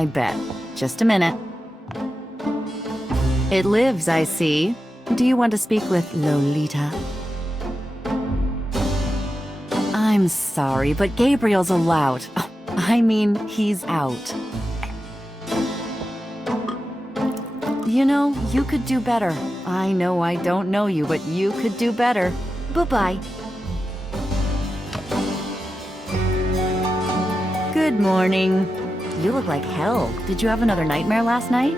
I bet. Just a minute. It lives, I see. Do you want to speak with Lolita? I'm sorry, but Gabriel's allowed. I mean, he's out. You know, you could do better. I know I don't know you, but you could do better. Bye-bye. Good morning. You look like hell. Did you have another nightmare last night?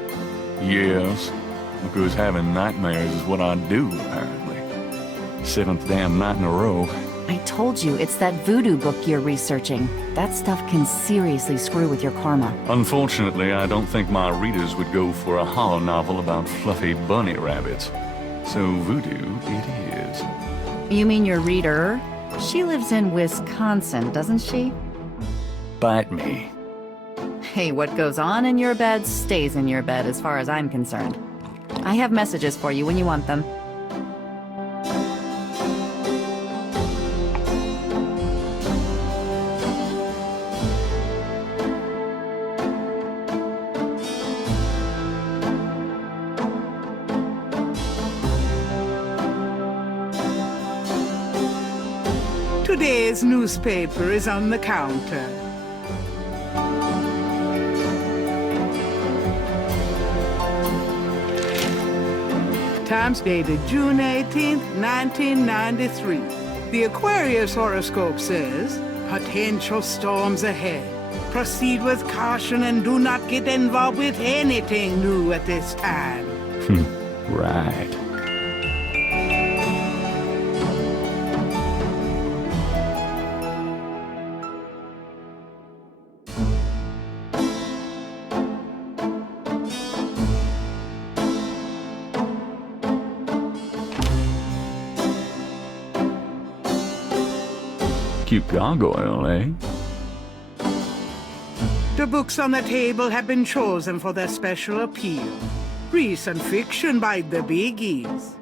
Yes, because having nightmares is what I do, apparently. 7th damn night in a row. I told you, it's that voodoo book you're researching. That stuff can seriously screw with your karma. Unfortunately, I don't think my readers would go for a horror novel about fluffy bunny rabbits. So voodoo it is. You mean your reader? She lives in Wisconsin, doesn't she? Bite me. Hey, what goes on in your bed stays in your bed as far as I'm concerned. I have messages for you when you want them. Today's newspaper is on the counter. Times dated June 18th, 1993. The Aquarius horoscope says, potential storms ahead. Proceed with caution and do not get involved with anything new at this time. Right. Cute gargoyle, eh? The books on the table have been chosen for their special appeal. Recent fiction by the biggies.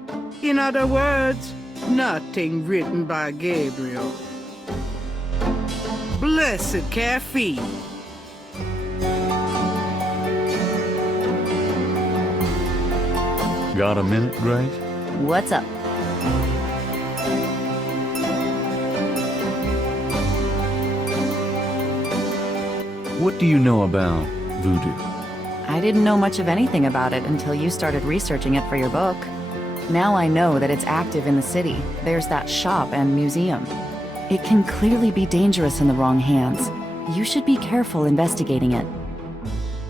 In other words, nothing written by Gabriel. Blessed caffeine. Got a minute, Grace? What's up? What do you know about voodoo? I didn't know much of anything about it until you started researching it for your book. Now I know that it's active in the city. There's that shop and museum. It can clearly be dangerous in the wrong hands. You should be careful investigating it.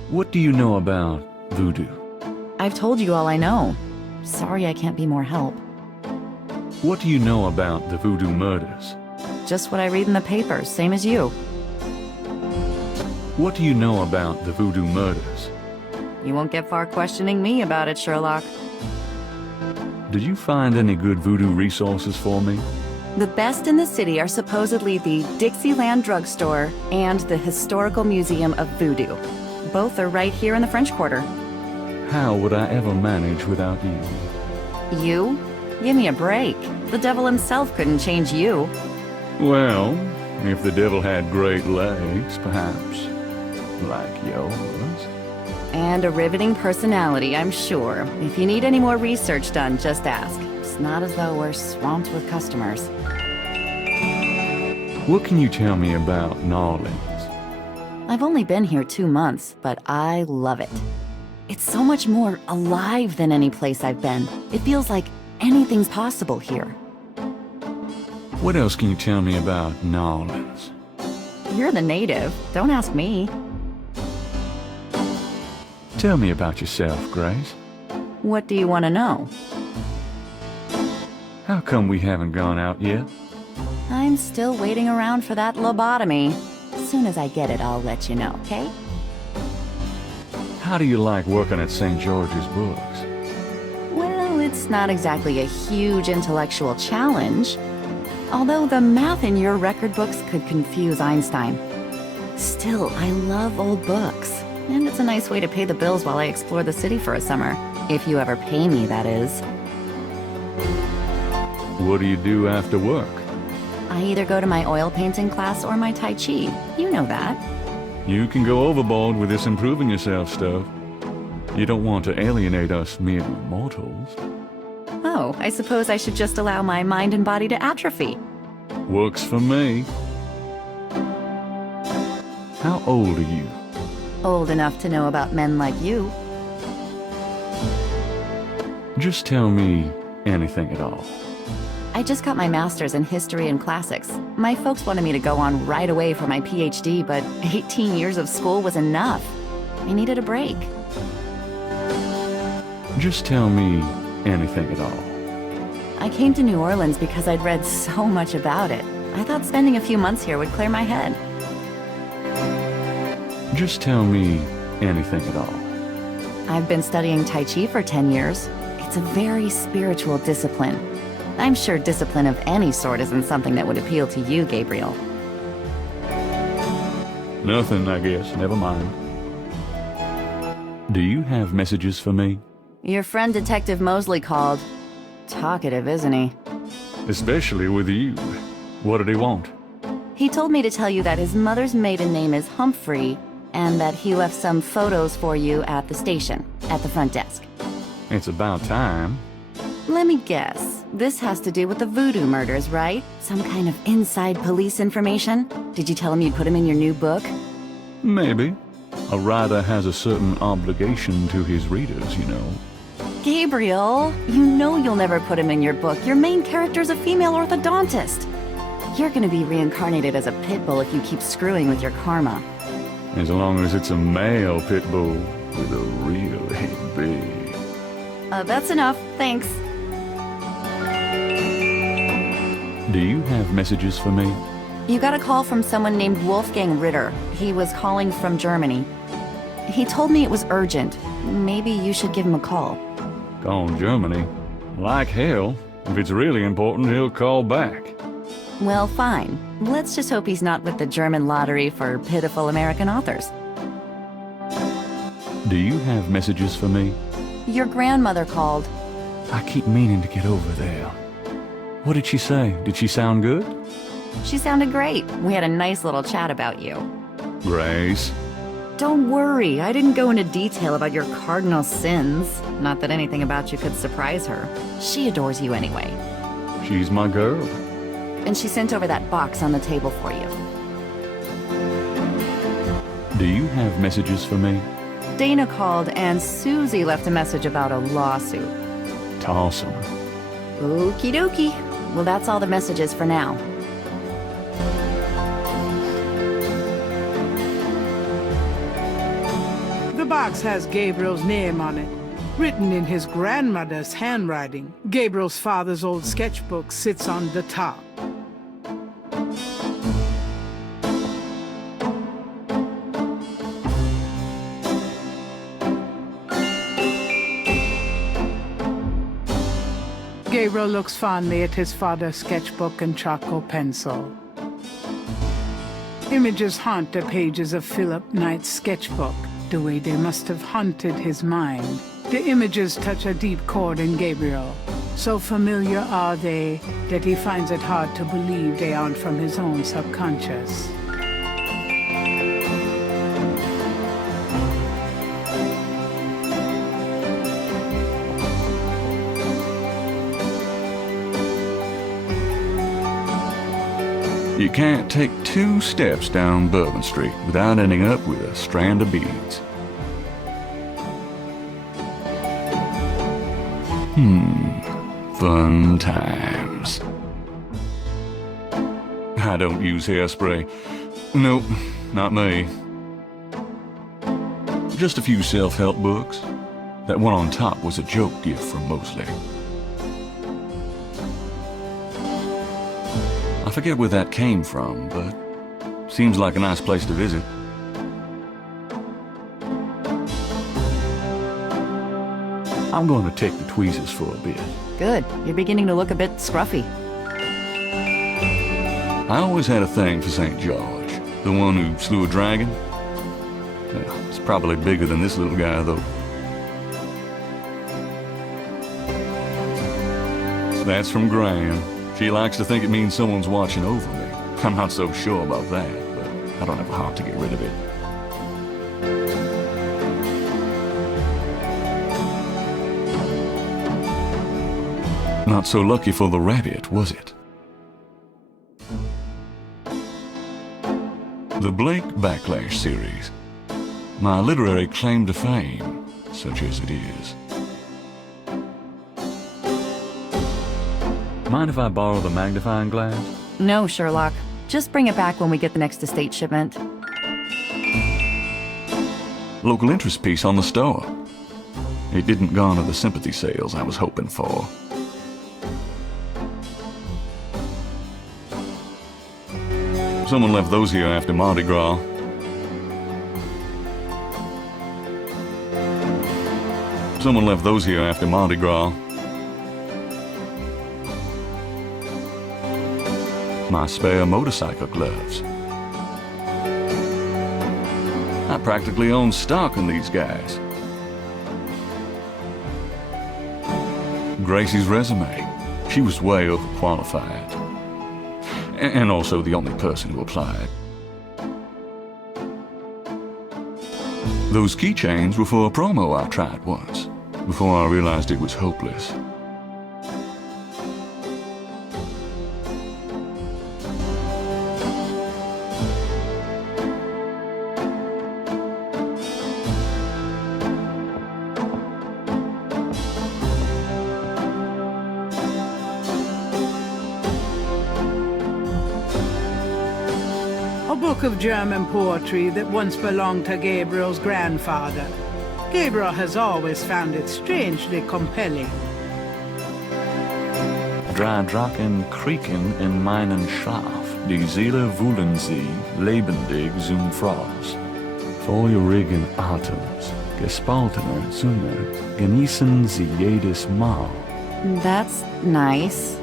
What do you know about voodoo? I've told you all I know. Sorry I can't be more help. What do you know about the voodoo murders? Just what I read in the papers, same as you. What do you know about the voodoo murders? You won't get far questioning me about it, Sherlock. Did you find any good voodoo resources for me? The best in the city are supposedly the Dixieland Drugstore and the Historical Museum of Voodoo. Both are right here in the French Quarter. How would I ever manage without you? You? Give me a break. The devil himself couldn't change you. Well, if the devil had great legs, perhaps. Like yours. And a riveting personality, I'm sure. If you need any more research done, just ask. It's not as though we're swamped with customers. What can you tell me about New Orleans? I've only been here 2 months, but I love it. It's so much more alive than any place I've been. It feels like anything's possible here. What else can you tell me about New Orleans? You're the native. Don't ask me. Tell me about yourself, Grace. What do you want to know? How come we haven't gone out yet? I'm still waiting around for that lobotomy. As soon as I get it, I'll let you know, okay? How do you like working at St. George's Books? Well, it's not exactly a huge intellectual challenge. Although the math in your record books could confuse Einstein. Still, I love old books. And it's a nice way to pay the bills while I explore the city for a summer. If you ever pay me, that is. What do you do after work? I either go to my oil painting class or my Tai Chi. You know that. You can go overboard with this improving yourself stuff. You don't want to alienate us mere mortals. Oh, I suppose I should just allow my mind and body to atrophy. Works for me. How old are you? Old enough to know about men like you. Just tell me anything at all. I just got my master's in history and classics. My folks wanted me to go on right away for my PhD, but 18 years of school was enough. I needed a break. Just tell me anything at all. I came to New Orleans because I'd read so much about it. I thought spending a few months here would clear my head. Just tell me anything at all. I've been studying Tai Chi for 10 years. It's a very spiritual discipline. I'm sure discipline of any sort isn't something that would appeal to you, Gabriel. Nothing, I guess. Never mind. Do you have messages for me? Your friend Detective Mosley called. Talkative, isn't he? Especially with you. What did he want? He told me to tell you that his mother's maiden name is Humphrey, and that he left some photos for you at the station, at the front desk. It's about time. Let me guess. This has to do with the voodoo murders, right? Some kind of inside police information? Did you tell him you'd put him in your new book? Maybe. A writer has a certain obligation to his readers, you know. Gabriel, you know you'll never put him in your book. Your main character's a female orthodontist. You're gonna be reincarnated as a pit bull if you keep screwing with your karma. As long as it's a male pit bull with a really big... That's enough, thanks. Do you have messages for me? You got a call from someone named Wolfgang Ritter. He was calling from Germany. He told me it was urgent. Maybe you should give him a call. Call Germany? Like hell. If it's really important, he'll call back. Well, fine. Let's just hope he's not with the German lottery for pitiful American authors. Do you have messages for me? Your grandmother called. I keep meaning to get over there. What did she say? Did she sound good? She sounded great. We had a nice little chat about you. Grace. Don't worry, I didn't go into detail about your cardinal sins. Not that anything about you could surprise her. She adores you anyway. She's my girl. And she sent over that box on the table for you. Do you have messages for me? Dana called and Susie left a message about a lawsuit. Toss 'em. Okie dokie. Well, that's all the messages for now. The box has Gabriel's name on it, written in his grandmother's handwriting. Gabriel's father's old sketchbook sits on the top. Gabriel looks fondly at his father's sketchbook and charcoal pencil. Images haunt the pages of Philip Knight's sketchbook, the way they must have haunted his mind. The images touch a deep chord in Gabriel. So familiar are they that he finds it hard to believe they aren't from his own subconscious. You can't take 2 steps down Bourbon Street without ending up with a strand of beads. Fun times. I don't use hairspray. Nope, not me. Just a few self-help books. That one on top was a joke gift from Mosley. I forget where that came from, but seems like a nice place to visit. I'm going to take the tweezers for a bit. Good. You're beginning to look a bit scruffy. I always had a thing for St. George, the one who slew a dragon. Well, it's probably bigger than this little guy, though. That's from Graham. She likes to think it means someone's watching over me. I'm not so sure about that, but I don't have a heart to get rid of it. Not so lucky for the rabbit, was it? The Blake Backlash series. My literary claim to fame, such as it is. Mind if I borrow the magnifying glass? No, Sherlock. Just bring it back when we get the next estate shipment. Local interest piece on the store. It didn't garner the sympathy sales I was hoping for. Someone left those here after Mardi Gras. Someone left those here after Mardi Gras. My spare motorcycle gloves. I practically own stock in these guys. Gracie's resume. She was way overqualified. And also the only person who applied. Those keychains were for a promo I tried once, before I realized it was hopeless. A book of German poetry that once belonged to Gabriel's grandfather. Gabriel has always found it strangely compelling. Drei Drachen kriegen in meinen Schlaf, die Seele wühlen sie, lebendig zum Frost. Feurigen Atems, gespaltener Zunge, genießen sie jedes Mal. That's nice.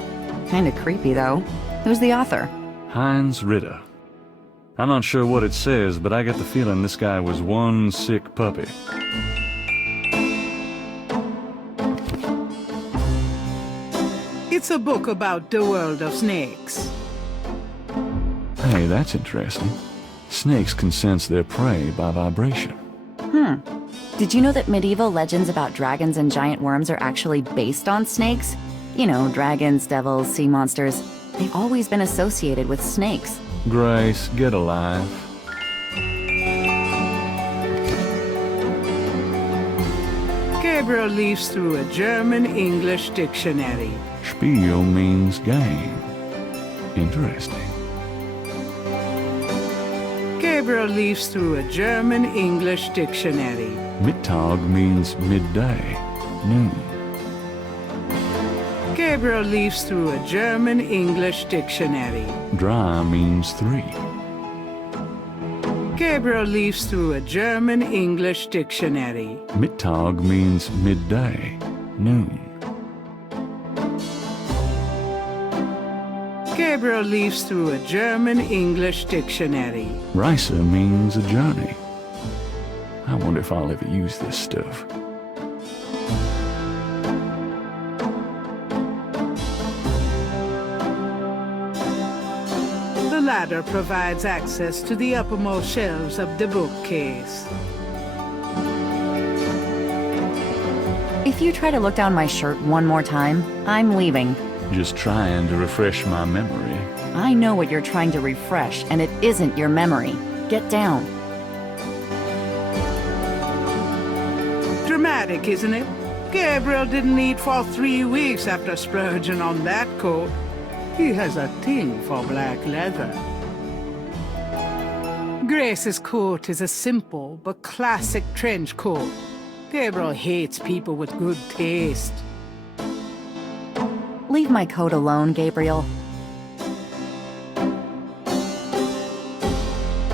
Kinda creepy, though. Who's the author? Heinz Ritter. I'm not sure what it says, but I get the feeling this guy was one sick puppy. It's a book about the world of snakes. Hey, that's interesting. Snakes can sense their prey by vibration. Did you know that medieval legends about dragons and giant worms are actually based on snakes? You know, dragons, devils, sea monsters. They've always been associated with snakes. Grace, get alive. Gabriel leafs through a German-English dictionary. Spiel means game. Interesting. Gabriel leafs through a German-English dictionary. Mittag means midday, noon. Gabriel leafs through a German-English dictionary. Dry means 3. Gabriel leafs through a German-English dictionary. Mittag means midday, noon. Gabriel leafs through a German-English dictionary. Reise means a journey. I wonder if I'll ever use this stuff. The ladder provides access to the uppermost shelves of the bookcase. If you try to look down my shirt one more time, I'm leaving. Just trying to refresh my memory. I know what you're trying to refresh, and it isn't your memory. Get down. Dramatic, isn't it? Gabriel didn't eat for 3 weeks after splurging on that coat. He has a thing for black leather. Grace's coat is a simple but classic trench coat. Gabriel hates people with good taste. Leave my coat alone, Gabriel.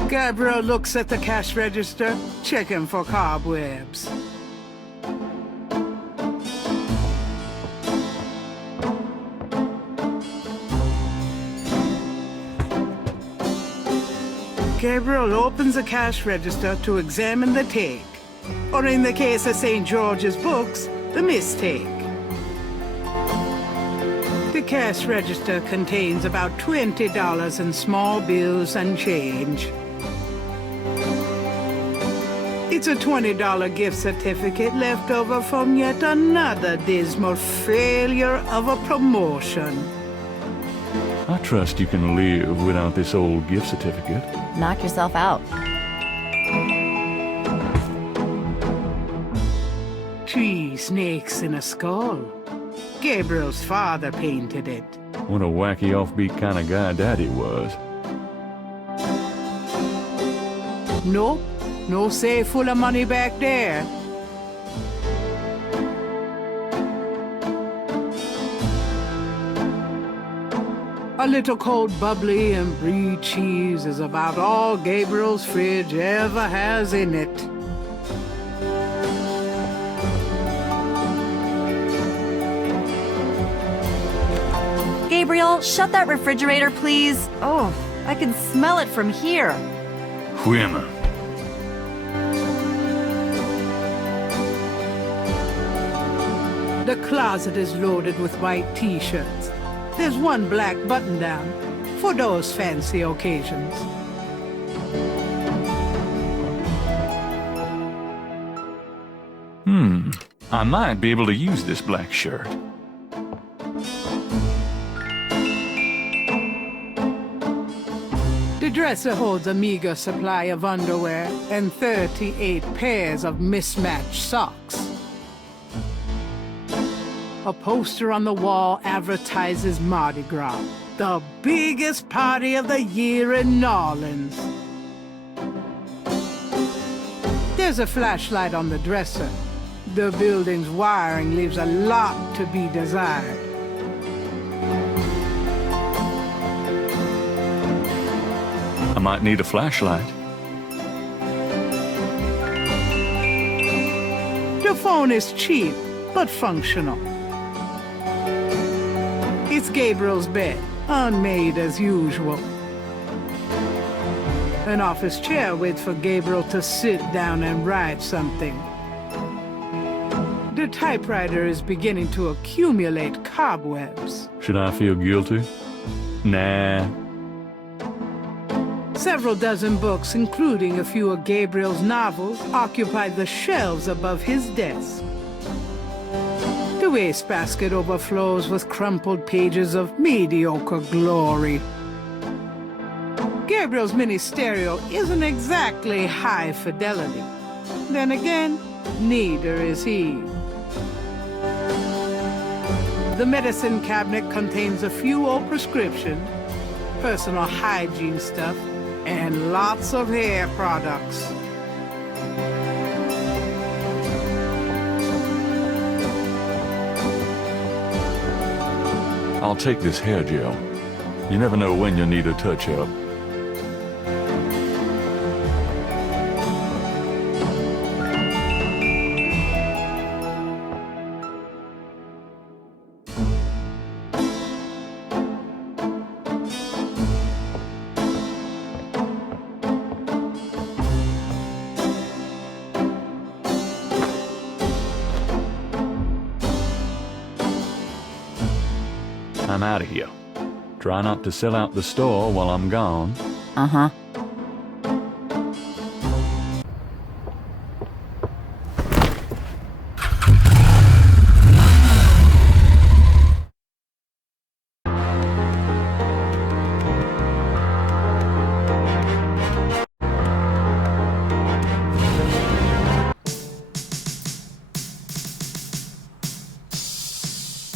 Gabriel looks at the cash register, checking for cobwebs. Gabriel opens the cash register to examine the take, or in the case of St. George's books, the mistake. The cash register contains about $20 in small bills and change. It's a $20 gift certificate left over from yet another dismal failure of a promotion. I trust you can live without this old gift certificate. Knock yourself out. Three snakes in a skull. Gabriel's father painted it. What a wacky offbeat kind of guy Daddy was. Nope, no safe full of money back there. A little cold bubbly and brie cheese is about all Gabriel's fridge ever has in it. Gabriel, shut that refrigerator, please. Oh, I can smell it from here. Whimmer. The closet is loaded with white t-shirts. There's one black button-down for those fancy occasions. I might be able to use this black shirt. The dresser holds a meager supply of underwear and 38 pairs of mismatched socks. A poster on the wall advertises Mardi Gras, the biggest party of the year in New Orleans. There's a flashlight on the dresser. The building's wiring leaves a lot to be desired. I might need a flashlight. The phone is cheap, but functional. It's Gabriel's bed, unmade as usual. An office chair waits for Gabriel to sit down and write something. The typewriter is beginning to accumulate cobwebs. Should I feel guilty? Nah. Several dozen books, including a few of Gabriel's novels, occupy the shelves above his desk. The wastebasket overflows with crumpled pages of mediocre glory. Gabriel's mini stereo isn't exactly high fidelity. Then again, neither is he. The medicine cabinet contains a few old prescriptions, personal hygiene stuff, and lots of hair products. I'll take this hair gel. You never know when you'll need a touch-up. I'm out of here. Try not to sell out the store while I'm gone. Uh-huh.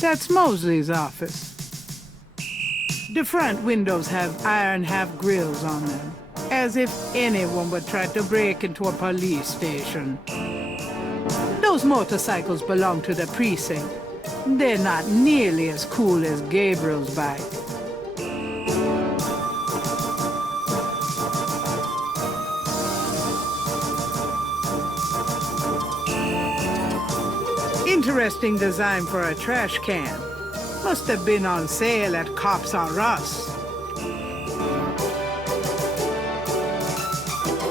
That's Mosley's office. The front windows have iron half grills on them, as if anyone would try to break into a police station. Those motorcycles belong to the precinct. They're not nearly as cool as Gabriel's bike. Interesting design for a trash can. Must have been on sale at Cops R Us.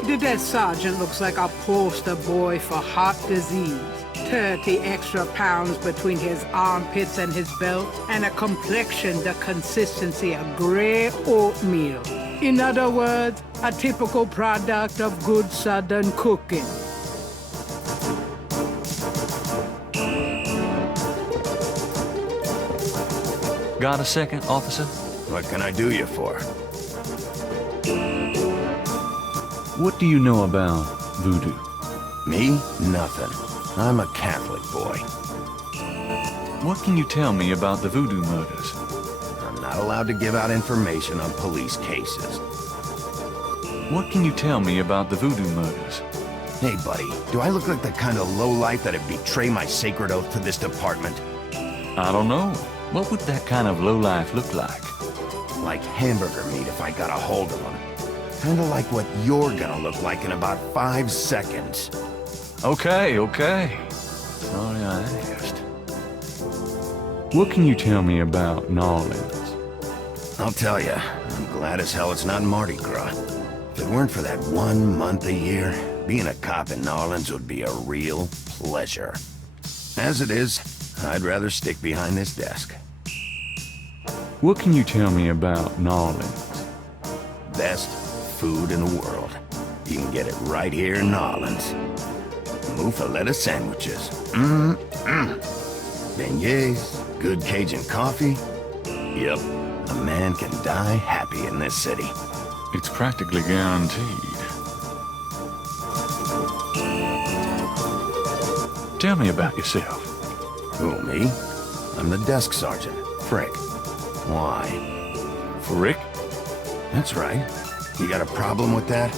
The dead sergeant looks like a poster boy for heart disease. 30 extra pounds between his armpits and his belt, and a complexion the consistency of gray oatmeal. In other words, a typical product of good Southern cooking. Got a second, officer? What can I do you for? What do you know about voodoo? Me? Nothing. I'm a Catholic boy. What can you tell me about the voodoo murders? I'm not allowed to give out information on police cases. What can you tell me about the voodoo murders? Hey, buddy, do I look like the kind of lowlife that'd betray my sacred oath to this department? I don't know. What would that kind of lowlife look like? Like hamburger meat if I got a hold of them. Kinda like what you're gonna look like in about 5 seconds. Okay. Sorry I asked. What can you tell me about New Orleans? I'll tell you, I'm glad as hell it's not Mardi Gras. If it weren't for that 1 month a year, being a cop in New Orleans would be a real pleasure. As it is, I'd rather stick behind this desk. What can you tell me about New Orleans? Best food in the world. You can get it right here in New Orleans. Muffaletta sandwiches. Beignets, good Cajun coffee. Yep, a man can die happy in this city. It's practically guaranteed. Tell me about yourself. Who, me? I'm the desk sergeant, Frick. Why? Frick? That's right. You got a problem with that?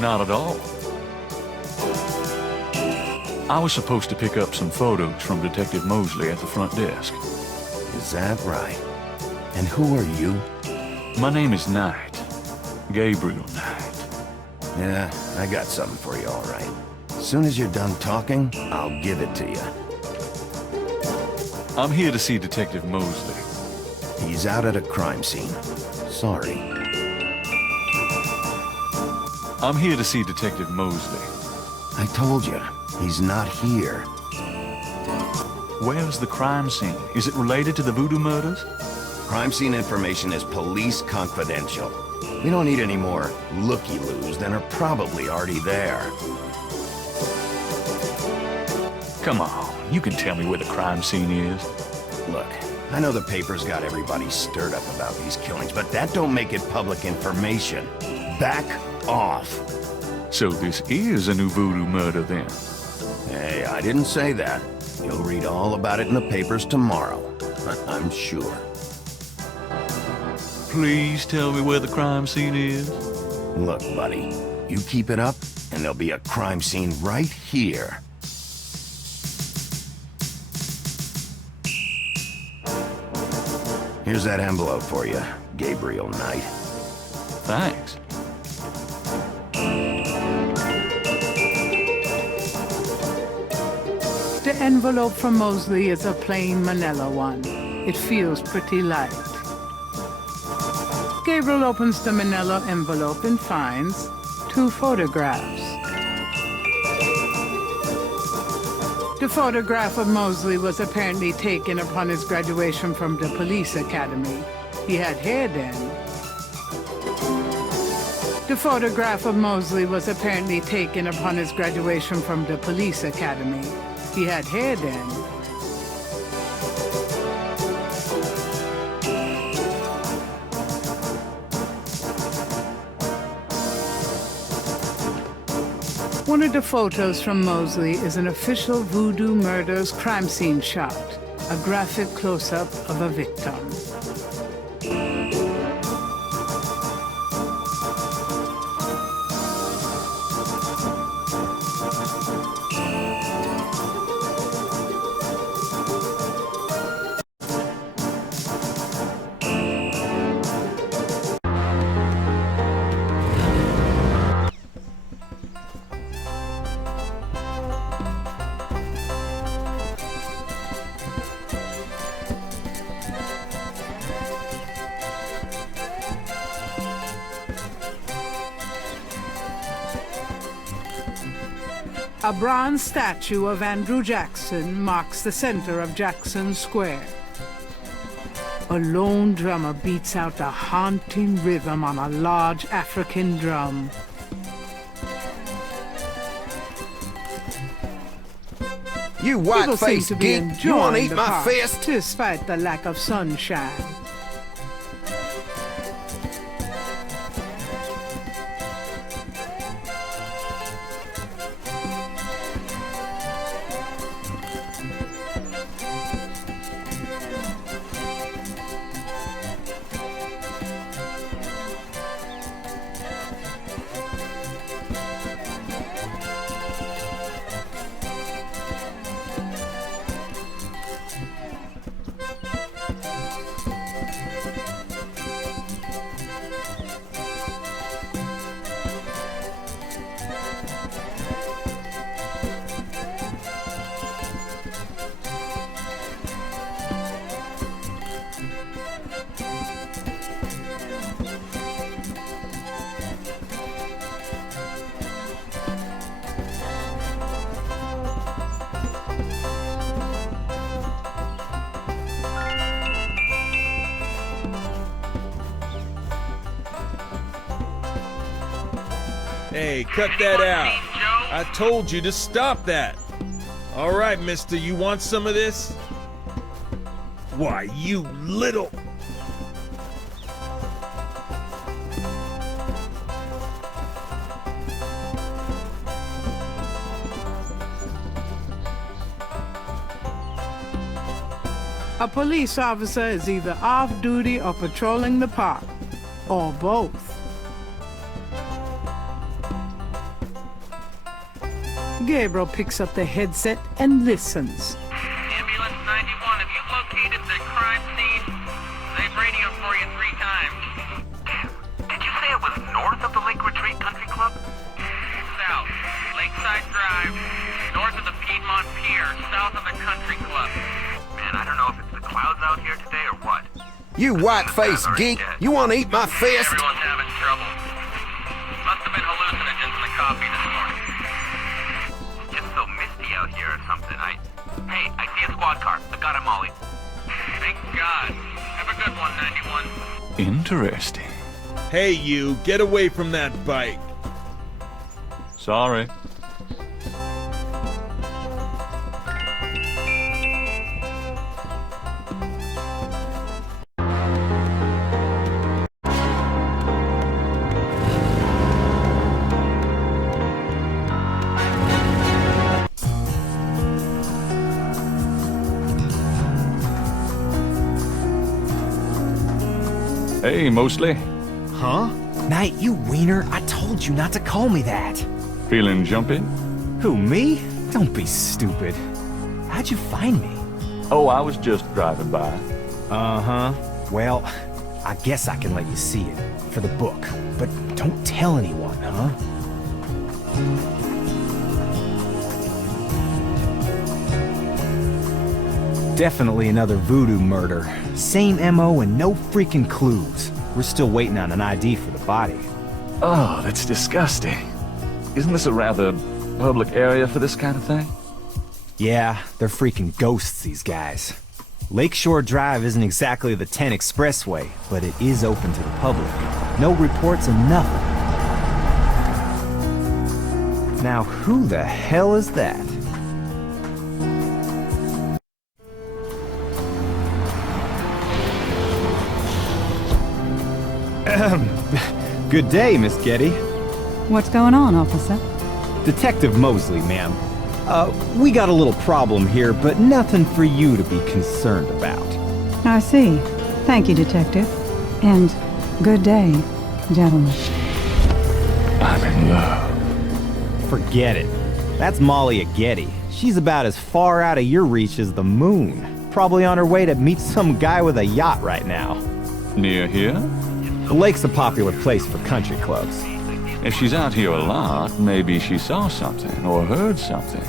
Not at all. I was supposed to pick up some photos from Detective Mosley at the front desk. Is that right? And who are you? My name is Knight. Gabriel Knight. Yeah, I got something for you, all right. As soon as you're done talking, I'll give it to you. I'm here to see Detective Mosley. He's out at a crime scene. Sorry. I'm here to see Detective Mosley. I told you, he's not here. Where's the crime scene? Is it related to the voodoo murders? Crime scene information is police confidential. We don't need any more looky-loos than are probably already there. Come on, you can tell me where the crime scene is. Look, I know the paper's got everybody stirred up about these killings, but that don't make it public information. Back off. So this is a new voodoo murder then? Hey, I didn't say that. You'll read all about it in the papers tomorrow. I'm sure. Please tell me where the crime scene is. Look, buddy, you keep it up, and there'll be a crime scene right here. Here's that envelope for you, Gabriel Knight. Thanks. The envelope from Mosley is a plain manila one. It feels pretty light. Gabriel opens the manila envelope and finds 2 photographs. The photograph of Mosley was apparently taken upon his graduation from the police academy. He had hair then. The photograph of Mosley was apparently taken upon his graduation from the police academy. He had hair then. One of the photos from Mosley is an official voodoo murders crime scene shot, a graphic close-up of a victim. A bronze statue of Andrew Jackson marks the center of Jackson Square. A lone drummer beats out a haunting rhythm on a large African drum. You People seem white-faced to be geek, you wanna enjoying eat the my park, fist? despite the lack of sunshine. Hey, cut that out. I told you to stop that. All right, mister, you want some of this? Why, you little... A police officer is either off duty or patrolling the park, or both. Gabriel picks up the headset and listens. Ambulance 91, have you located the crime scene? They've radioed for you 3 times. Did you say it was north of the Lake Retreat Country Club? South, Lakeside Drive, north of the Piedmont Pier, south of the Country Club. Man, I don't know if it's the clouds out here today or what. You white-faced geek, you wanna eat my fist? Everyone's having trouble. Must have been hallucinogens in the coffee this morning. Just so misty out here or something. Hey, I see a squad car. I got a molly. Thank God. Have a good one, 91. Interesting. Hey, you, get away from that bike. Sorry. Hey, Mostly. Huh? Knight, you wiener, I told you not to call me that. Feeling jumpy? Who, me? Don't be stupid. How'd you find me? Oh, I was just driving by. Uh-huh. Well, I guess I can let you see it, for the book. But don't tell anyone, huh? Definitely another voodoo murder. Same MO and no freaking clues. We're still waiting on an ID for the body. Oh, that's disgusting. Isn't this a rather public area for this kind of thing? Yeah, they're freaking ghosts, these guys. Lakeshore Drive isn't exactly the 10 expressway, but it is open to the public. No reports and nothing. Now, who the hell is that? Good day, Miss Getty. What's going on, officer? Detective Mosley, ma'am. We got a little problem here, but nothing for you to be concerned about. I see. Thank you, detective. And good day, gentlemen. I'm in love. Forget it. That's Molly at Getty. She's about as far out of your reach as the moon. Probably on her way to meet some guy with a yacht right now. Near here? The lake's a popular place for country clubs. If she's out here a lot, maybe she saw something or heard something.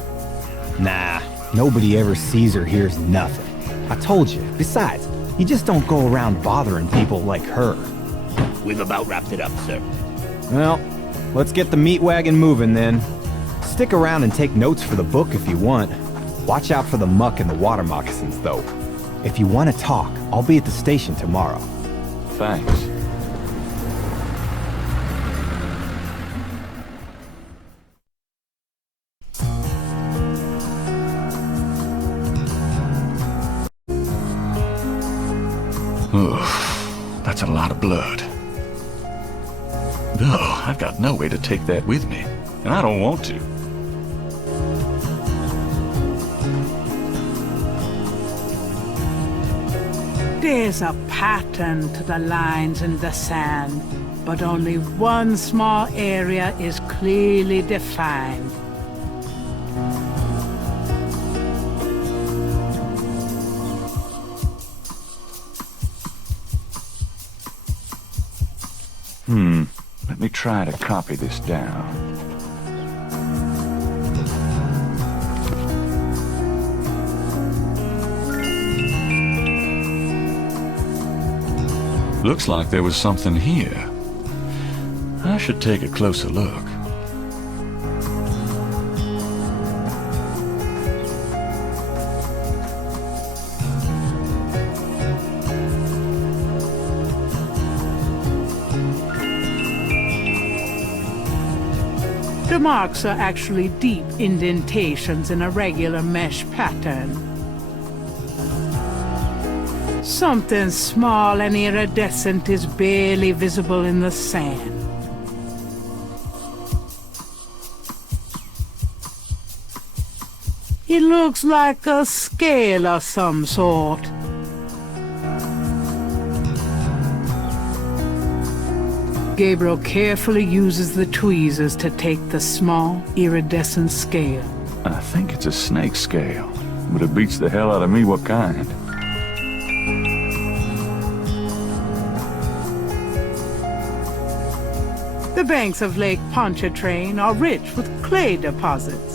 Nah, nobody ever sees or hears nothing. I told you. Besides, you just don't go around bothering people like her. We've about wrapped it up, sir. Well, let's get the meat wagon moving then. Stick around and take notes for the book if you want. Watch out for the muck and the water moccasins, though. If you want to talk, I'll be at the station tomorrow. Thanks. That's a lot of blood. No, I've got no way to take that with me, and I don't want to. There's a pattern to the lines in the sand, but only one small area is clearly defined. Let me try to copy this down. Looks like there was something here. I should take a closer look. The marks are actually deep indentations in a regular mesh pattern. Something small and iridescent is barely visible in the sand. It looks like a scale of some sort. Gabriel carefully uses the tweezers to take the small, iridescent scale. I think it's a snake scale, but it beats the hell out of me what kind. The banks of Lake Pontchartrain are rich with clay deposits.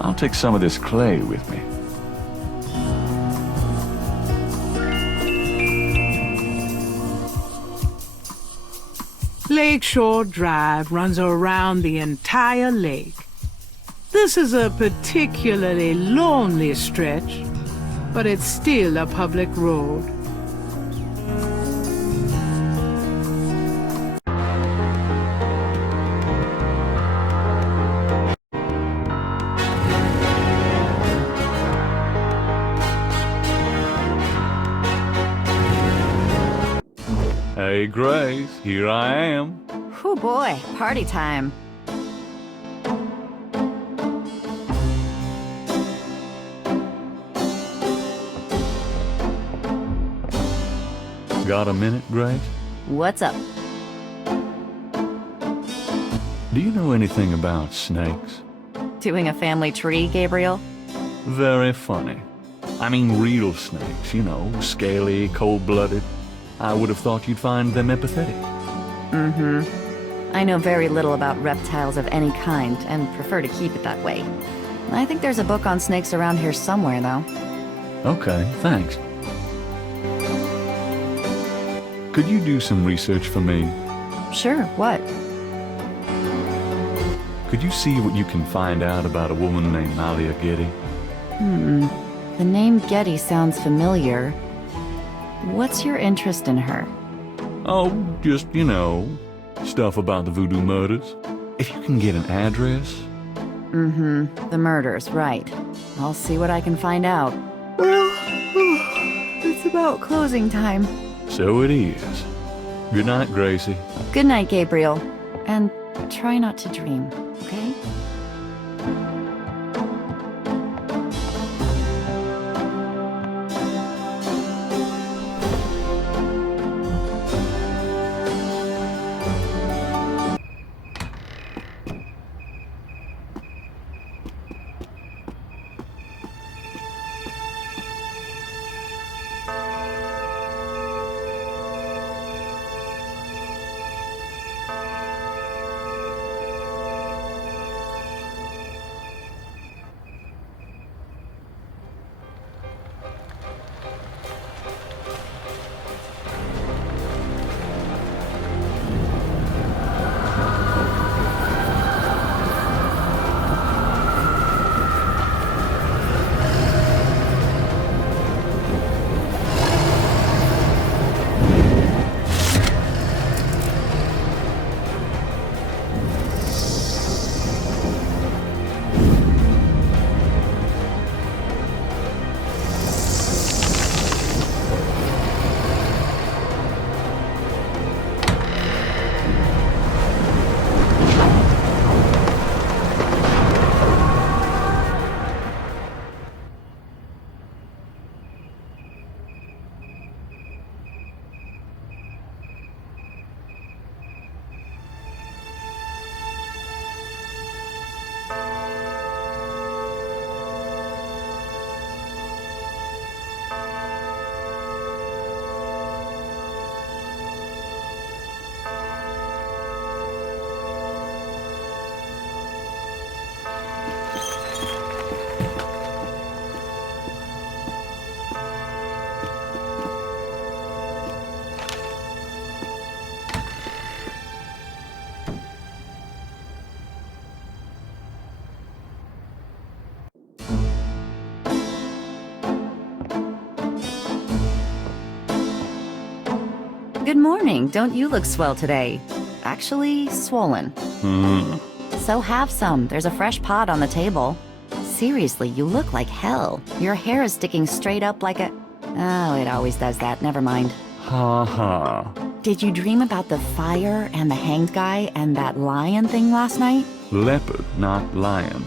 I'll take some of this clay with me. Lakeshore Drive runs around the entire lake. This is a particularly lonely stretch, but it's still a public road. Hey, Grace, here I am. Whew boy, party time. Got a minute, Grace? What's up? Do you know anything about snakes? Doing a family tree, Gabriel? Very funny. I mean real snakes, you know, scaly, cold-blooded. I would have thought you'd find them empathetic. I know very little about reptiles of any kind and prefer to keep it that way. I think there's a book on snakes around here somewhere, though. Okay, thanks. Could you do some research for me? Sure, what? Could you see what you can find out about a woman named Malia Getty? The name Getty sounds familiar. What's your interest in her? Oh, just, you know, stuff about the voodoo murders. If you can get an address. The murders, right. I'll see what I can find out. Well, it's about closing time. So it is. Good night, Gracie. Good night, Gabriel. And try not to dream, okay? Good morning. Don't you look swell today? Actually, swollen. So have some. There's a fresh pot on the table. Seriously, you look like hell. Your hair is sticking straight up like a... Oh, it always does that. Never mind. Ha ha. Did you dream about the fire and the hanged guy and that lion thing last night? Leopard, not lion.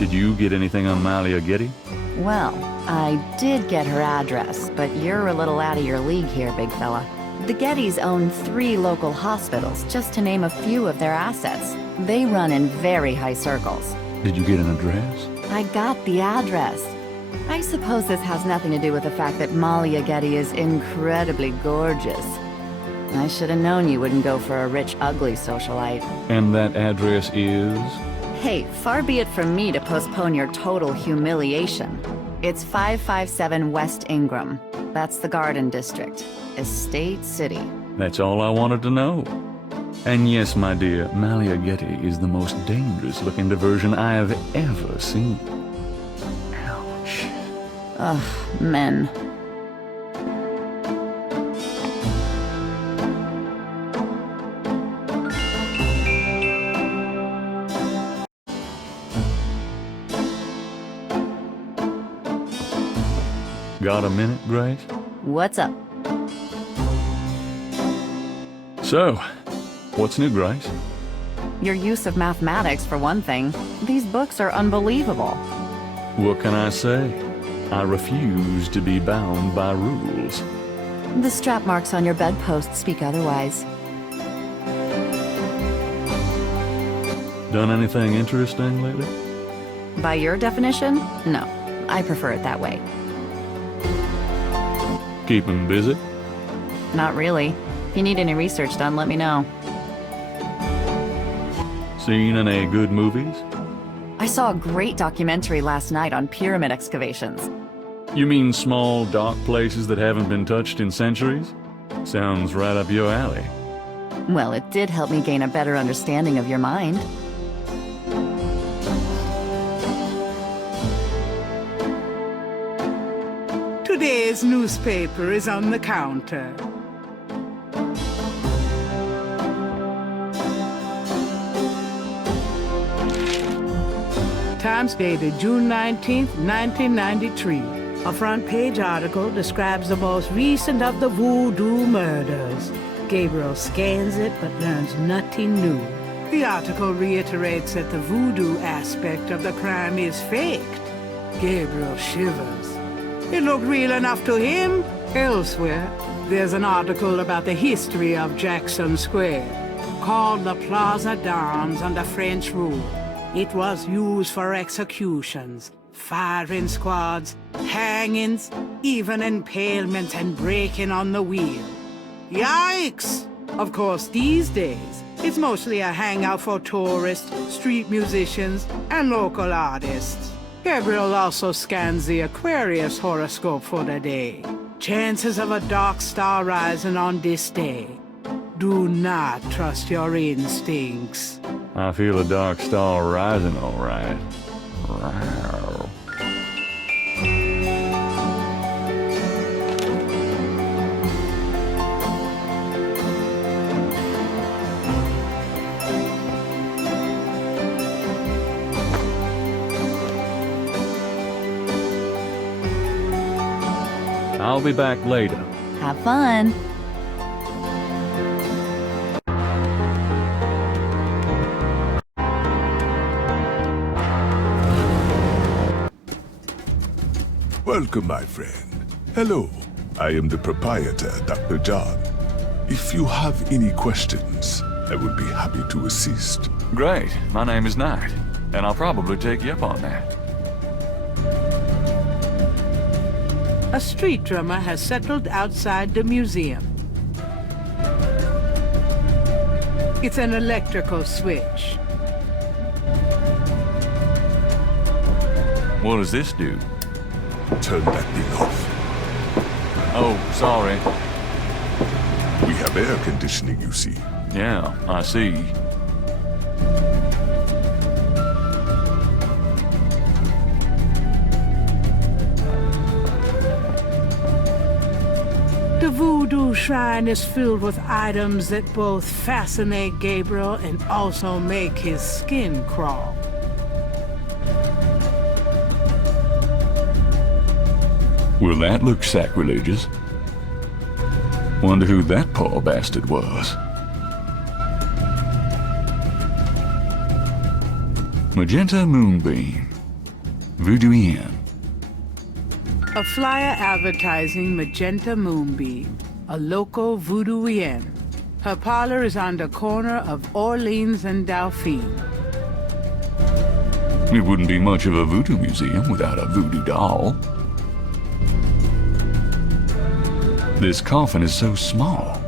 Did you get anything on Malia Getty? Well, I did get her address, but you're a little out of your league here, big fella. The Gettys own 3 local hospitals, just to name a few of their assets. They run in very high circles. Did you get an address? I got the address. I suppose this has nothing to do with the fact that Malia Getty is incredibly gorgeous. I should have known you wouldn't go for a rich, ugly socialite. And that address is? Hey, far be it from me to postpone your total humiliation. It's 557 West Ingram. That's the Garden District. Estate City. That's all I wanted to know. And yes, my dear, Malia Getty is the most dangerous-looking diversion I have ever seen. Ouch. Ugh, men. Got a minute, Grace? What's up? So, what's new, Grace? Your use of mathematics, for one thing. These books are unbelievable. What can I say? I refuse to be bound by rules. The strap marks on your bedpost speak otherwise. Done anything interesting lately? By your definition? No. I prefer it that way. Keeping busy? Not really. If you need any research done, let me know. Seen any good movies? I saw a great documentary last night on pyramid excavations. You mean small, dark places that haven't been touched in centuries? Sounds right up your alley. Well, it did help me gain a better understanding of your mind. Today's newspaper is on the counter. Times dated June 19th, 1993. A front-page article describes the most recent of the voodoo murders. Gabriel scans it but learns nothing new. The article reiterates that the voodoo aspect of the crime is faked. Gabriel shivers. It looked real enough to him. Elsewhere, there's an article about the history of Jackson Square, called the Plaza d'Armes under French rule. It was used for executions, firing squads, hangings, even impalements and breaking on the wheel. Yikes! Of course, these days, it's mostly a hangout for tourists, street musicians, and local artists. Gabriel also scans the Aquarius horoscope for the day. Chances of a dark star rising on this day. Do not trust your instincts. I feel a dark star rising, all right. Rawr. I'll be back later. Have fun. Welcome, my friend. Hello. I am the proprietor, Dr. John. If you have any questions, I would be happy to assist. Great. My name is Knight, and I'll probably take you up on that. A street drummer has settled outside the museum. It's an electrical switch. What does this do? Turn that thing off. Oh, sorry. We have air conditioning, you see. Yeah, I see. The voodoo shrine is filled with items that both fascinate Gabriel and also make his skin crawl. Well, that looks sacrilegious. Wonder who that poor bastard was. Magenta Moonbeam. Voodooian. A flyer advertising Magenta Moonbeam, a local voodooian. Her parlor is on the corner of Orleans and Dauphine. It wouldn't be much of a voodoo museum without a voodoo doll. This coffin is so small.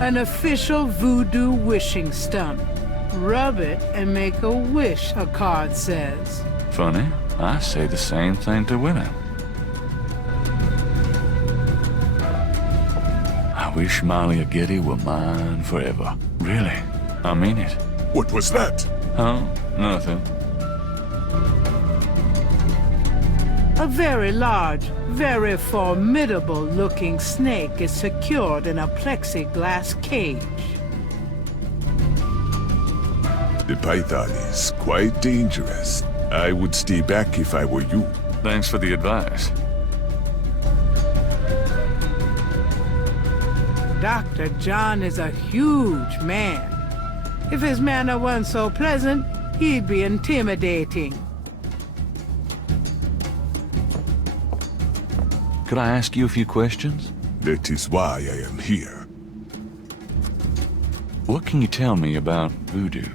An official voodoo wishing stump. Rub it and make a wish, a card says. Funny, I say the same thing to women. I wish Malia Getty were mine forever. Really, I mean it. What was that? Oh, nothing. A very large, very formidable-looking snake is secured in a plexiglass cage. The python is quite dangerous. I would stay back if I were you. Thanks for the advice. Dr. John is a huge man. If his manner weren't so pleasant, he'd be intimidating. Could I ask you a few questions? That is why I am here. What can you tell me about voodoo?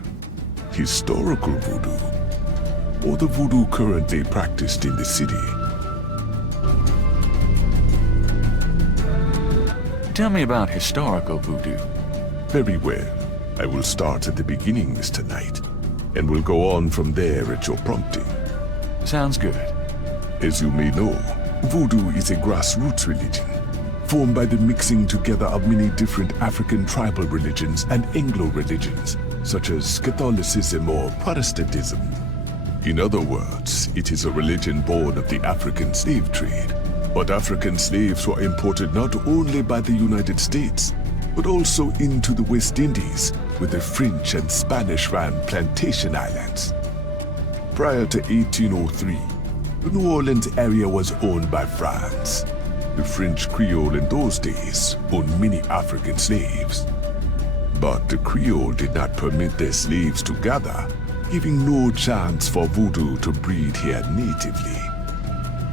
Historical voodoo, or the voodoo currently practiced in the city. Tell me about historical voodoo. Very well. I will start at the beginning, Mr. Knight, and will go on from there at your prompting. Sounds good. As you may know, voodoo is a grassroots religion, formed by the mixing together of many different African tribal religions and Anglo religions, such as Catholicism or Protestantism. In other words, it is a religion born of the African slave trade. But African slaves were imported not only by the United States, but also into the West Indies, where the French and Spanish ran plantation islands. Prior to 1803, the New Orleans area was owned by France. The French Creole in those days owned many African slaves. But the Creole did not permit their slaves to gather, giving no chance for voodoo to breed here natively.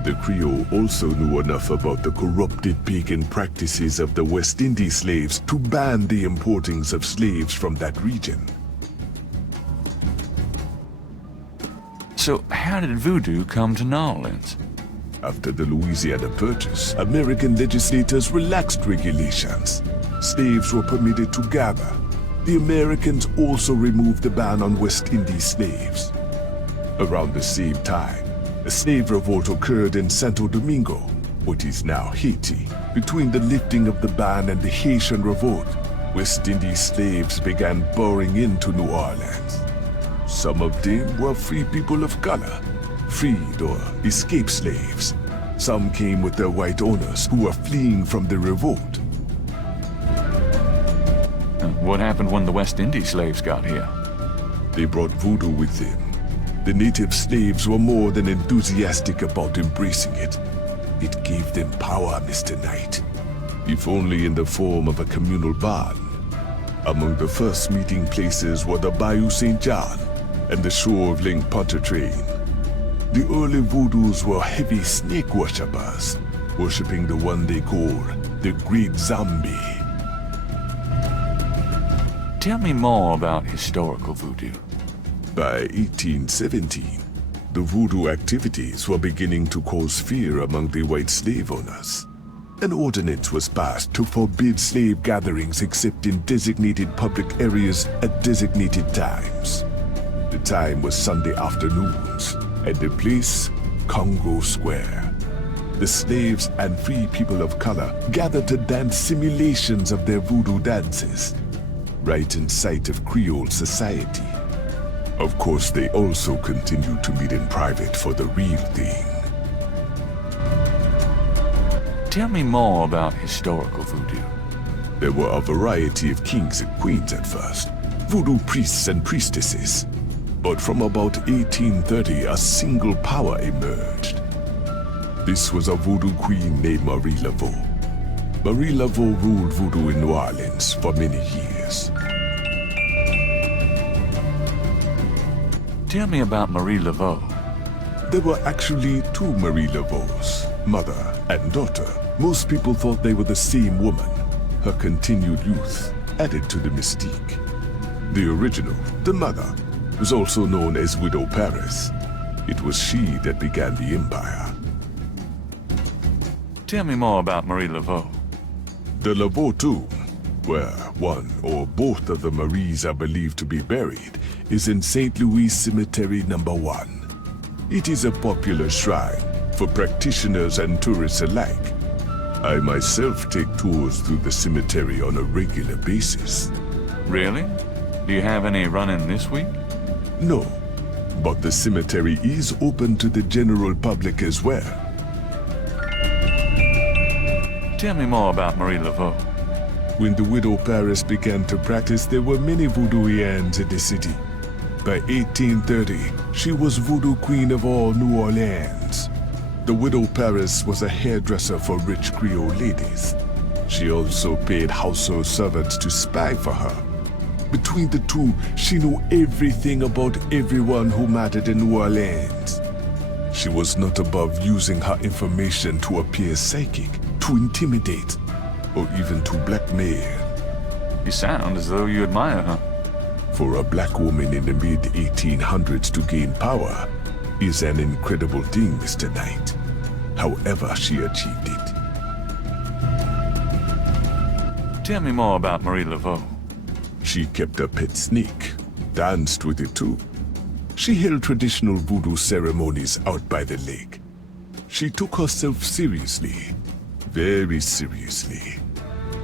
The Creole also knew enough about the corrupted pagan practices of the West Indies slaves to ban the importings of slaves from that region. So how did voodoo come to New Orleans? After the Louisiana Purchase, American legislators relaxed regulations. Slaves were permitted to gather. The Americans also removed the ban on West Indies slaves. Around the same time, a slave revolt occurred in Santo Domingo, what is now Haiti. Between the lifting of the ban and the Haitian Revolt, West Indies slaves began pouring into New Orleans. Some of them were free people of color, freed or escaped slaves. Some came with their white owners who were fleeing from the revolt. What happened when the West Indies slaves got here? They brought voodoo with them. The native slaves were more than enthusiastic about embracing it. It gave them power, Mr. Knight, if only in the form of a communal bond. Among the first meeting places were the Bayou St. John and the shore of Lake Pontchartrain. The early voodoos were heavy snake worshippers, worshipping the one they called the Great Zombie. Tell me more about historical voodoo. By 1817, the voodoo activities were beginning to cause fear among the white slave owners. An ordinance was passed to forbid slave gatherings except in designated public areas at designated times. The time was Sunday afternoons, and the place, Congo Square. The slaves and free people of color gathered to dance simulations of their voodoo dances, right in sight of Creole society. Of course, they also continued to meet in private for the real thing. Tell me more about historical voodoo. There were a variety of kings and queens at first, voodoo priests and priestesses. But from about 1830, a single power emerged. This was a voodoo queen named Marie Laveau. Marie Laveau ruled voodoo in New Orleans for many years. Tell me about Marie Laveau. There were actually two Marie Laveaux, mother and daughter. Most people thought they were the same woman. Her continued youth added to the mystique. The original, the mother, was also known as Widow Paris. It was she that began the empire. Tell me more about Marie Laveau. The Laveau tomb, where one or both of the Maries are believed to be buried, is in St. Louis Cemetery No. 1. It is a popular shrine for practitioners and tourists alike. I myself take tours through the cemetery on a regular basis. Really? Do you have any running this week? No, but the cemetery is open to the general public as well. Tell me more about Marie Laveau. When the widow Paris began to practice, there were many voodooians in the city. By 1830, she was voodoo queen of all New Orleans. The widow Paris was a hairdresser for rich Creole ladies. She also paid household servants to spy for her. Between the two, she knew everything about everyone who mattered in New Orleans. She was not above using her information to appear psychic, to intimidate, or even to blackmail. You sound as though you admire her. For a black woman in the mid-1800s to gain power is an incredible thing, Mr. Knight. However she achieved it. Tell me more about Marie Laveau. She kept a pet snake, danced with it too. She held traditional voodoo ceremonies out by the lake. She took herself seriously, very seriously.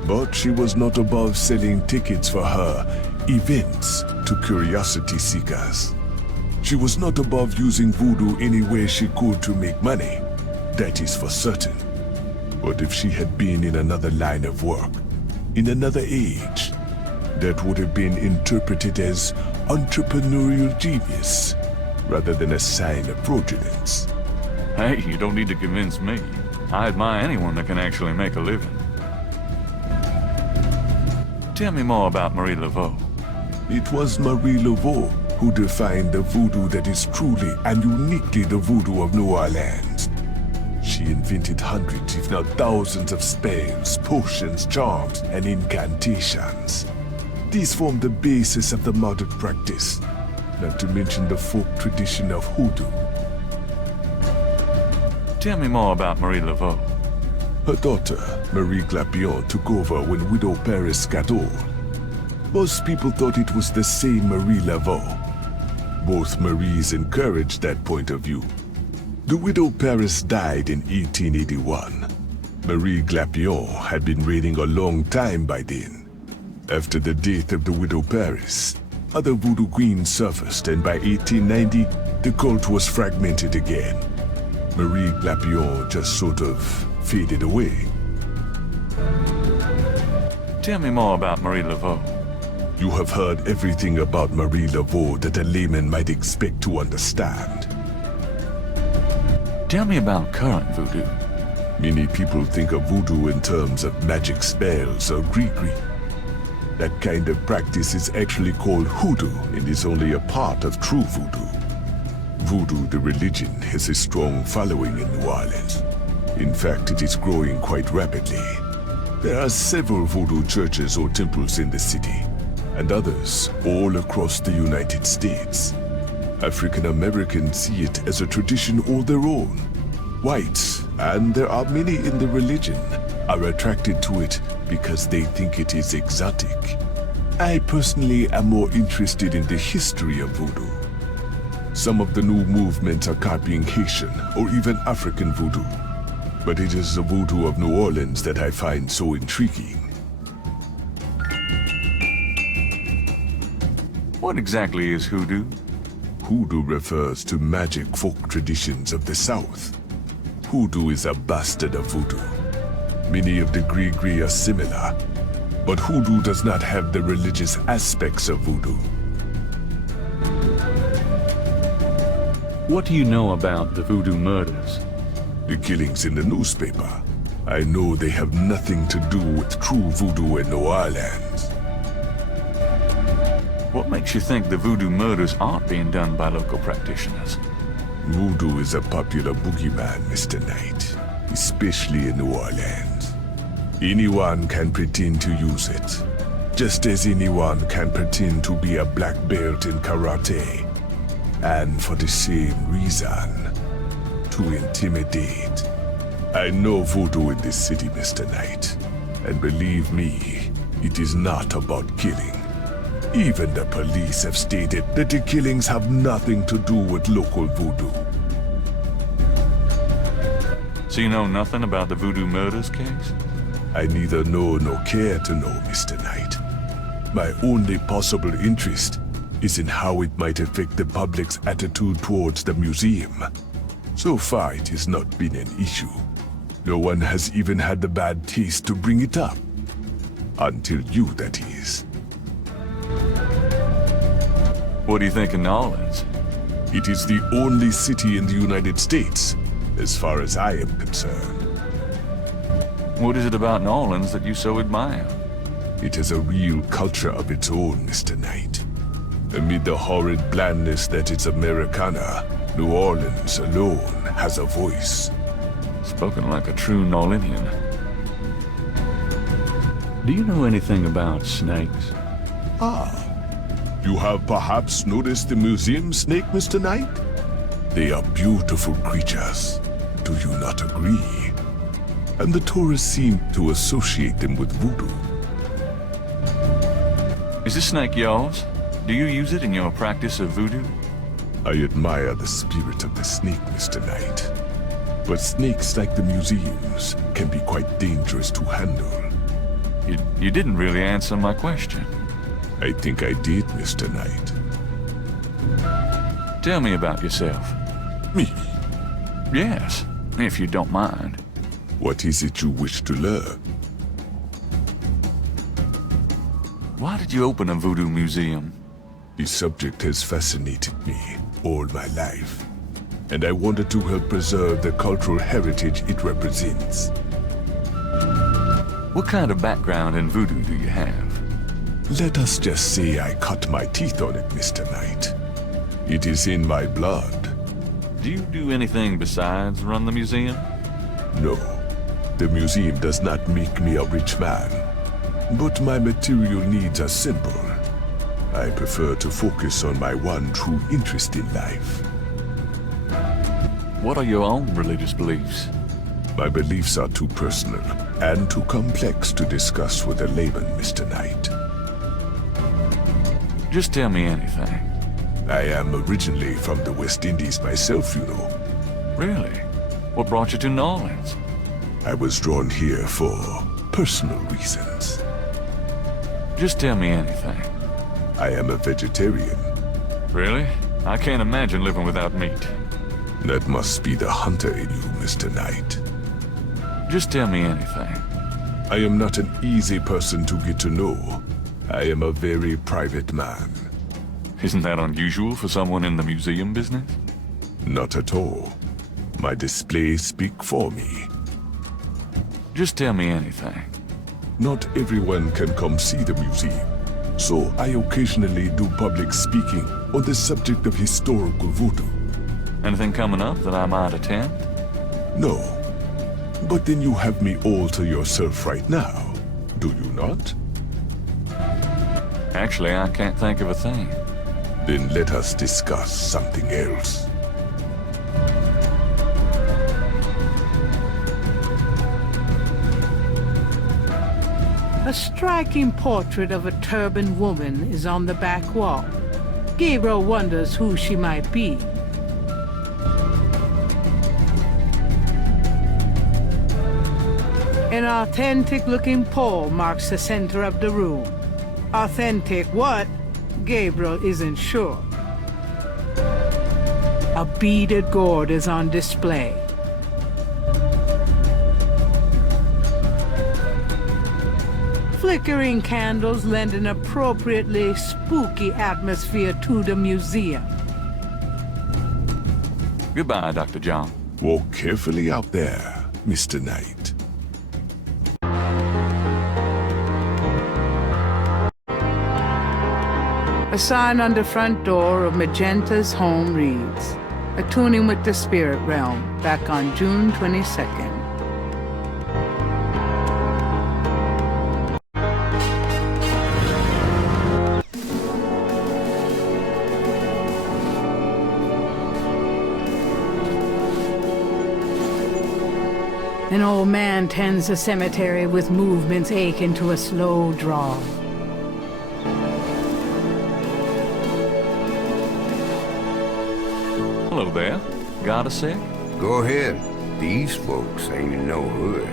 But she was not above selling tickets for her events to curiosity seekers. She was not above using voodoo any way she could to make money. That is for certain. But if she had been in another line of work, in another age, that would have been interpreted as entrepreneurial genius, rather than a sign of fraudulence. Hey, you don't need to convince me. I admire anyone that can actually make a living. Tell me more about Marie Laveau. It was Marie Laveau who defined the voodoo that is truly and uniquely the voodoo of New Orleans. She invented hundreds, if not thousands, of spells, potions, charms, and incantations. These form the basis of the modern practice, not to mention the folk tradition of hoodoo. Tell me more about Marie Laveau. Her daughter, Marie Glapion, took over when Widow Paris got old. Most people thought it was the same Marie Laveau. Both Maries encouraged that point of view. The Widow Paris died in 1881. Marie Glapion had been reigning a long time by then. After the death of the Widow Paris, other voodoo queens surfaced, and by 1890, the cult was fragmented again. Marie Glapion just sort of faded away. Tell me more about Marie Laveau. You have heard everything about Marie Laveau that a layman might expect to understand. Tell me about current voodoo. Many people think of voodoo in terms of magic spells or gree-gree. That kind of practice is actually called hoodoo and is only a part of true voodoo. Voodoo, the religion, has a strong following in New Orleans. In fact, it is growing quite rapidly. There are several voodoo churches or temples in the city, and others all across the United States. African Americans see it as a tradition all their own. Whites, and there are many in the religion, are attracted to it because they think it is exotic. I personally am more interested in the history of voodoo. Some of the new movements are copying Haitian or even African voodoo, but it is the voodoo of New Orleans that I find so intriguing. What exactly is hoodoo? hoodoo refers to magic folk traditions of the South. Hoodoo is a bastard of voodoo. Many of the Gree are similar, but hoodoo does not have the religious aspects of voodoo. What do you know about the voodoo murders? The killings in the newspaper. I know they have nothing to do with true voodoo in New Orleans. What makes you think the voodoo murders aren't being done by local practitioners? Voodoo is a popular boogeyman, Mr. Knight, especially in New Orleans. Anyone can pretend to use it, just as anyone can pretend to be a black belt in karate. And for the same reason, to intimidate. I know voodoo in this city, Mr. Knight, and believe me, it is not about killing. Even the police have stated that the killings have nothing to do with local voodoo. So you know nothing about the voodoo murders case? I neither know nor care to know, Mr. Knight. My only possible interest is in how it might affect the public's attitude towards the museum. So far, it has not been an issue. No one has even had the bad taste to bring it up. Until you, that is. What do you think of New Orleans? It is the only city in the United States, as far as I am concerned. What is it about New Orleans that you so admire? It has a real culture of its own, Mr. Knight. Amid the horrid blandness that is Americana, New Orleans alone has a voice. Spoken like a true New Orleanian. Do you know anything about snakes? You have perhaps noticed the museum snake, Mr. Knight? They are beautiful creatures. Do you not agree? And the tourists seem to associate them with voodoo. Is this snake yours? Do you use it in your practice of voodoo? I admire the spirit of the snake, Mr. Knight. But snakes like the museums can be quite dangerous to handle. You didn't really answer my question. I think I did, Mr. Knight. Tell me about yourself. Me? Yes, if you don't mind. What is it you wish to learn? Why did you open a voodoo museum? The subject has fascinated me all my life, and I wanted to help preserve the cultural heritage it represents. What kind of background in voodoo do you have? Let us just say I cut my teeth on it, Mr. Knight. It is in my blood. Do you do anything besides run the museum? No, the museum does not make me a rich man, but my material needs are simple. I prefer to focus on my one true interest in life. What are your own religious beliefs? My beliefs are too personal and too complex to discuss with a layman, Mr. Knight. Just tell me anything. I am originally from the West Indies myself, you know. Really? What brought you to New Orleans? I was drawn here for personal reasons. Just tell me anything. I am a vegetarian. Really? I can't imagine living without meat. That must be the hunter in you, Mr. Knight. Just tell me anything. I am not an easy person to get to know. I am a very private man. Isn't that unusual for someone in the museum business? Not at all. My displays speak for me. Just tell me anything. Not everyone can come see the museum, so I occasionally do public speaking on the subject of historical voodoo. Anything coming up that I might attend? No. But then you have me all to yourself right now, do you not? Actually, I can't think of a thing. Then let us discuss something else. A striking portrait of a turbaned woman is on the back wall. Gabriel wonders who she might be. An authentic-looking pole marks the center of the room. Authentic what? Gabriel isn't sure. A beaded gourd is on display. Flickering candles lend an appropriately spooky atmosphere to the museum. Goodbye, Dr. John. Walk carefully out there, Mr. Knight. A sign on the front door of Magenta's home reads, "Attuning with the Spirit Realm," back on June 22nd. An old man tends the cemetery with movements akin to a slow draw. Hello there. Got a sec? Go ahead. These folks ain't in no hurry.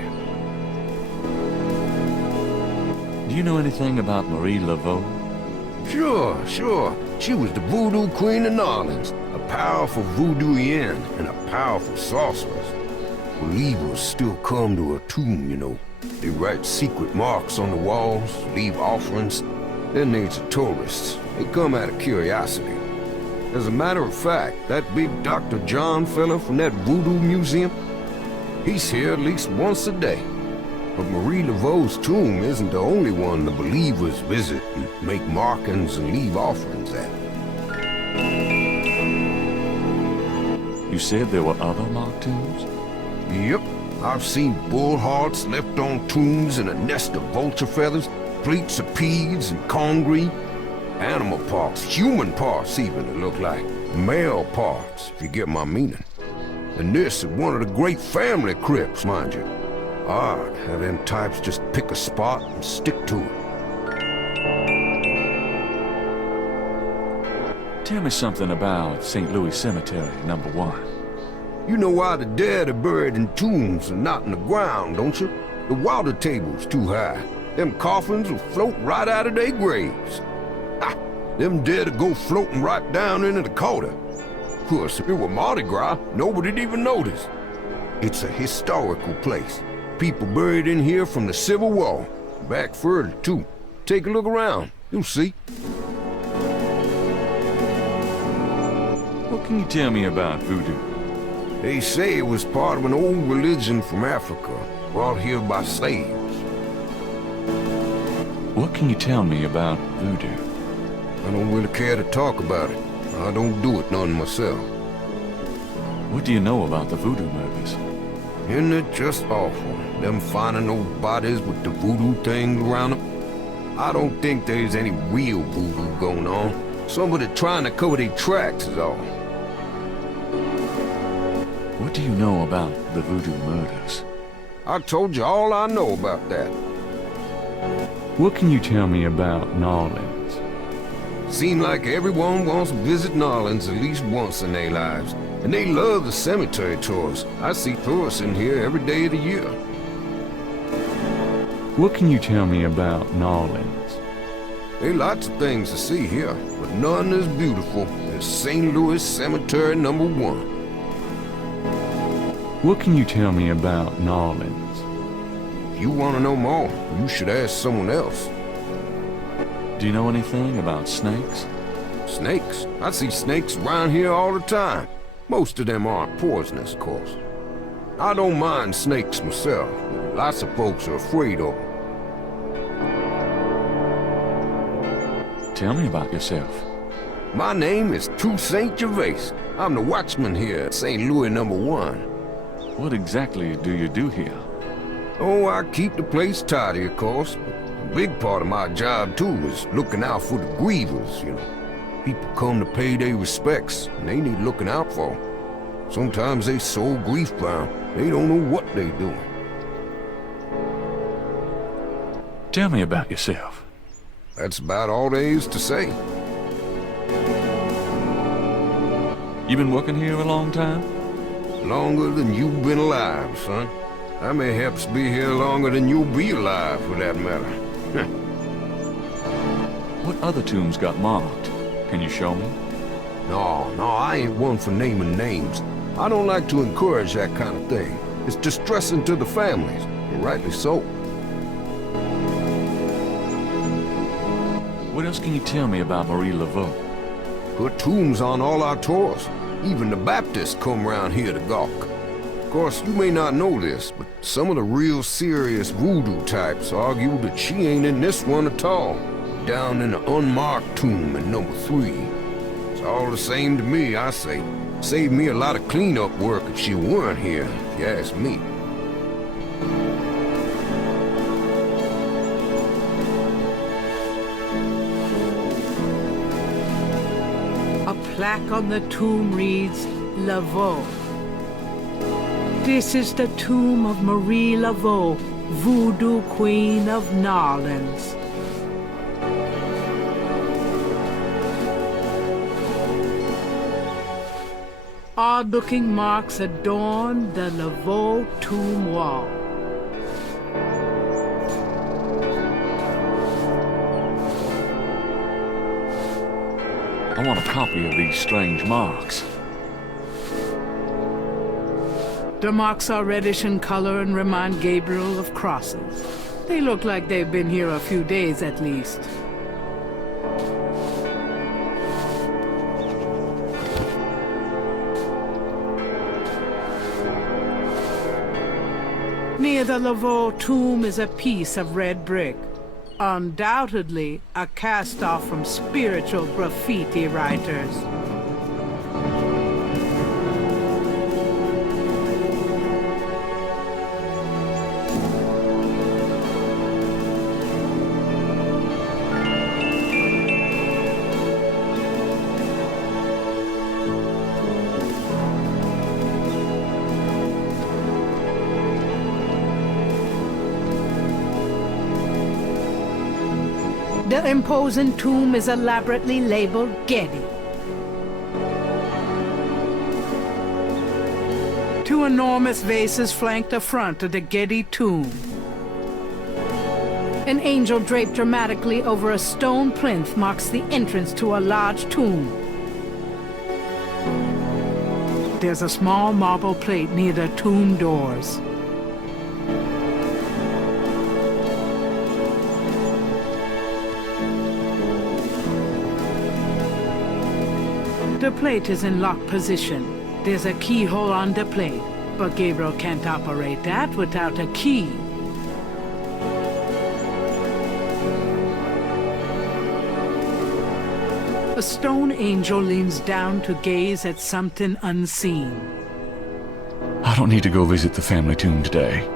Do you know anything about Marie Laveau? Sure. She was the voodoo queen of New Orleans, a powerful voodooian and a powerful sorceress. Believers still come to her tomb, you know. They write secret marks on the walls, leave offerings. Then there's the tourists. They come out of curiosity. As a matter of fact, that big Dr. John fella from that voodoo museum, he's here at least once a day. But Marie Laveau's tomb isn't the only one the believers visit and make markings and leave offerings at. You said there were other marked tombs? Yep, I've seen bull hearts left on tombs and a nest of vulture feathers, plates of peas and congreve, animal parts, human parts even, it look like. Male parts, if you get my meaning. And this is one of the great family crypts, mind you. Odd how them types just pick a spot and stick to it. Tell me something about St. Louis Cemetery, number 1. You know why the dead are buried in tombs and not in the ground, don't you? The water table's too high. Them coffins will float right out of their graves. Ha! Them dead will go floating right down into the Dakota. Of course, if it were Mardi Gras, nobody'd even notice. It's a historical place. People buried in here from the Civil War. Back further, too. Take a look around. You'll see. What can you tell me about voodoo? They say it was part of an old religion from Africa, brought here by slaves. What can you tell me about voodoo? I don't really care to talk about it. I don't do it none myself. What do you know about the voodoo murders? Isn't it just awful, them finding those bodies with the voodoo things around them? I don't think there's any real voodoo going on. Somebody trying to cover their tracks is all. What do you know about the voodoo murders? I told you all I know about that. What can you tell me about New Orleans? Seems like everyone wants to visit New Orleans at least once in their lives. And they love the cemetery tours. I see tourists in here every day of the year. What can you tell me about New Orleans? There are lots of things to see here, but none as beautiful as St. Louis Cemetery number 1. What can you tell me about New Orleans? If you want to know more, you should ask someone else. Do you know anything about snakes? Snakes? I see snakes around here all the time. Most of them aren't poisonous, of course. I don't mind snakes myself, but lots of folks are afraid of them. Tell me about yourself. My name is Toussaint Gervais. I'm the watchman here at St. Louis number 1. What exactly do you do here? Oh, I keep the place tidy, of course. But a big part of my job, too, is looking out for the grievers, you know. People come to pay their respects, and they need looking out for. Sometimes they so grief-bound, they don't know what they doing. Tell me about yourself. That's about all there is to say. You been working here a long time? Longer than you've been alive, son. I mayhaps be here longer than you'll be alive, for that matter. What other tombs got marked? Can you show me? No, I ain't one for naming names. I don't like to encourage that kind of thing. It's distressing to the families, and rightly so. What else can you tell me about Marie Laveau? Her tomb's on all our tours. Even the Baptists come round here to gawk. Of course, you may not know this, but some of the real serious voodoo types argue that she ain't in this one at all. Down in the unmarked tomb in number 3. It's all the same to me, I say. Saved me a lot of cleanup work if she weren't here, if you ask me. A plaque on the tomb reads, Laveau. This is the tomb of Marie Laveau, Voodoo Queen of Narlands. Odd-looking marks adorn the Laveau tomb wall. I want a copy of these strange marks. The marks are reddish in color and remind Gabriel of crosses. They look like they've been here a few days at least. Near the Laveau tomb is a piece of red brick. Undoubtedly a cast-off from spiritual graffiti writers. The imposing tomb is elaborately labeled Getty. 2 enormous vases flank the front of the Getty tomb. An angel draped dramatically over a stone plinth marks the entrance to a large tomb. There's a small marble plate near the tomb doors. The plate is in locked position. There's a keyhole on the plate, but Gabriel can't operate that without a key. A stone angel leans down to gaze at something unseen. I don't need to go visit the family tomb today.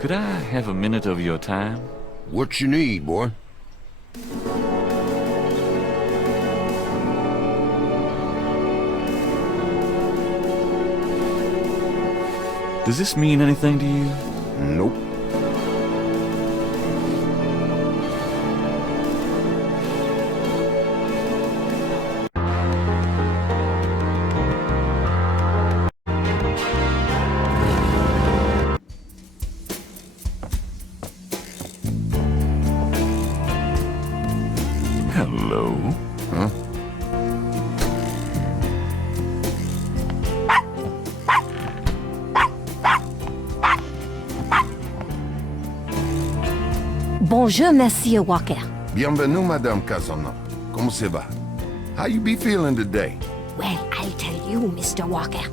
Could I have a minute of your time? What you need, boy? Does this mean anything to you? Nope. Hello? Huh? Bonjour, Monsieur Walker. Bienvenue, Madame Casanova. Comment ça va? How you be feeling today? Well, I'll tell you, Mr. Walker.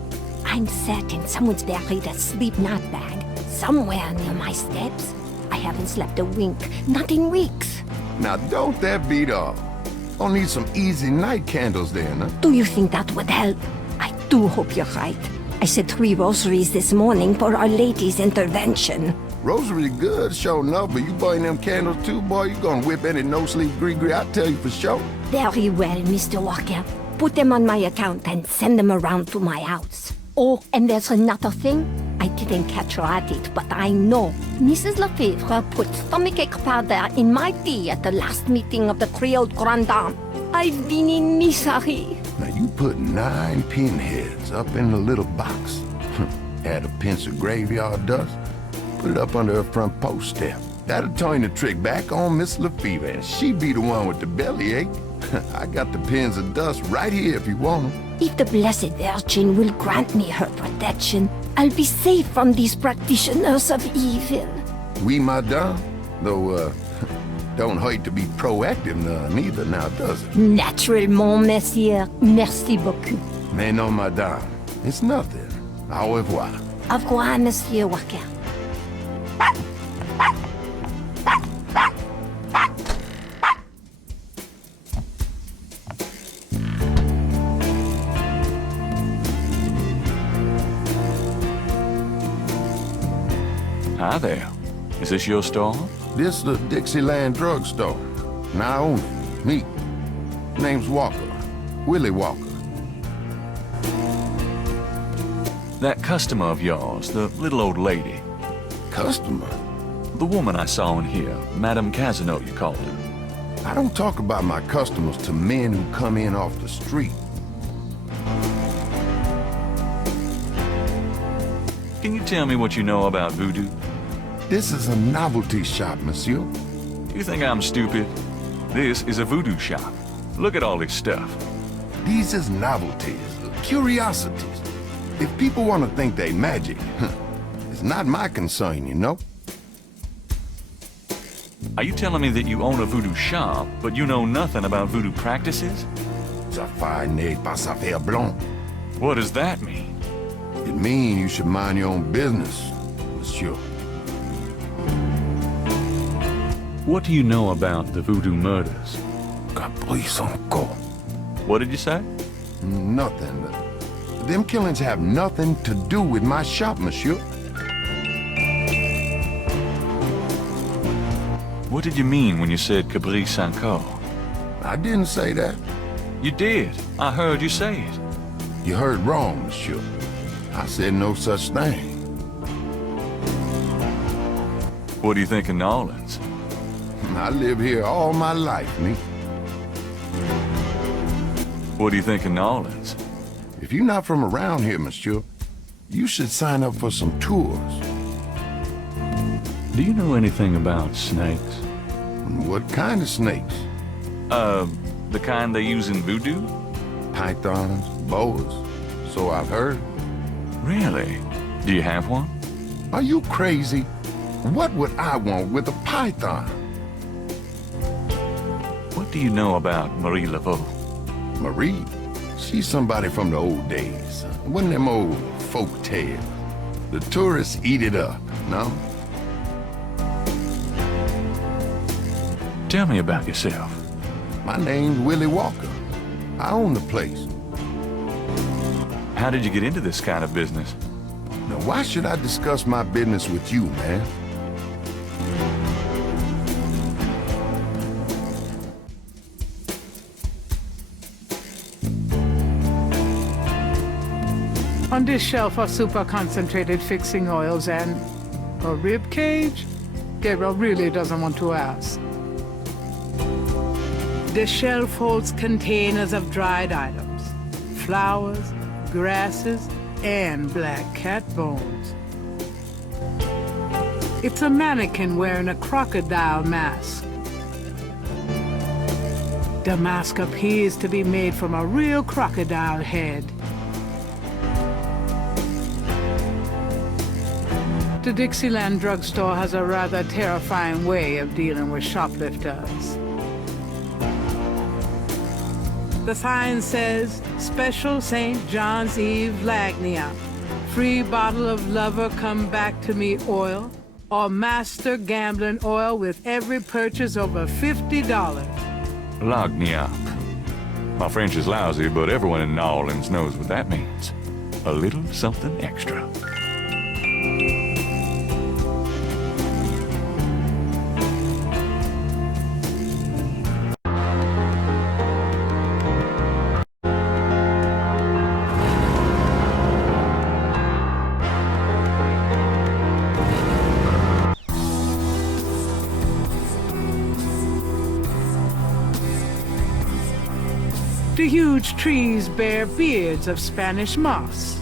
I'm certain someone's buried a sleep knot bag somewhere near my steps. I haven't slept a wink, not in weeks. Now, don't that beat all? I'll need some easy night candles then, huh? Do you think that would help? I do hope you're right. I said 3 rosaries this morning for Our Lady's intervention. Rosary good, sure enough, but you burn them candles too, boy, you gonna whip any no-sleep gree-gree, I tell you for sure. Very well, Mr. Walker. put them on my account and send them around to my house. Oh, and there's another thing. I didn't catch her at it, but I know. Mrs. Lefebvre put stomachache powder in my tea at the last meeting of the Creole Grand Dame. I've been in misery. Now you put 9 pinheads up in a little box. Add a pinch of graveyard dust. Put it up under her front post step. That'll turn the trick back on Miss Lefebvre, and she be the one with the bellyache. I got the pins of dust right here if you want them. If the Blessed Virgin will grant me her protection, I'll be safe from these practitioners of evil. Oui, madame. Though, don't hurt to be proactive neither now, does it? Naturellement, monsieur. Merci beaucoup. Mais non, madame. It's nothing. Au revoir. Au revoir, monsieur Walker. Hi there. Is this your store? This the Dixieland drugstore. And I own it. Me. Name's Walker. Willie Walker. That customer of yours, the little old lady. Customer? The woman I saw in here, Madame Casino, you called her. I don't talk about my customers to men who come in off the street. Can you tell me what you know about voodoo? This is a novelty shop, monsieur. You think I'm stupid? This is a voodoo shop. Look at all this stuff. These is novelties, curiosities. If people want to think they magic, it's not my concern, you know? Are you telling me that you own a voodoo shop, but you know nothing about voodoo practices? Ça n'est pas affaire blanc. What does that mean? It means you should mind your own business, monsieur. What do you know about the voodoo murders? Caprice encore. What did you say? Nothing. Them killings have nothing to do with my shop, monsieur. What did you mean when you said Caprice encore? I didn't say that. You did. I heard you say it. You heard wrong, monsieur. I said no such thing. What do you think of New Orleans? I live here all my life, me. What do you think of New Orleans? If you're not from around here, monsieur, you should sign up for some tours. Do you know anything about snakes? What kind of snakes? The kind they use in voodoo? Pythons, boas, so I've heard. Really? Do you have one? Are you crazy? What would I want with a python? What do you know about Marie Laveau? Marie? She's somebody from the old days. One of them old folk tales. The tourists eat it up, no? Tell me about yourself. My name's Willie Walker. I own the place. How did you get into this kind of business? Now, why should I discuss my business with you, man? On this shelf are super concentrated fixing oils and a rib cage? Gabriel really doesn't want to ask. The shelf holds containers of dried items, flowers, grasses, and black cat bones. It's a mannequin wearing a crocodile mask. The mask appears to be made from a real crocodile head. The Dixieland drugstore has a rather terrifying way of dealing with shoplifters. The sign says, Special St. John's Eve Lagnia, free bottle of Lover Come Back to Me oil, or Master Gambling oil with every purchase over $50. Lagnia. My French is lousy, but everyone in New Orleans knows what that means. A little something extra. huge trees bear beards of Spanish moss.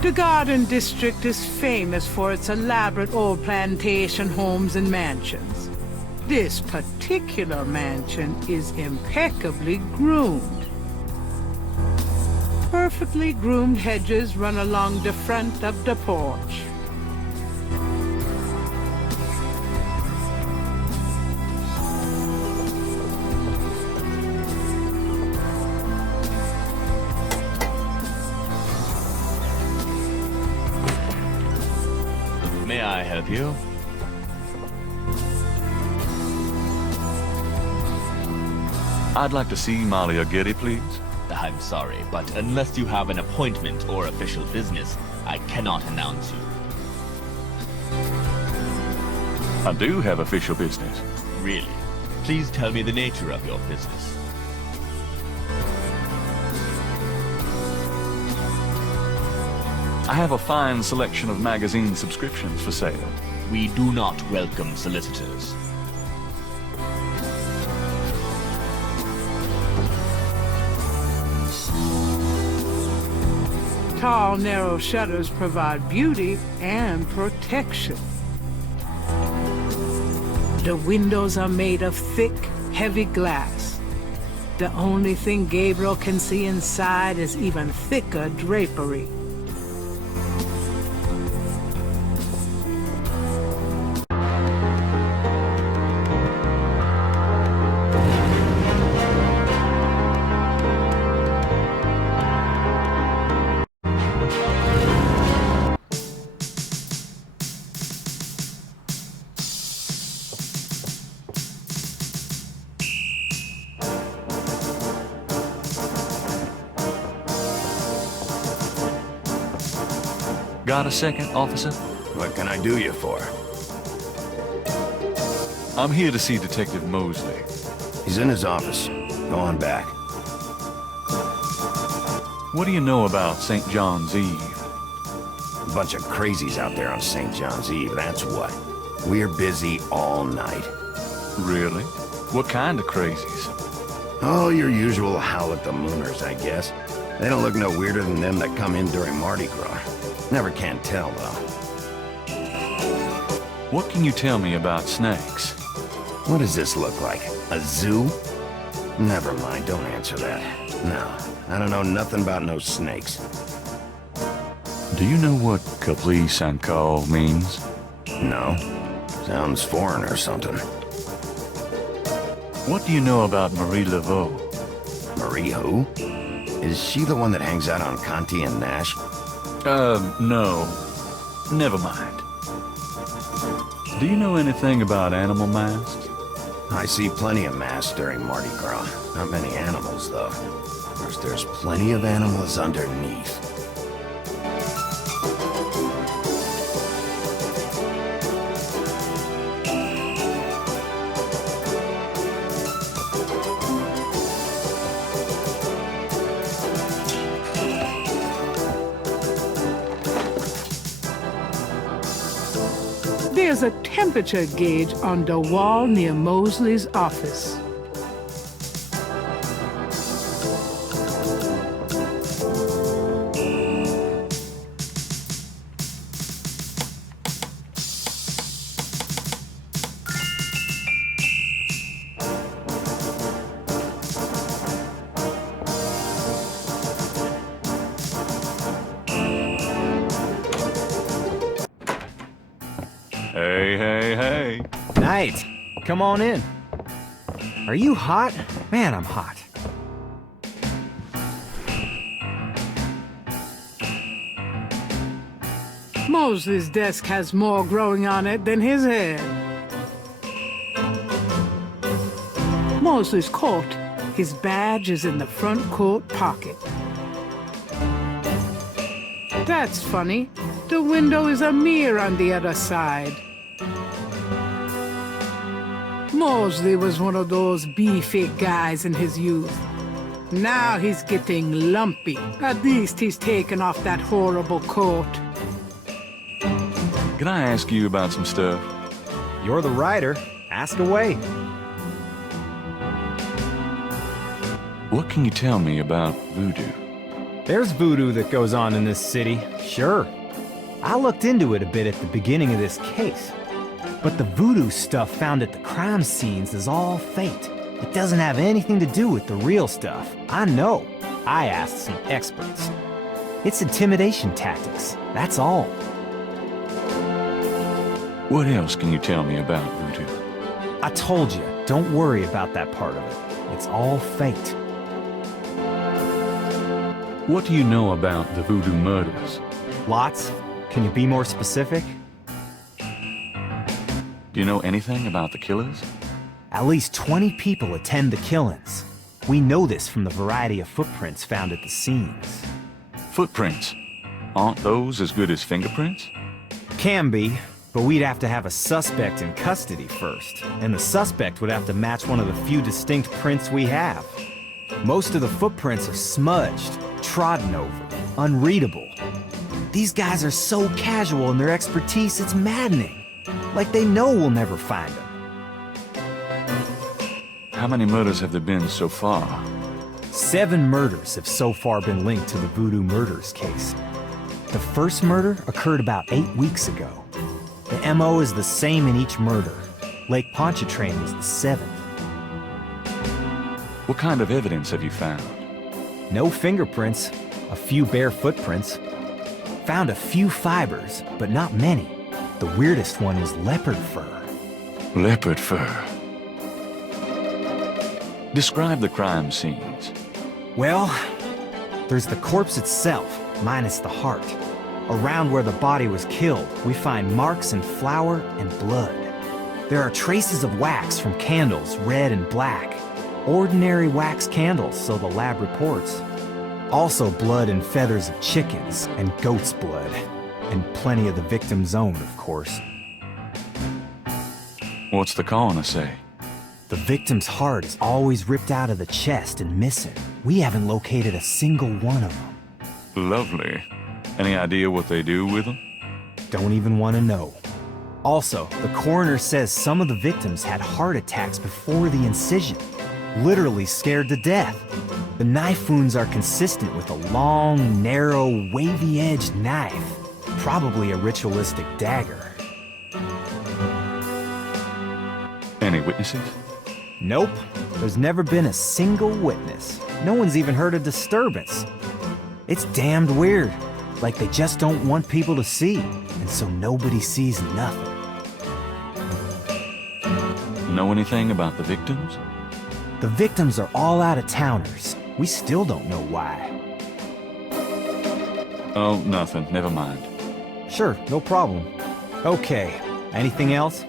The Garden District is famous for its elaborate old plantation homes and mansions. This particular mansion is impeccably groomed. Perfectly groomed hedges run along the front of the porch. May I help you? I'd like to see Malia Getty, please. I'm sorry, but unless you have an appointment or official business, I cannot announce you. I do have official business. Really? Please tell me the nature of your business. I have a fine selection of magazine subscriptions for sale. We do not welcome solicitors. Tall, narrow shutters provide beauty and protection. The windows are made of thick, heavy glass. The only thing Gabriel can see inside is even thicker drapery. Got a second, officer? What can I do you for? I'm here to see Detective Mosley. He's in his office. Go on back. What do you know about St. John's Eve? A bunch of crazies out there on St. John's Eve, that's what. We're busy all night. Really? What kind of crazies? Oh, your usual howl at the mooners, I guess. They don't look no weirder than them that come in during Mardi Gras. Never can tell, though. What can you tell me about snakes? What does this look like? A zoo? Never mind, don't answer that. No, I don't know nothing about no snakes. Do you know what Capli Sankal means? No. Sounds foreign or something. What do you know about Marie Laveau? Marie who? Is she the one that hangs out on Conti and Nash? No. Never mind. Do you know anything about animal masks? I see plenty of masks during Mardi Gras. Not many animals, though. Of course, there's plenty of animals underneath. There's a temperature gauge on the wall near Mosley's office. Hey. Knight, come on in. Are you hot? Man, I'm hot. Mosley's desk has more growing on it than his head. Mosley's coat. His badge is in the front coat pocket. That's funny. The window is a mirror on the other side. Mosley was one of those beefy guys in his youth. Now he's getting lumpy. At least he's taken off that horrible coat. Can I ask you about some stuff? You're the writer. Ask away. What can you tell me about voodoo? There's voodoo that goes on in this city, sure. I looked into it a bit at the beginning of this case. But the voodoo stuff found at the crime scenes is all fake. It doesn't have anything to do with the real stuff. I know. I asked some experts. It's intimidation tactics, that's all. What else can you tell me about voodoo? I told you, don't worry about that part of it. It's all fate. What do you know about the voodoo murders? Lots. Can you be more specific? Do you know anything about the killers? At least 20 people attend the killings. We know this from the variety of footprints found at the scenes. Footprints? Aren't those as good as fingerprints? Can be, but we'd have to have a suspect in custody first, and the suspect would have to match one of the few distinct prints we have. Most of the footprints are smudged, trodden over, unreadable. These guys are so casual in their expertise, it's maddening. Like they know we'll never find them. How many murders have there been so far? 7 murders have so far been linked to the voodoo murders case. The first murder occurred about 8 weeks ago. The MO is the same in each murder. Lake Pontchartrain was the 7th. What kind of evidence have you found? No fingerprints, a few bare footprints. Found a few fibers, but not many. The weirdest one was leopard fur. Leopard fur. Describe the crime scenes. Well, there's the corpse itself, minus the heart. Around where the body was killed, we find marks and flour and blood. There are traces of wax from candles, red and black. Ordinary wax candles, so the lab reports. Also blood and feathers of chickens, and goat's blood. And plenty of the victim's own, of course. What's the coroner say? The victim's heart is always ripped out of the chest and missing. We haven't located a single one of them. Lovely. Any idea what they do with them? Don't even want to know. Also, the coroner says some of the victims had heart attacks before the incision. Literally scared to death. The knife wounds are consistent with a long, narrow, wavy-edged knife. Probably a ritualistic dagger. Any witnesses? Nope. There's never been a single witness. No one's even heard a disturbance. It's damned weird. Like they just don't want people to see. And so nobody sees nothing. Know anything about the victims? The victims are all out-of-towners. We still don't know why. Oh, nothing. Never mind. Sure, no problem. Okay, anything else?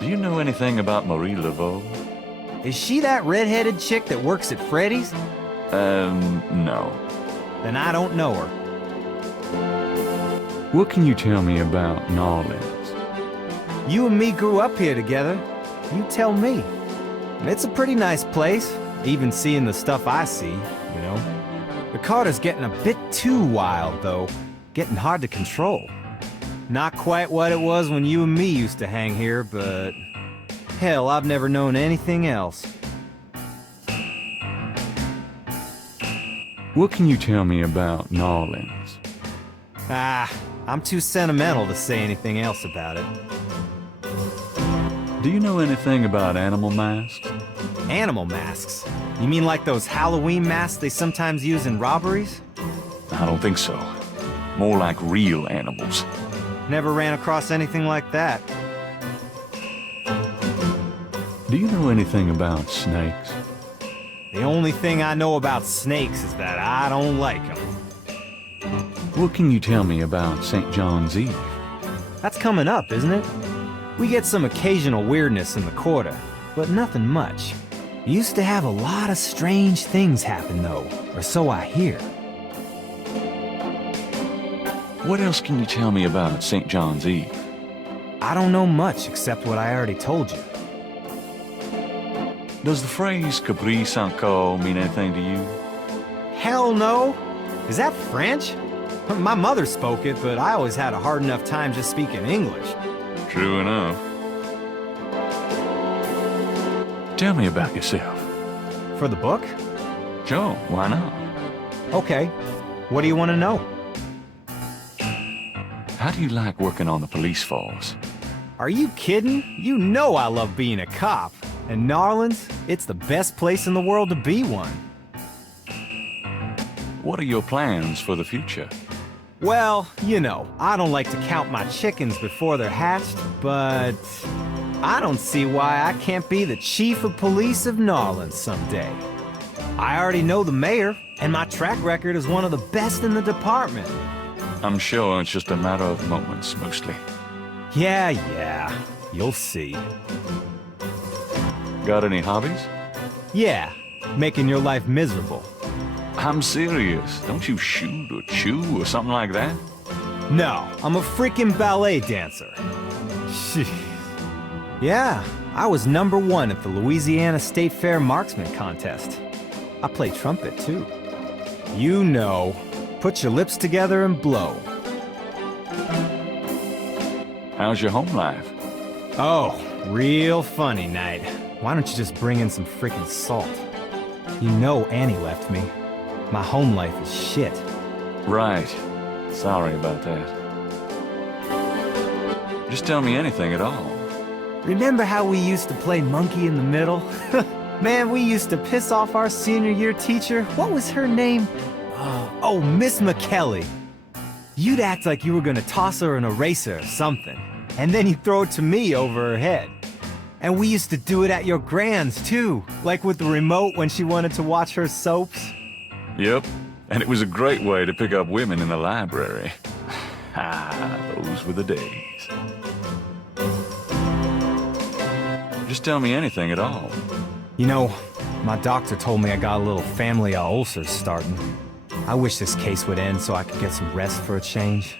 Do you know anything about Marie Laveau? Is she that red-headed chick that works at Freddy's? No. Then I don't know her. What can you tell me about New Orleans? You and me grew up here together. You tell me. It's a pretty nice place, even seeing the stuff I see, you know. The Carter's getting a bit too wild, though. Getting hard to control. Not quite what it was when you and me used to hang here, but... hell, I've never known anything else. What can you tell me about New Orleans? I'm too sentimental to say anything else about it. Do you know anything about animal masks? Animal masks? You mean like those Halloween masks they sometimes use in robberies? I don't think so. More like real animals. Never ran across anything like that. Do you know anything about snakes? The only thing I know about snakes is that I don't like them. What can you tell me about St. John's Eve? That's coming up, isn't it? We get some occasional weirdness in the quarter, but nothing much. Used to have a lot of strange things happen, though, or so I hear. What else can you tell me about St. John's Eve? I don't know much except what I already told you. Does the phrase Caprice encore mean anything to you? Hell no! Is that French? My mother spoke it, but I always had a hard enough time just speaking English. True enough. Tell me about yourself. For the book? Sure, why not? Okay. What do you want to know? How do you like working on the police force? Are you kidding? You know I love being a cop. And Narlands, it's the best place in the world to be one. What are your plans for the future? Well, you know, I don't like to count my chickens before they're hatched, but I don't see why I can't be the chief of police of Narlands someday. I already know the mayor, and my track record is one of the best in the department. I'm sure it's just a matter of moments, mostly. Yeah, you'll see. Got any hobbies? Yeah, making your life miserable. I'm serious. Don't you shoot or chew or something like that? No, I'm a freaking ballet dancer. Yeah, I was #1 at the Louisiana State Fair Marksman Contest. I play trumpet, too. You know, put your lips together and blow. How's your home life? Oh, real funny, Knight. Why don't you just bring in some freaking salt? You know Annie left me. My home life is shit. Right. Sorry about that. Just tell me anything at all. Remember how we used to play monkey in the middle? Man, we used to piss off our senior year teacher. What was her name? Oh, Miss McKelly. You'd act like you were gonna toss her an eraser or something, and then you'd throw it to me over her head. And we used to do it at your grand's, too, like with the remote when she wanted to watch her soaps. Yep, and it was a great way to pick up women in the library. Those were the days. Just tell me anything at all. You know, my doctor told me I got a little family of ulcers starting. I wish this case would end so I could get some rest for a change.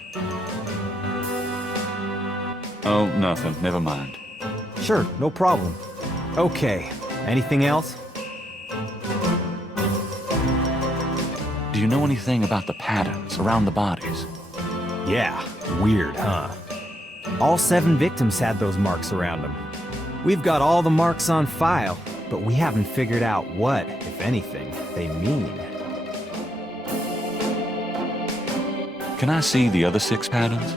Oh, nothing. Never mind. Sure, no problem. Okay, anything else? Do you know anything about the patterns around the bodies? Yeah, weird, huh? All 7 victims had those marks around them. We've got all the marks on file, but we haven't figured out what, if anything, they mean. Can I see the other 6 patterns?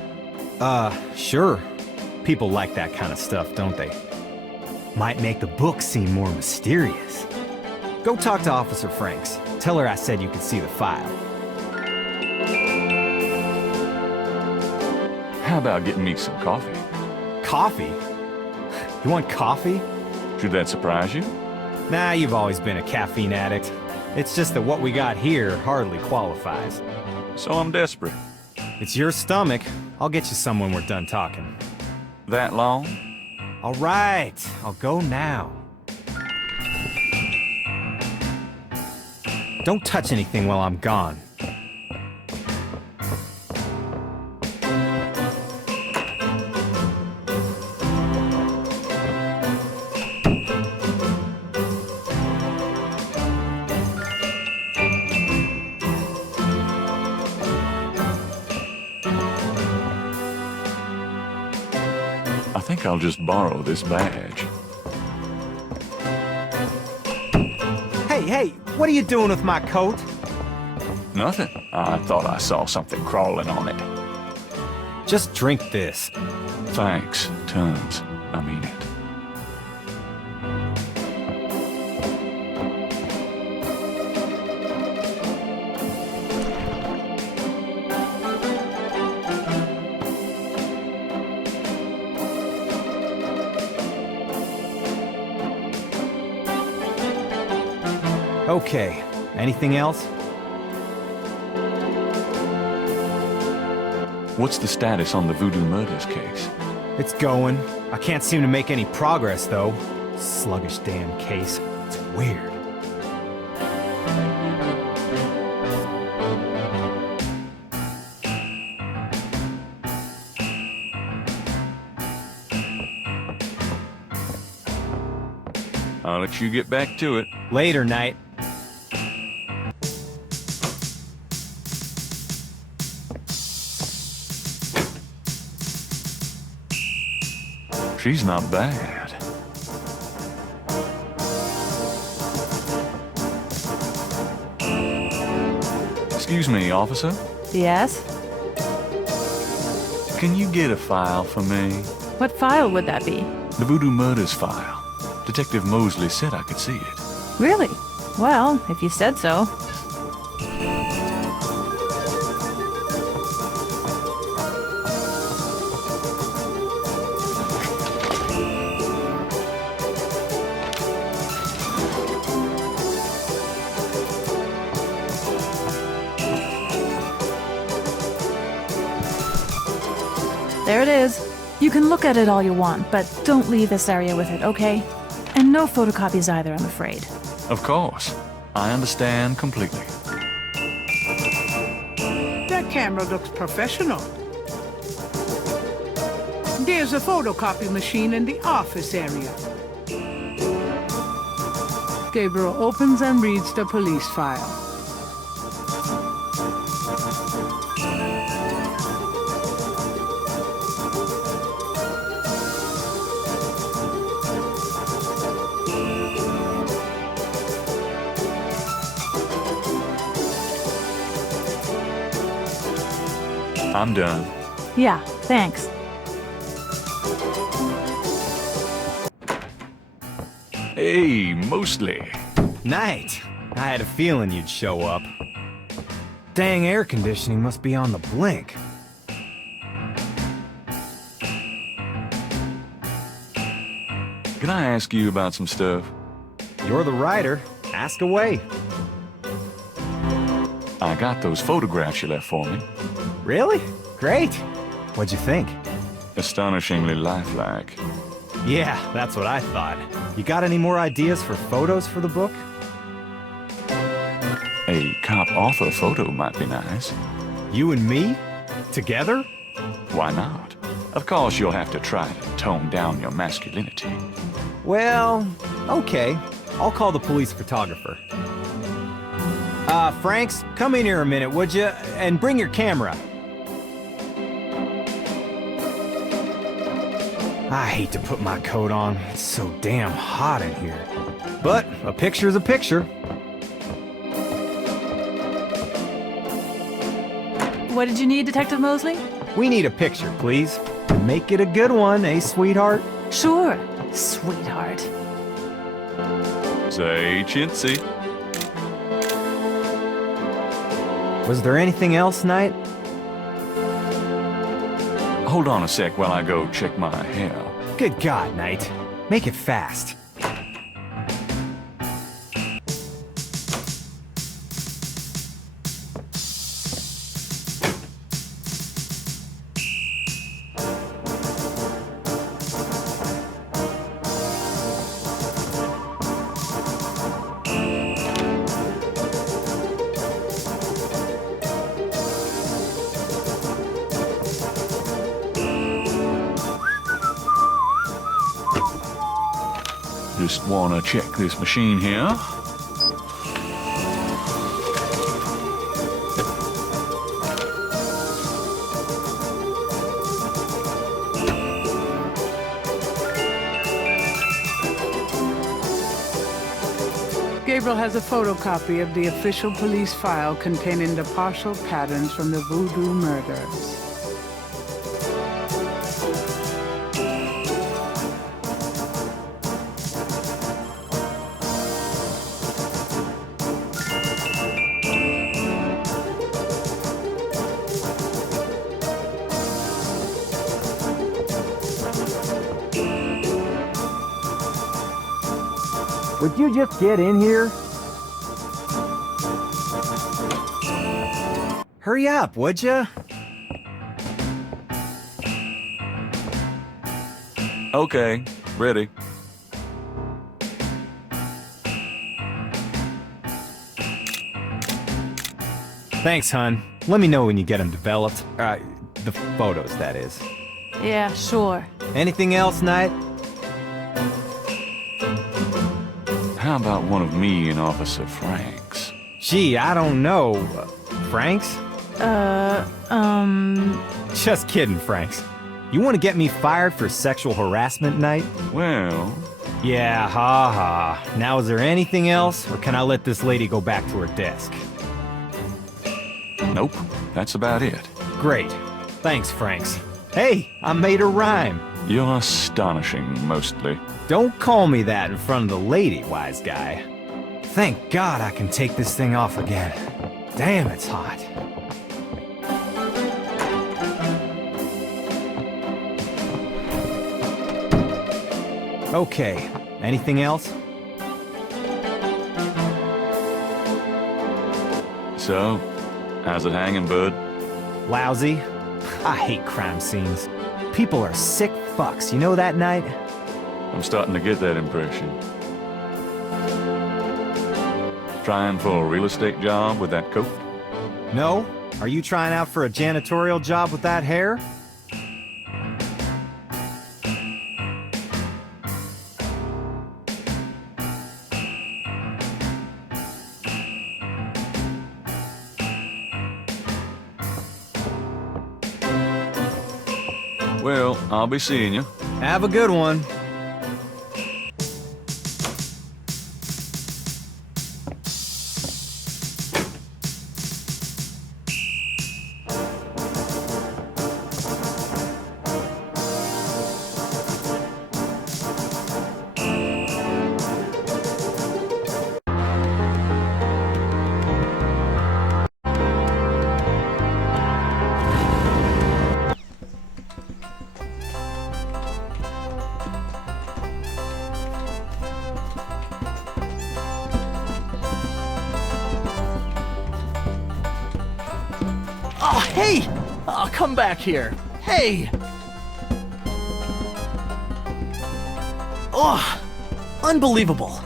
Sure. People like that kind of stuff, don't they? Might make the book seem more mysterious. Go talk to Officer Franks. Tell her I said you could see the file. How about getting me some coffee? Coffee? You want coffee? Should that surprise you? Nah, you've always been a caffeine addict. It's just that what we got here hardly qualifies. So I'm desperate. It's your stomach. I'll get you some when we're done talking. That long? All right, I'll go now. Don't touch anything while I'm gone. I think I'll just borrow this badge. Hey, what are you doing with my coat? Nothing. I thought I saw something crawling on it. Just drink this. Thanks, tons. I mean it. Okay, anything else? What's the status on the Voodoo Murders case? It's going. I can't seem to make any progress, though. Sluggish damn case. It's weird. I'll let you get back to it. Later, Knight. She's not bad. Excuse me, officer. Yes? Can you get a file for me? What file would that be? The Voodoo Murders file. Detective Mosley said I could see it. Really? Well, if you said so. There it is. You can look at it all you want, but don't leave this area with it, okay? And no photocopies either, I'm afraid. Of course. I understand completely. That camera looks professional. There's a photocopy machine in the office area. Gabriel opens and reads the police file. I'm done. Yeah, thanks. Hey, Mosley. Night. I had a feeling you'd show up. Dang air conditioning must be on the blink. Can I ask you about some stuff? You're the writer. Ask away. I got those photographs you left for me. Really? Great. What'd you think? Astonishingly lifelike. Yeah, that's what I thought. You got any more ideas for photos for the book? A cop-author photo might be nice. You and me? Together? Why not? Of course you'll have to try to tone down your masculinity. Well, okay. I'll call the police photographer. Franks, come in here a minute, would you? And bring your camera. I hate to put my coat on. It's so damn hot in here. But a picture's a picture. What did you need, Detective Mosley? We need a picture, please. Make it a good one, eh, sweetheart? Sure, sweetheart. Say chintzy. Was there anything else, Knight? Hold on a sec while I go check my hair. Good God, Knight. Make it fast. Just wanna check this machine here. Gabriel has a photocopy of the official police file containing the partial patterns from the Voodoo murders. Would you just get in here? Hurry up, would you? Okay, ready. Thanks, hon. Let me know when you get them developed. The photos, that is. Yeah, sure. Anything else, Knight? How about one of me and Officer Franks? Gee, I don't know. Franks? Just kidding, Franks. You want to get me fired for sexual harassment, Knight? Well... Yeah, ha. Now, is there anything else, or can I let this lady go back to her desk? Nope, that's about it. Great. Thanks, Franks. Hey, I made a rhyme. You're astonishing, mostly. Don't call me that in front of the lady, wise guy. Thank God I can take this thing off again. Damn, it's hot. Okay, anything else? So, how's it hanging, bud? Lousy. I hate crime scenes. People are sick fucks, you know that, Knight? I'm starting to get that impression. Trying for a real estate job with that coat? No? Are you trying out for a janitorial job with that hair? Well, I'll be seeing you. Have a good one. Oh, hey! Oh, come back here. Hey! Oh, unbelievable.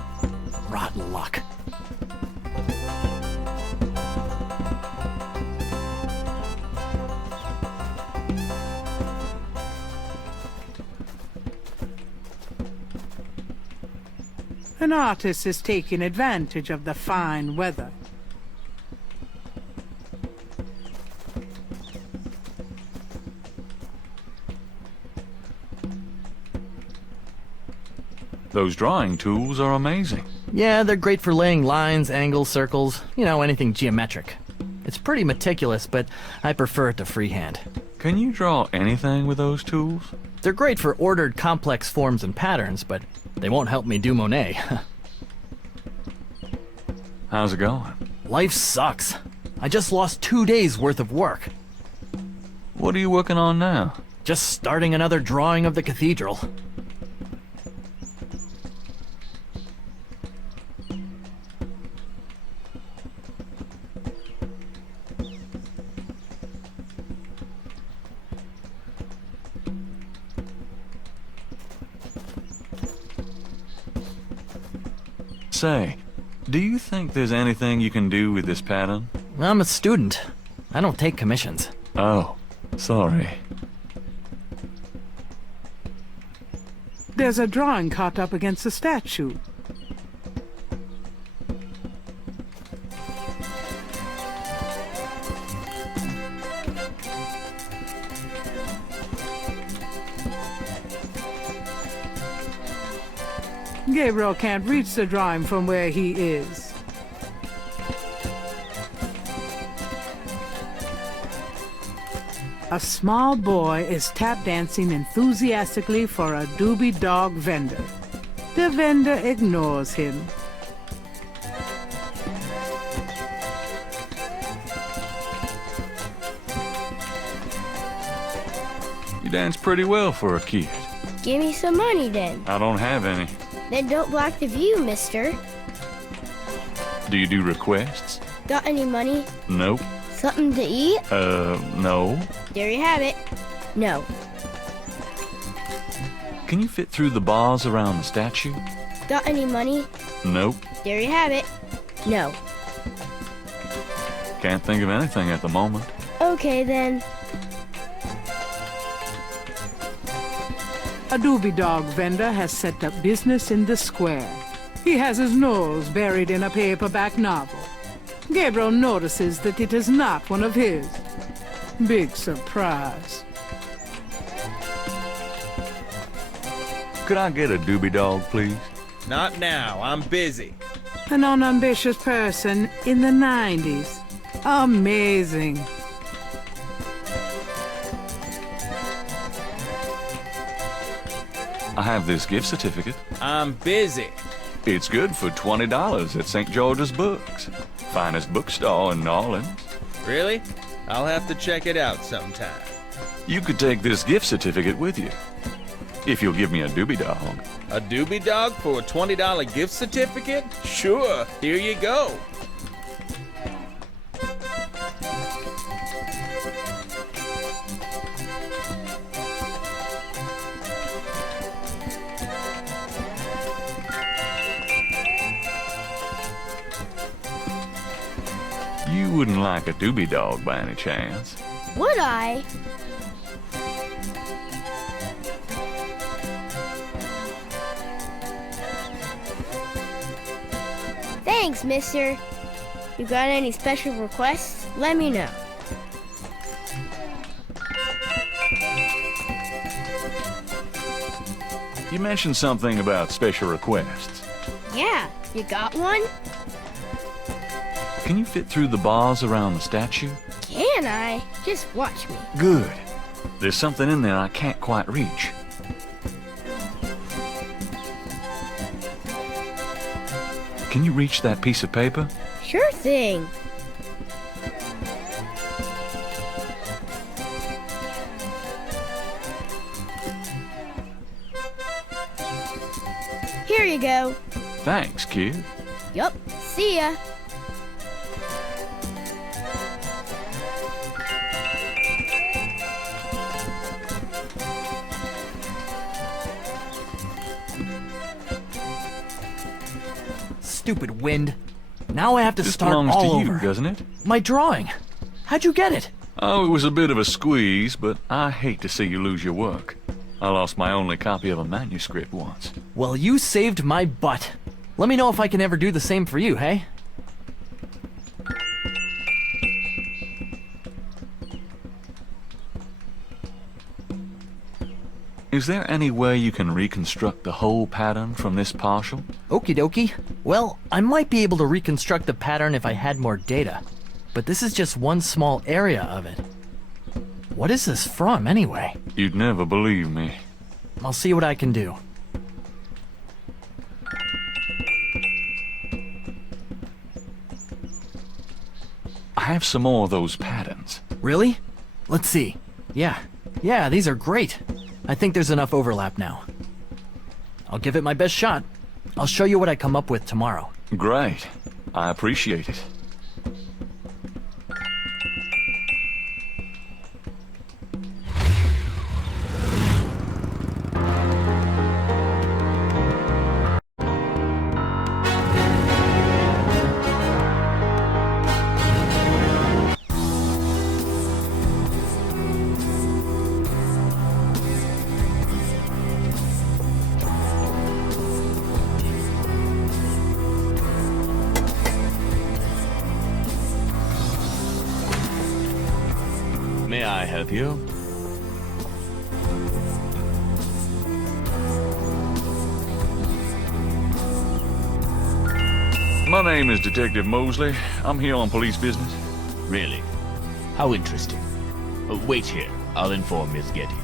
Rotten luck. An artist is taking advantage of the fine weather. Those drawing tools are amazing. Yeah, they're great for laying lines, angles, circles, you know, anything geometric. It's pretty meticulous, but I prefer it to freehand. Can you draw anything with those tools? They're great for ordered, complex forms and patterns, but they won't help me do Monet. How's it going? Life sucks. I just lost 2 days worth of work. What are you working on now? Just starting another drawing of the cathedral. Say, do you think there's anything you can do with this pattern? I'm a student. I don't take commissions. Oh, sorry. There's a drawing caught up against a statue. Gabriel can't reach the drawing from where he is. A small boy is tap dancing enthusiastically for a doobie dog vendor. The vendor ignores him. You dance pretty well for a kid. Give me some money then. I don't have any. Then don't block the view, mister. Do you do requests? Got any money? Nope. Something to eat? No. There you have it. No. Can you fit through the bars around the statue? Got any money? Nope. There you have it. No. Can't think of anything at the moment. Okay then. A doobie dog vendor has set up business in the square. He has his nose buried in a paperback novel. Gabriel notices that it is not one of his. Big surprise. Could I get a doobie dog, please? Not now. I'm busy. An unambitious person in the 90s. Amazing. I have this gift certificate. I'm busy. It's good for $20 at St. George's Books. Finest bookstore in New Orleans. Really? I'll have to check it out sometime. You could take this gift certificate with you. If you'll give me a doobie dog. A doobie dog for a $20 gift certificate? Sure, here you go. You wouldn't like a doobie dog by any chance. Would I? Thanks, mister. You got any special requests? Let me know. You mentioned something about special requests. Yeah, you got one? Can you fit through the bars around the statue? Can I? Just watch me. Good. There's something in there I can't quite reach. Can you reach that piece of paper? Sure thing. Here you go. Thanks, kid. Yup. See ya. Stupid wind. Now I have to This start belongs all to you, over. doesn't it? My drawing. How'd you get it? Oh, it was a bit of a squeeze, but I hate to see you lose your work. I lost my only copy of a manuscript once. Well, you saved my butt. Let me know if I can ever do the same for you, hey? Is there any way you can reconstruct the whole pattern from this partial? Okie dokie. Well, I might be able to reconstruct the pattern if I had more data. But this is just one small area of it. What is this from, anyway? You'd never believe me. I'll see what I can do. I have some more of those patterns. Really? Let's see. Yeah, these are great. I think there's enough overlap now. I'll give it my best shot. I'll show you what I come up with tomorrow. Great. I appreciate it. May I help you? My name is Detective Mosley. I'm here on police business. Really? How interesting. Wait here. I'll inform Miss Getty.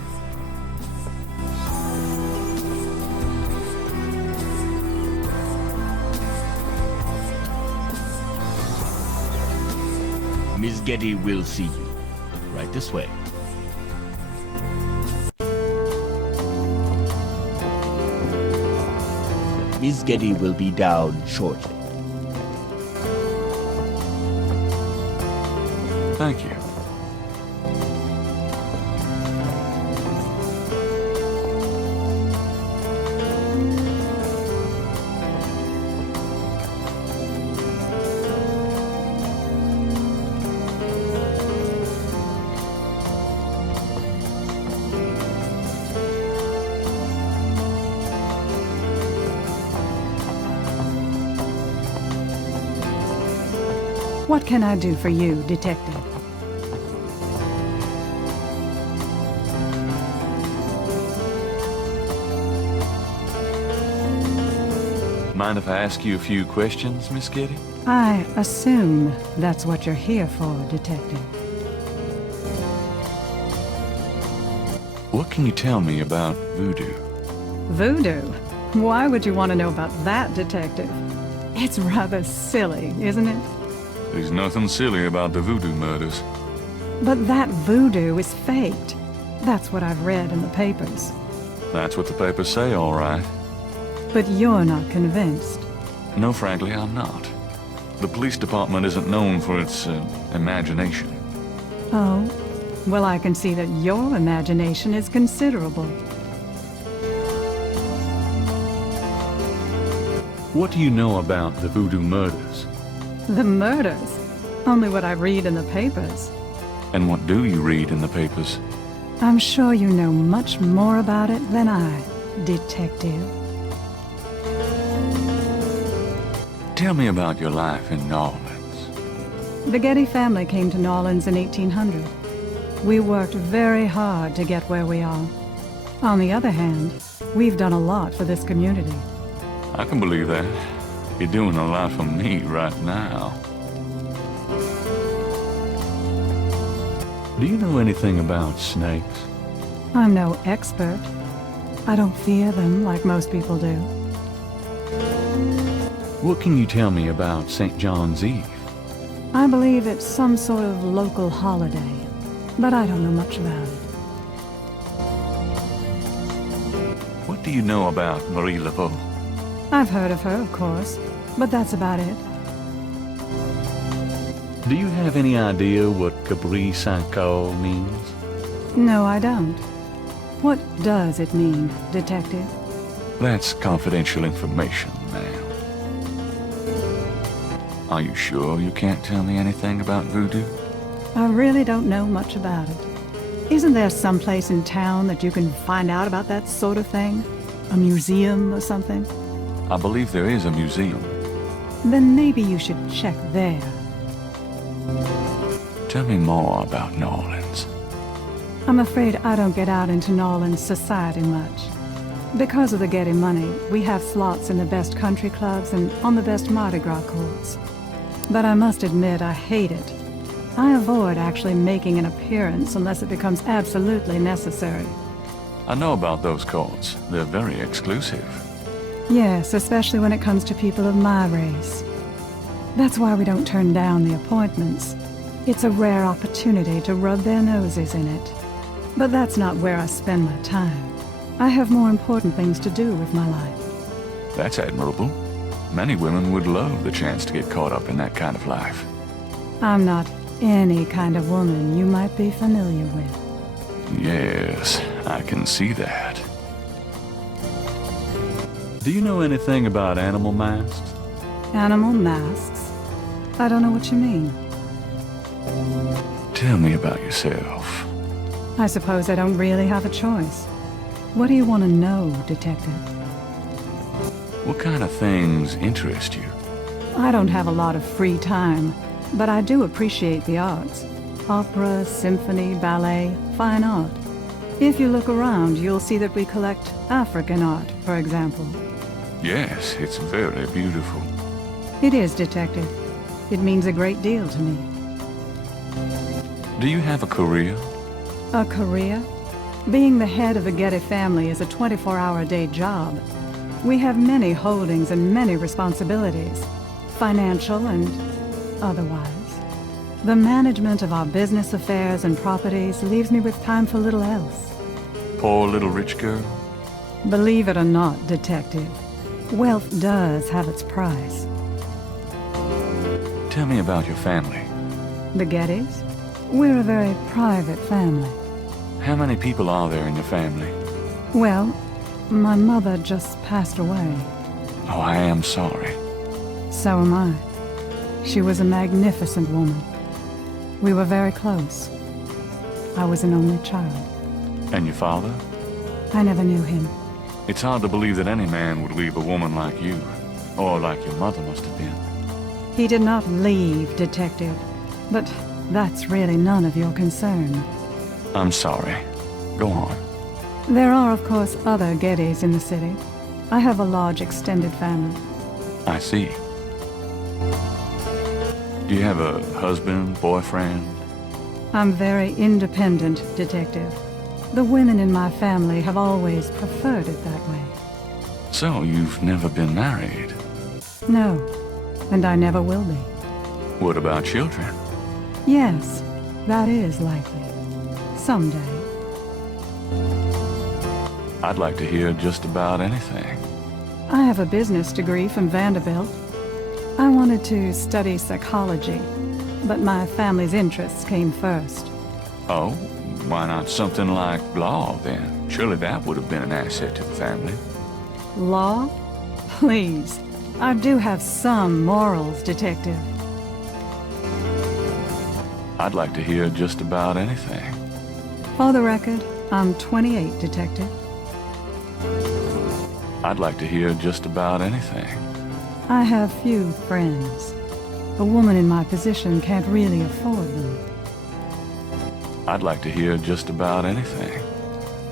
Miss Getty will see you. Right this way. Miss Getty will be down shortly. Thank you. What can I do for you, Detective? Mind if I ask you a few questions, Miss Getty? I assume that's what you're here for, Detective. What can you tell me about voodoo? Voodoo? Why would you want to know about that, Detective? It's rather silly, isn't it? There's nothing silly about the voodoo murders. But that voodoo is faked. That's what I've read in the papers. That's what the papers say, all right. But you're not convinced. No, frankly, I'm not. The police department isn't known for its imagination. Oh? Well, I can see that your imagination is considerable. What do you know about the voodoo murders? The murders? Only what I read in the papers. And what do you read in the papers? I'm sure you know much more about it than I, Detective. Tell me about your life in New Orleans. The Getty family came to New Orleans in 1800. We worked very hard to get where we are. On the other hand, we've done a lot for this community. I can believe that. You're doing a lot for me right now. Do you know anything about snakes? I'm no expert. I don't fear them like most people do. What can you tell me about St. John's Eve? I believe it's some sort of local holiday, but I don't know much about it. What do you know about Marie Laveau? I've heard of her, of course, but that's about it. Do you have any idea what Capri Saint-Caux means? No, I don't. What does it mean, Detective? That's confidential information, ma'am. Are you sure you can't tell me anything about voodoo? I really don't know much about it. Isn't there some place in town that you can find out about that sort of thing? A museum or something? I believe there is a museum. Then maybe you should check there. Tell me more about New Orleans. I'm afraid I don't get out into New Orleans society much. Because of the Getty money, we have slots in the best country clubs and on the best Mardi Gras courts. But I must admit I hate it. I avoid actually making an appearance unless it becomes absolutely necessary. I know about those courts. They're very exclusive. Yes, especially when it comes to people of my race. That's why we don't turn down the appointments. It's a rare opportunity to rub their noses in it. But that's not where I spend my time. I have more important things to do with my life. That's admirable. Many women would love the chance to get caught up in that kind of life. I'm not any kind of woman you might be familiar with. Yes, I can see that. Do you know anything about animal masks? Animal masks? I don't know what you mean. Tell me about yourself. I suppose I don't really have a choice. What do you want to know, Detective? What kind of things interest you? I don't have a lot of free time, but I do appreciate the arts. Opera, symphony, ballet, fine art. If you look around, you'll see that we collect African art, for example. Yes, it's very beautiful. It is, Detective. It means a great deal to me. Do you have a career? A career? Being the head of the Getty family is a 24-hour-a-day job. We have many holdings and many responsibilities, financial and otherwise. The management of our business affairs and properties leaves me with time for little else. Poor little rich girl? Believe it or not, Detective, wealth does have its price. Tell me about your family. The Gettys? We're a very private family. How many people are there in your family? Well, my mother just passed away. Oh, I am sorry. So am I. She was a magnificent woman. We were very close. I was an only child. And your father? I never knew him. It's hard to believe that any man would leave a woman like you, or like your mother must have been. He did not leave, Detective, but that's really none of your concern. I'm sorry. Go on. There are, of course, other Gettys in the city. I have a large extended family. I see. Do you have a husband, boyfriend? I'm very independent, Detective. The women in my family have always preferred it that way. So you've never been married? No, and I never will be. What about children? Yes, that is likely. Someday. I'd like to hear just about anything. I have a business degree from Vanderbilt. I wanted to study psychology, but my family's interests came first. Oh, why not something like law, then? Surely that would have been an asset to the family. Law? Please. I do have some morals, Detective. I'd like to hear just about anything. For the record, I'm 28, Detective. I'd like to hear just about anything. I have few friends. A woman in my position can't really afford them. I'd like to hear just about anything.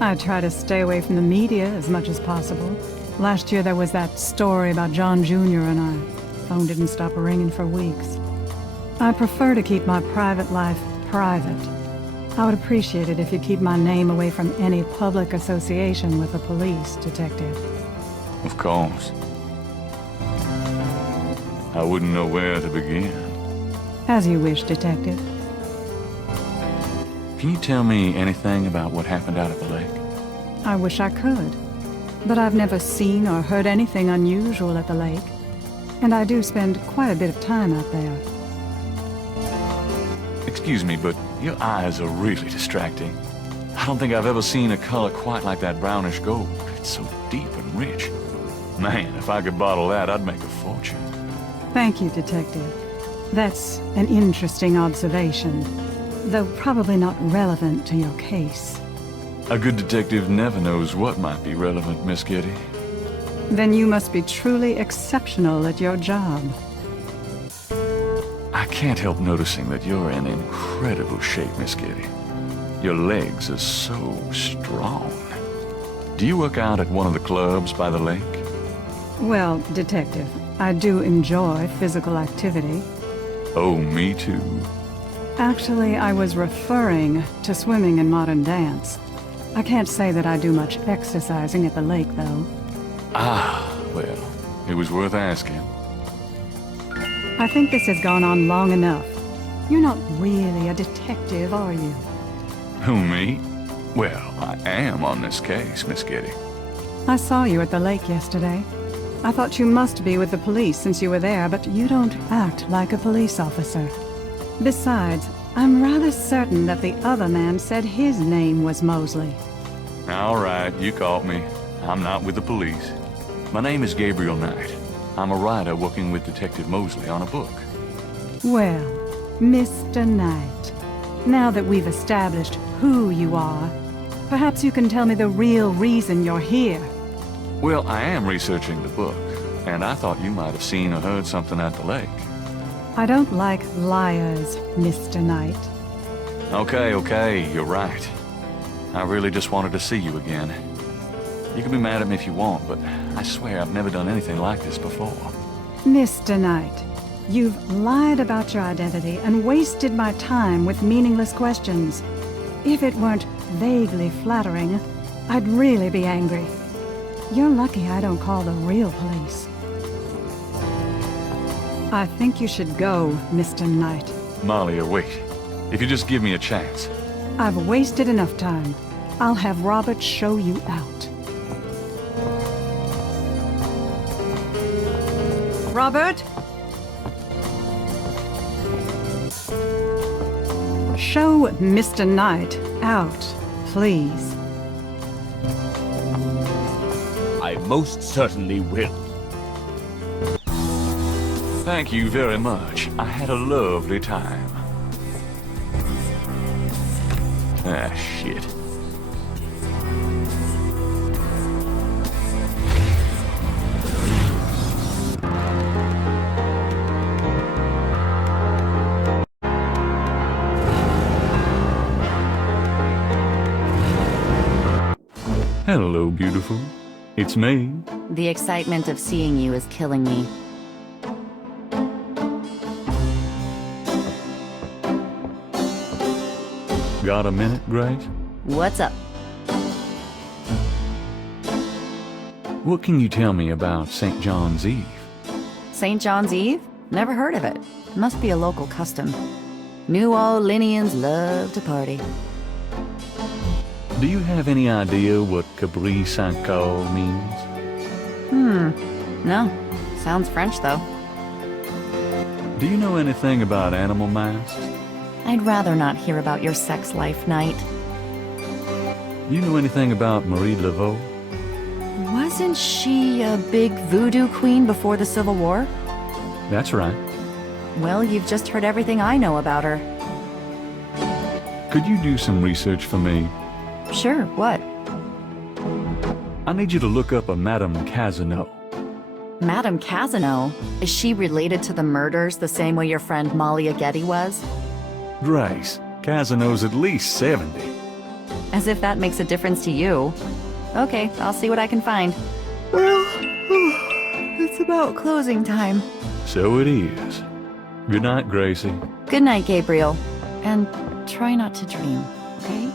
I try to stay away from the media as much as possible. Last year there was that story about John Jr. and I. Phone didn't stop ringing for weeks. I prefer to keep my private life private. I would appreciate it if you keep my name away from any public association with the police, Detective. Of course. I wouldn't know where to begin. As you wish, Detective. Can you tell me anything about what happened out at the lake? I wish I could. But I've never seen or heard anything unusual at the lake. And I do spend quite a bit of time out there. Excuse me, but your eyes are really distracting. I don't think I've ever seen a color quite like that brownish gold. It's so deep and rich. Man, if I could bottle that, I'd make a fortune. Thank you, Detective. That's an interesting observation, though probably not relevant to your case. A good detective never knows what might be relevant, Miss Kitty. Then you must be truly exceptional at your job. I can't help noticing that you're in incredible shape, Miss Kitty. Your legs are so strong. Do you work out at one of the clubs by the lake? Well, Detective, I do enjoy physical activity. Oh, me too. Actually, I was referring to swimming and modern dance. I can't say that I do much exercising at the lake, though. Ah, well, it was worth asking. I think this has gone on long enough. You're not really a detective, are you? Who, me? Well, I am on this case, Miss Kitty. I saw you at the lake yesterday. I thought you must be with the police since you were there, but you don't act like a police officer. Besides, I'm rather certain that the other man said his name was Mosley. All right, you caught me. I'm not with the police. My name is Gabriel Knight. I'm a writer working with Detective Mosley on a book. Well, Mr. Knight, now that we've established who you are, perhaps you can tell me the real reason you're here. Well, I am researching the book, and I thought you might have seen or heard something at the lake. I don't like liars, Mr. Knight. Okay, you're right. I really just wanted to see you again. You can be mad at me if you want, but I swear I've never done anything like this before. Mr. Knight, you've lied about your identity and wasted my time with meaningless questions. If it weren't vaguely flattering, I'd really be angry. You're lucky I don't call the real police. I think you should go, Mr. Knight. Malia, wait. If you just give me a chance. I've wasted enough time. I'll have Robert show you out. Robert? Show Mr. Knight out, please. I most certainly will. Thank you very much. I had a lovely time. Ah, shit. Hello, beautiful. It's me. The excitement of seeing you is killing me. Got a minute, Grace? What's up? What can you tell me about St. John's Eve? St. John's Eve? Never heard of it. Must be a local custom. New Orleanians love to party. Do you have any idea what Cabri Saint-Caux means? No. Sounds French, though. Do you know anything about animal masks? I'd rather not hear about your sex life, Knight. You know anything about Marie Laveau? Wasn't she a big voodoo queen before the Civil War? That's right. Well, you've just heard everything I know about her. Could you do some research for me? Sure, what? I need you to look up a Madame Casino. Madame Casino? Is she related to the murders the same way your friend Molly Aghetti was? Grace, Casino's at least 70. As if that makes a difference to you. Okay, I'll see what I can find. Well, it's about closing time. So it is. Good night, Gracie. Good night, Gabriel. And try not to dream, okay?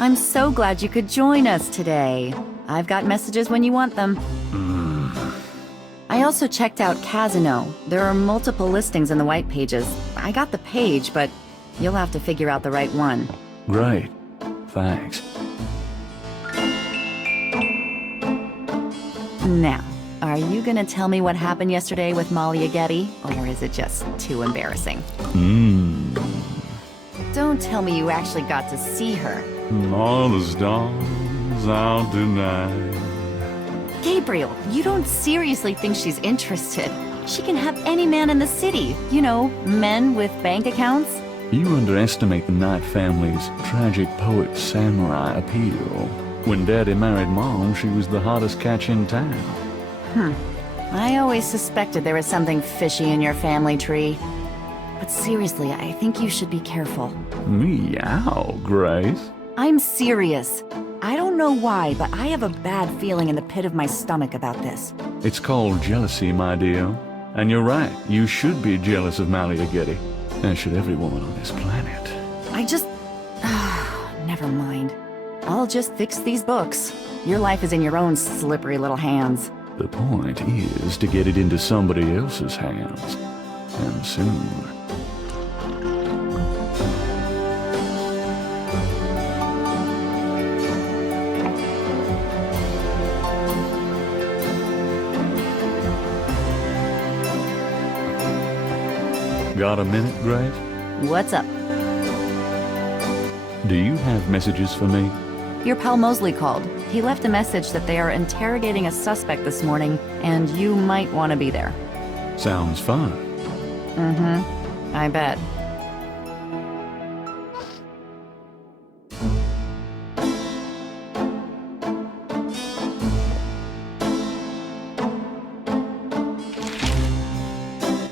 I'm so glad you could join us today. I've got messages when you want them. I also checked out Casino. There are multiple listings in the white pages. I got the page, but you'll have to figure out the right one. Great. Thanks. Now, are you gonna tell me what happened yesterday with Molly Aghetti, or is it just too embarrassing? Don't tell me you actually got to see her. All the stars out tonight. Gabriel, you don't seriously think she's interested. She can have any man in the city. You know, men with bank accounts. You underestimate the Knight family's tragic poet samurai appeal. When Daddy married Mom, she was the hottest catch in town. I always suspected there was something fishy in your family tree. But seriously, I think you should be careful. Meow, Grace. I'm serious. I don't know why, but I have a bad feeling in the pit of my stomach about this. It's called jealousy, my dear. And you're right, you should be jealous of Molly Aghetti. As should every woman on this planet. I just... never mind. I'll just fix these books. Your life is in your own slippery little hands. The point is to get it into somebody else's hands. And soon. Got a minute, Grace? What's up? Do you have messages for me? Your pal Mosley called. He left a message that they are interrogating a suspect this morning, and you might want to be there. Sounds fun. Mm-hmm. I bet.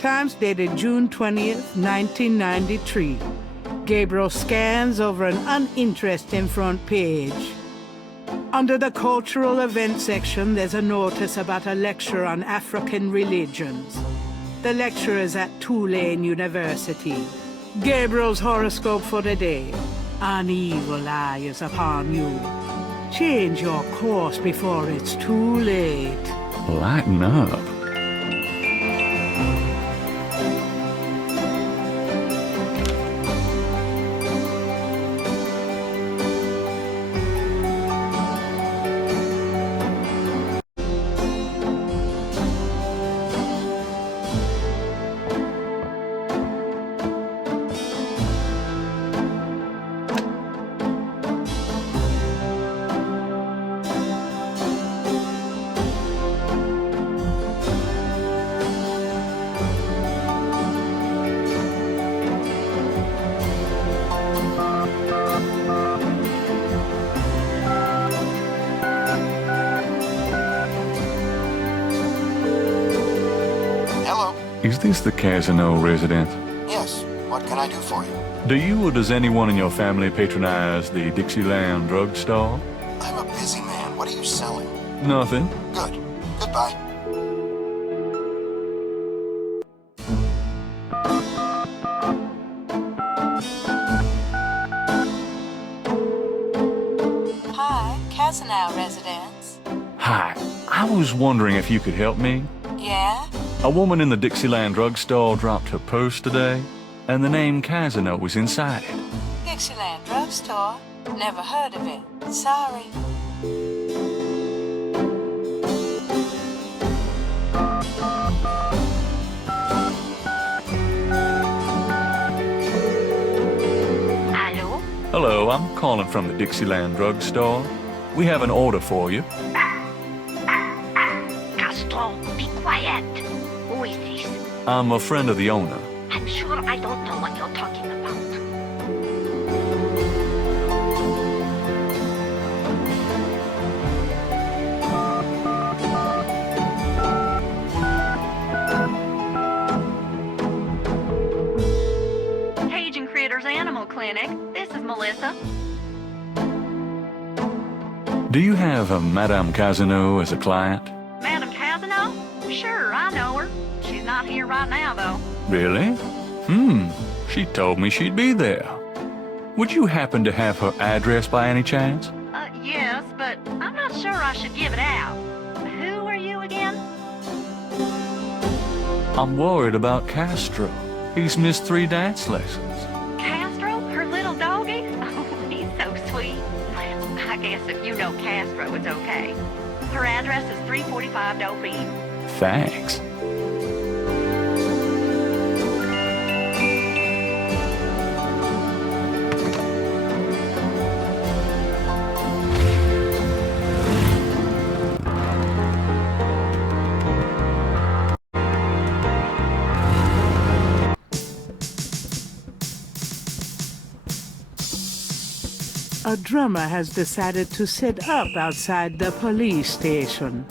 Times dated June 20th, 1993. Gabriel scans over an uninteresting front page. Under the cultural events section, there's a notice about a lecture on African religions. The lecture is at Tulane University. Gabriel's horoscope for the day. An evil eye is upon you. Change your course before it's too late. Lighten up. Is this the Casino resident? Yes. What can I do for you? Do you or does anyone in your family patronize the Dixieland drugstore? I'm a busy man. What are you selling? Nothing. Good. Goodbye. Hi, Casino residents. Hi. I was wondering if you could help me. Yeah? A woman in the Dixieland drugstore dropped her purse today, and the name Casino was inside it. Dixieland drugstore? Never heard of it. Sorry. Hello? Hello, I'm calling from the Dixieland drugstore. We have an order for you. Castro, be quiet. Who is this? I'm a friend of the owner. I'm sure I don't know what you're talking about. Cajun Critters Animal Clinic. This is Melissa. Do you have a Madame Casino as a client? Madam Casino? Sure, I know her. She's not here right now, though. Really? She told me she'd be there. Would you happen to have her address by any chance? Yes, but I'm not sure I should give it out. Who are you again? I'm worried about Castro. He's missed 3 dance lessons. Castro? Her little doggy? Oh, he's so sweet. Well, I guess if you know Castro, it's okay. Her address is 345 Dauphine. Thanks. A drummer has decided to set up outside the police station.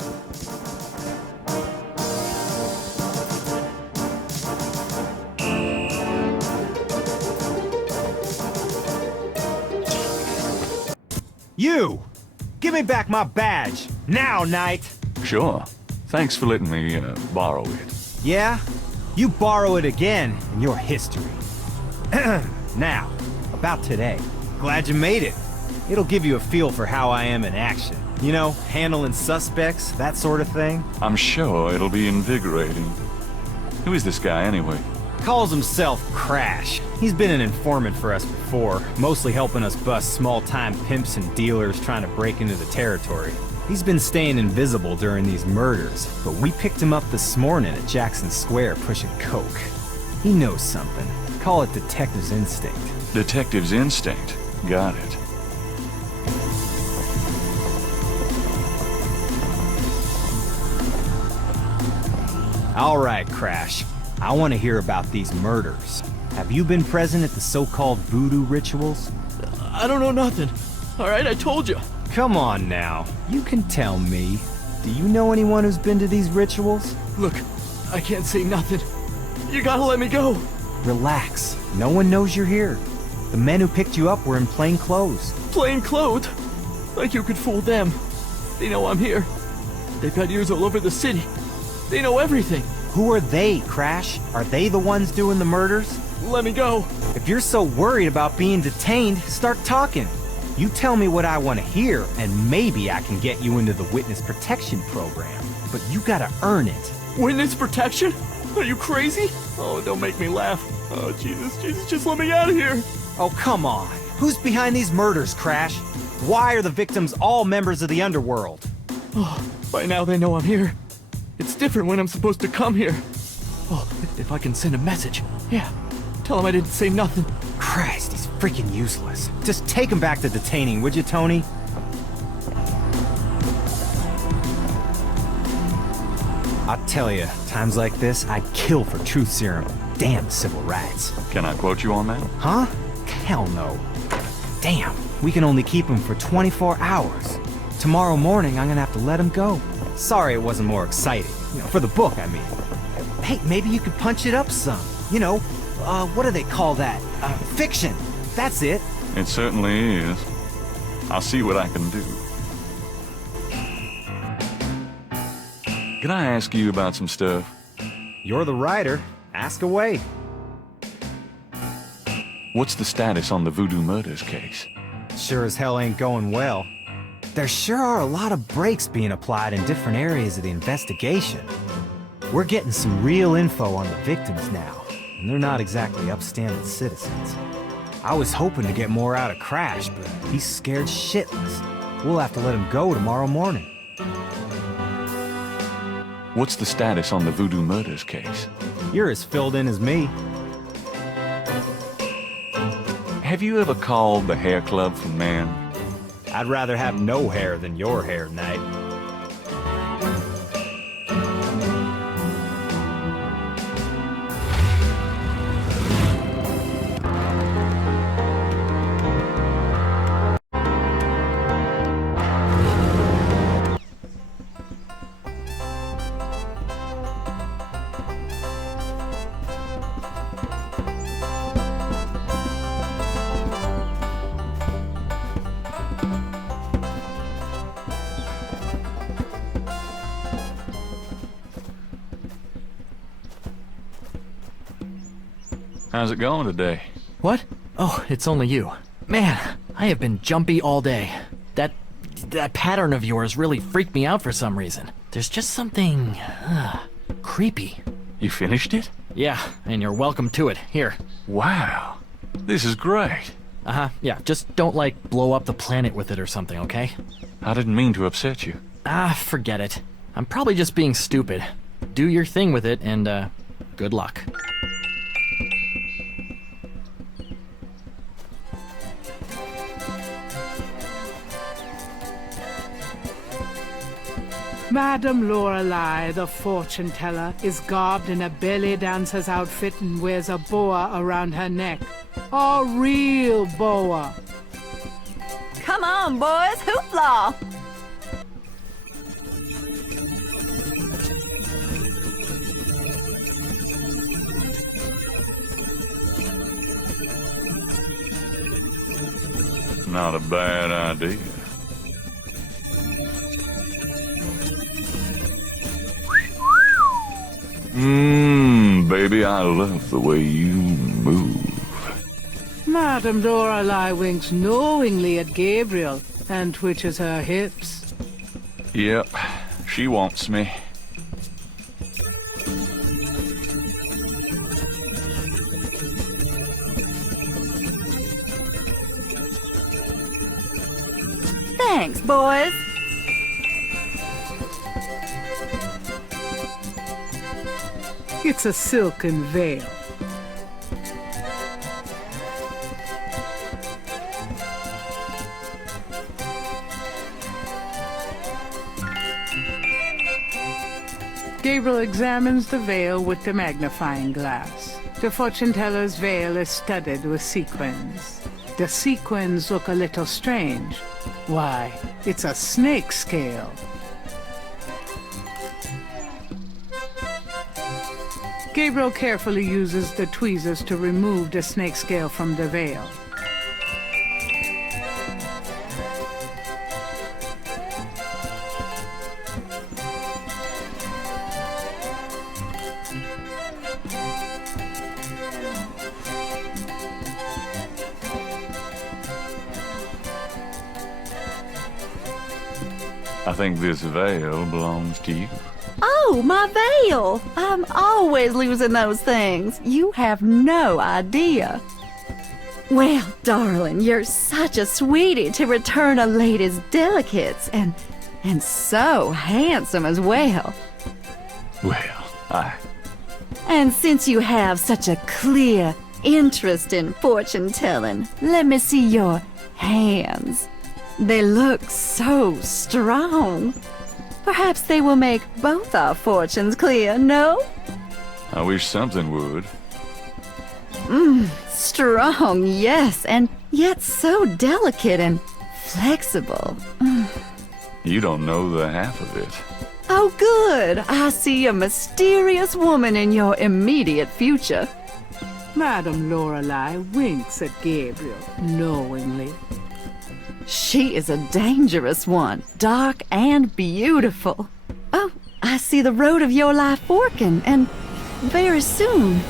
You! Give me back my badge! Now, Knight! Sure. Thanks for letting me borrow it. Yeah? You borrow it again, and you're history. Now, about today. Glad you made it. It'll give you a feel for how I am in action. You know, handling suspects, that sort of thing. I'm sure it'll be invigorating. Who is this guy, anyway? Calls himself Crash. He's been an informant for us before, mostly helping us bust small-time pimps and dealers trying to break into the territory. He's been staying invisible during these murders, but we picked him up this morning at Jackson Square pushing coke. He knows something. Call it detective's instinct. Detective's instinct. Got it. All right, Crash. I want to hear about these murders. Have you been present at the so-called voodoo rituals? I don't know nothing. All right, I told you. Come on now. You can tell me. Do you know anyone who's been to these rituals? Look, I can't say nothing. You gotta let me go. Relax. No one knows you're here. The men who picked you up were in plain clothes. Plain clothes? Like you could fool them. They know I'm here. They've got ears all over the city. They know everything. Who are they, Crash? Are they the ones doing the murders? Let me go. If you're so worried about being detained, start talking. You tell me what I want to hear, and maybe I can get you into the witness protection program. But you gotta earn it. Witness protection? Are you crazy? Oh, don't make me laugh. Oh, Jesus, just let me out of here. Oh, come on. Who's behind these murders, Crash? Why are the victims all members of the underworld? Oh, by now they know I'm here. It's different when I'm supposed to come here. Oh, if I can send a message. Yeah, tell him I didn't say nothing. Christ, he's freaking useless. Just take him back to detaining, would you, Tony? I'll tell you, times like this, I'd kill for truth serum. Damn civil rights. Can I quote you on that? Huh? Hell no. Damn, we can only keep him for 24 hours. Tomorrow morning, I'm gonna have to let him go. Sorry it wasn't more exciting. You know, for the book, I mean. Hey, maybe you could punch it up some. You know, what do they call that? Fiction. That's it. It certainly is. I'll see what I can do. Can I ask you about some stuff? You're the writer. Ask away. What's the status on the voodoo murders case? Sure as hell ain't going well. There sure are a lot of brakes being applied in different areas of the investigation. We're getting some real info on the victims now, and they're not exactly upstanding citizens. I was hoping to get more out of Crash, but he's scared shitless. We'll have to let him go tomorrow morning. What's the status on the voodoo murders case? You're as filled in as me. Have you ever called the hair club for men? I'd rather have no hair than your hair, Knight. How's it going today? What? Oh, it's only you. Man, I have been jumpy all day. That pattern of yours really freaked me out for some reason. There's just something creepy. You finished it? Yeah, and you're welcome to it. Here. Wow. This is great. Uh-huh, yeah, just don't, blow up the planet with it or something, okay? I didn't mean to upset you. Forget it. I'm probably just being stupid. Do your thing with it, and, good luck. Madame Lorelei, the fortune teller, is garbed in a belly dancer's outfit and wears a boa around her neck. A real boa. Come on, boys, hoopla! Not a bad idea. Baby, I love the way you move. Madame Lorelei winks knowingly at Gabriel and twitches her hips. Yep, she wants me. Thanks, boys. It's a silken veil. Gabriel examines the veil with the magnifying glass. The fortune teller's veil is studded with sequins. The sequins look a little strange. Why, it's a snake scale. Gabriel carefully uses the tweezers to remove the snake scale from the veil. I think this veil belongs to you. Oh, my veil! I'm always losing those things. You have no idea. Well, darling, you're such a sweetie to return a lady's delicates, and so handsome as well. Well, And since you have such a clear interest in fortune-telling, let me see your hands. They look so strong. Perhaps they will make both our fortunes clear, no? I wish something would. Strong, yes, and yet so delicate and flexible. You don't know the half of it. Oh, good. I see a mysterious woman in your immediate future. Madame Lorelei winks at Gabriel knowingly. She is a dangerous one, dark and beautiful. Oh, I see the road of your life forking, and very soon.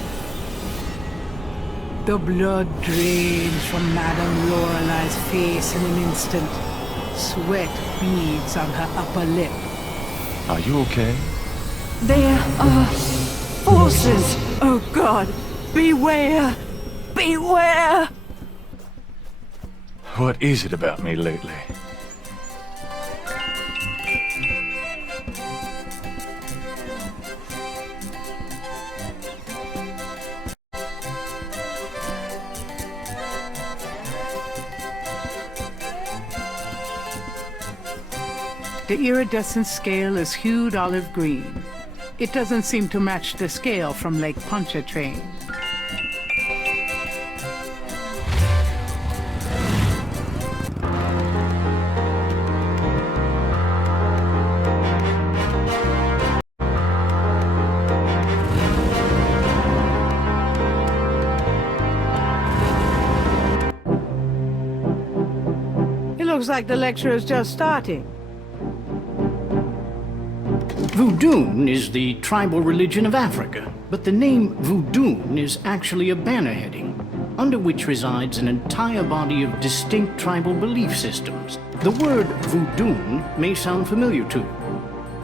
The blood drains from Madame Lorelei's face in an instant. Sweat beads on her upper lip. Are you okay? There are forces. Oh, God. Beware. Beware. What is it about me lately? The iridescent scale is hued olive green. It doesn't seem to match the scale from Lake Pontchartrain. It looks like the lecture is just starting. Voodoo is the tribal religion of Africa, but the name Voodoo is actually a banner heading, under which resides an entire body of distinct tribal belief systems. The word voodoo may sound familiar to you.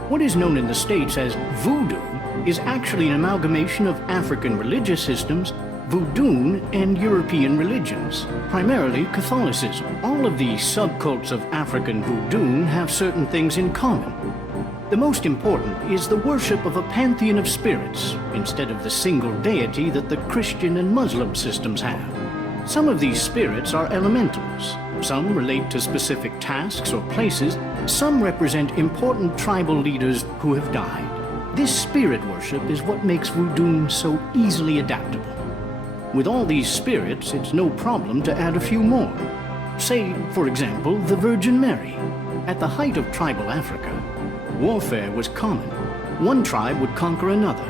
What is known in the States as voodoo is actually an amalgamation of African religious systems, voodoo, and European religions, primarily Catholicism. All of the subcults of African voodoo have certain things in common. The most important is the worship of a pantheon of spirits, instead of the single deity that the Christian and Muslim systems have. Some of these spirits are elementals. Some relate to specific tasks or places. Some represent important tribal leaders who have died. This spirit worship is what makes voodoo so easily adaptable. With all these spirits, it's no problem to add a few more. Say, for example, the Virgin Mary. At the height of tribal Africa, warfare was common. One tribe would conquer another,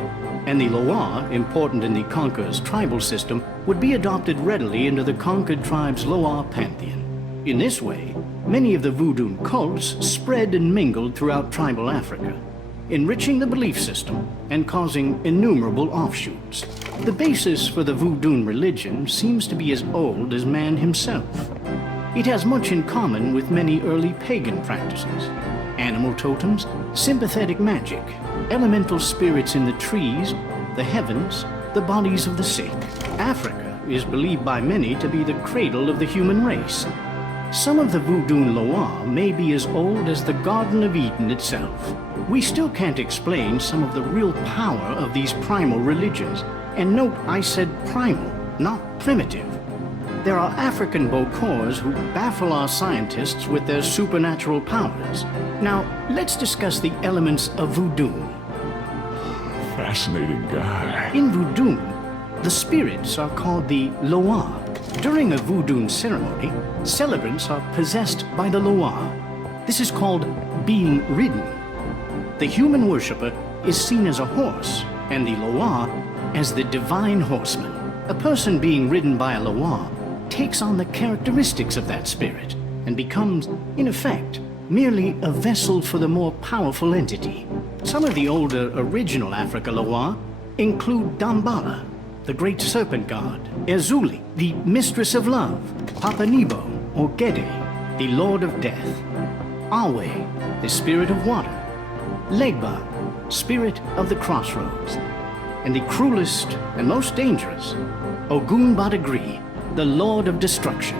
and the Loa, important in the conqueror's tribal system, would be adopted readily into the conquered tribe's Loa pantheon. In this way, many of the voodoo cults spread and mingled throughout tribal Africa, enriching the belief system and causing innumerable offshoots. The basis for the voodoo religion seems to be as old as man himself. It has much in common with many early pagan practices. Animal totems, sympathetic magic, elemental spirits in the trees, the heavens, the bodies of the sick. Africa is believed by many to be the cradle of the human race. Some of the voodoo Loa may be as old as the Garden of Eden itself. We still can't explain some of the real power of these primal religions. And note, I said primal, not primitive. There are African Bokors who baffle our scientists with their supernatural powers. Now, let's discuss the elements of voodoo. fascinating guy. In Voodoo, the spirits are called the Loa. During a Voodoo ceremony, celebrants are possessed by the Loa. This is called being ridden. The human worshipper is seen as a horse, and the Loa as the divine horseman. A person being ridden by a Loa takes on the characteristics of that spirit and becomes, in effect, merely a vessel for the more powerful entity. Some of the older original Africa Loa include Dambala, the great serpent god, Ezuli, the mistress of love, Papanibo, or Gede, the lord of death, Awe, the spirit of water, Legba, spirit of the crossroads, and the cruelest and most dangerous, Ogun Badagri, the lord of destruction.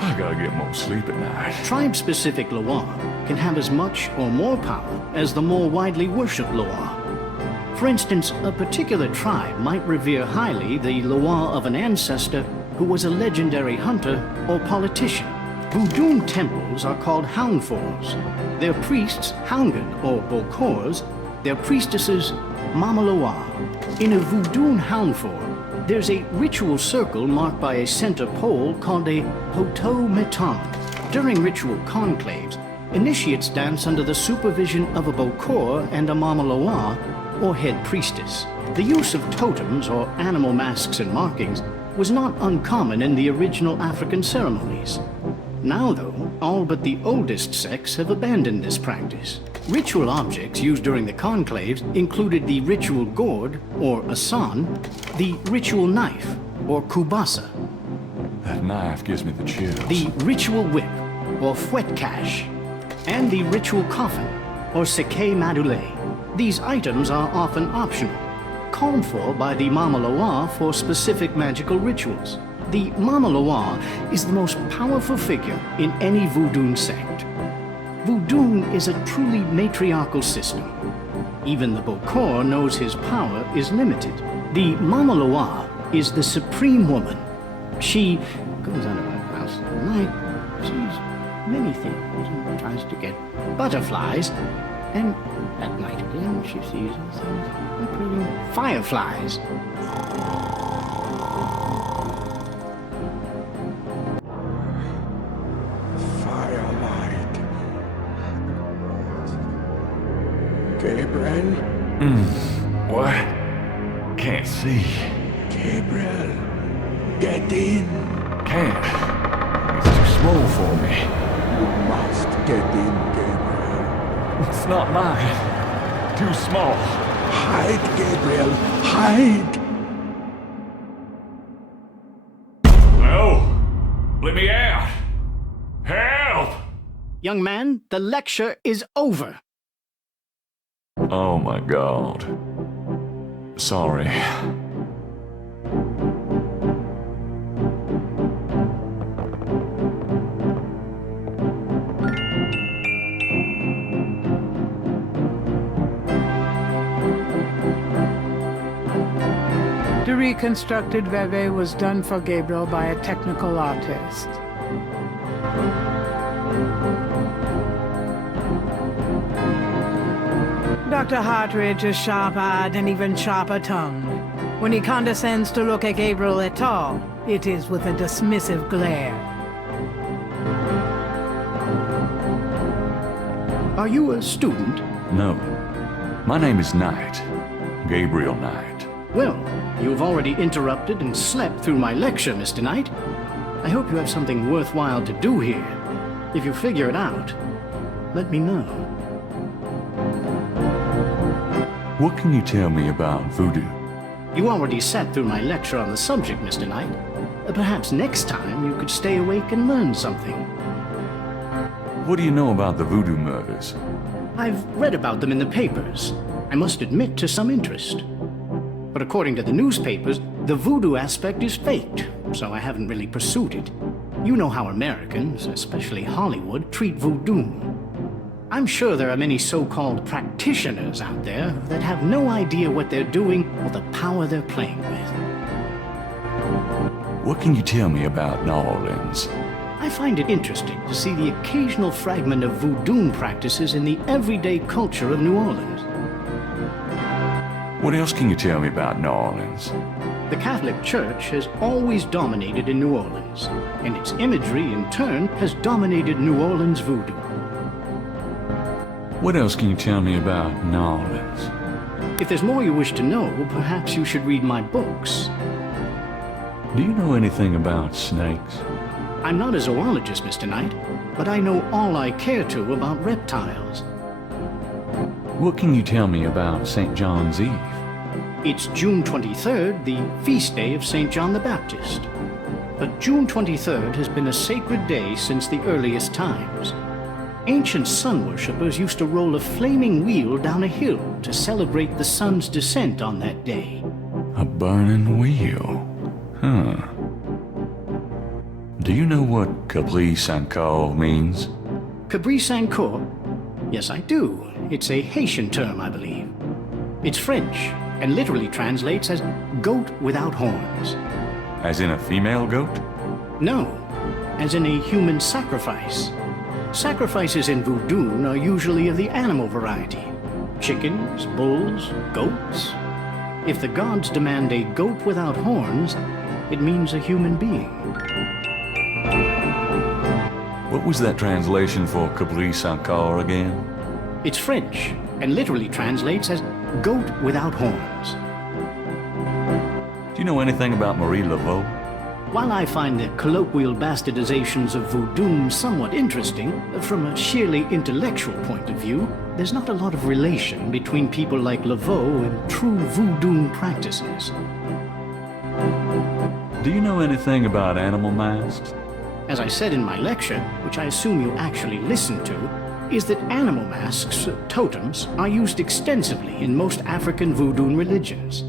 I gotta get more sleep at night. Tribe-specific Loa can have as much or more power as the more widely worshipped Loa. For instance, a particular tribe might revere highly the Loa of an ancestor who was a legendary hunter or politician. Voodoo temples are called Houndfors. Their priests, Houngan or Bokors, their priestesses, Mama Loa. In a Voodoo Houndfor, there's a ritual circle marked by a center pole called a Poto Meton. During ritual conclaves, initiates dance under the supervision of a Bokor and a Mama Loa, or head priestess. The use of totems or animal masks and markings was not uncommon in the original African ceremonies. Now, though, all but the oldest sects have abandoned this practice. Ritual objects used during the conclaves included the ritual gourd, or asan, the ritual knife, or kubasa. That knife gives me the chills. The ritual whip, or fouetcache, and the ritual coffin, or seke madule. These items are often optional, called for by the Mama Loa for specific magical rituals. The Mama Loa is the most powerful figure in any Voodoo sect. Voodoo is a truly matriarchal system. Even the Bokor knows his power is limited. The Mama Loa is the supreme woman. She goes out of her house at night, sees many things, and tries to get butterflies, and at night again she sees things, including fireflies. Gabriel? What? Can't see. Gabriel, get in. Can't. It's too small for me. You must get in, Gabriel. It's not mine. Too small. Hide, Gabriel, hide. No! Let me out! Help! Young man, the lecture is over. Oh my God. Sorry. The reconstructed Veve was done for Gabriel by a technical artist. Dr. Hartridge is sharp-eyed and even sharper-tongued. When he condescends to look at Gabriel at all, it is with a dismissive glare. Are you a student? No. My name is Knight. Gabriel Knight. Well, you've already interrupted and slept through my lecture, Mr. Knight. I hope you have something worthwhile to do here. If you figure it out, let me know. What can you tell me about voodoo? You already sat through my lecture on the subject, Mr. Knight. Perhaps next time you could stay awake and learn something. What do you know about the voodoo murders? I've read about them in the papers. I must admit to some interest. But according to the newspapers, the voodoo aspect is faked, so I haven't really pursued it. You know how Americans, especially Hollywood, treat voodoo. I'm sure there are many so-called practitioners out there that have no idea what they're doing or the power they're playing with. What can you tell me about New Orleans? I find it interesting to see the occasional fragment of voodoo practices in the everyday culture of New Orleans. What else can you tell me about New Orleans? The Catholic Church has always dominated in New Orleans, and its imagery, in turn, has dominated New Orleans voodoo. What else can you tell me about New Orleans? If there's more you wish to know, perhaps you should read my books. Do you know anything about snakes? I'm not a zoologist, Mr. Knight, but I know all I care to about reptiles. What can you tell me about St. John's Eve? It's June 23rd, the feast day of St. John the Baptist. But June 23rd has been a sacred day since the earliest times. Ancient sun worshippers used to roll a flaming wheel down a hill to celebrate the sun's descent on that day. A burning wheel? Huh. Do you know what Capri Sancour means? Capri Sancour? Yes, I do. It's a Haitian term, I believe. It's French, and literally translates as goat without horns. As in a female goat? No, as in a human sacrifice. Sacrifices in voodoo are usually of the animal variety. Chickens, bulls, goats. If the gods demand a goat without horns, it means a human being. What was that translation for Capri Sancour again? It's French, and literally translates as goat without horns. Do you know anything about Marie Laveau? While I find the colloquial bastardizations of voodoo somewhat interesting, from a sheerly intellectual point of view, there's not a lot of relation between people like Laveau and true voodoo practices. Do you know anything about animal masks? As I said in my lecture, which I assume you actually listened to, is that animal masks, totems, are used extensively in most African voodoo religions.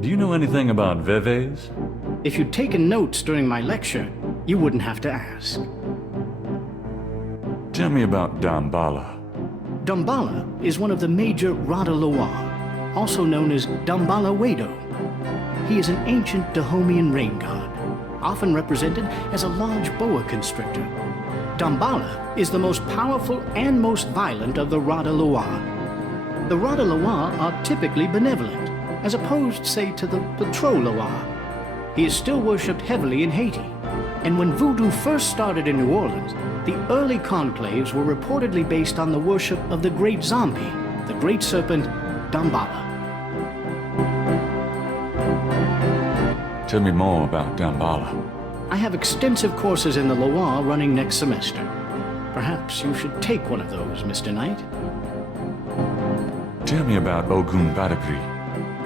Do you know anything about veves? If you'd taken notes during my lecture, you wouldn't have to ask. Tell me about Damballa. Damballa is one of the major Rada Loa, also known as Damballa Wedo. He is an ancient Dahomean rain god, often represented as a large boa constrictor. Damballa is the most powerful and most violent of the Rada Loa. The Rada Loa are typically benevolent, as opposed, say, to the Patro Loa. He is still worshipped heavily in Haiti, and when voodoo first started in New Orleans, the early conclaves were reportedly based on the worship of the great zombie, the great serpent Damballa. Tell me more about Damballa. I have extensive courses in the Loa running next semester. Perhaps you should take one of those, Mr. Knight. Tell me about Ogun Badagri.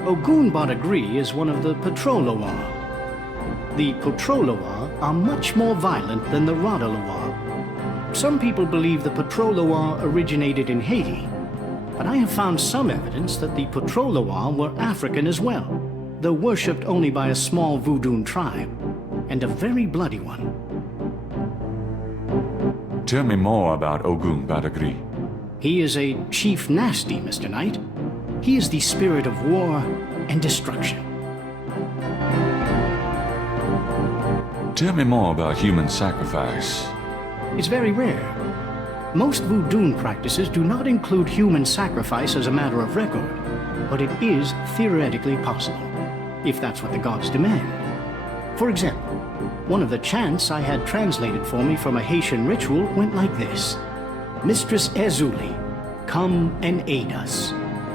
Ogun Badagri is one of the Patro Loa. The Patro Loa are much more violent than the Rada Loa. Some people believe the Patro Loa originated in Haiti, but I have found some evidence that the Patro Loa were African as well, though worshipped only by a small voodoo tribe, and a very bloody one. Tell me more about Ogun Badagri. He is a chief nasty, Mr. Knight. He is the spirit of war and destruction. Tell me more about human sacrifice. It's very rare. Most voodoo practices do not include human sacrifice as a matter of record, but it is theoretically possible, if that's what the gods demand. For example, one of the chants I had translated for me from a Haitian ritual went like this. Mistress Ezuli, come and aid us.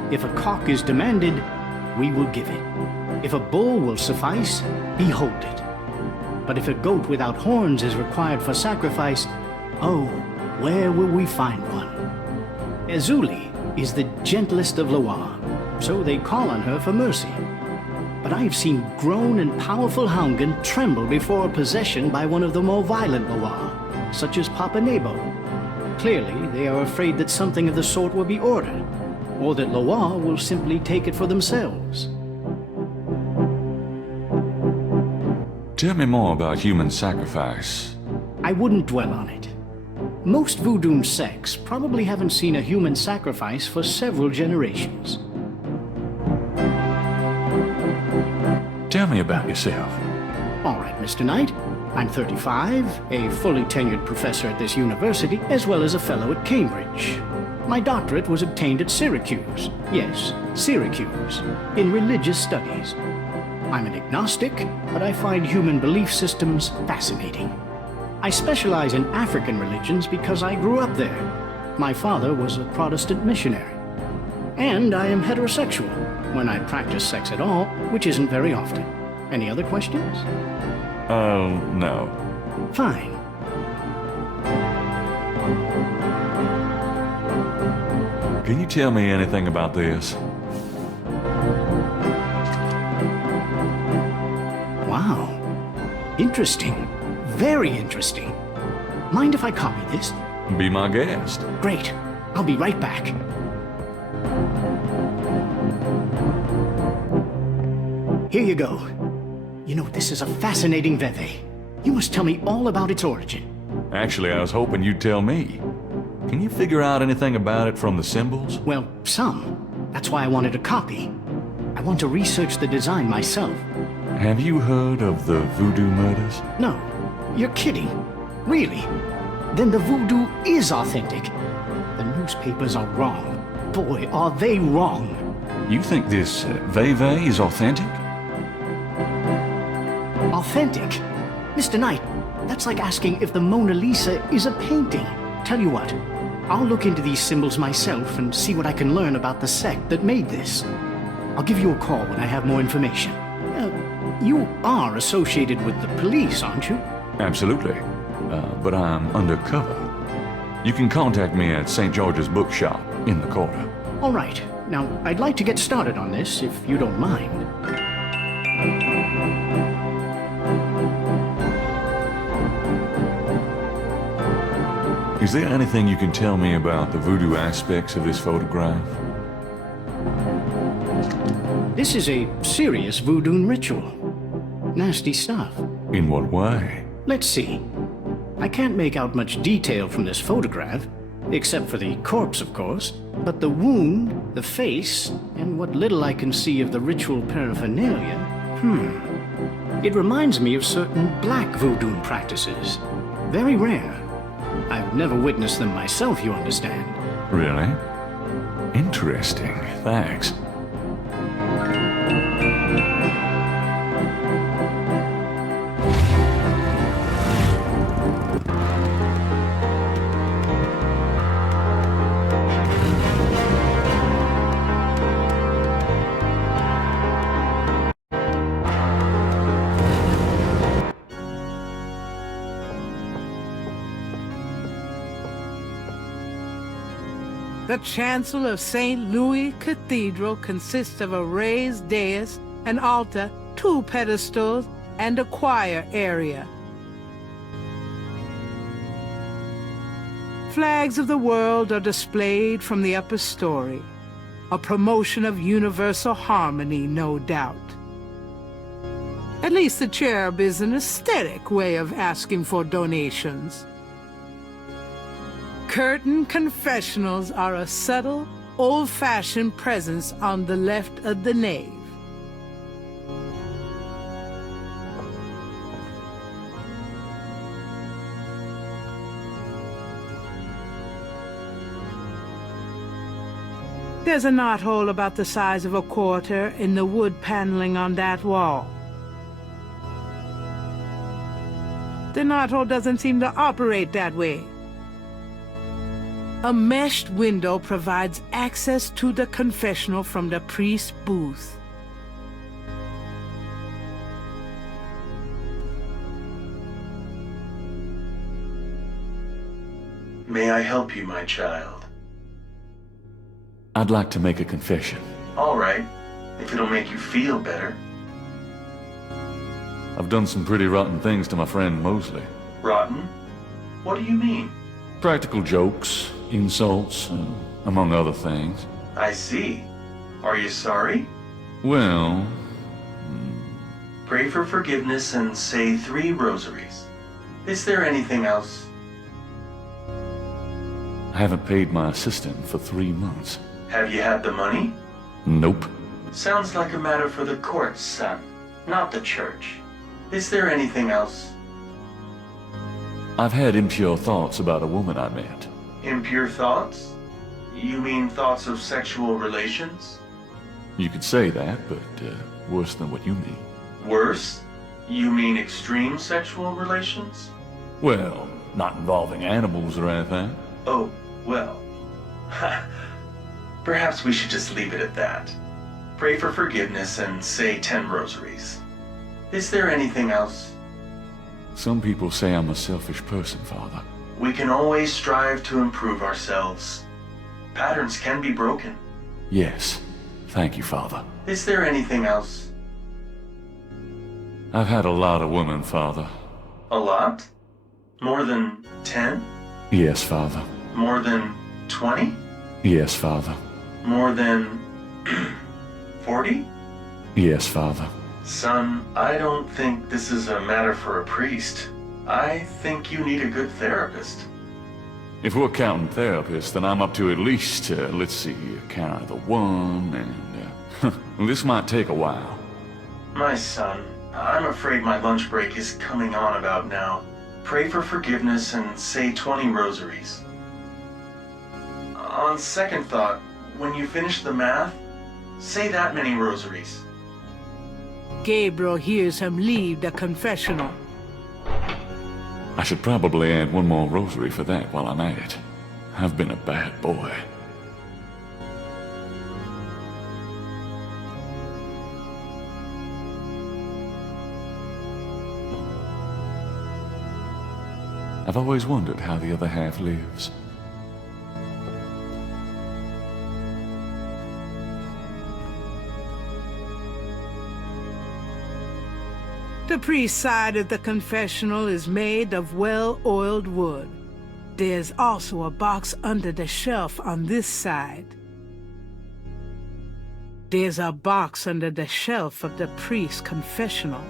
If a cock is demanded, we will give it. If a bull will suffice, behold it. But if a goat without horns is required for sacrifice, oh, where will we find one? Ezuli is the gentlest of Loa, so they call on her for mercy. But I have seen grown and powerful Houngan tremble before a possession by one of the more violent Loa, such as Papa Nebo. Clearly, they are afraid that something of the sort will be ordered, or that Loa will simply take it for themselves. Tell me more about human sacrifice. I wouldn't dwell on it. Most voodoo sects probably haven't seen a human sacrifice for several generations. Tell me about yourself. All right, Mr. Knight. I'm 35, a fully tenured professor at this university, as well as a fellow at Cambridge. My doctorate was obtained at Syracuse. Yes, Syracuse, in religious studies. I'm an agnostic, but I find human belief systems fascinating. I specialize in African religions because I grew up there. My father was a Protestant missionary. And I am heterosexual, when I practice sex at all, which isn't very often. Any other questions? Oh, no. Fine. Can you tell me anything about this? Wow. Interesting. Very interesting. Mind if I copy this? Be my guest. Great. I'll be right back. Here you go. You know, this is a fascinating veve. You must tell me all about its origin. Actually, I was hoping you'd tell me. Can you figure out anything about it from the symbols? Well, some. That's why I wanted a copy. I want to research the design myself. Have you heard of the voodoo murders? No. You're kidding. Really? Then the voodoo is authentic. The newspapers are wrong. Boy, are they wrong. You think this veve is authentic? Authentic? Mr. Knight, that's like asking if the Mona Lisa is a painting. Tell you what, I'll look into these symbols myself and see what I can learn about the sect that made this. I'll give you a call when I have more information. You are associated with the police, aren't you? Absolutely. But I'm undercover. You can contact me at St. George's Bookshop in the quarter. All right. Now, I'd like to get started on this, if you don't mind. Is there anything you can tell me about the voodoo aspects of this photograph? This is a serious voodoo ritual. Nasty stuff. In what way? Let's see. I can't make out much detail from this photograph, except for the corpse, of course, but the wound, the face, and what little I can see of the ritual paraphernalia, it reminds me of certain black voodoo practices. Very rare. I've never witnessed them myself, you understand. Really? Interesting. Thanks. The chancel of St. Louis Cathedral consists of a raised dais, an altar, 2 pedestals, and a choir area. Flags of the world are displayed from the upper story, a promotion of universal harmony, no doubt. At least the cherub is an aesthetic way of asking for donations. Curtain confessionals are a subtle, old-fashioned presence on the left of the nave. There's a knothole about the size of a quarter in the wood paneling on that wall. The knothole doesn't seem to operate that way. A meshed window provides access to the confessional from the priest's booth. May I help you, my child? I'd like to make a confession. All right, if it'll make you feel better. I've done some pretty rotten things to my friend Mosley. Rotten? What do you mean? Practical jokes, insults, among other things. I see. Are you sorry? Well... Pray for forgiveness and say 3 rosaries. Is there anything else? I haven't paid my assistant for 3 months. Have you had the money? Nope. Sounds like a matter for the courts, son, not the church. Is there anything else? I've had impure thoughts about a woman I met. Impure thoughts? You mean thoughts of sexual relations? You could say that, but worse than what you mean. Worse? You mean extreme sexual relations? Well, not involving animals or anything. Oh, well. Perhaps we should just leave it at that. Pray for forgiveness and say 10 rosaries. Is there anything else? Some people say I'm a selfish person, Father. We can always strive to improve ourselves. Patterns can be broken. Yes. Thank you, Father. Is there anything else? I've had a lot of women, Father. A lot? More than 10? Yes, Father. More than 20? Yes, Father. More than 40? Yes, Father. Son, I don't think this is a matter for a priest. I think you need a good therapist. If we're counting therapists, then I'm up to at least, let's see, count of the one, and this might take a while. My son, I'm afraid my lunch break is coming on about now. Pray for forgiveness and say 20 rosaries. On second thought, when you finish the math, say that many rosaries. Gabriel hears him leave the confessional. I should probably add one more rosary for that while I'm at it. I've been a bad boy. I've always wondered how the other half lives. The priest's side of the confessional is made of well-oiled wood. There's also a box under the shelf on this side. There's a box under the shelf of the priest's confessional.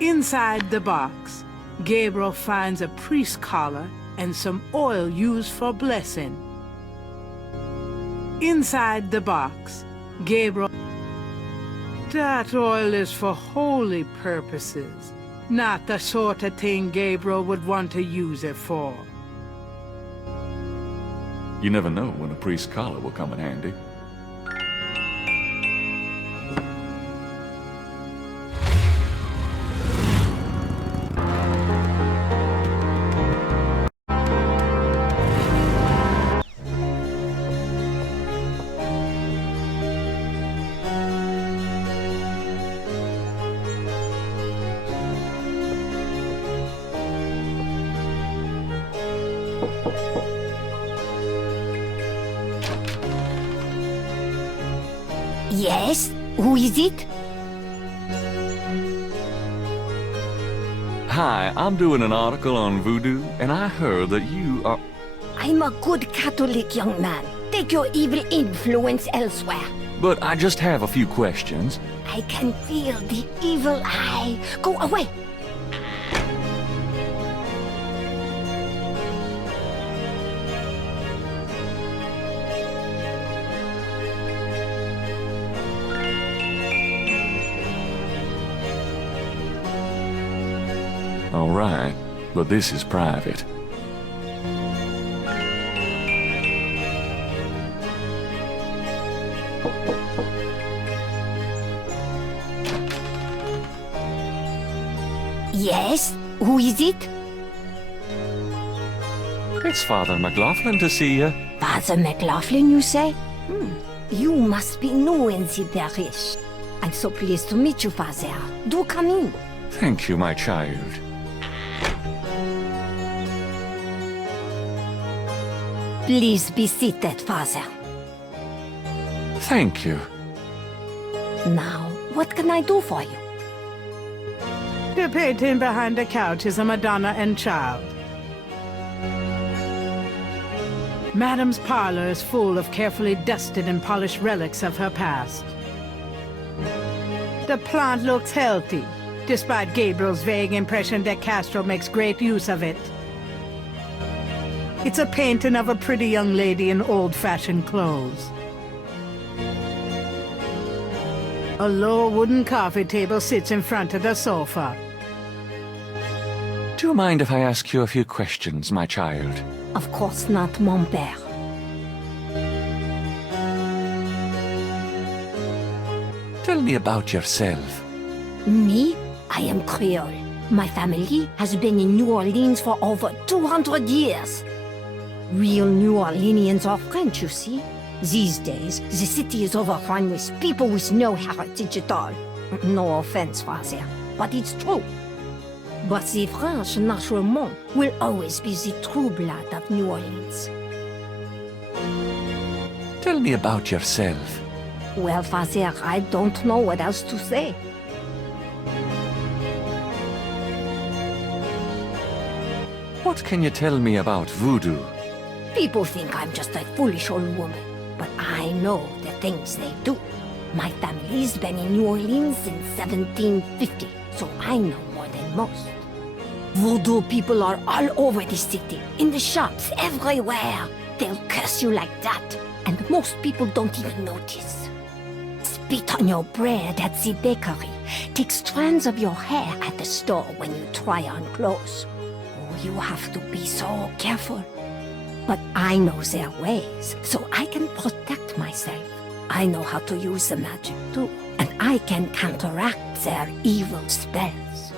Inside the box, Gabriel finds a priest's collar and some oil used for blessing. Inside the box, Gabriel... That oil is for holy purposes, not the sort of thing Gabriel would want to use it for. You never know when a priest's collar will come in handy. Yes? Who is it? Hi, I'm doing an article on voodoo, and I heard that you are... I'm a good Catholic young man. Take your evil influence elsewhere. But I just have a few questions. I can feel the evil eye. Go away. All right, but this is private. Yes? Who is it? It's Father McLaughlin to see you. Father McLaughlin, you say? You must be new in the parish. I'm so pleased to meet you, Father. Do come in. Thank you, my child. Please be seated, Father. Thank you. Now, what can I do for you? The painting behind the couch is a Madonna and Child. Madame's parlor is full of carefully dusted and polished relics of her past. The plant looks healthy, despite Gabriel's vague impression that Castro makes great use of it. It's a painting of a pretty young lady in old-fashioned clothes. A low wooden coffee table sits in front of the sofa. Do you mind if I ask you a few questions, my child? Of course not, mon père. Tell me about yourself. Me? I am Creole. My family has been in New Orleans for over 200 years. Real New Orleanians are French, you see. These days, the city is overrun with people with no heritage at all. No offense, Father, but it's true. But the French, naturellement, will always be the true blood of New Orleans. Tell me about yourself. Well, Father, I don't know what else to say. What can you tell me about voodoo? People think I'm just a foolish old woman, but I know the things they do. My family's been in New Orleans since 1750, so I know more than most. Voodoo people are all over the city, in the shops, everywhere. They'll curse you like that, and most people don't even notice. Spit on your bread at the bakery. Take strands of your hair at the store when you try on clothes. Oh, you have to be so careful. But I know their ways, so I can protect myself. I know how to use the magic too, and I can counteract their evil spells.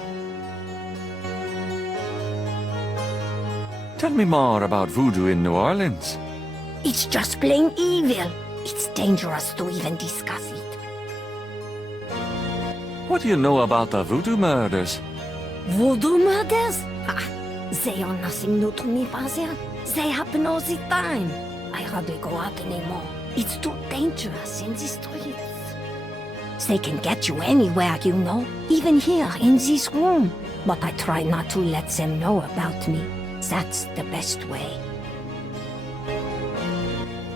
Tell me more about voodoo in New Orleans. It's just plain evil. It's dangerous to even discuss it. What do you know about the voodoo murders? Voodoo murders? They are nothing new to me, Father. They happen all the time. I hardly go out anymore. It's too dangerous in the streets. They can get you anywhere, you know, even here in this room. But I try not to let them know about me. That's the best way.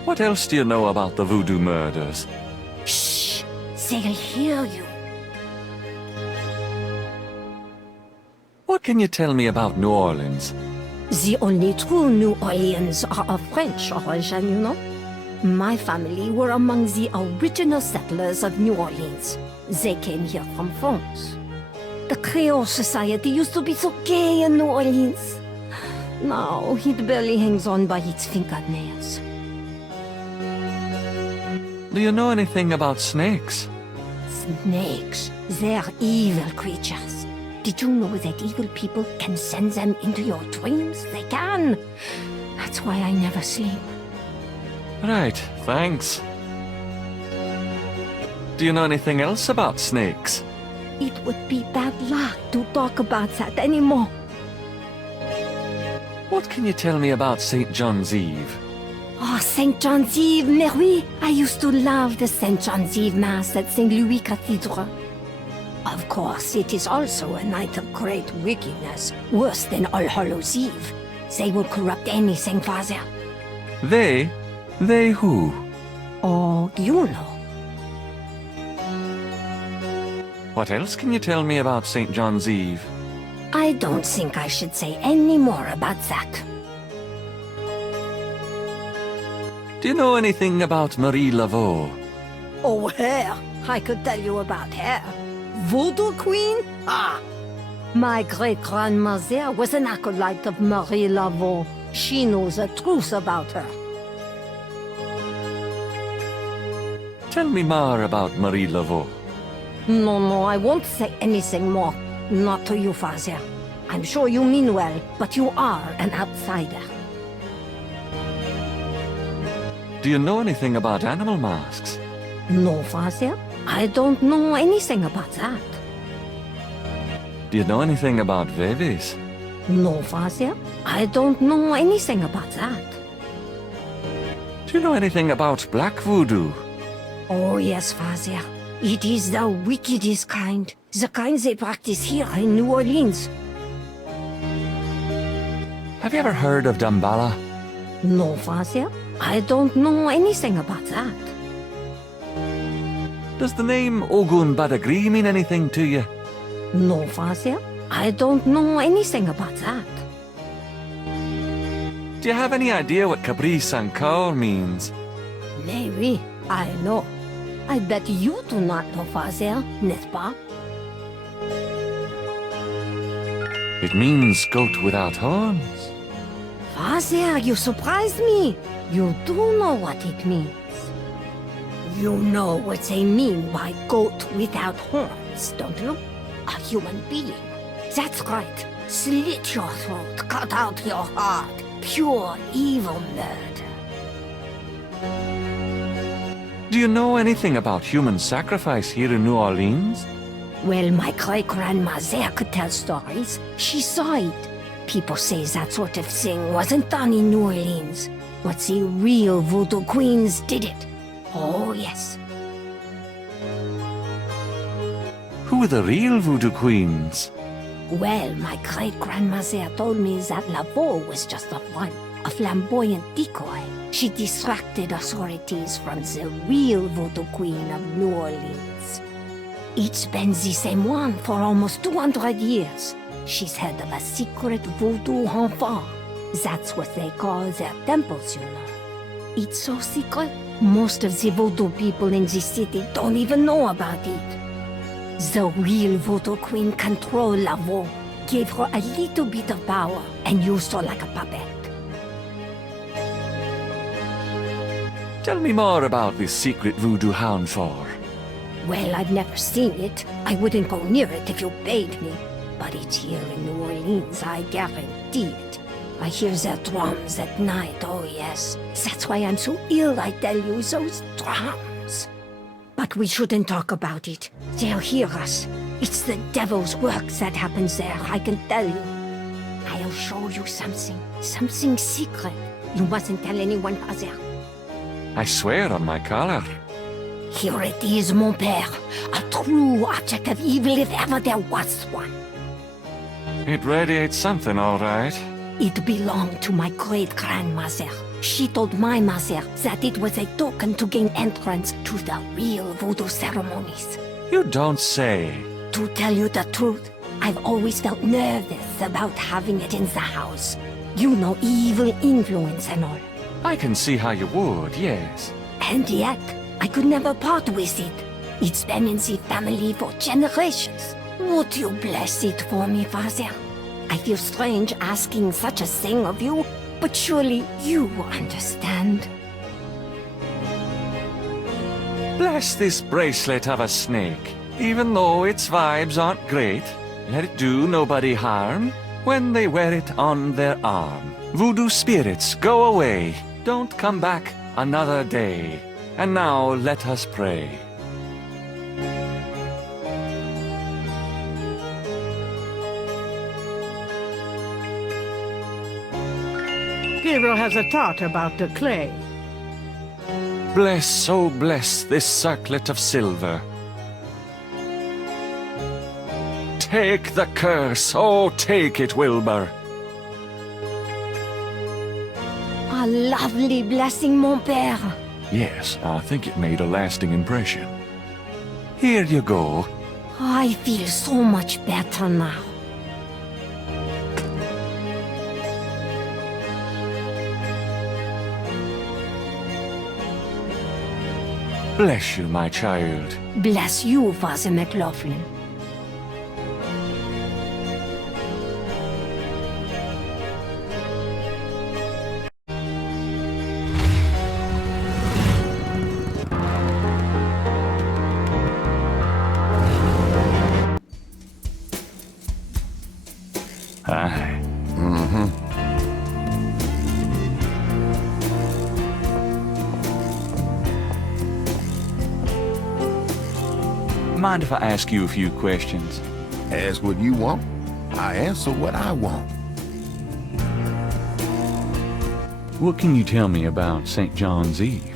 What else do you know about the voodoo murders? Shh! They'll hear you. What can you tell me about New Orleans? The only true New Orleans are of French origin, you know. My family were among the original settlers of New Orleans. They came here from France. The Creole society used to be so gay in New Orleans. Now it barely hangs on by its fingernails. Do you know anything about snakes? Snakes? They're evil creatures. Did you know that evil people can send them into your dreams? They can. That's why I never sleep. Right, thanks. Do you know anything else about snakes? It would be bad luck to talk about that anymore. What can you tell me about St. John's Eve? Oh, St. John's Eve, mais oui. I used to love the St. John's Eve Mass at St. Louis Cathedral. Of course, it is also a night of great wickedness, worse than All Hallows Eve. They will corrupt anything, Father. They? They who? Oh, you know. What else can you tell me about St. John's Eve? I don't think I should say any more about that. Do you know anything about Marie Laveau? Oh, her. I could tell you about her. Voodoo Queen? Ah! My great-grandmother was an acolyte of Marie Laveau. She knows the truth about her. Tell me more about Marie Laveau. No, I won't say anything more. Not to you, Father. I'm sure you mean well, but you are an outsider. Do you know anything about animal masks? No, Father. I don't know anything about that. Do you know anything about babies? No, Father. I don't know anything about that. Do you know anything about black voodoo? Oh, yes, Father. It is the wickedest kind. The kind they practice here in New Orleans. Have you ever heard of Damballa? No, Father. I don't know anything about that. Does the name Ogun Badagri mean anything to you? No, Father. I don't know anything about that. Do you have any idea what Caprice encore means? Maybe. I know. I bet you do not know, Father, n'est-ce pas? It means goat without horns. Father, you surprised me. You do know what it means. You know what they mean by goat without horns, don't you? A human being. That's right. Slit your throat, cut out your heart. Pure evil murder. Do you know anything about human sacrifice here in New Orleans? Well, my great-grandmother could tell stories. She saw it. People say that sort of thing wasn't done in New Orleans, but the real voodoo queens did it. Oh, yes. Who are the real voodoo queens? Well, my great-grandmother told me that Laveau was just a front, a flamboyant decoy. She distracted authorities from the real voodoo queen of New Orleans. It's been the same one for almost 200 years. She's head of a secret voodoo enfant. That's what they call their temples, you know. It's so secret, most of the voodoo people in the city don't even know about it. The real voodoo queen controlled Laveau, gave her a little bit of power, and used her like a puppet. Tell me more about this secret voodoo hound for. Well, I've never seen it. I wouldn't go near it if you paid me. But it's here in New Orleans, I guarantee it. I hear their drums at night, oh yes. That's why I'm so ill, I tell you, those drums. But we shouldn't talk about it. They'll hear us. It's the devil's work that happens there, I can tell you. I'll show you something secret. You mustn't tell anyone, Father. I swear on my collar. Here it is, mon père. A true object of evil if ever there was one. It radiates something, all right. It belonged to my great-grandmother. She told my mother that it was a token to gain entrance to the real voodoo ceremonies. You don't say. To tell you the truth, I've always felt nervous about having it in the house. You know, evil influence and all. I can see how you would, yes. And yet, I could never part with it. It's been in the family for generations. Would you bless it for me, Father? I feel strange asking such a thing of you, but surely you understand. Bless this bracelet of a snake. Even though its vibes aren't great, let it do nobody harm when they wear it on their arm. Voodoo spirits, go away. Don't come back another day. And now let us pray. Gabriel has a thought about the clay. Bless, oh bless this circlet of silver. Take the curse, oh take it, Wilbur. A lovely blessing, mon père. Yes, I think it made a lasting impression. Here you go. I feel so much better now. Bless you, my child. Bless you, Father McLaughlin. Hi. Mind if I ask you a few questions? Ask what you want. I answer what I want. What can you tell me about St. John's Eve?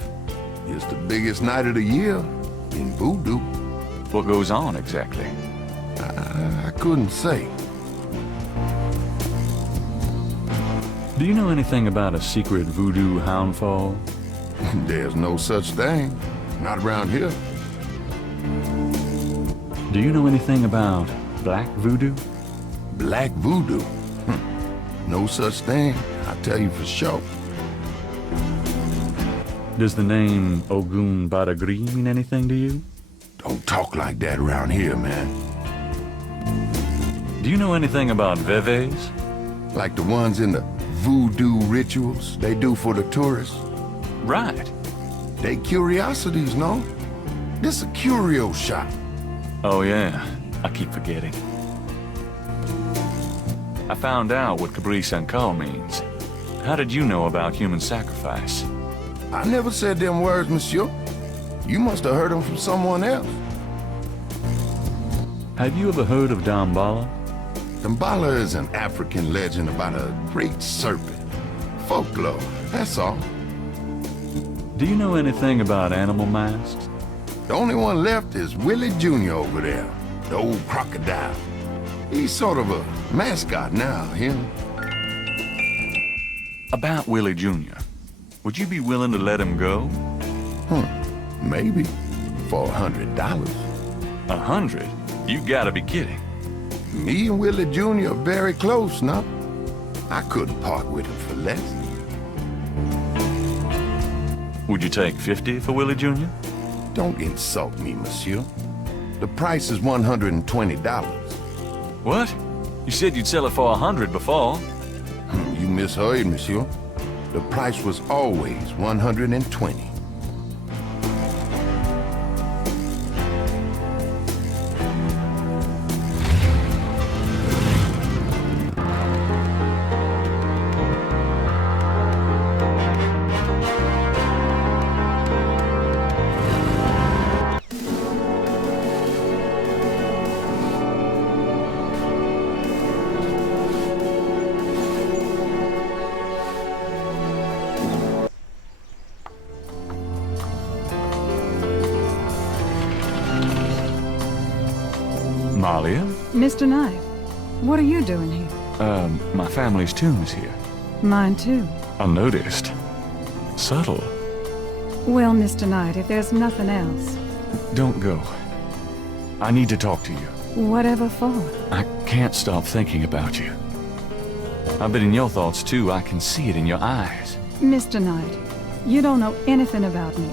It's the biggest night of the year in voodoo. What goes on exactly? I couldn't say. Do you know anything about a secret voodoo hound fall? There's no such thing. Not around here. Do you know anything about black voodoo? Black voodoo? No such thing, I tell you for sure. Does the name Ogun Badagri mean anything to you? Don't talk like that around here, man. Do you know anything about veves? Like the ones in the voodoo rituals they do for the tourists? Right. They curiosities, no? This a curio shop. Oh yeah, I keep forgetting. I found out what Cabri Sankar means. How did you know about human sacrifice? I never said them words, monsieur. You must have heard them from someone else. Have you ever heard of Damballa? Damballa is an African legend about a great serpent. Folklore, that's all. Do you know anything about animal masks? The only one left is Willie Jr. over there, the old crocodile. He's sort of a mascot now, him. About Willie Jr. Would you be willing to let him go? Maybe. For $100. 100? You gotta be kidding. Me and Willie Jr. are very close, no? I couldn't part with him for less. Would you take 50 for Willie Jr.? Don't insult me, monsieur. The price is $120. What? You said you'd sell it for 100 before. You misheard, monsieur. The price was always 120. Malia? Mr. Knight, what are you doing here? My family's tomb is here. Mine too. Unnoticed. Subtle. Well, Mr. Knight, if there's nothing else. Don't go. I need to talk to you. Whatever for? I can't stop thinking about you. I've been in your thoughts too. I can see it in your eyes. Mr. Knight, you don't know anything about me.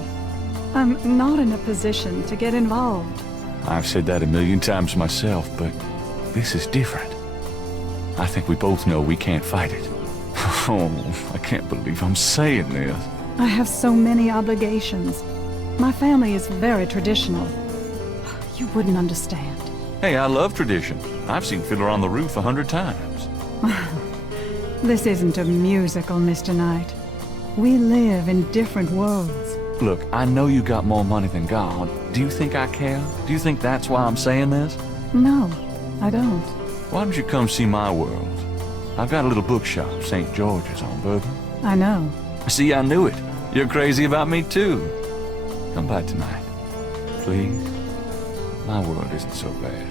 I'm not in a position to get involved. I've said that a million times myself, but this is different. I think we both know we can't fight it. Oh, I can't believe I'm saying this. I have so many obligations. My family is very traditional. You wouldn't understand. Hey, I love tradition. I've seen Fiddler on the Roof 100 times. This isn't a musical, Mr. Knight. We live in different worlds. Look, I know you got more money than God. Do you think I care? Do you think that's why I'm saying this? No, I don't. Why don't you come see my world? I've got a little bookshop, St. George's on Bourbon. I know. See, I knew it. You're crazy about me too. Come by tonight. Please? My world isn't so bad.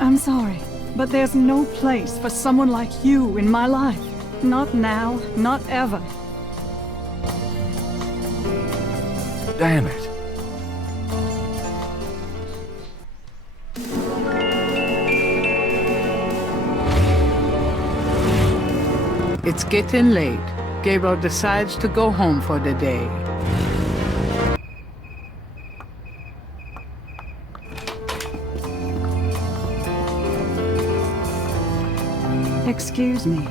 I'm sorry, but there's no place for someone like you in my life. Not now, not ever. Damn it. It's getting late. Gabriel decides to go home for the day. Excuse me.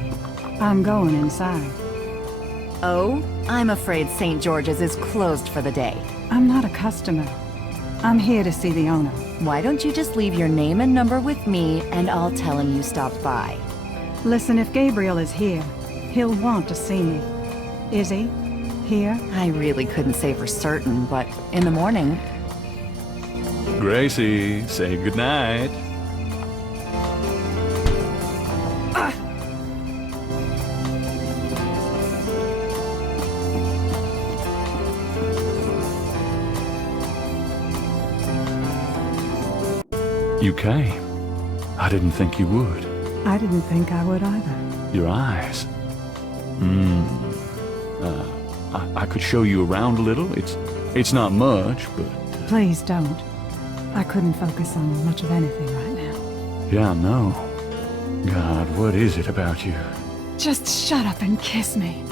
I'm going inside. Oh? I'm afraid St. George's is closed for the day. I'm not a customer. I'm here to see the owner. Why don't you just leave your name and number with me, and I'll tell him you stopped by. Listen, if Gabriel is here, he'll want to see me. Is he? Here? I really couldn't say for certain, but in the morning... Gracie, say goodnight. You came. I didn't think you would. I didn't think I would either. Your eyes. I could show you around a little. It's not much, but... Please don't. I couldn't focus on much of anything right now. Yeah, I know. God, what is it about you? Just shut up and kiss me.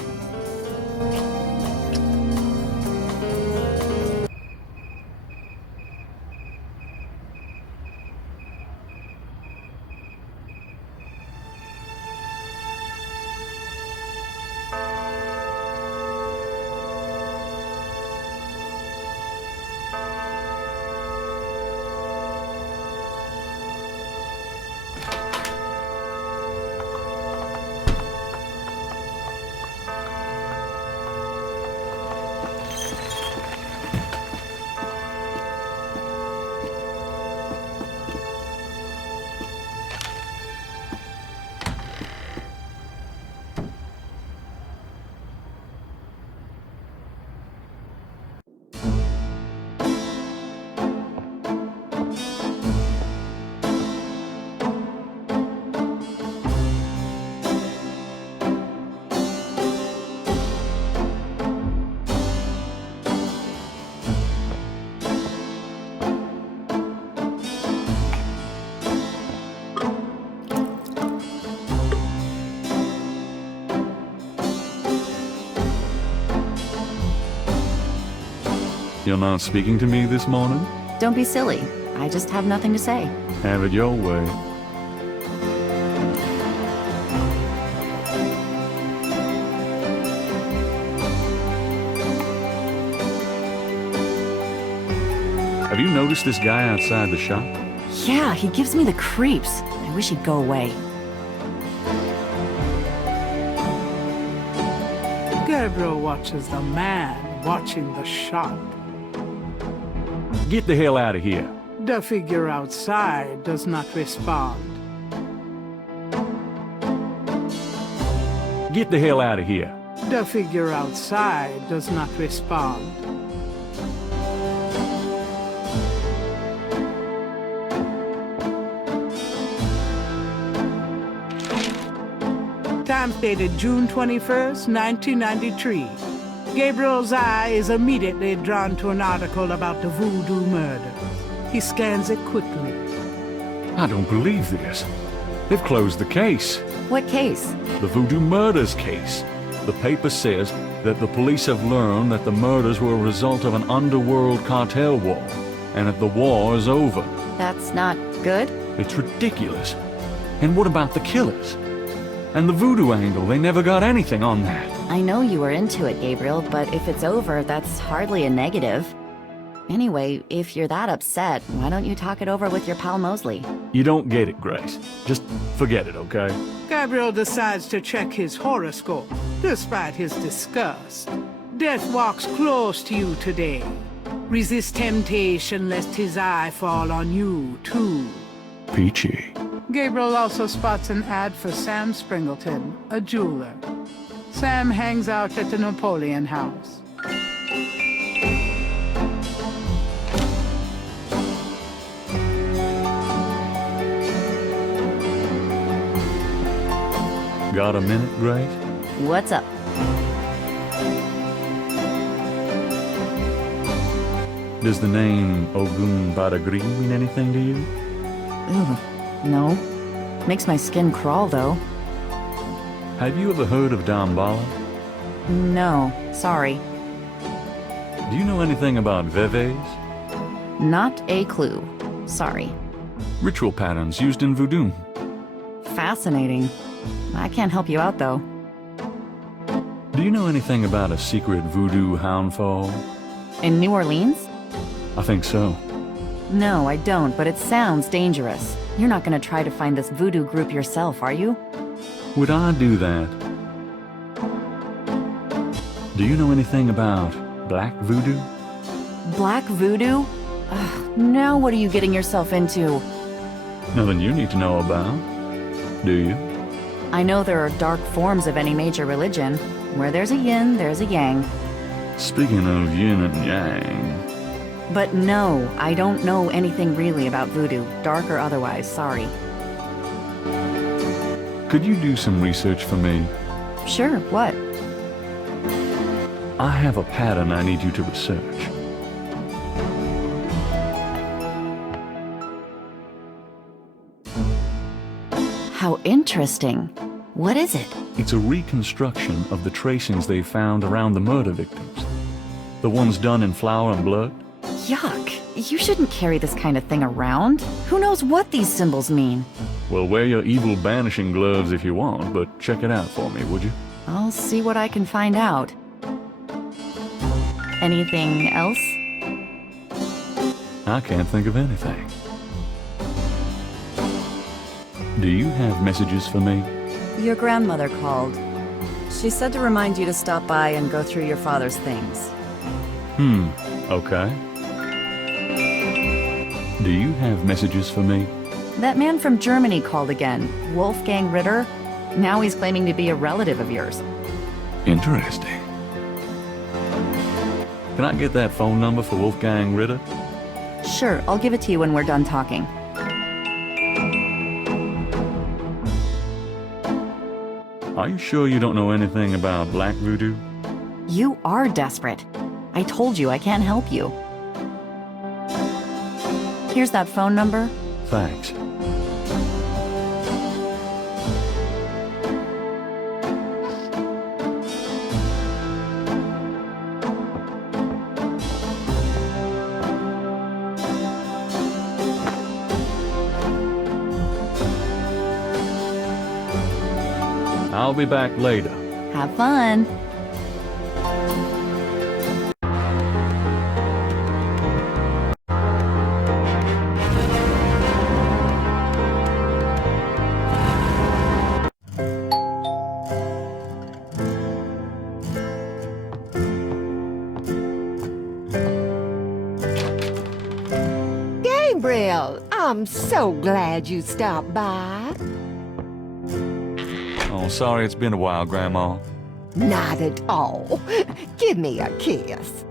You're not speaking to me this morning? Don't be silly. I just have nothing to say. Have it your way. Have you noticed this guy outside the shop? Yeah, he gives me the creeps. I wish he'd go away. Gabriel watches the man watching the shop. Get the hell out of here. The figure outside does not respond. Get the hell out of here. The figure outside does not respond. Time stated June 21st, 1993. Gabriel's eye is immediately drawn to an article about the voodoo murders. He scans it quickly. I don't believe this. They've closed the case. What case? The voodoo murders case. The paper says that the police have learned that the murders were a result of an underworld cartel war, and that the war is over. That's not good? It's ridiculous. And what about the killers? And the voodoo angle, they never got anything on that. I know you were into it, Gabriel, but if it's over, that's hardly a negative. Anyway, if you're that upset, why don't you talk it over with your pal Mosley? You don't get it, Grace. Just forget it, okay? Gabriel decides to check his horoscope, despite his disgust. Death walks close to you today. Resist temptation lest his eye fall on you, too. Peachy. Gabriel also spots an ad for Sam Springleton, a jeweler. Sam hangs out at the Napoleon House. Got a minute, Grace? What's up? Does the name Ogun Badagri mean anything to you? Ooh, no. Makes my skin crawl, though. Have you ever heard of Dambala? No, sorry. Do you know anything about Veves? Not a clue. Sorry. Ritual patterns used in voodoo. Fascinating. I can't help you out, though. Do you know anything about a secret voodoo houndfall? In New Orleans? I think so. No, I don't, but it sounds dangerous. You're not gonna try to find this voodoo group yourself, are you? Would I do that? Do you know anything about black voodoo? Black voodoo? Ugh, now what are you getting yourself into? Nothing you need to know about, do you? I know there are dark forms of any major religion. Where there's a yin, there's a yang. Speaking of yin and yang... But no, I don't know anything really about voodoo, dark or otherwise, sorry. Could you do some research for me? Sure, what? I have a pattern I need you to research. How interesting. What is it? It's a reconstruction of the tracings they found around the murder victims. The ones done in flour and blood. Yuck. You shouldn't carry this kind of thing around. Who knows what these symbols mean? Well, wear your evil banishing gloves if you want, but check it out for me, would you? I'll see what I can find out. Anything else? I can't think of anything. Do you have messages for me? Your grandmother called. She said to remind you to stop by and go through your father's things. Okay. Do you have messages for me? That man from Germany called again, Wolfgang Ritter. Now he's claiming to be a relative of yours. Interesting. Can I get that phone number for Wolfgang Ritter? Sure, I'll give it to you when we're done talking. Are you sure you don't know anything about black voodoo? You are desperate. I told you I can't help you. Here's that phone number. Thanks. I'll be back later. Have fun. Gabriel, I'm so glad you stopped by. Oh, sorry it's been a while, Grandma. Not at all. Give me a kiss.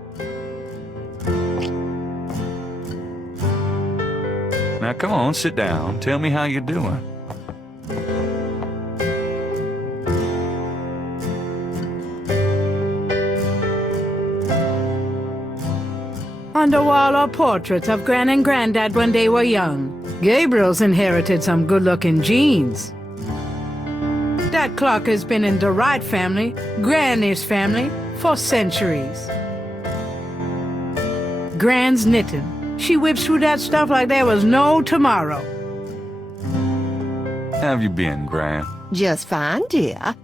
Now come on, sit down. Tell me how you're doing. On the wall are portraits of Gran and Granddad when they were young. Gabriel's inherited some good-looking genes. That clock has been in the Wright family, Granny's family, for centuries. Gran's knitting. She whips through that stuff like there was no tomorrow. How have you been, Gran? Just fine, dear.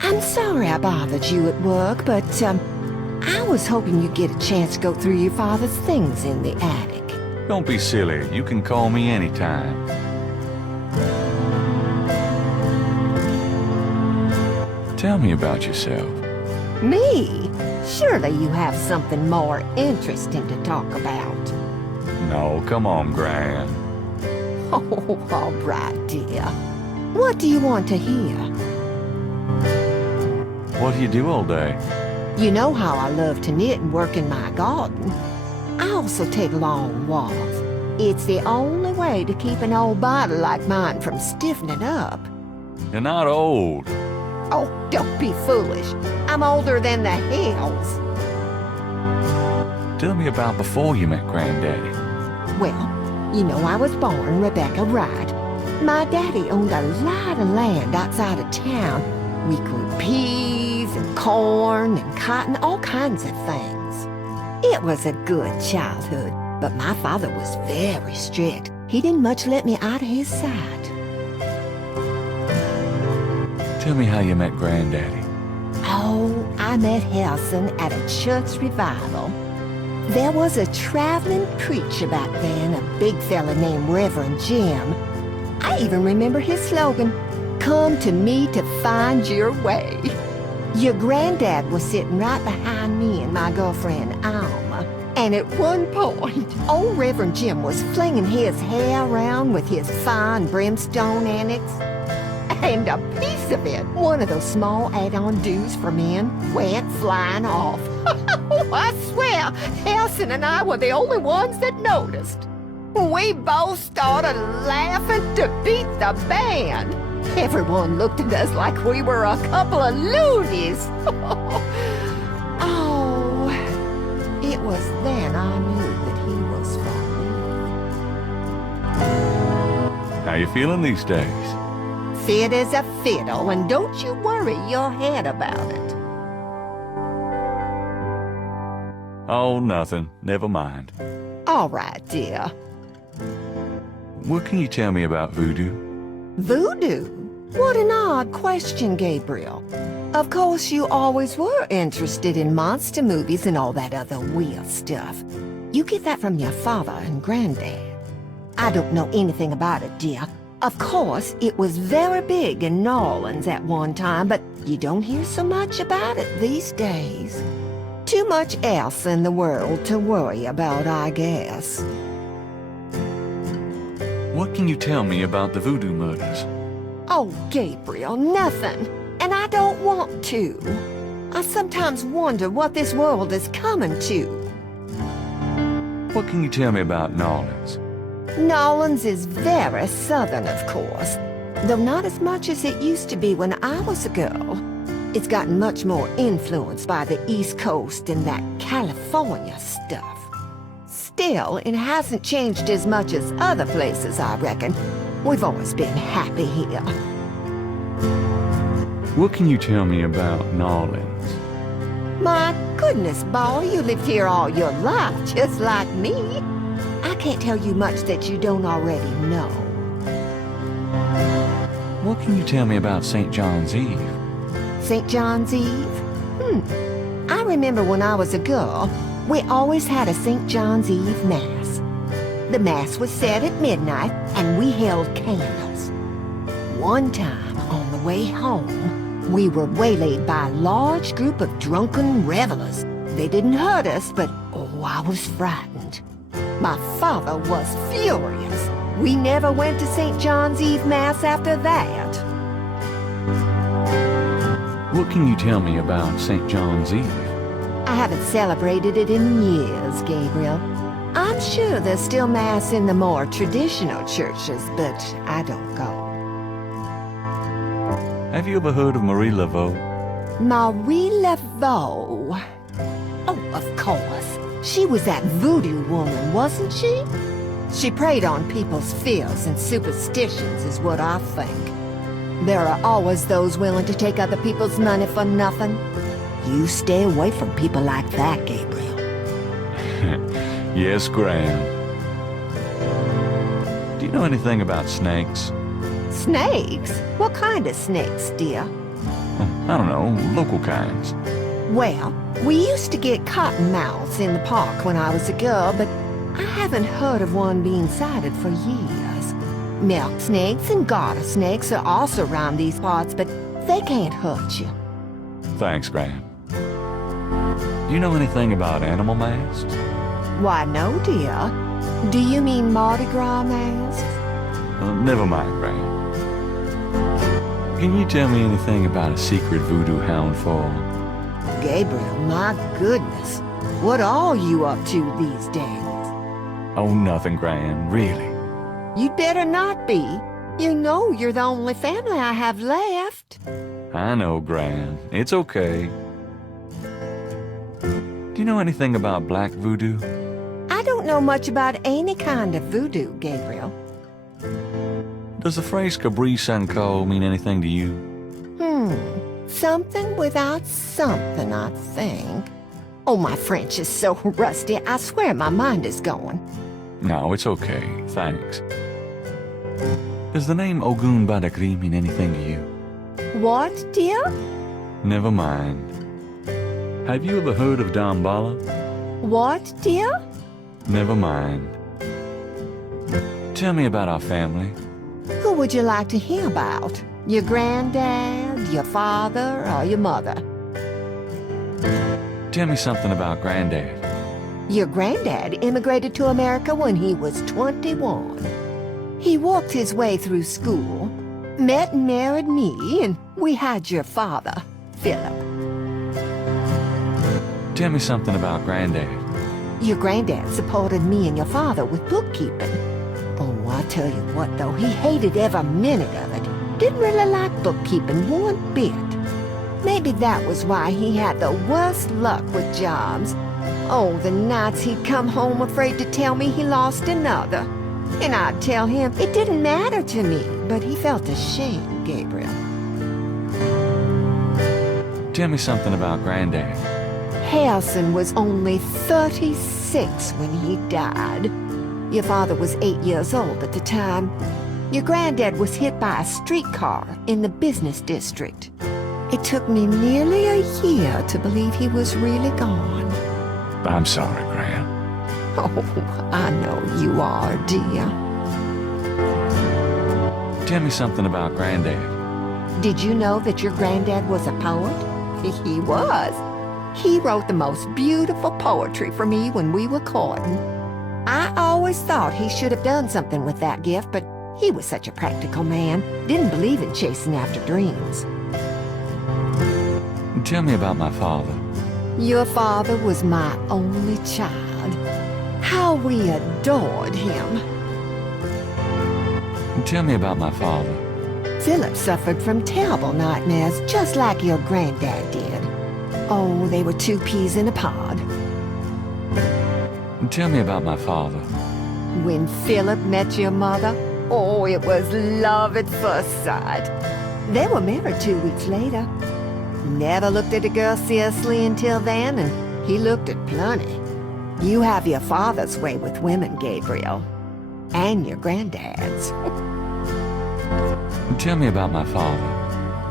I'm sorry I bothered you at work, but, I was hoping you'd get a chance to go through your father's things in the attic. Don't be silly. You can call me anytime. Tell me about yourself. Me? Surely you have something more interesting to talk about. No, come on, Gran. Oh, all right, dear. What do you want to hear? What do you do all day? You know how I love to knit and work in my garden. I also take long walks. It's the only way to keep an old body like mine from stiffening up. You're not old. Oh, don't be foolish. I'm older than the hills. Tell me about before you met Granddaddy. Well, you know I was born Rebecca Wright. My daddy owned a lot of land outside of town. We grew peas and corn and cotton, all kinds of things. It was a good childhood, but my father was very strict. He didn't much let me out of his sight. Tell me how you met Granddaddy. Oh, I met Helson at a church revival. There was a traveling preacher back then, a big fella named Reverend Jim. I even remember his slogan, "Come to me to find your way." Your granddad was sitting right behind me and my girlfriend, Alma. And at one point, old Reverend Jim was flinging his hair around with his fine brimstone annex. And a piece of it, one of those small add-on do's for men, went flying off. I swear, Helson and I were the only ones that noticed. We both started laughing to beat the band. Everyone looked at us like we were a couple of loonies. Oh, it was then I knew that he was for me. How you feeling these days? Fit as a fiddle, and don't you worry your head about it. Oh, nothing. Never mind. All right, dear. What can you tell me about voodoo? Voodoo? What an odd question, Gabriel. Of course, you always were interested in monster movies and all that other weird stuff. You get that from your father and Granddad. I don't know anything about it, dear. Of course, it was very big in New Orleans at one time, but you don't hear so much about it these days. Too much else in the world to worry about, I guess. What can you tell me about the voodoo murders? Oh, Gabriel, nothing. And I don't want to. I sometimes wonder what this world is coming to. What can you tell me about New Orleans? New Orleans is very southern, of course, though not as much as it used to be when I was a girl. It's gotten much more influenced by the East Coast and that California stuff. Still, it hasn't changed as much as other places, I reckon. We've always been happy here. What can you tell me about New Orleans? My goodness, boy, you lived here all your life, just like me. I can't tell you much that you don't already know. What can you tell me about St. John's Eve? St. John's Eve? I remember when I was a girl, we always had a St. John's Eve Mass. The Mass was said at midnight, and we held candles. One time, on the way home, we were waylaid by a large group of drunken revelers. They didn't hurt us, but oh, I was frightened. My father was furious. We never went to St. John's Eve Mass after that. What can you tell me about St. John's Eve? I haven't celebrated it in years, Gabriel. I'm sure there's still Mass in the more traditional churches, but I don't go. Have you ever heard of Marie Laveau? Marie Laveau? Oh, of course. She was that voodoo woman, wasn't she? She preyed on people's fears and superstitions, is what I think. There are always those willing to take other people's money for nothing. You stay away from people like that, Gabriel. Yes, Gran. Do you know anything about snakes? Snakes? What kind of snakes, dear? I don't know, local kinds. Well, we used to get cottonmouths in the park when I was a girl, but I haven't heard of one being sighted for years. Milk snakes and garter snakes are also around these parts, but they can't hurt you. Thanks, Gran. Do you know anything about animal masks? Why, no, dear. Do you mean Mardi Gras masks? Never mind, Gran. Can you tell me anything about a secret voodoo hound fall? Gabriel, my goodness. What are you up to these days? Oh, nothing, Gran, really. You'd better not be. You know you're the only family I have left. I know, Gran. It's okay. Do you know anything about black voodoo? I don't know much about any kind of voodoo, Gabriel. Does the phrase Cabri Sanko mean anything to you? Something without something, I think. Oh, my French is so rusty, I swear my mind is going. No, it's okay, thanks. Does the name Ogun Badakri mean anything to you? What, dear? Never mind. Have you ever heard of Dambala? What, dear? Never mind. Tell me about our family. Who would you like to hear about? Your granddad, your father, or your mother? Tell me something about Granddad. Your granddad immigrated to America when he was 21. He worked his way through school, met and married me, and we had your father, Philip. Tell me something about Granddad. Your granddad supported me and your father with bookkeeping. Oh, I tell you what, though, he hated every minute of it. Didn't really like bookkeeping one bit. Maybe that was why he had the worst luck with jobs. Oh, the nights he'd come home afraid to tell me he lost another. And I'd tell him it didn't matter to me, but he felt ashamed, Gabriel. Tell me something about Granddad. Harrison was only 36 when he died. Your father was 8 years old at the time. Your granddad was hit by a streetcar in the business district. It took me nearly a year to believe he was really gone. I'm sorry, Gran. Oh, I know you are, dear. Tell me something about Granddad. Did you know that your granddad was a poet? He was. He wrote the most beautiful poetry for me when we were courting. I always thought he should have done something with that gift, but he was such a practical man. Didn't believe in chasing after dreams. Tell me about my father. Your father was my only child. How we adored him. Tell me about my father. Philip suffered from terrible nightmares, just like your granddad did. Oh, they were two peas in a pod. Tell me about my father. When Philip met your mother, oh, it was love at first sight. They were married 2 weeks later. Never looked at a girl seriously until then, and he looked at plenty. You have your father's way with women, Gabriel. And your granddad's. Tell me about my father.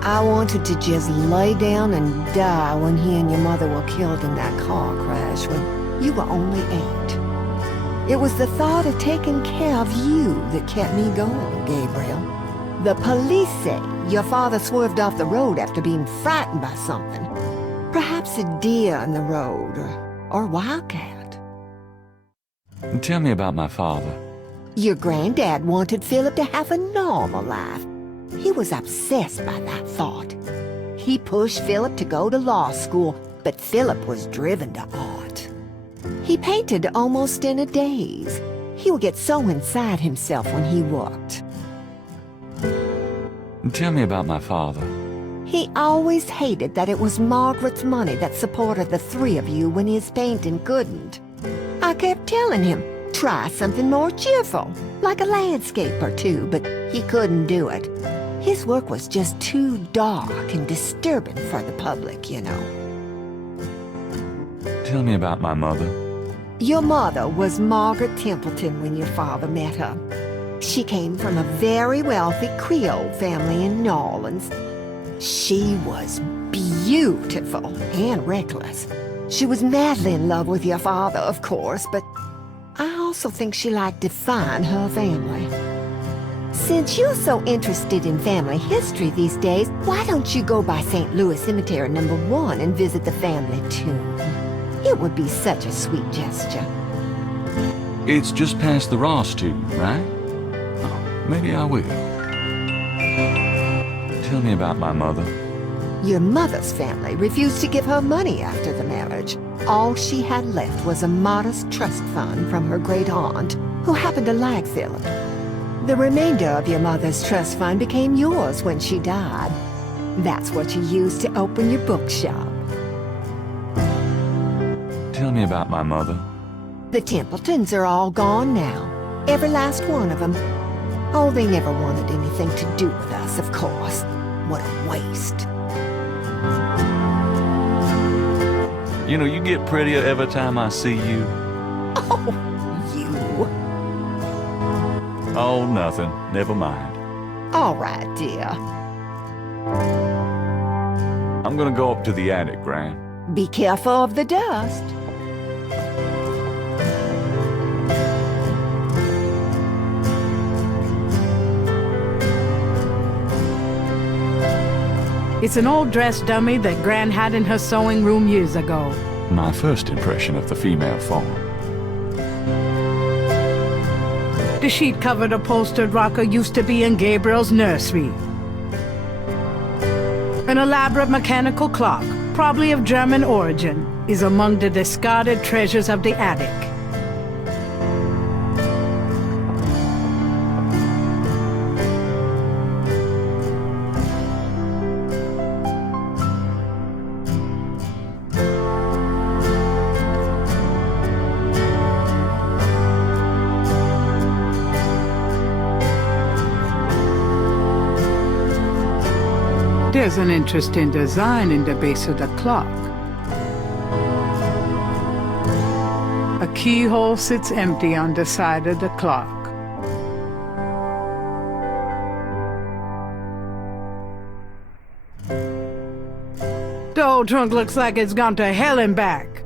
I wanted to just lay down and die when he and your mother were killed in that car crash when you were only 8. It was the thought of taking care of you that kept me going, Gabriel. The police say your father swerved off the road after being frightened by something. Perhaps a deer in the road, or a wildcat. Tell me about my father. Your granddad wanted Philip to have a normal life. He was obsessed by that thought. He pushed Philip to go to law school, but Philip was driven to art. He painted almost in a daze. He would get so inside himself when he worked. Tell me about my father. He always hated that it was Margaret's money that supported the 3 of you when his painting couldn't. I kept telling him, try something more cheerful, like a landscape or two, but he couldn't do it. His work was just too dark and disturbing for the public, you know. Tell me about my mother. Your mother was Margaret Templeton when your father met her. She came from a very wealthy Creole family in New Orleans. She was beautiful and reckless. She was madly in love with your father, of course, but I also think she liked to define her family. Since you're so interested in family history these days, why don't you go by St. Louis Cemetery No. 1 and visit the family tomb? It would be such a sweet gesture. It's just past the Ross tomb, right? Oh, maybe I will. Tell me about my mother. Your mother's family refused to give her money after the marriage. All she had left was a modest trust fund from her great aunt, who happened to like Philip. The remainder of your mother's trust fund became yours when she died. That's what you used to open your bookshop. Tell me about my mother. The Templetons are all gone now. Every last one of them. Oh, they never wanted anything to do with us, of course. What a waste. You know, you get prettier every time I see you. Oh, you. Oh, nothing. Never mind. All right, dear. I'm gonna go up to the attic, Gran. Be careful of the dust. It's an old dress dummy that Gran had in her sewing room years ago. My first impression of the female form. The sheet-covered upholstered rocker used to be in Gabriel's nursery. An elaborate mechanical clock, probably of German origin, is among the discarded treasures of the attic. There's an interesting design in the base of the clock. A keyhole sits empty on the side of the clock. The old trunk looks like it's gone to hell and back.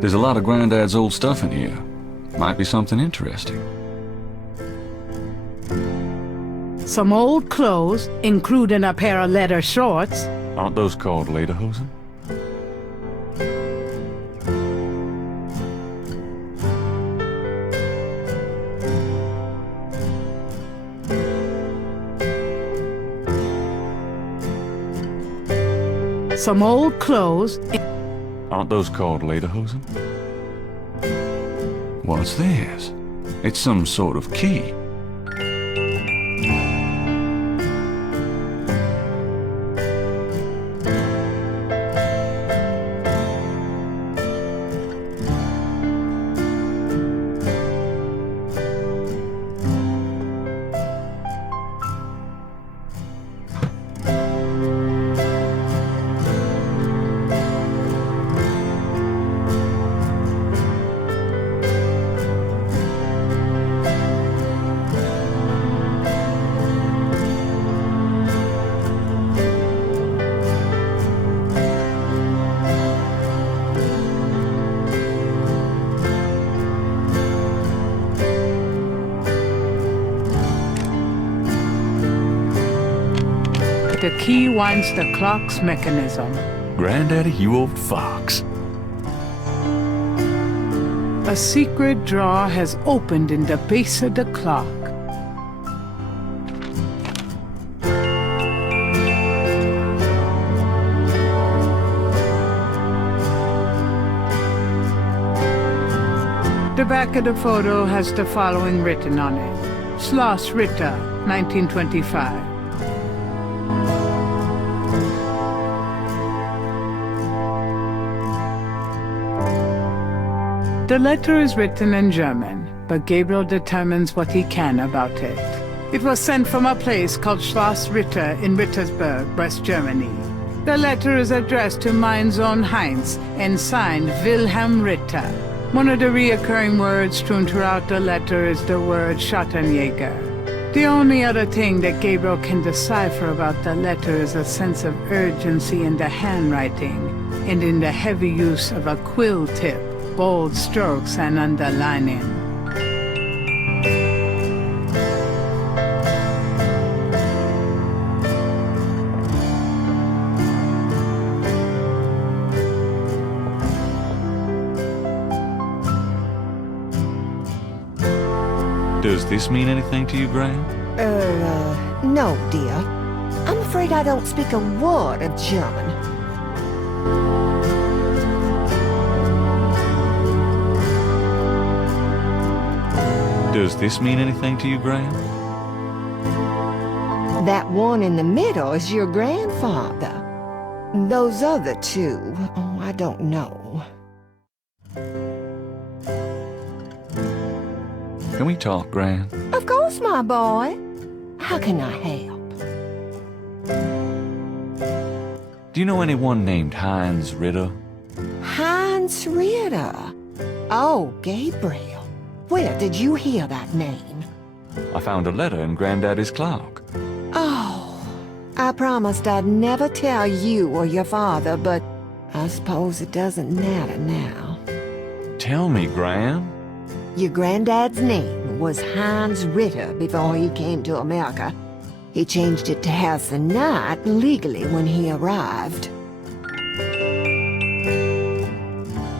There's a lot of Granddad's old stuff in here. Might be something interesting. Some old clothes, including a pair of leather shorts. Aren't those called lederhosen? Some old clothes. Aren't those called lederhosen? What's this? It's some sort of key. The key winds the clock's mechanism. Granddaddy, you old fox. A secret drawer has opened in the base of the clock. The back of the photo has the following written on it. Schloss Ritter, 1925. The letter is written in German, but Gabriel determines what he can about it. It was sent from a place called Schloss Ritter in Rittersberg, West Germany. The letter is addressed to mein Sohn Heinz and signed Wilhelm Ritter. One of the reoccurring words strewn throughout the letter is the word Schattenjäger. The only other thing that Gabriel can decipher about the letter is a sense of urgency in the handwriting and in the heavy use of a quill tip, bold strokes, and underlining. Does this mean anything to you, Gran? No, dear. I'm afraid I don't speak a word of German. Does this mean anything to you, Gran? That one in the middle is your grandfather. Those other two, oh, I don't know. Can we talk, Gran? Of course, my boy. How can I help? Do you know anyone named Heinz Ritter? Heinz Ritter? Oh, Gabriel. Where did you hear that name? I found a letter in Granddaddy's clock. Oh, I promised I'd never tell you or your father, but I suppose it doesn't matter now. Tell me, Gran. Your granddad's name was Heinz Ritter before he came to America. He changed it to Harrison Knight legally when he arrived.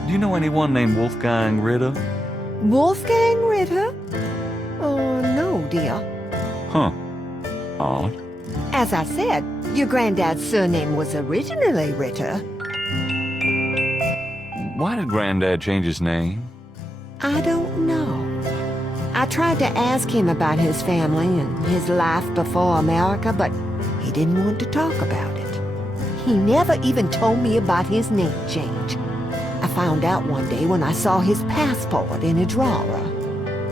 Do you know anyone named Wolfgang Ritter? Wolfgang Ritter? Oh, no, dear. Huh. Odd. As I said, your granddad's surname was originally Ritter. Why did Granddad change his name? I don't know. I tried to ask him about his family and his life before America, but he didn't want to talk about it. He never even told me about his name change. I found out one day when I saw his passport in a drawer.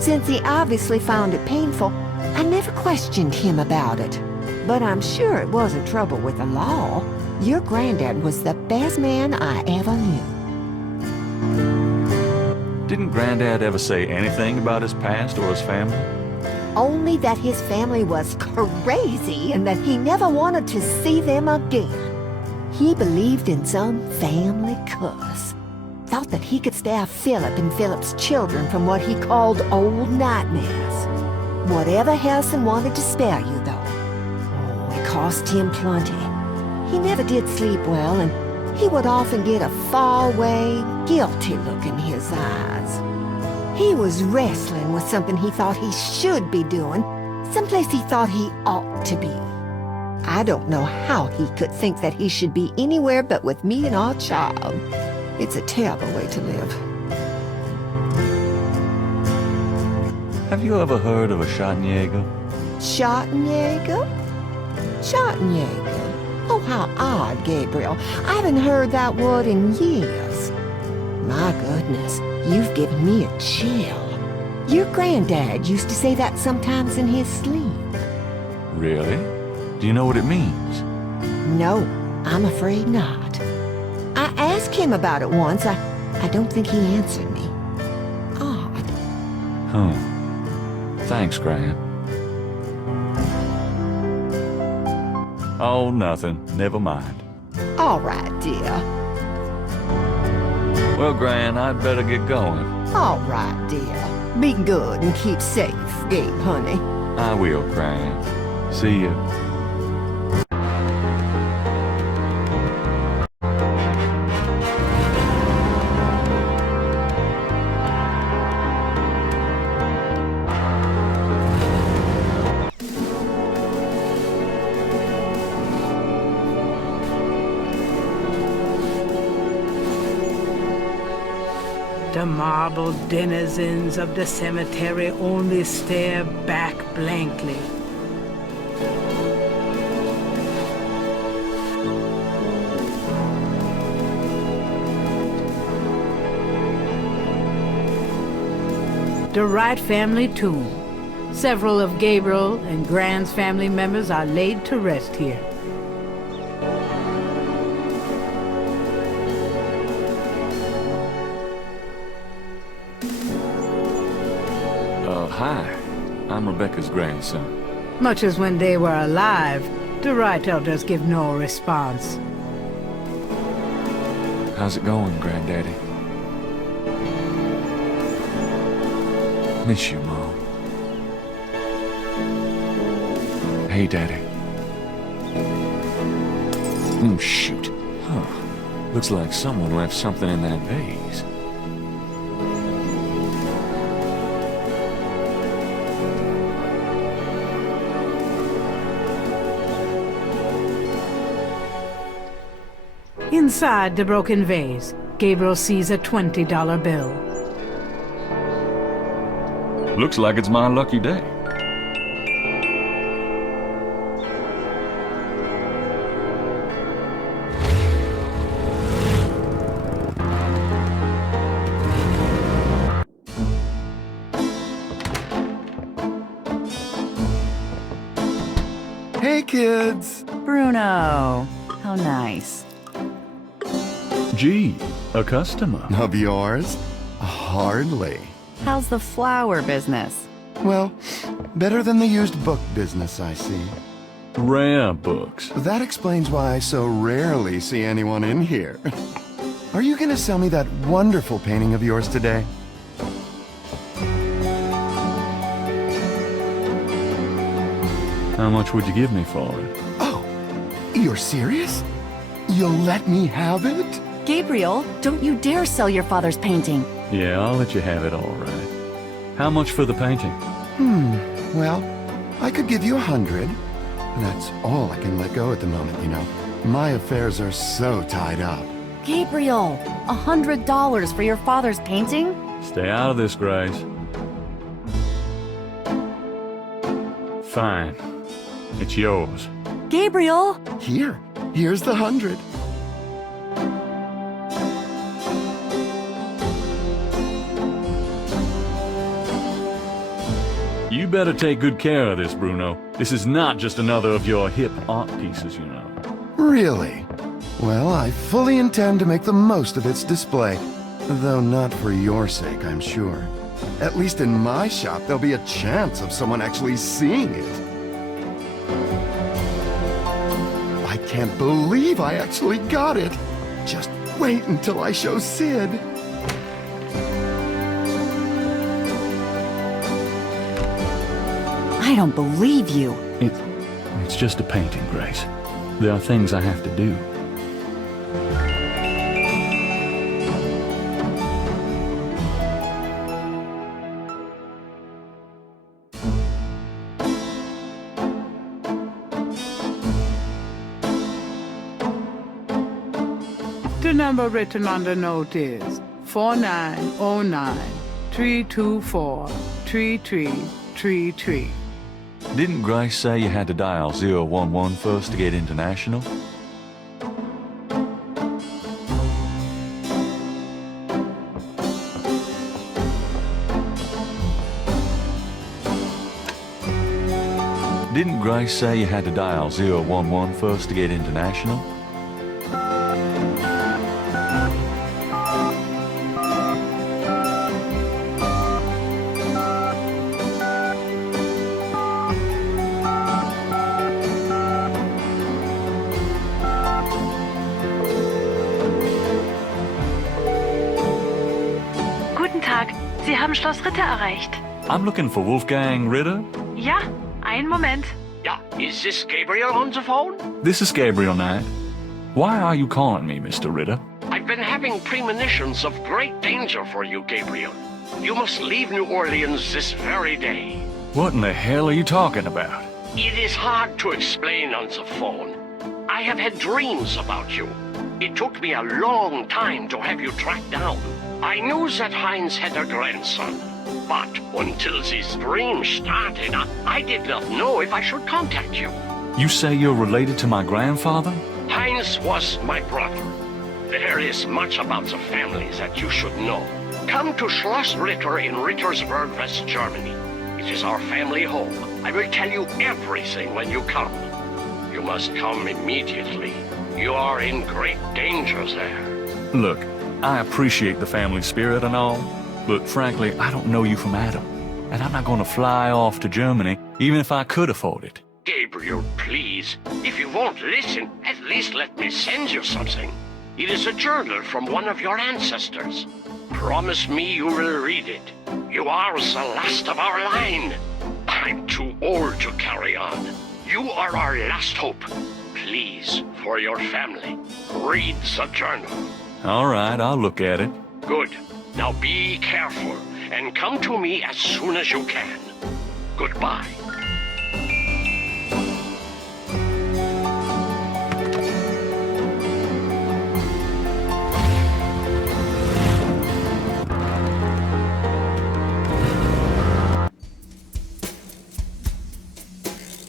Since he obviously found it painful, I never questioned him about it. But I'm sure it wasn't trouble with the law. Your granddad was the best man I ever knew. Didn't Granddad ever say anything about his past or his family? Only that his family was crazy and that he never wanted to see them again. He believed in some family curse. Thought that he could spare Philip and Philip's children from what he called old nightmares. Whatever Harrison wanted to spare you, though. Oh, it cost him plenty. He never did sleep well, and he would often get a far-away, guilty look in his eyes. He was wrestling with something he thought he should be doing, someplace he thought he ought to be. I don't know how he could think that he should be anywhere but with me and our child. It's a terrible way to live. Have you ever heard of a Schattenjäger? Schattenjäger? Schattenjäger? Oh, how odd, Gabriel. I haven't heard that word in years. My goodness, you've given me a chill. Your granddad used to say that sometimes in his sleep. Really? Do you know what it means? No, I'm afraid not. I asked him about it once. I don't think he answered me. Odd. Huh. Thanks, Gran. Oh, nothing. Never mind. All right, dear. Well, Gran, I'd better get going. All right, dear. Be good and keep safe, Gabe, honey. I will, Gran. See you. The marble denizens of the cemetery only stare back blankly. The Wright family tomb. Several of Gabriel and Grant's family members are laid to rest here. Hi. I'm Rebecca's grandson. Much as when they were alive, the Wright elders give no response. How's it going, Granddaddy? Miss you, Mom. Hey, Daddy. Oh, shoot. Huh. Looks like someone left something in that vase. Inside the broken vase, Gabriel sees a $20 bill. Looks like it's my lucky day. Hey, kids! Bruno, how nice. Gee, a customer. Of yours? Hardly. How's the flower business? Well, better than the used book business, I see. Rare books. That explains why I so rarely see anyone in here. Are you gonna sell me that wonderful painting of yours today? How much would you give me for it? Oh, you're serious? You'll let me have it? Gabriel, don't you dare sell your father's painting. Yeah, I'll let you have it, all right. How much for the painting? Well, I could give you 100. That's all I can let go at the moment, you know. My affairs are so tied up. Gabriel, $100 for your father's painting? Stay out of this, Grace. Fine. It's yours. Gabriel! Here's the 100. You better take good care of this, Bruno. This is not just another of your hip art pieces, you know. Really? Well, I fully intend to make the most of its display. Though not for your sake, I'm sure. At least in my shop, there'll be a chance of someone actually seeing it. I can't believe I actually got it. Just wait until I show Sid. I don't believe you. It's just a painting, Grace. There are things I have to do. The number written on the note is 4909-324-3333. Didn't Grace say you had to dial 011 first to get international? Didn't Grace say you had to dial 011 first to get international? Guten Tag, Sie haben Schloss Ritter erreicht. I'm looking for Wolfgang Ritter. Ja, einen Moment. Yeah, is this Gabriel on the phone? This is Gabriel Knight. Why are you calling me, Mr. Ritter? I've been having premonitions of great danger for you, Gabriel. You must leave New Orleans this very day. What in the hell are you talking about? It is hard to explain on the phone. I have had dreams about you. It took me a long time to have you tracked down. I knew that Heinz had a grandson, but until this dream started, I did not know if I should contact you. You say you're related to my grandfather? Heinz was my brother. There is much about the family that you should know. Come to Schloss Ritter in Rittersberg, West Germany. It is our family home. I will tell you everything when you come. You must come immediately. You are in great danger there. Look, I appreciate the family spirit and all, but frankly, I don't know you from Adam. And I'm not going to fly off to Germany, even if I could afford it. Gabriel, please. If you won't listen, at least let me send you something. It is a journal from one of your ancestors. Promise me you will read it. You are the last of our line. I'm too old to carry on. You are our last hope. Please, for your family, read the journal. All right, I'll look at it. Good. Now be careful, and come to me as soon as you can. Goodbye.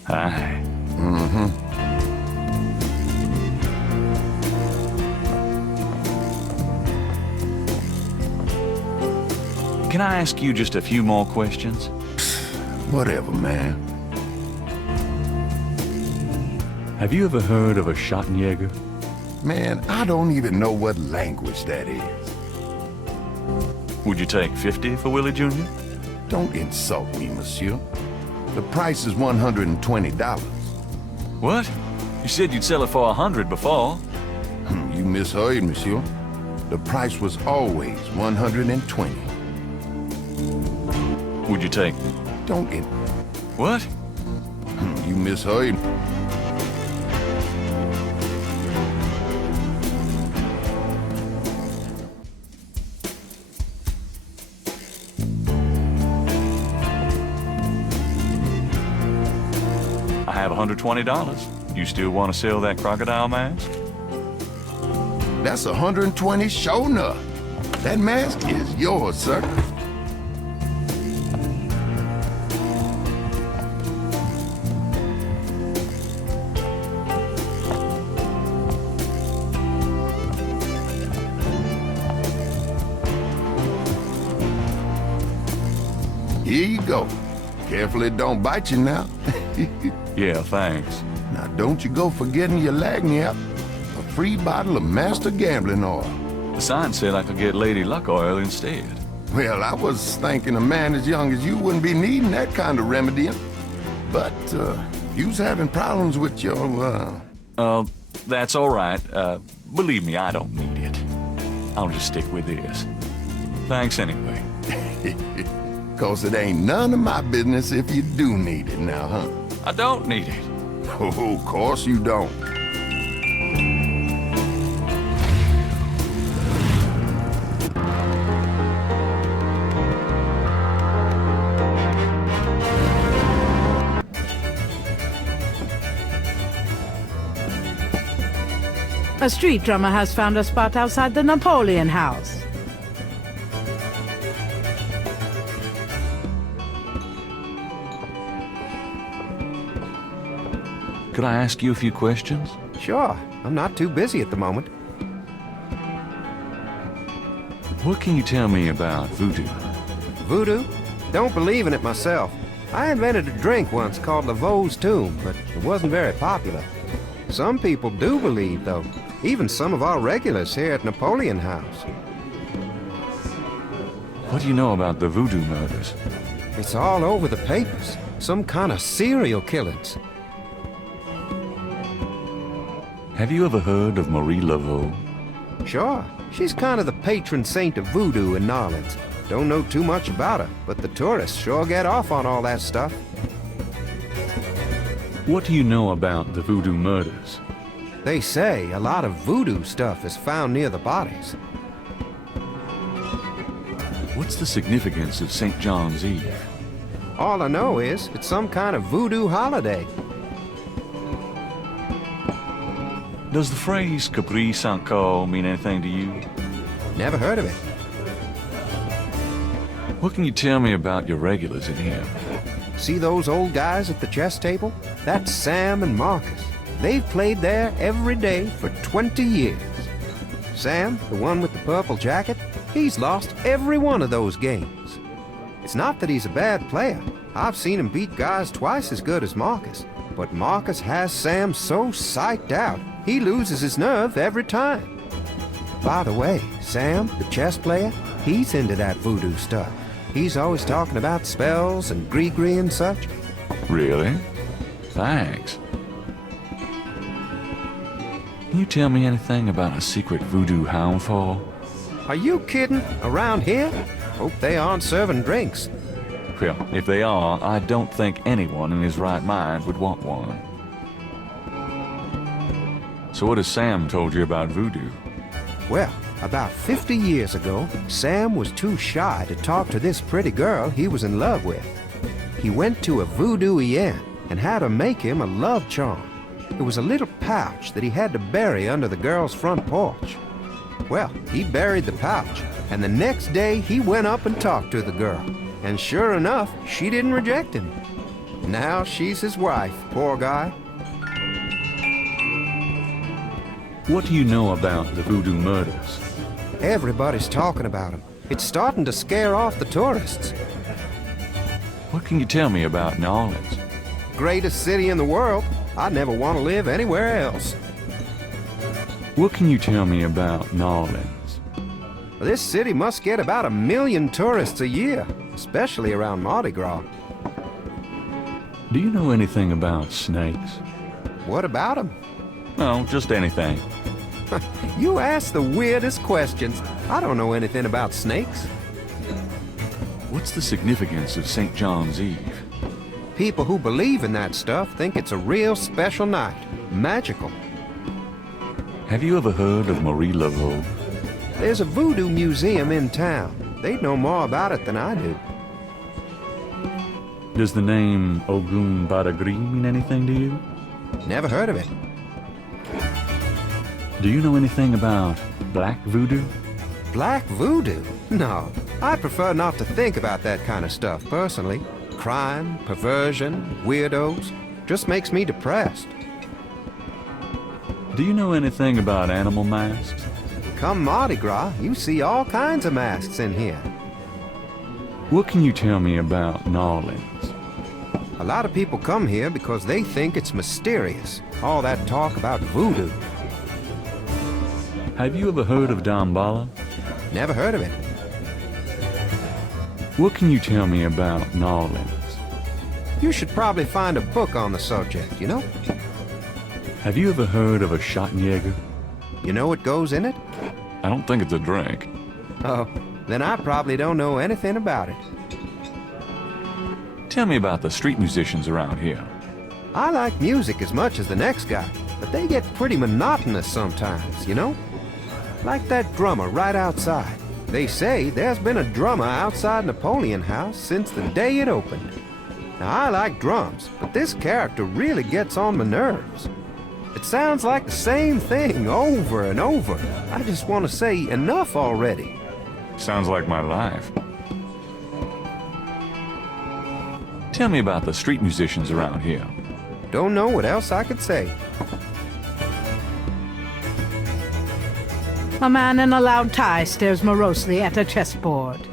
Hi. Can I ask you just a few more questions? Whatever, man. Have you ever heard of a Schottenjäger? Man, I don't even know what language that is. Would you take 50 for Willie Jr.? Don't insult me, monsieur. The price is $120. What? You said you'd sell it for 100 before. You misheard, monsieur. The price was always 120. Would you take? Don't in... What? You misheard. I have $120. You still want to sell that crocodile mask? That's 120 sure enough. That mask is yours, sir. Here you go. Careful it don't bite you now. Yeah, thanks. Now don't you go forgetting your lagniappe. A free bottle of Master Gambling Oil. The sign said I could get Lady Luck Oil instead. Well, I was thinking a man as young as you wouldn't be needing that kind of remedying. But, you's having problems with your, That's all right. Believe me, I don't need it. I'll just stick with this. Thanks anyway. 'Cause it ain't none of my business if you do need it now, huh? I don't need it. Oh, of course you don't. A street drummer has found a spot outside the Napoleon House. Could I ask you a few questions? Sure. I'm not too busy at the moment. What can you tell me about voodoo? Voodoo? Don't believe in it myself. I invented a drink once called Laveau's Tomb, but it wasn't very popular. Some people do believe, though. Even some of our regulars here at Napoleon House. What do you know about the voodoo murders? It's all over the papers. Some kind of serial killings. Have you ever heard of Marie Laveau? Sure. She's kind of the patron saint of voodoo in New Orleans. Don't know too much about her, but the tourists sure get off on all that stuff. What do you know about the voodoo murders? They say a lot of voodoo stuff is found near the bodies. What's the significance of St. John's Eve? All I know is it's some kind of voodoo holiday. Does the phrase Capri Sanko mean anything to you? Never heard of it. What can you tell me about your regulars in here? See those old guys at the chess table? That's Sam and Marcus. They've played there every day for 20 years. Sam, the one with the purple jacket, he's lost every one of those games. It's not that he's a bad player. I've seen him beat guys twice as good as Marcus. But Marcus has Sam so psyched out, he loses his nerve every time. By the way, Sam, the chess player, he's into that voodoo stuff. He's always talking about spells and gree-gree and such. Really? Thanks. Can you tell me anything about a secret voodoo hound fall? Are you kidding? Around here? Hope they aren't serving drinks. Well, if they are, I don't think anyone in his right mind would want one. So what has Sam told you about voodoo? Well, about 50 years ago, Sam was too shy to talk to this pretty girl he was in love with. He went to a voodoo-ien and had her make him a love charm. It was a little pouch that he had to bury under the girl's front porch. Well, he buried the pouch, and the next day he went up and talked to the girl. And sure enough, she didn't reject him. Now she's his wife, poor guy. What do you know about the voodoo murders? Everybody's talking about them. It's starting to scare off the tourists. What can you tell me about New Orleans? Greatest city in the world. I'd never want to live anywhere else. What can you tell me about New Orleans? This city must get about 1 million tourists a year, especially around Mardi Gras. Do you know anything about snakes? What about them? No, just anything. You ask the weirdest questions. I don't know anything about snakes. What's the significance of St. John's Eve? People who believe in that stuff think it's a real special night. Magical. Have you ever heard of Marie Laveau? There's a voodoo museum in town. They'd know more about it than I do. Does the name Ogun Badagri mean anything to you? Never heard of it. Do you know anything about black voodoo? Black voodoo? No. I prefer not to think about that kind of stuff, personally. Crime, perversion, weirdos. Just makes me depressed. Do you know anything about animal masks? Come Mardi Gras, you see all kinds of masks in here. What can you tell me about New Orleans? A lot of people come here because they think it's mysterious. All that talk about voodoo. Have you ever heard of Damballa? Never heard of it. What can you tell me about New Orleans? You should probably find a book on the subject, you know? Have you ever heard of a Schottenjäger? You know what goes in it? I don't think it's a drink. Oh, then I probably don't know anything about it. Tell me about the street musicians around here. I like music as much as the next guy, but they get pretty monotonous sometimes, you know? Like that drummer right outside. They say there's been a drummer outside Napoleon House since the day it opened. Now, I like drums, but this character really gets on my nerves. It sounds like the same thing over and over. I just want to say enough already. Sounds like my life. Tell me about the street musicians around here. Don't know what else I could say. A man in a loud tie stares morosely at a chessboard.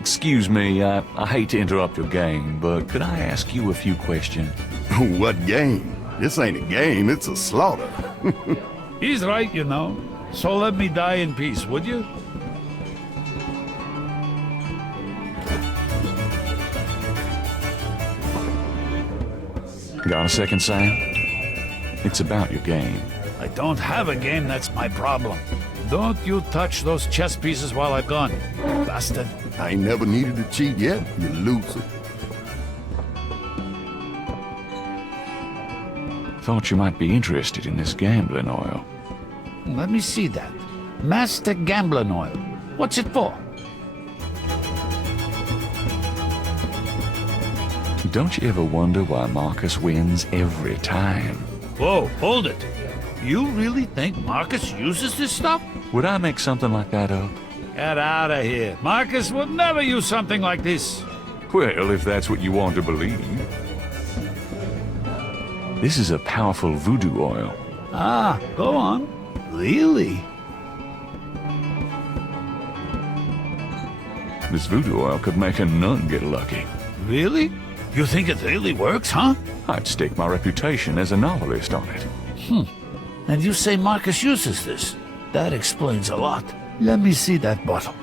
Excuse me, I hate to interrupt your game, but could I ask you a few questions? What game? This ain't a game, it's a slaughter. He's right, you know. So let me die in peace, would you? Got a second, Sam? It's about your game. I don't have a game, that's my problem. Don't you touch those chess pieces while I'm gone, bastard. I ain't never needed to cheat yet, you loser. Thought you might be interested in this gambling oil. Let me see that. Master Gambling Oil. What's it for? Don't you ever wonder why Marcus wins every time? Whoa, hold it. You really think Marcus uses this stuff? Would I make something like that up? Get out of here. Marcus would never use something like this. Well, if that's what you want to believe. This is a powerful voodoo oil. Ah, go on. Really? This voodoo oil could make a nun get lucky. Really? You think it really works, huh? I'd stake my reputation as a novelist on it. And you say Marcus uses this? That explains a lot. Let me see that bottle.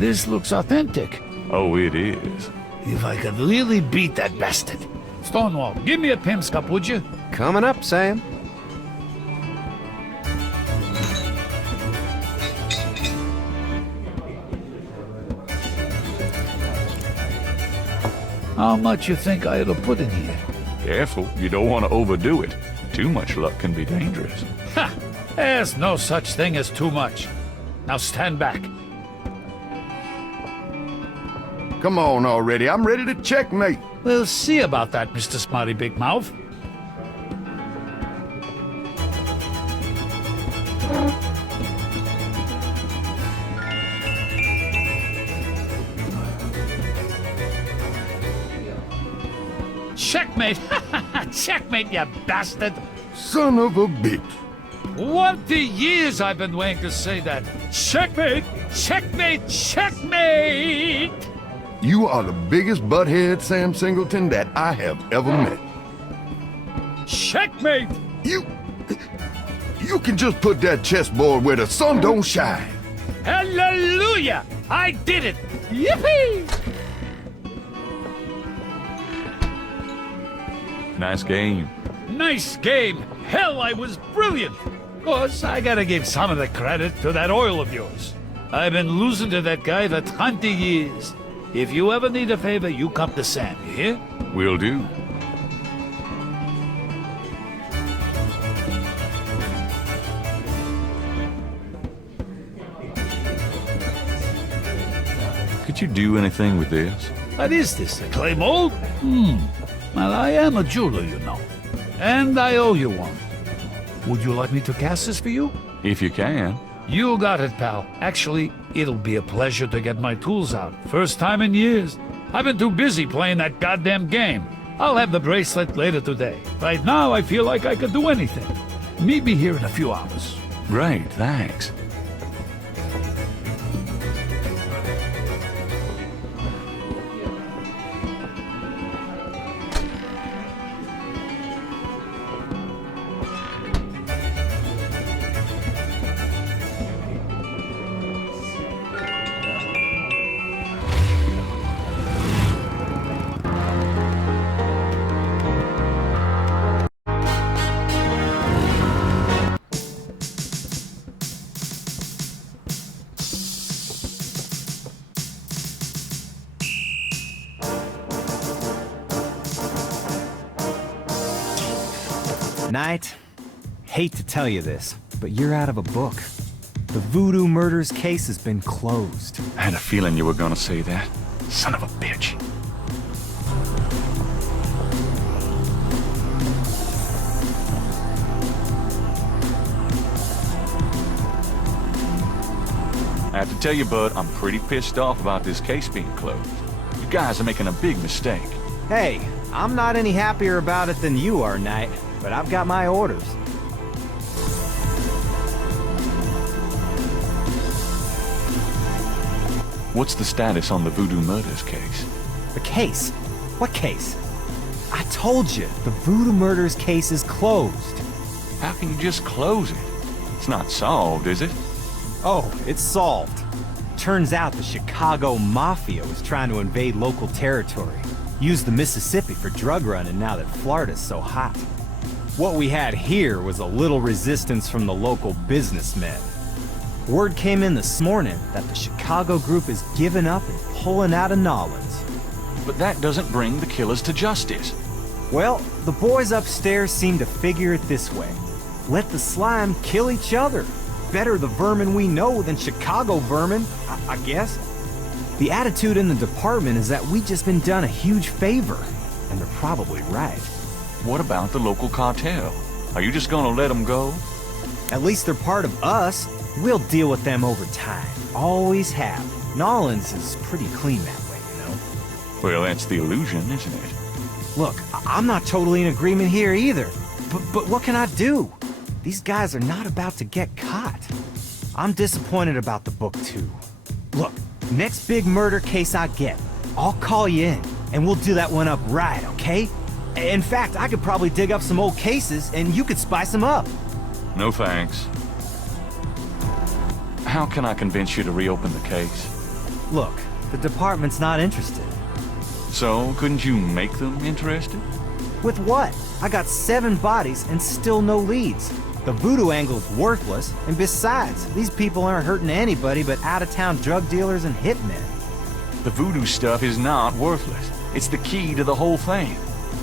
This looks authentic. Oh, it is. If I could really beat that bastard. Stonewall, give me a pimp's cup, would you? Coming up, Sam. How much you think I ought to put in here? Careful, you don't want to overdo it. Too much luck can be dangerous. Ha! There's no such thing as too much. Now stand back. Come on already, I'm ready to checkmate. We'll see about that, Mr. Smarty Big Mouth. Checkmate! Checkmate, you bastard! Son of a bitch. 20 years I've been waiting to say that. Checkmate! Checkmate! Checkmate! You are the biggest butthead, Sam Singleton, that I have ever met. Checkmate! You can just put that chessboard where the sun don't shine. Hallelujah! I did it! Yippee! Nice game. Nice game! Hell, I was brilliant! Course, I gotta give some of the credit to that oil of yours. I've been losing to that guy for 20 years. If you ever need a favor, you come to Sam, you hear? Will do. Could you do anything with this? What is this, a clay mold? Well, I am a jeweler, you know. And I owe you one. Would you like me to cast this for you? If you can. You got it, pal. Actually, it'll be a pleasure to get my tools out. First time in years. I've been too busy playing that goddamn game. I'll have the bracelet later today. Right now, I feel like I could do anything. Meet me here in a few hours. Great, thanks. Knight, hate to tell you this, but you're out of a book. The Voodoo Murders case has been closed. I had a feeling you were gonna say that. Son of a bitch. I have to tell you, bud, I'm pretty pissed off about this case being closed. You guys are making a big mistake. Hey, I'm not any happier about it than you are, Knight, but I've got my orders. What's the status on the Voodoo Murders case? The case? What case? I told you, the Voodoo Murders case is closed. How can you just close it? It's not solved, is it? Oh, it's solved. Turns out the Chicago Mafia was trying to invade local territory. Use the Mississippi for drug running now that Florida's so hot. What we had here was a little resistance from the local businessmen. Word came in this morning that the Chicago group is giving up and pulling out of Nolans. But that doesn't bring the killers to justice. Well, the boys upstairs seem to figure it this way. Let the slime kill each other. Better the vermin we know than Chicago vermin, I guess. The attitude in the department is that we just been done a huge favor, and they're probably right. What about the local cartel? Are you just gonna let them go? At least they're part of us. We'll deal with them over time. Always have. Nolans is pretty clean that way, you know? Well, that's the illusion, isn't it? Look, I'm not totally in agreement here either. But what can I do? These guys are not about to get caught. I'm disappointed about the book, too. Look, next big murder case I get, I'll call you in, and we'll do that one up right, okay? In fact, I could probably dig up some old cases, and you could spice them up. No thanks. How can I convince you to reopen the case? Look, the department's not interested. So, couldn't you make them interested? With what? I got 7 bodies and still no leads. The voodoo angle's worthless, and besides, these people aren't hurting anybody but out-of-town drug dealers and hitmen. The voodoo stuff is not worthless. It's the key to the whole thing.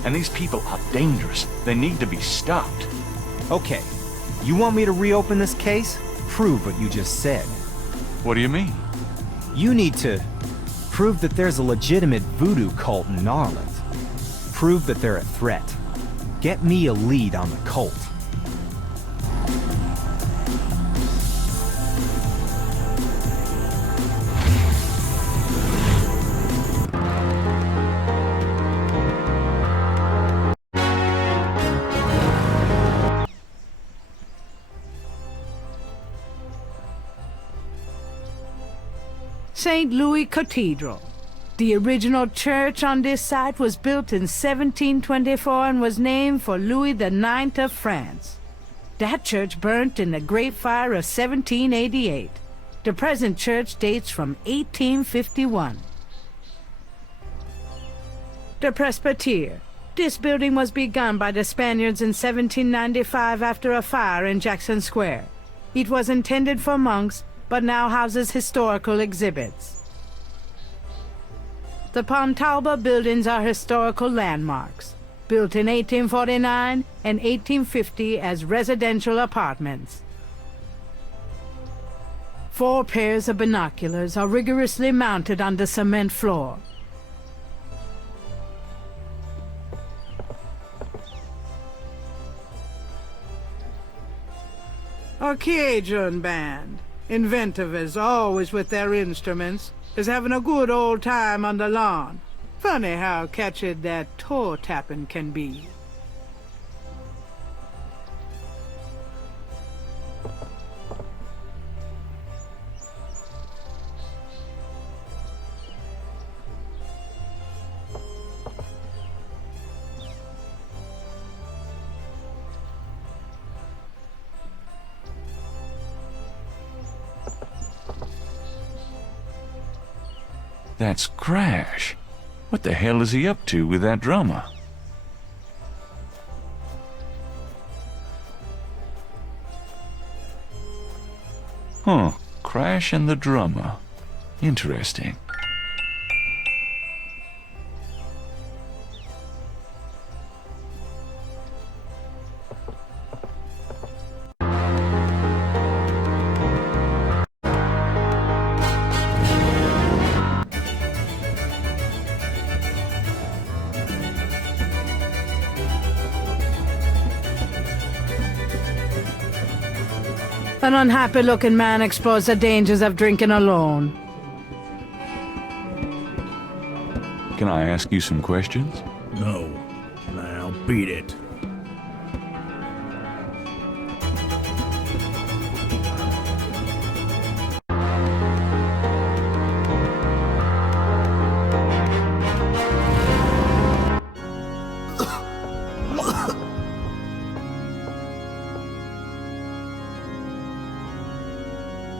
And these people are dangerous. They need to be stopped. Okay, you want me to reopen this case? Prove what you just said. What do you mean? You need to prove that there's a legitimate voodoo cult in Narland. Prove that they're a threat. Get me a lead on the cult. St. Louis Cathedral. The original church on this site was built in 1724 and was named for Louis IX of France. That church burnt in the Great Fire of 1788. The present church dates from 1851. The Presbytere. This building was begun by the Spaniards in 1795 after a fire in Jackson Square. It was intended for monks, but now houses historical exhibits. The Pontalba buildings are historical landmarks, built in 1849 and 1850 as residential apartments. 4 pairs of binoculars are rigorously mounted on the cement floor. A Cajun band, inventive as always with their instruments, is having a good old time on the lawn. Funny how catchy that toe tapping can be. That's Crash. What the hell is he up to with that drummer? Huh, Crash and the drummer. Interesting. An unhappy-looking man exposed the dangers of drinking alone. Can I ask you some questions? No. Now beat it.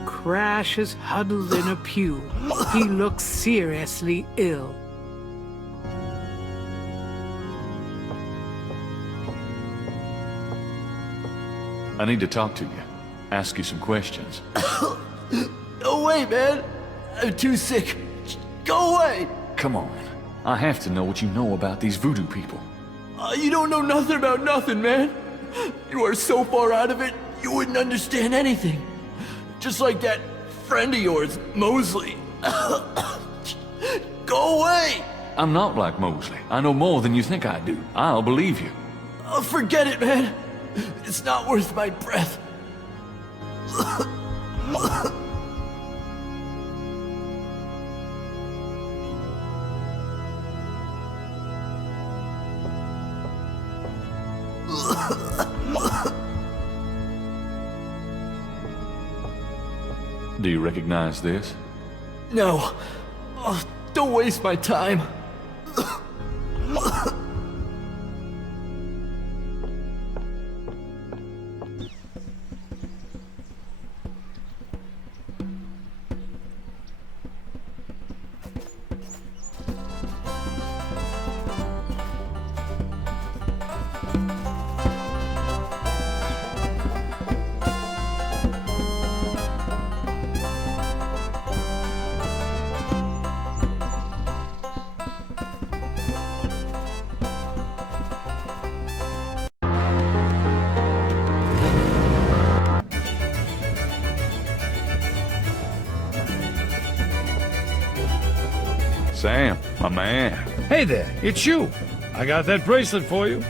Crash is huddled in a pew. He looks seriously ill. I need to talk to you. Ask you some questions. No way, man. I'm too sick. Go away. Come on. I have to know what you know about these voodoo people. You don't know nothing about nothing, man. You are so far out of it, you wouldn't understand anything. Just like that friend of yours, Mosley. Go away! I'm not like Mosley. I know more than you think I do. I'll believe you. Oh, forget it, man. It's not worth my breath. Do you recognize this? No. Oh, don't waste my time. Sam, my man. Hey there, it's you. I got that bracelet for you.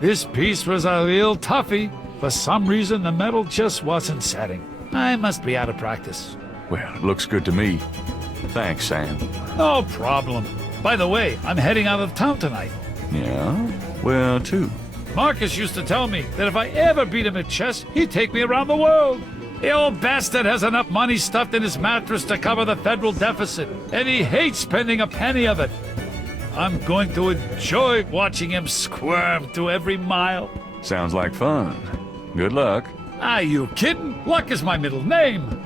This piece was a real toughie. For some reason, the metal just wasn't setting. I must be out of practice. Well, it looks good to me. Thanks, Sam. No problem. By the way, I'm heading out of town tonight. Yeah? Where to? Marcus used to tell me that if I ever beat him at chess, he'd take me around the world. The old bastard has enough money stuffed in his mattress to cover the federal deficit, and he hates spending a penny of it. I'm going to enjoy watching him squirm to every mile. Sounds like fun. Good luck. Are you kidding? Luck is my middle name.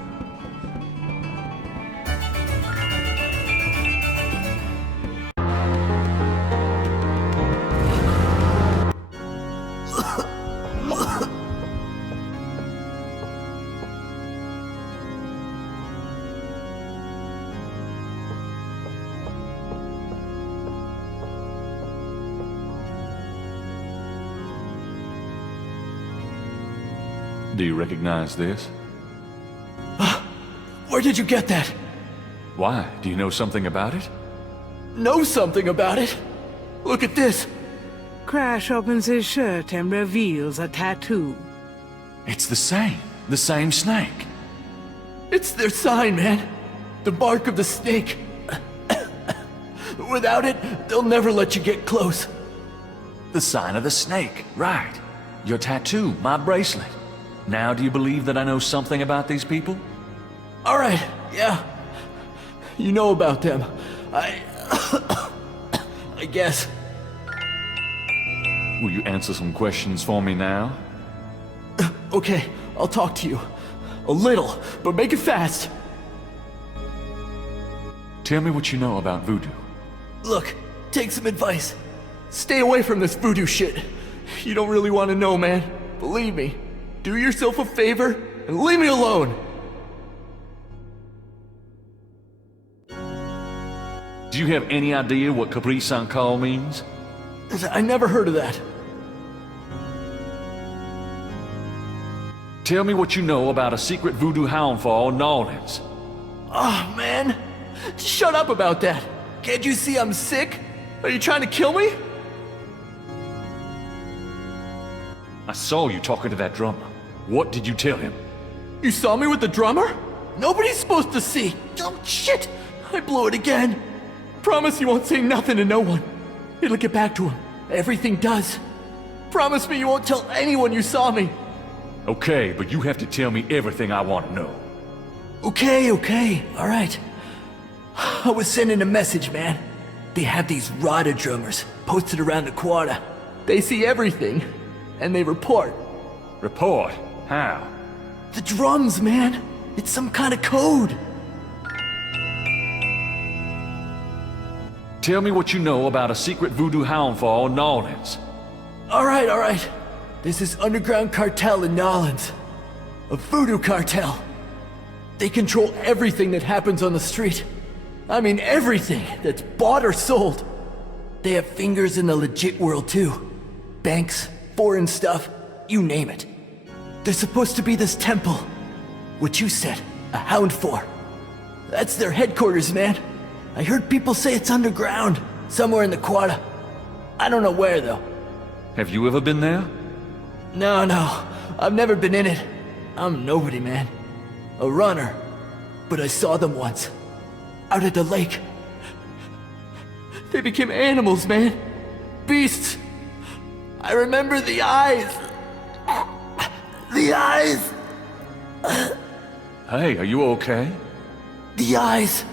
Do you recognize this? Where did you get that? Why? Do you know something about it? Know something about it? Look at this. Crash opens his shirt and reveals a tattoo. It's the same snake. It's their sign, man. The mark of the snake. Without it, they'll never let you get close. The sign of the snake, right. Your tattoo, my bracelet. Now do you believe that I know something about these people? All right, yeah. You know about them. I guess. Will you answer some questions for me now? Okay, I'll talk to you. A little, but make it fast. Tell me what you know about voodoo. Look, take some advice. Stay away from this voodoo shit. You don't really want to know, man. Believe me. Do yourself a favor and leave me alone. Do you have any idea what Capri San Call means? I never heard of that. Tell me what you know about a secret voodoo hound fall in New Orleans. Oh, man. Shut up about that. Can't you see I'm sick? Are you trying to kill me? I saw you talking to that drummer. What did you tell him? You saw me with the drummer? Nobody's supposed to see. Oh, shit. I blew it again. Promise you won't say nothing to no one. It'll get back to him. Everything does. Promise me you won't tell anyone you saw me. Okay, but you have to tell me everything I want to know. Okay, all right. I was sending a message, man. They have these rada drummers posted around the quarter. They see everything, and they report. Report? How? The drums, man. It's some kind of code. Tell me what you know about a secret voodoo hound fall in New Orleans. All right. There's this underground cartel in New Orleans. A voodoo cartel. They control everything that happens on the street. I mean everything that's bought or sold. They have fingers in the legit world too. Banks, foreign stuff, you name it. There's supposed to be this temple. What you said, a Hound 4. That's their headquarters, man. I heard people say it's underground, somewhere in the Quada. I don't know where, though. Have you ever been there? No, I've never been in it. I'm nobody, man. A runner. But I saw them once. Out at the lake. They became animals, man. Beasts. I remember the eyes. The eyes. Hey, are you okay? The eyes.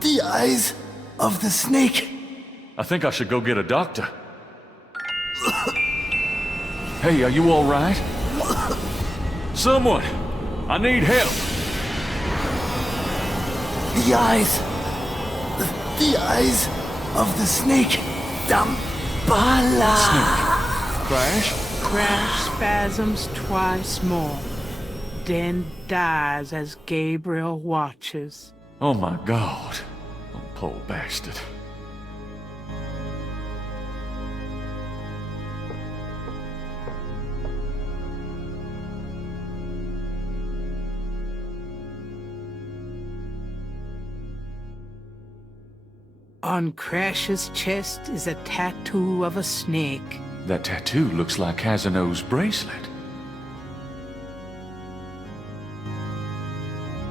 The eyes of the snake. I think I should go get a doctor. Hey, are you all right? Someone! I need help! The eyes. The eyes of the snake. Dambala. Snake. Crash? Crash spasms twice more, then dies as Gabriel watches. Oh my God. Oh, poor bastard. On Crash's chest is a tattoo of a snake. That tattoo looks like Kazano's bracelet.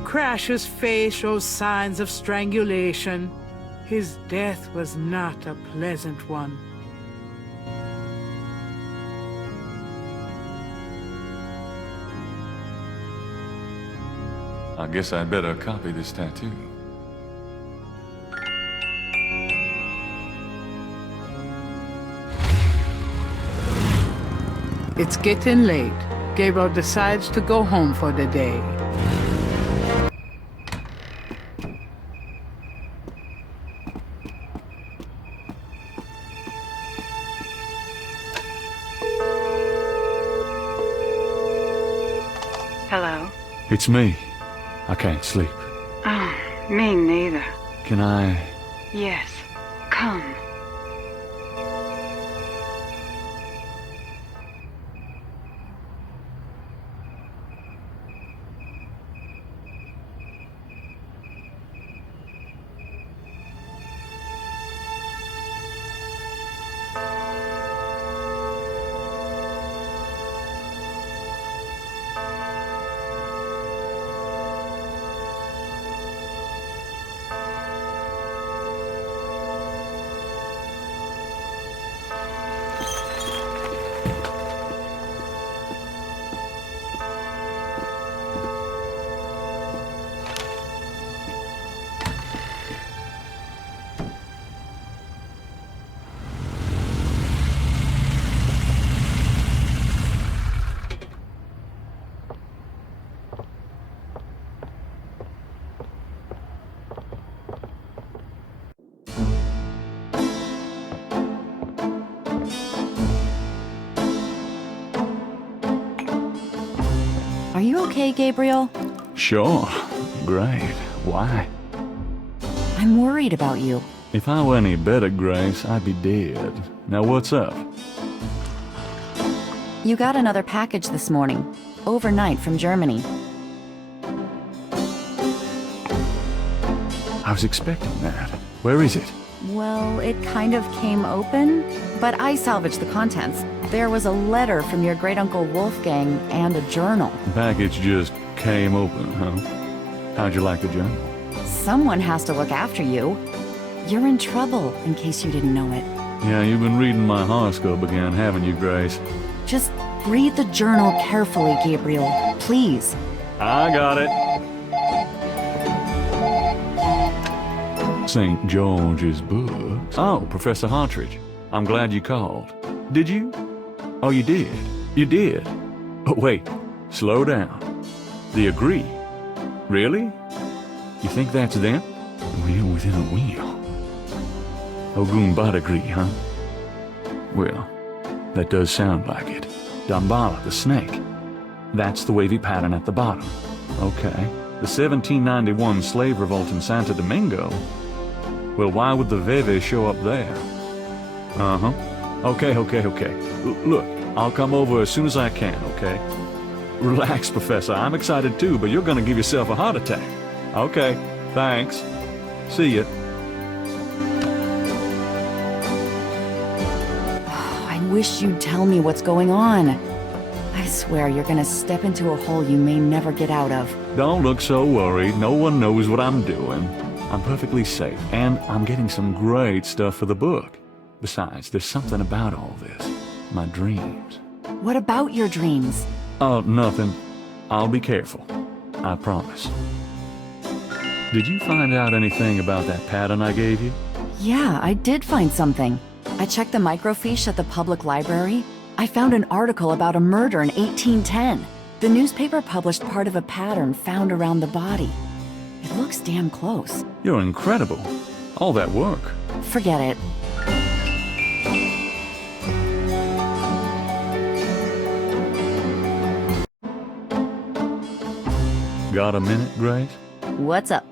Crash's face shows signs of strangulation. His death was not a pleasant one. I guess I'd better copy this tattoo. It's getting late. Gabriel decides to go home for the day. Hello? It's me. I can't sleep. Oh, me neither. Can I... Yes. Come. Are you okay, Gabriel? Sure. Great. Why? I'm worried about you. If I were any better, Grace, I'd be dead. Now what's up? You got another package this morning. Overnight from Germany. I was expecting that. Where is it? Well, it kind of came open, but I salvaged the contents. There was a letter from your great-uncle Wolfgang and a journal. The package just came open, huh? How'd you like the journal? Someone has to look after you. You're in trouble, in case you didn't know it. Yeah, you've been reading my horoscope again, haven't you, Grace? Just read the journal carefully, Gabriel. Please. I got it. St. George's books. Oh, Professor Hartridge. I'm glad you called. Did you? Oh, you did. You did. Oh, wait. Slow down. They agree. Really? You think that's them? Wheel within a wheel. Ogun agree, huh? Well, that does sound like it. Dambala, the snake. That's the wavy pattern at the bottom. Okay. The 1791 slave revolt in Santo Domingo? Well, why would the Veve show up there? Uh-huh. Okay. Look, I'll come over as soon as I can, okay? Relax, Professor. I'm excited too, but you're gonna give yourself a heart attack. Okay, thanks. See ya. I wish you'd tell me what's going on. I swear you're gonna step into a hole you may never get out of. Don't look so worried. No one knows what I'm doing. I'm perfectly safe, and I'm getting some great stuff for the book. Besides, there's something about all this. My dreams. What about your dreams? Oh, nothing. I'll be careful. I promise. Did you find out anything about that pattern I gave you? Yeah, I did find something. I checked the microfiche at the public library. I found an article about a murder in 1810. The newspaper published part of a pattern found around the body. It looks damn close. You're incredible. All that work. Forget it. Got a minute, Grace? What's up?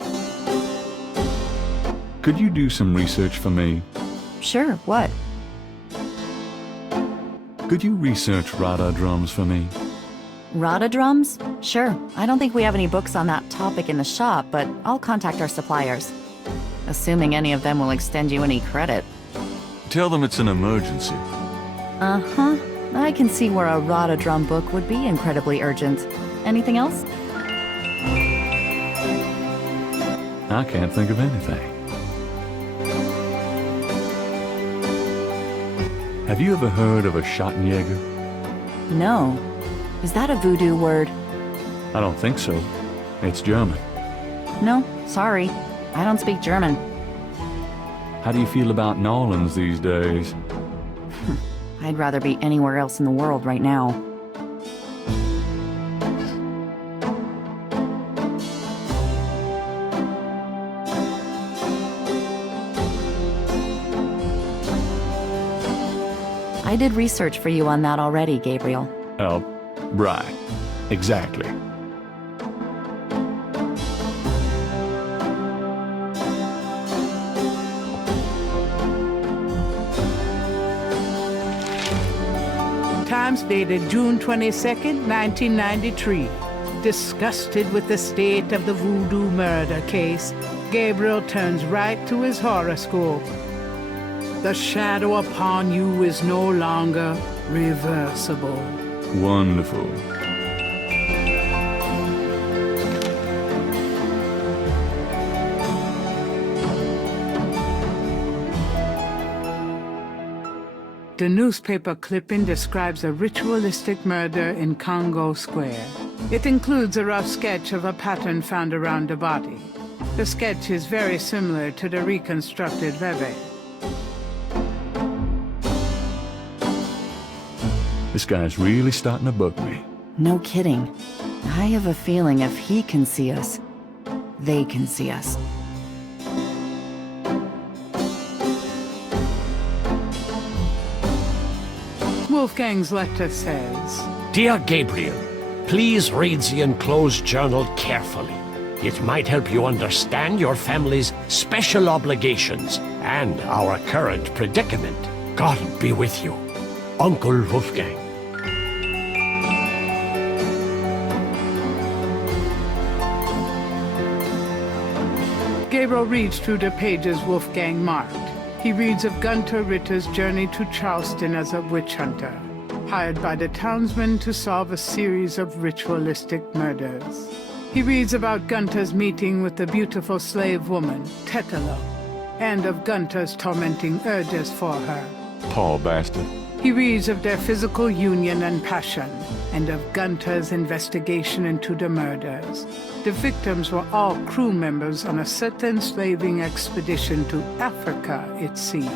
Could you do some research for me? Sure, what? Could you research Rada drums for me? Rada drums? Sure. I don't think we have any books on that topic in the shop, but I'll contact our suppliers. Assuming any of them will extend you any credit. Tell them it's an emergency. Uh-huh. I can see where a Rada drum book would be incredibly urgent. Anything else? I can't think of anything. Have you ever heard of a Schattenjäger? No. Is that a voodoo word? I don't think so. It's German. No, sorry. I don't speak German. How do you feel about New Orleans these days? I'd rather be anywhere else in the world right now. I did research for you on that already, Gabriel. Oh, right. Exactly. Times dated June 22nd, 1993. Disgusted with the state of the voodoo murder case, Gabriel turns right to his horoscope. The shadow upon you is no longer reversible. Wonderful. The newspaper clipping describes a ritualistic murder in Congo Square. It includes a rough sketch of a pattern found around the body. The sketch is very similar to the reconstructed Veve. This guy's really starting to bug me. No kidding. I have a feeling if he can see us, they can see us. Wolfgang's letter says, Dear Gabriel, please read the enclosed journal carefully. It might help you understand your family's special obligations and our current predicament. God be with you. Uncle Wolfgang. Gabriel reads through the pages Wolfgang marked. He reads of Gunter Ritter's journey to Charleston as a witch hunter, hired by the townsmen to solve a series of ritualistic murders. He reads about Gunter's meeting with the beautiful slave woman, Tetelo, and of Gunter's tormenting urges for her. Poor bastard. He reads of their physical union and passion, and of Gunter's investigation into the murders. The victims were all crew members on a certain slaving expedition to Africa, it seems.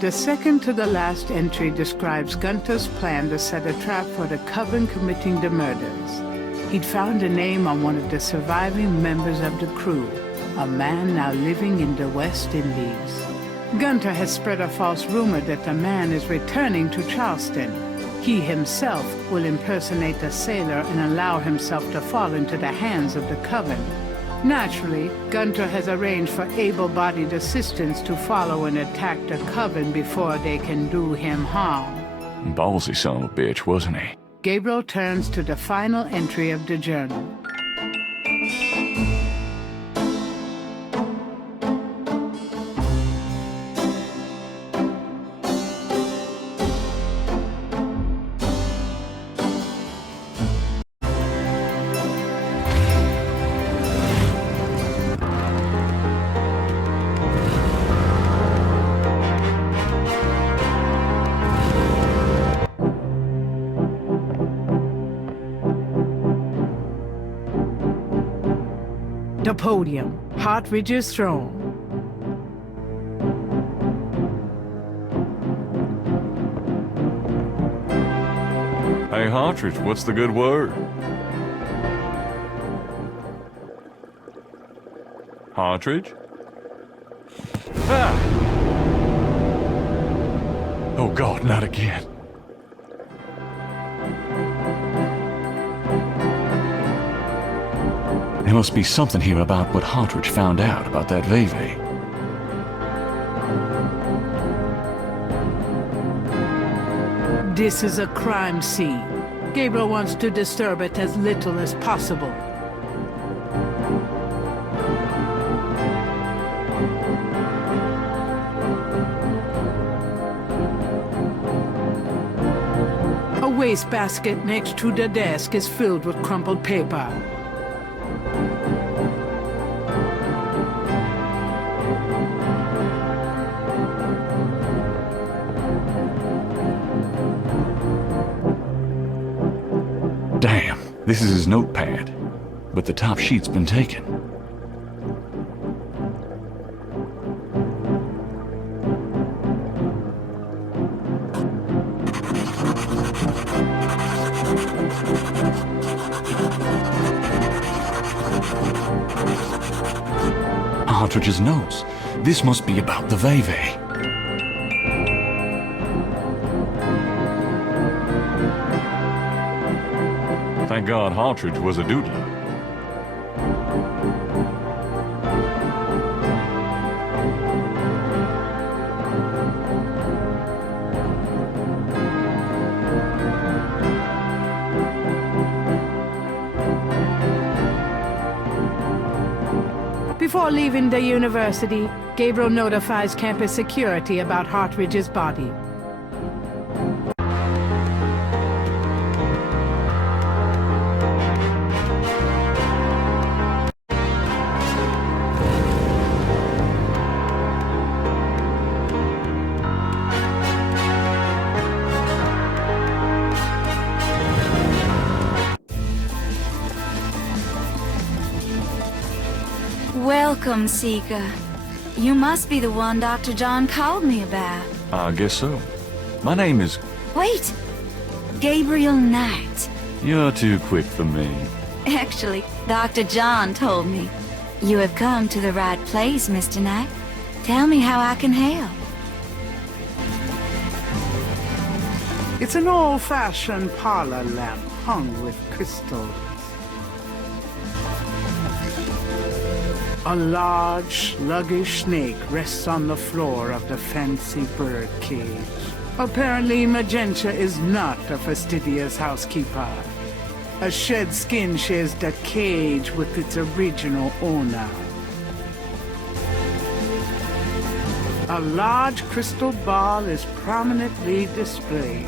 The second to the last entry describes Gunter's plan to set a trap for the coven committing the murders. He'd found a name on one of the surviving members of the crew, a man now living in the West Indies. Gunter has spread a false rumor that the man is returning to Charleston. He himself will impersonate a sailor and allow himself to fall into the hands of the coven. Naturally, Gunter has arranged for able-bodied assistants to follow and attack the coven before they can do him harm. Ballsy son of a bitch, wasn't he? Gabriel turns to the final entry of the journal. The podium, Hartridge's throne. Hey, Hartridge, what's the good word? Hartridge? Ah! Oh, God, not again. There must be something here about what Hartridge found out about that Veve. This is a crime scene. Gabriel wants to disturb it as little as possible. A wastebasket next to the desk is filled with crumpled paper. Damn, this is his notepad, but the top sheet's been taken. Hartridge's notes. This must be about the Veve. Thank God Hartridge was a doodler. Before leaving the university, Gabriel notifies campus security about Hartridge's body. Welcome, Seeker. You must be the one Dr. John called me about. I guess so. My name is... Wait! Gabriel Knight. You're too quick for me. Actually, Dr. John told me. You have come to the right place, Mr. Knight. Tell me how I can help. It's an old-fashioned parlor lamp hung with crystals. A large, sluggish snake rests on the floor of the fancy bird cage. Apparently, Magenta is not a fastidious housekeeper. A shed skin shares the cage with its original owner. A large crystal ball is prominently displayed.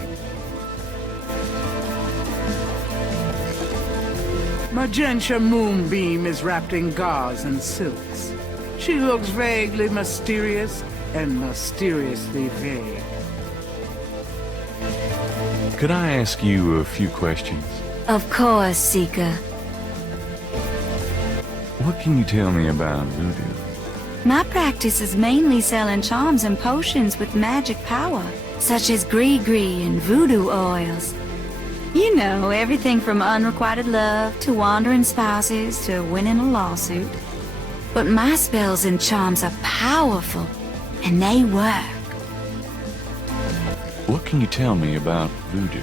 Magenta Moonbeam is wrapped in gauze and silks. She looks vaguely mysterious and mysteriously vague. Could I ask you a few questions? Of course, Seeker. What can you tell me about voodoo? My practice is mainly selling charms and potions with magic power, such as gree-gree and voodoo oils. You know, everything from unrequited love to wandering spouses to winning a lawsuit. But my spells and charms are powerful, and they work. What can you tell me about voodoo?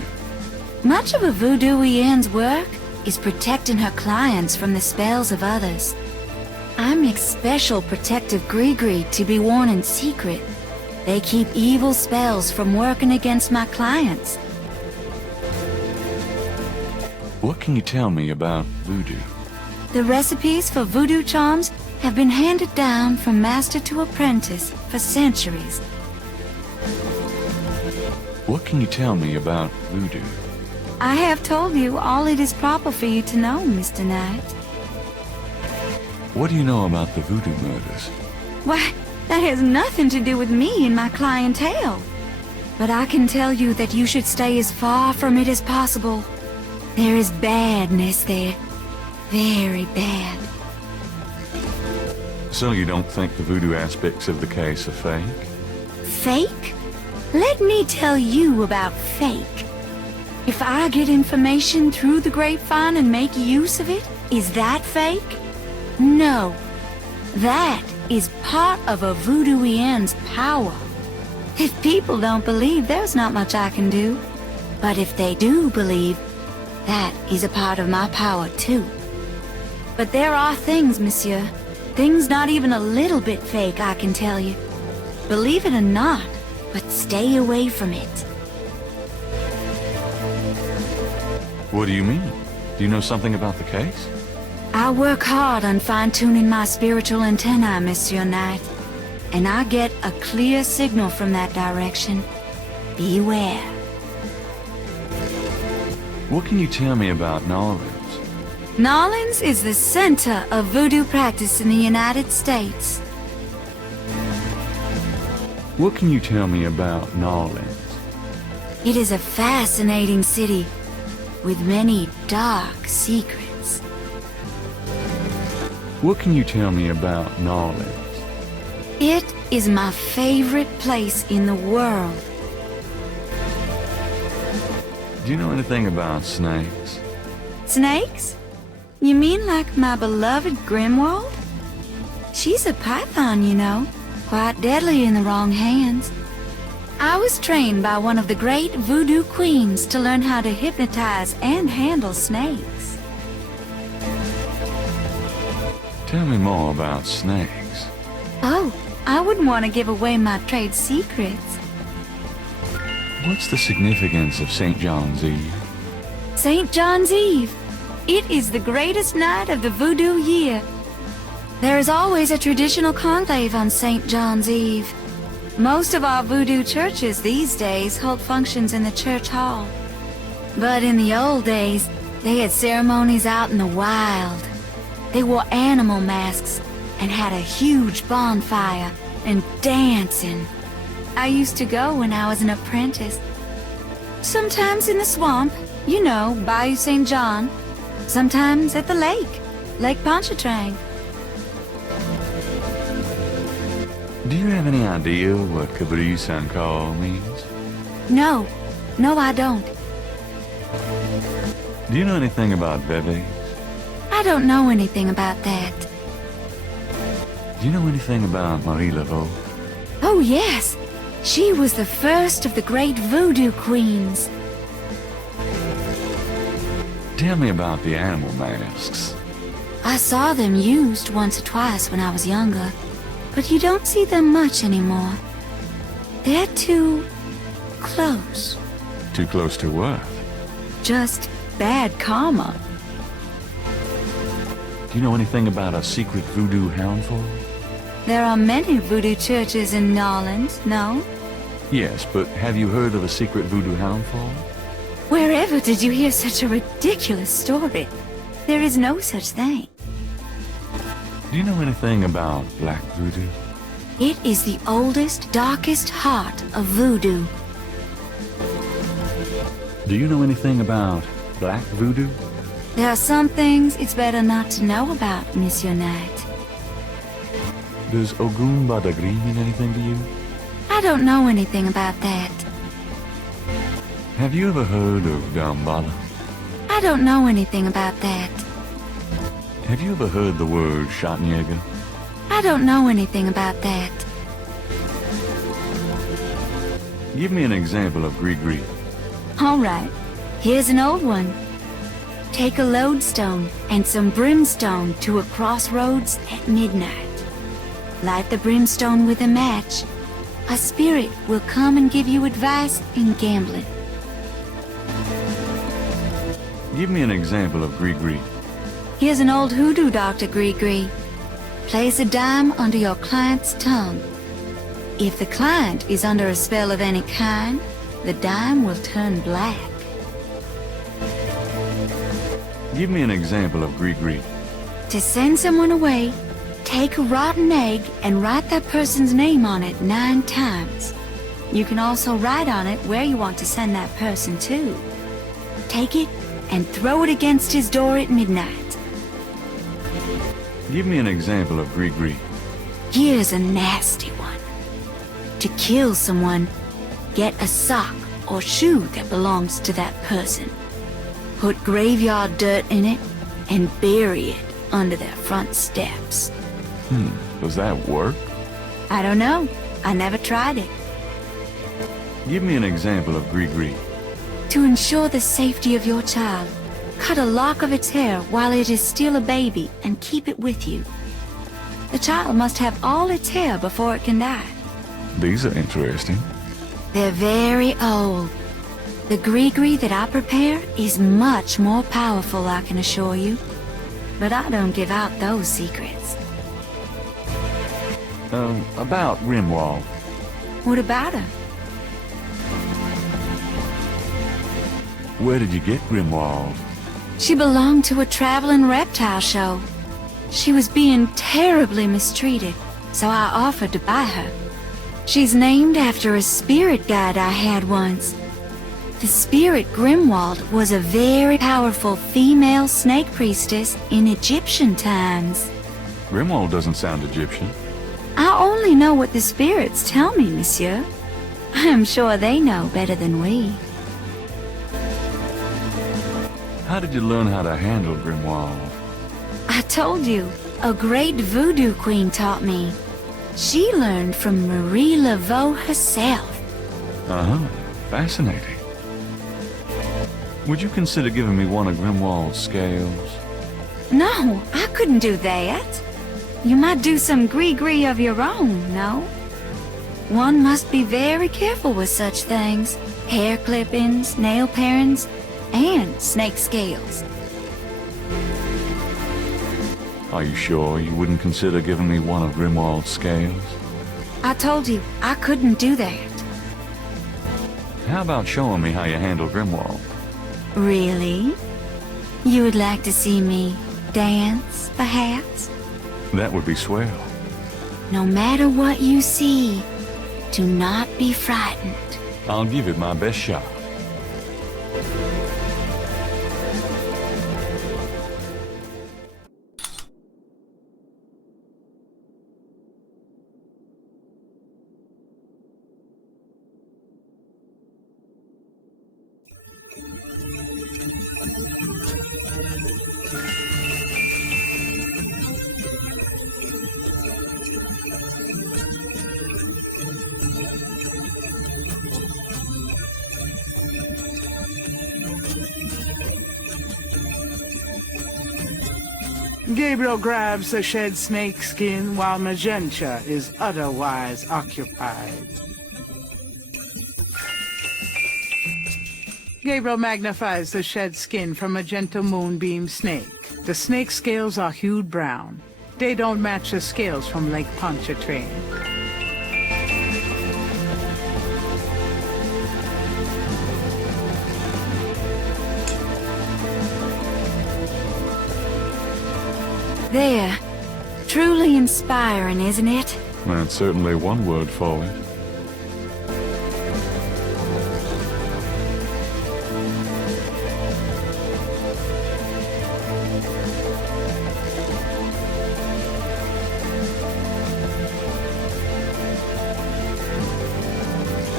Much of a voodooienne's work is protecting her clients from the spells of others. I make special protective gree-gree to be worn in secret. They keep evil spells from working against my clients. What can you tell me about voodoo? The recipes for voodoo charms have been handed down from master to apprentice for centuries. What can you tell me about voodoo? I have told you all it is proper for you to know, Mr. Knight. What do you know about the voodoo murders? Why, that has nothing to do with me and my clientele. But I can tell you that you should stay as far from it as possible. There is badness there. Very bad. So you don't think the voodoo aspects of the case are fake? Fake? Let me tell you about fake. If I get information through the grapevine and make use of it, is that fake? No. That is part of a voodooien's power. If people don't believe, there's not much I can do. But if they do believe, that is a part of my power too. But there are things, monsieur. Things not even a little bit fake, I can tell you. Believe it or not, but stay away from it. What do you mean? Do you know something about the case? I work hard on fine-tuning my spiritual antennae, Monsieur Knight. And I get a clear signal from that direction. Beware. What can you tell me about New Orleans? New Orleans is the center of voodoo practice in the United States. What can you tell me about New Orleans? It is a fascinating city with many dark secrets. What can you tell me about New Orleans? It is my favorite place in the world. Do you know anything about snakes? Snakes? You mean like my beloved Grimwald? She's a python, you know. Quite deadly in the wrong hands. I was trained by one of the great voodoo queens to learn how to hypnotize and handle snakes. Tell me more about snakes. Oh, I wouldn't want to give away my trade secrets. What's the significance of St. John's Eve? St. John's Eve. It is the greatest night of the voodoo year. There is always a traditional conclave on St. John's Eve. Most of our voodoo churches these days hold functions in the church hall. But in the old days, they had ceremonies out in the wild. They wore animal masks and had a huge bonfire and dancing. I used to go when I was an apprentice. Sometimes in the swamp, you know, Bayou St. John. Sometimes at the lake, Lake Pontchartrain. Do you have any idea what Cabrice encore means? No, I don't. Do you know anything about Veves? I don't know anything about that. Do you know anything about Marie Laveau? Oh, yes. She was the first of the great voodoo queens. Tell me about the animal masks. I saw them used once or twice when I was younger, but you don't see them much anymore. They're too close. Too close to what? Just bad karma. Do you know anything about a secret voodoo houndful? There are many voodoo churches in New Orleans, no? Yes, but have you heard of a secret voodoo houndful? Wherever did you hear such a ridiculous story? There is no such thing. Do you know anything about black voodoo? It is the oldest, darkest heart of voodoo. Do you know anything about black voodoo? There are some things it's better not to know about, Monsieur Knight. Does Ogun Badagri mean anything to you? I don't know anything about that. Have you ever heard of Damballa? I don't know anything about that. Have you ever heard the word Schattenjäger? I don't know anything about that. Give me an example of Gris-Gris. All right, here's an old one. Take a lodestone and some brimstone to a crossroads at midnight. Light the brimstone with a match. A spirit will come and give you advice in gambling. Give me an example of Gree-Gree. Here's an old hoodoo doctor, Gree-Gree. Place a dime under your client's tongue. If the client is under a spell of any kind, the dime will turn black. Give me an example of Gree-Gree. To send someone away, take a rotten egg and write that person's name on it 9 times. You can also write on it where you want to send that person to. Take it and throw it against his door at midnight. Give me an example of Gree-Gree. Here's a nasty one. To kill someone, get a sock or shoe that belongs to that person. Put graveyard dirt in it and bury it under their front steps. Does that work? I don't know. I never tried it. Give me an example of Gree-Gree. To ensure the safety of your child, cut a lock of its hair while it is still a baby and keep it with you. The child must have all its hair before it can die. These are interesting. They're very old. The Gree-Gree that I prepare is much more powerful, I can assure you. But I don't give out those secrets. About Grimwald. What about her? Where did you get Grimwald? She belonged to a traveling reptile show. She was being terribly mistreated, so I offered to buy her. She's named after a spirit guide I had once. The spirit Grimwald was a very powerful female snake priestess in Egyptian times. Grimwald doesn't sound Egyptian. I only know what the spirits tell me, monsieur. I am sure they know better than we. How did you learn how to handle Grimwald? I told you, a great voodoo queen taught me. She learned from Marie Laveau herself. Fascinating. Would you consider giving me one of Grimwald's scales? No, I couldn't do that. You might do some Gree-Gree of your own, no? One must be very careful with such things. Hair clippings, nail parings, and snake scales. Are you sure you wouldn't consider giving me one of Grimwald's scales? I told you, I couldn't do that. How about showing me how you handle Grimwald? Really? You would like to see me dance, perhaps? That would be swell. No matter what you see, do not be frightened. I'll give it my best shot. Gabriel grabs the shed snake skin while Magenta is otherwise occupied. Gabriel magnifies the shed skin from Magenta Moonbeam snake. The snake scales are hued brown. They don't match the scales from Lake Pontchartrain. There. Truly inspiring, isn't it? That's certainly one word for it.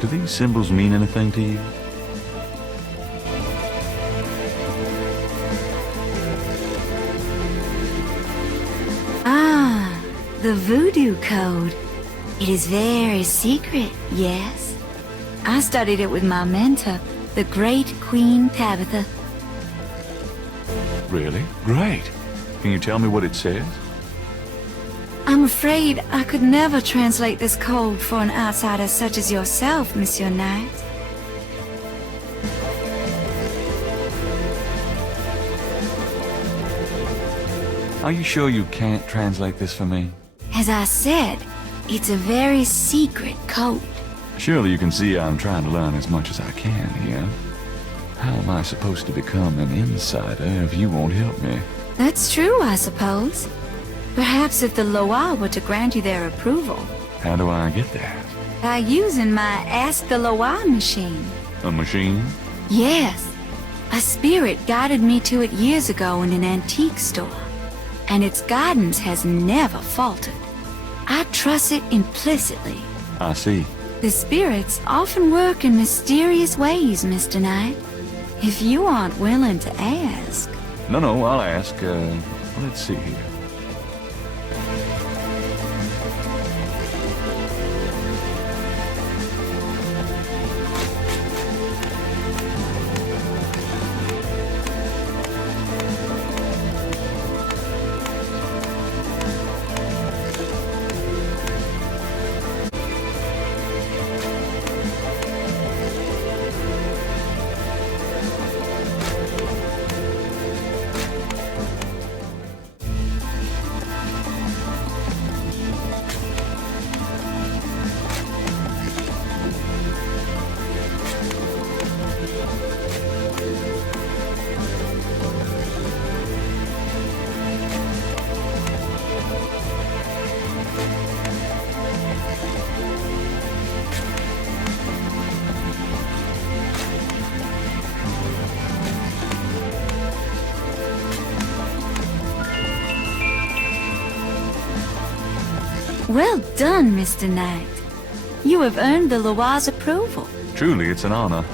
Do these symbols mean anything to you? The voodoo code. It is very secret, yes. I studied it with my mentor, the great Queen Tabitha. Really? Great. Can you tell me what it says? I'm afraid I could never translate this code for an outsider such as yourself, Monsieur Knight. Are you sure you can't translate this for me? As I said, it's a very secret code. Surely you can see I'm trying to learn as much as I can here. How am I supposed to become an insider if you won't help me? That's true, I suppose. Perhaps if the Loa were to grant you their approval. How do I get that? By using my Ask the Loa machine. A machine? Yes. A spirit guided me to it years ago in an antique store. And its guidance has never faltered. I trust it implicitly. I see. The spirits often work in mysterious ways, Mr. Knight. If you aren't willing to ask... No, I'll ask. Let's see here. Well done, Mr. Knight. You have earned the Loa's approval. Truly, it's an honor.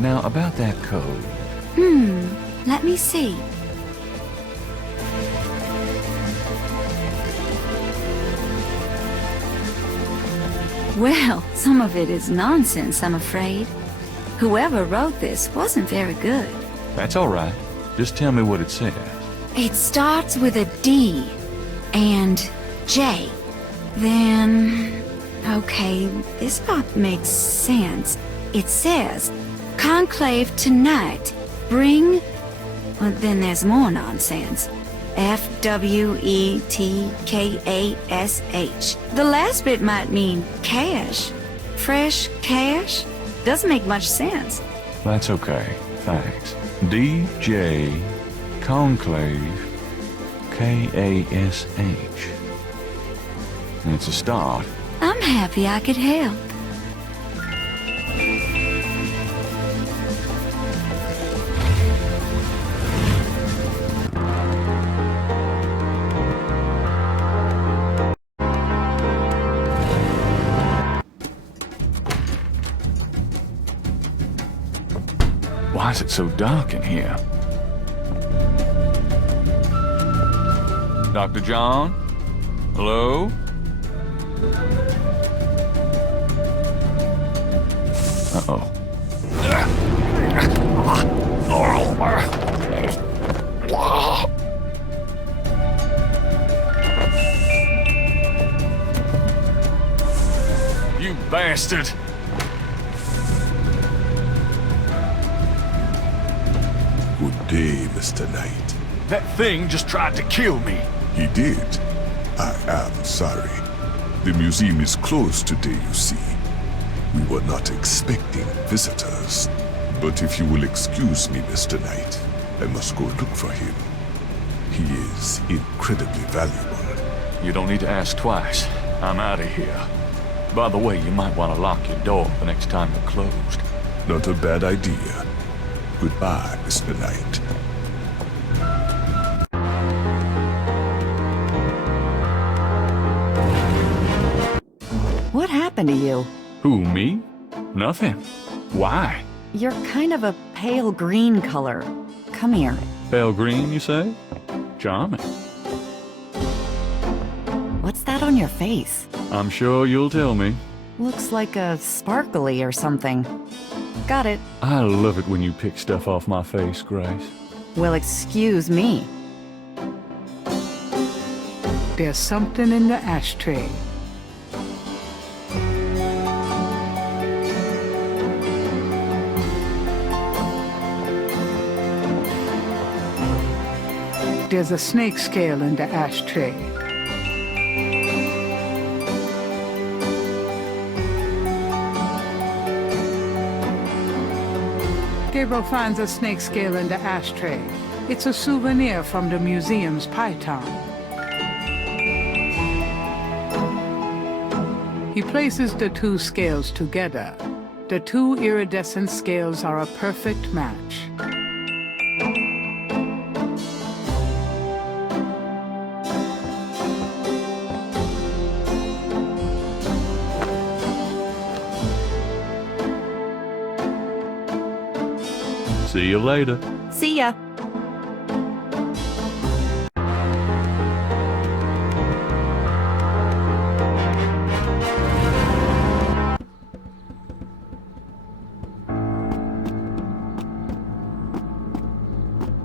Now, about that code. Let me see. Well, some of it is nonsense, I'm afraid. Whoever wrote this wasn't very good. That's all right. Just tell me what it says. It starts with a D and J. Then... okay, this part makes sense. It says, Conclave tonight, bring... well, then there's more nonsense. F-W-E-T-K-A-S-H. The last bit might mean cash. Fresh cash? Doesn't make much sense. That's okay. Thanks. DJ Conclave K-A-S-H. It's a start. I'm happy I could help. Why is it so dark in here? Dr. John? Hello? Uh-oh. You bastard! Good day, Mr. Knight. That thing just tried to kill me. He did. I am sorry. The museum is closed today, you see. We were not expecting visitors. But if you will excuse me, Mr. Knight, I must go look for him. He is incredibly valuable. You don't need to ask twice. I'm out of here. By the way, you might want to lock your door the next time you're closed. Not a bad idea. Goodbye, Mr. Knight. What happened to you? Who, me? Nothing. Why? You're kind of a pale green color. Come here. Pale green, you say? Charming. What's that on your face? I'm sure you'll tell me. Looks like a sparkly or something. Got it. I love it when you pick stuff off my face, Grace. Well, excuse me. There's something in the ashtray. There's a snake scale in the ashtray. Gabriel finds a snake scale in the ashtray. It's a souvenir from the museum's python. He places the two scales together. The two iridescent scales are a perfect match. See you later. See ya.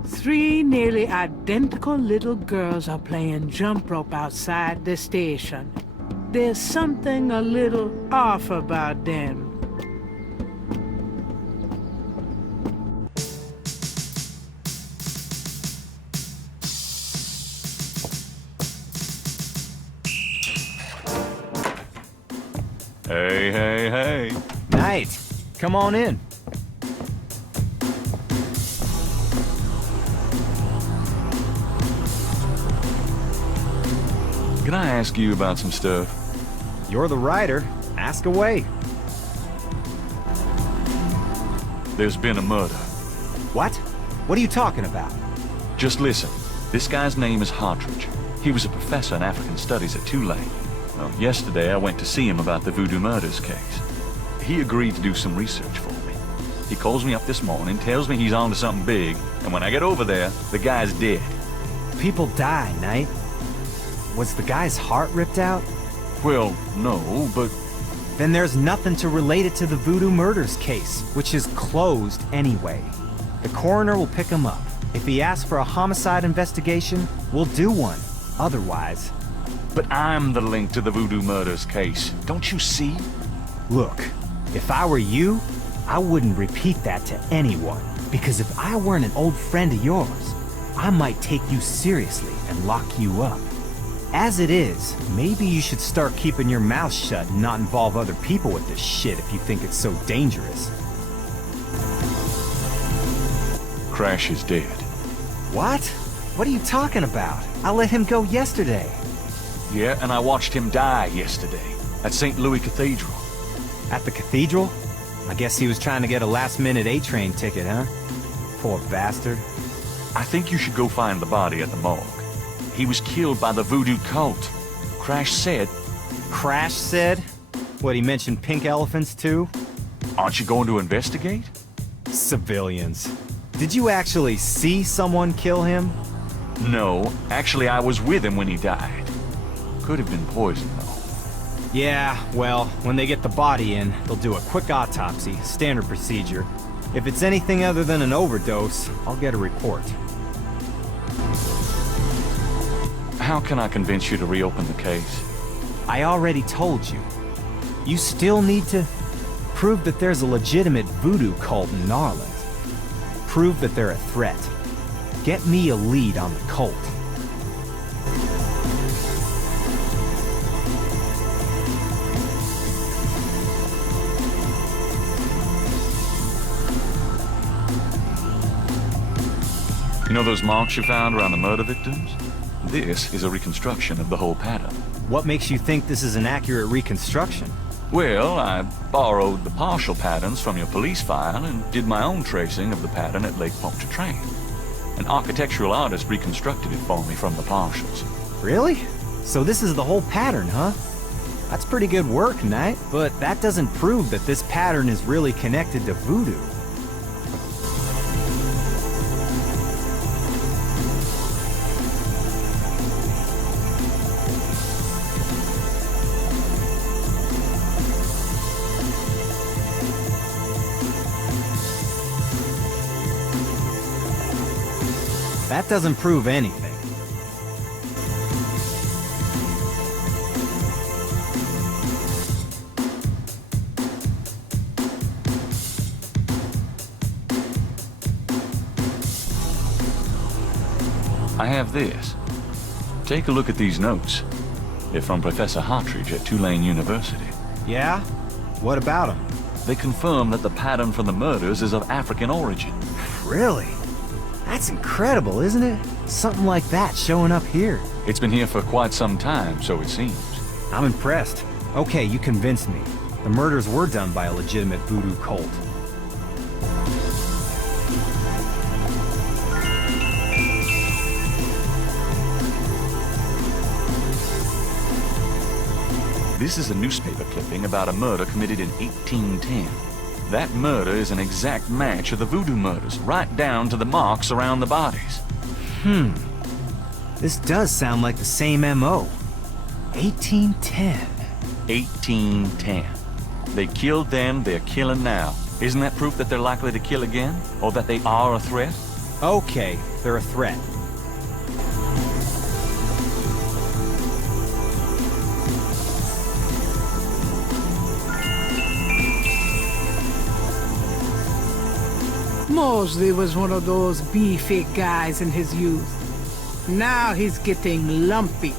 Three nearly identical little girls are playing jump rope outside the station. There's something a little off about them. Hey, hey, hey. Knight, come on in. Can I ask you about some stuff? You're the writer. Ask away. There's been a murder. What? What are you talking about? Just listen. This guy's name is Hartridge. He was a professor in African Studies at Tulane. Well, yesterday I went to see him about the voodoo murders case. He agreed to do some research for me. He calls me up this morning, tells me he's on to something big, and when I get over there, the guy's dead. People die, Knight. Was the guy's heart ripped out? Well, no, but... Then there's nothing to relate it to the voodoo murders case, which is closed anyway. The coroner will pick him up. If he asks for a homicide investigation, we'll do one. Otherwise... But I'm the link to the voodoo murders case. Don't you see? Look, if I were you, I wouldn't repeat that to anyone. Because if I weren't an old friend of yours, I might take you seriously and lock you up. As it is, maybe you should start keeping your mouth shut and not involve other people with this shit if you think it's so dangerous. Crash is dead. What? What are you talking about? I let him go yesterday. Yeah, and I watched him die yesterday at St. Louis Cathedral. At the cathedral? I guess he was trying to get a last-minute A-train ticket, huh? Poor bastard. I think you should go find the body at the morgue. He was killed by the voodoo cult. Crash said... Crash said? What, he mentioned pink elephants too? Aren't you going to investigate? Civilians. Did you actually see someone kill him? No, actually I was with him when he died. Could have been poison, though. Yeah, well, when they get the body in, they'll do a quick autopsy, standard procedure. If it's anything other than an overdose, I'll get a report. How can I convince you to reopen the case? I already told you. You still need to prove that there's a legitimate voodoo cult in Narland. Prove that they're a threat. Get me a lead on the cult. You know those marks you found around the murder victims? This is a reconstruction of the whole pattern. What makes you think this is an accurate reconstruction? Well, I borrowed the partial patterns from your police file and did my own tracing of the pattern at Lake Pontchartrain. An architectural artist reconstructed it for me from the partials. Really? So this is the whole pattern, huh? That's pretty good work, Knight. But that doesn't prove that this pattern is really connected to voodoo. That doesn't prove anything. I have this. Take a look at these notes. They're from Professor Hartridge at Tulane University. Yeah? What about them? They confirm that the pattern for the murders is of African origin. Really? That's incredible, isn't it? Something like that showing up here. It's been here for quite some time, so it seems. I'm impressed. Okay, you convinced me. The murders were done by a legitimate voodoo cult. This is a newspaper clipping about a murder committed in 1810. That murder is an exact match of the voodoo murders, right down to the marks around the bodies. This does sound like the same M.O. 1810. 1810. They killed then, they're killing now. Isn't that proof that they're likely to kill again? Or that they are a threat? Okay, they're a threat. Mosley was one of those beefy guys in his youth. Now he's getting lumpy.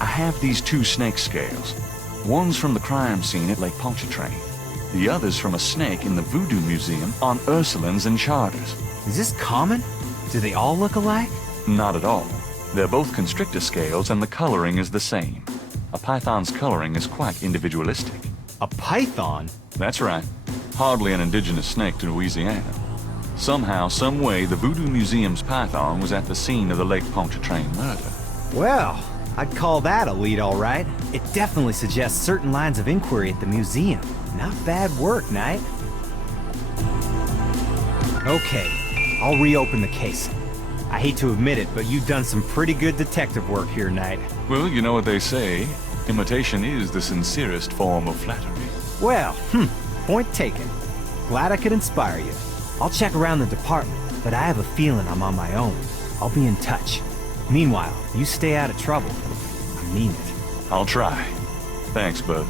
I have these two snake scales. One's from the crime scene at Lake Pontchartrain. The other's from a snake in the Voodoo Museum on Ursulines and Charters. Is this common? Do they all look alike? Not at all. They're both constrictor scales and the coloring is the same. A python's coloring is quite individualistic. A python? That's right. Hardly an indigenous snake to Louisiana. Somehow, some way, the Voodoo Museum's python was at the scene of the Lake Pontchartrain murder. Well, I'd call that a lead, all right. It definitely suggests certain lines of inquiry at the museum. Not bad work, Knight. Okay, I'll reopen the case. I hate to admit it, but you've done some pretty good detective work here, Knight. Well, you know what they say. Imitation is the sincerest form of flattery. Well, point taken. Glad I could inspire you. I'll check around the department, but I have a feeling I'm on my own. I'll be in touch. Meanwhile, you stay out of trouble. I mean it. I'll try. Thanks, bud.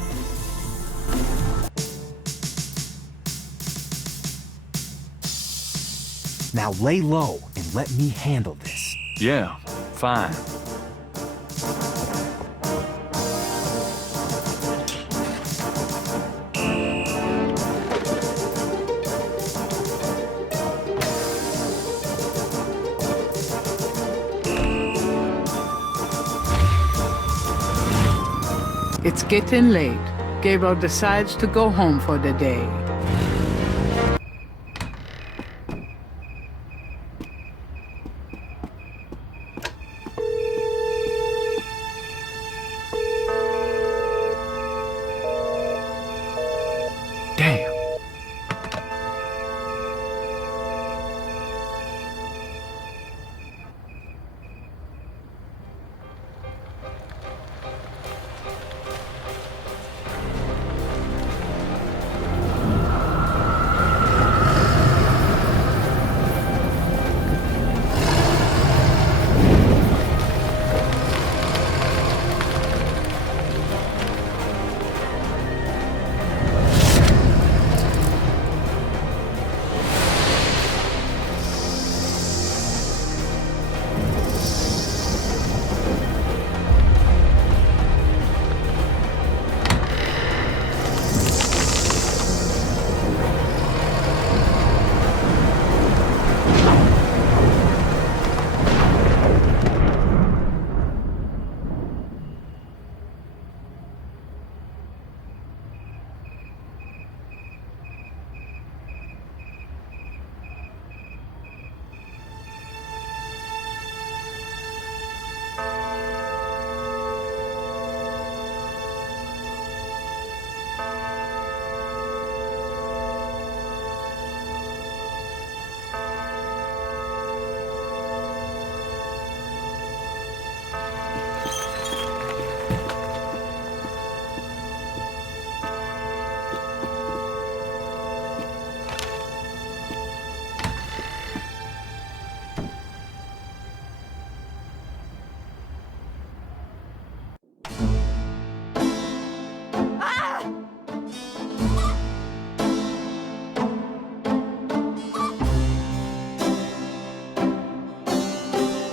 Now lay low and let me handle this. Yeah, fine. It's getting late. Gabriel decides to go home for the day. Damn.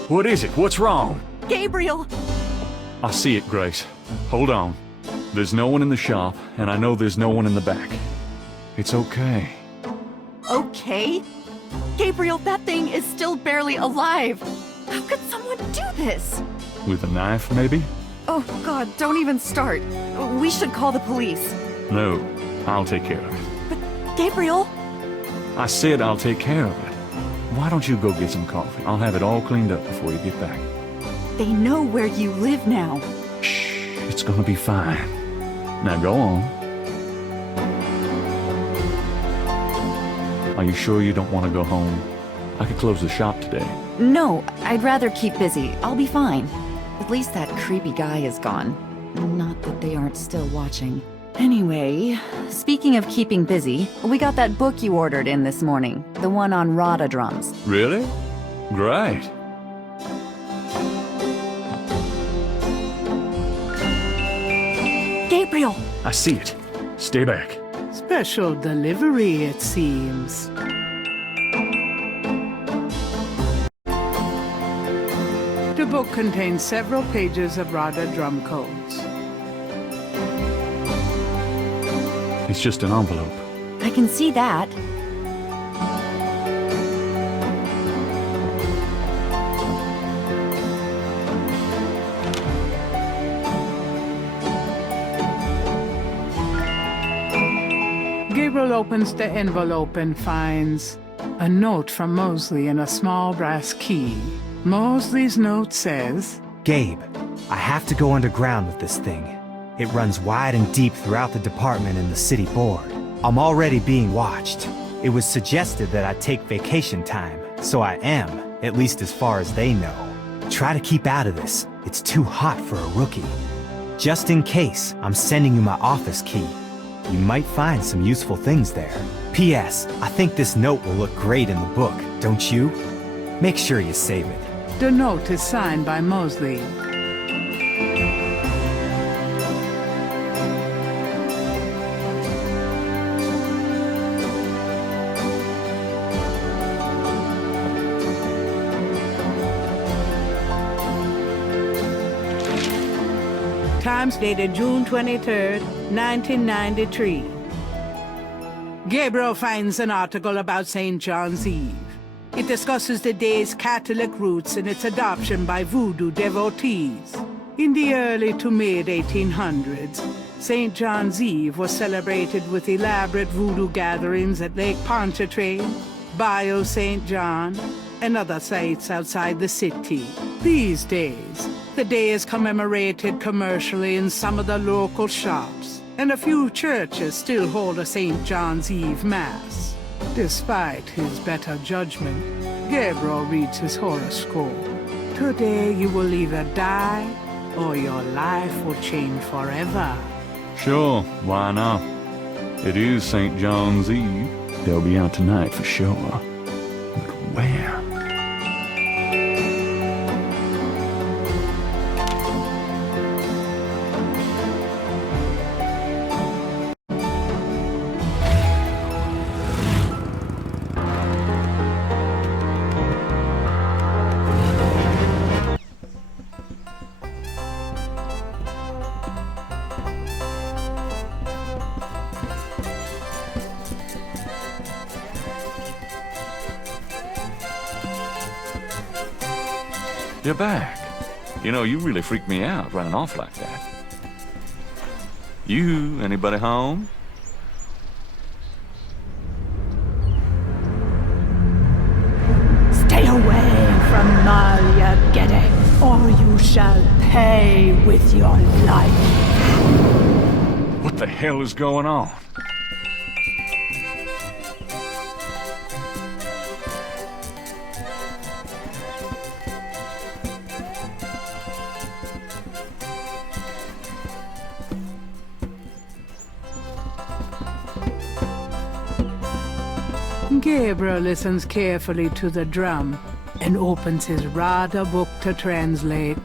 What is it? What's wrong? Gabriel! I see it, Grace. Hold on. There's no one in the shop, and I know there's no one in the back. It's okay. Okay? Gabriel, that thing is still barely alive. How could someone do this? With a knife, maybe? Oh, God, don't even start. We should call the police. No, I'll take care of it. But, Gabriel? I said I'll take care of it. Why don't you go get some coffee? I'll have it all cleaned up before you get back. They know where you live now. Shh, it's gonna be fine. Now go on. Are you sure you don't want to go home? I could close the shop today. No, I'd rather keep busy. I'll be fine. At least that creepy guy is gone. Not that they aren't still watching. Anyway, speaking of keeping busy, we got that book you ordered in this morning. The one on Rada drums. Really? Great. Gabriel! I see it. Stay back. Special delivery, it seems. The book contains several pages of Rada drum codes. It's just an envelope. I can see that. Gabriel opens the envelope and finds a note from Mosley in a small brass key. Mosley's note says, Gabe, I have to go underground with this thing. It runs wide and deep throughout the department and the city board. I'm already being watched. It was suggested that I take vacation time, so I am, at least as far as they know. Try to keep out of this. It's too hot for a rookie. Just in case, I'm sending you my office key. You might find some useful things there. P.S. I think this note will look great in the book, don't you? Make sure you save it. The note is signed by Mosley. Times dated June 23rd, 1993. Gabriel finds an article about St. John's Eve. It discusses the day's Catholic roots and its adoption by voodoo devotees. In the early to mid-1800s, St. John's Eve was celebrated with elaborate voodoo gatherings at Lake Pontchartrain, Bayou St. John, and other sites outside the city. These days, the day is commemorated commercially in some of the local shops, and a few churches still hold a St. John's Eve Mass. Despite his better judgment, Gabriel reads his horoscope. Today you will either die, or your life will change forever. Sure, why not? It is St. John's Eve. They'll be out tonight for sure. But where? You're back. You know, you really freaked me out running off like that. Anybody home? Stay away from Malia Gede, or you shall pay with your life. What the hell is going on? Gabriel listens carefully to the drum and opens his Rada book to translate.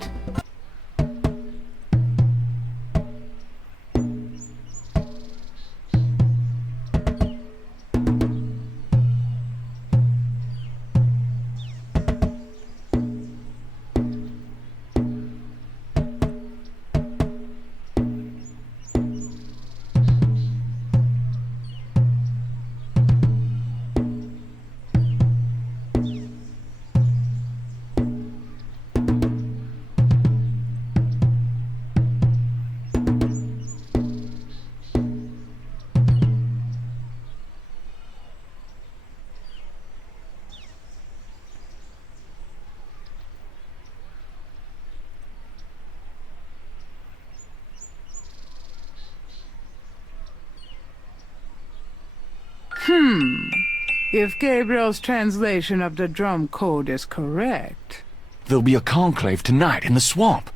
If Gabriel's translation of the drum code is correct... There'll be a conclave tonight in the swamp.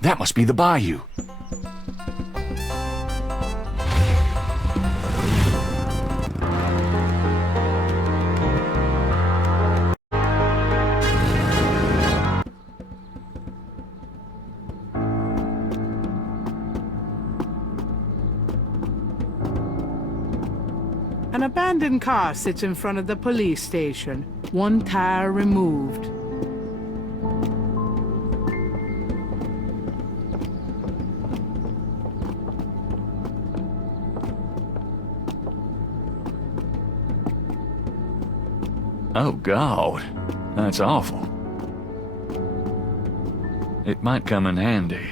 That must be the bayou. An abandoned car sits in front of the police station, one tire removed. Oh, God. That's awful. It might come in handy.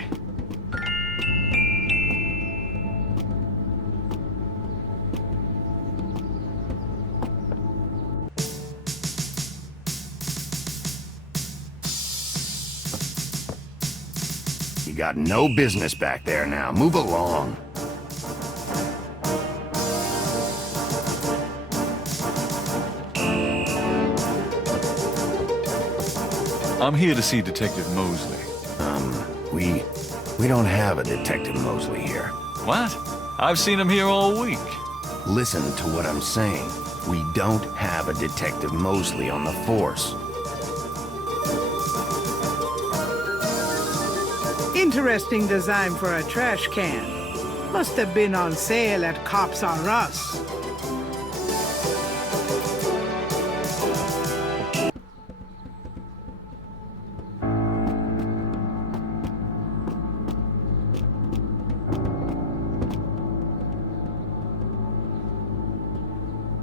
You got no business back there now. Move along. I'm here to see Detective Mosley. We don't have a Detective Mosley here. What? I've seen him here all week. Listen to what I'm saying. We don't have a Detective Mosley on the force. Interesting design for a trash can. Must have been on sale at Cops R Us.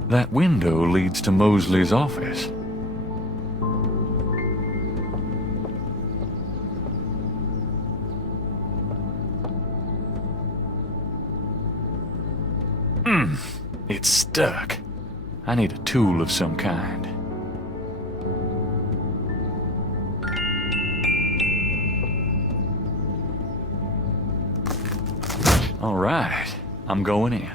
That window leads to Mosley's office. It's stuck. I need a tool of some kind. All right, I'm going in.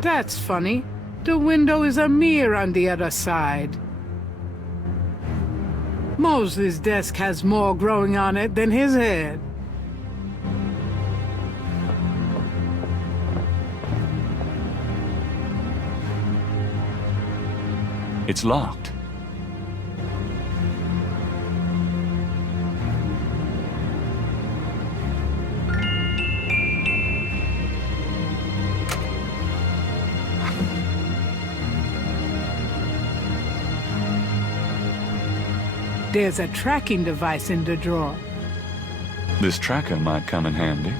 That's funny. The window is a mirror on the other side. Mosley's desk has more growing on it than his head. It's locked. There's a tracking device in the drawer. This tracker might come in handy.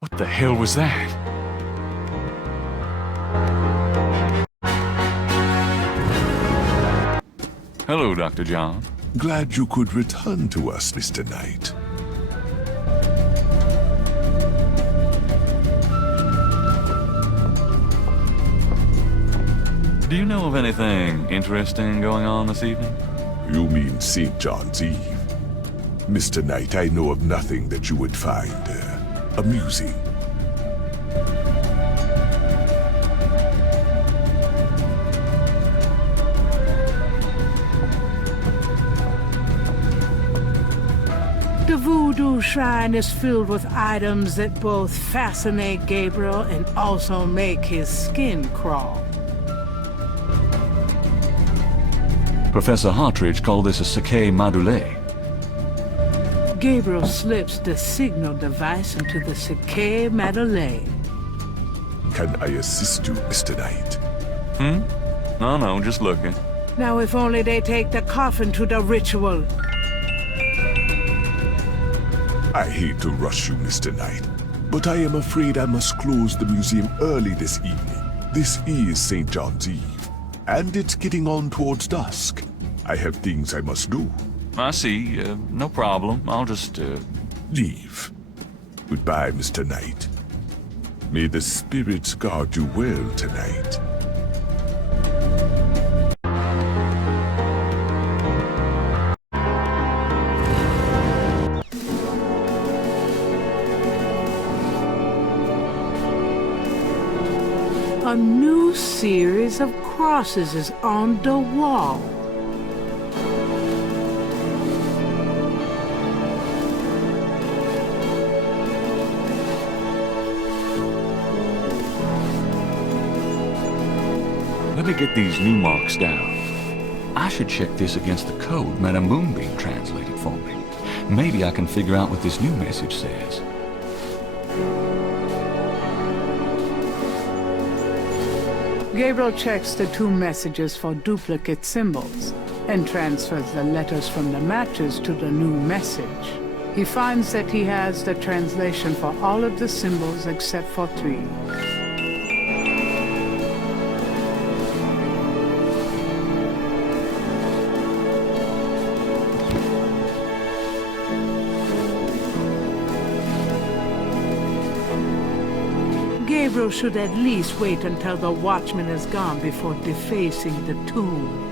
What the hell was that? Hello, Dr. John. Glad you could return to us, Mr. Knight. Do you know of anything interesting going on this evening? You mean St. John's Eve? Mr. Knight, I know of nothing that you would find amusing. The voodoo shrine is filled with items that both fascinate Gabriel and also make his skin crawl. Professor Hartridge called this a Sakei Madule. Gabriel slips the signal device into the Sakei Madole. Can I assist you, Mr. Knight? No, just looking. Now if only they take the coffin to the ritual. I hate to rush you, Mr. Knight, but I am afraid I must close the museum early this evening. This is St. John's Eve, and it's getting on towards dusk. I have things I must do. I see. No problem. I'll just, Leave. Goodbye, Mr. Knight. May the spirits guard you well tonight. A new series of crosses is on the wall. let me get these new marks down. I should check this against the code Madame Moonbeam translated for me. Maybe I can figure out what this new message says. Gabriel checks the two messages for duplicate symbols and transfers the letters from the matches to the new message. He finds that he has the translation for all of the symbols except for 3. Gabriel should at least wait until the watchman is gone before defacing the tomb.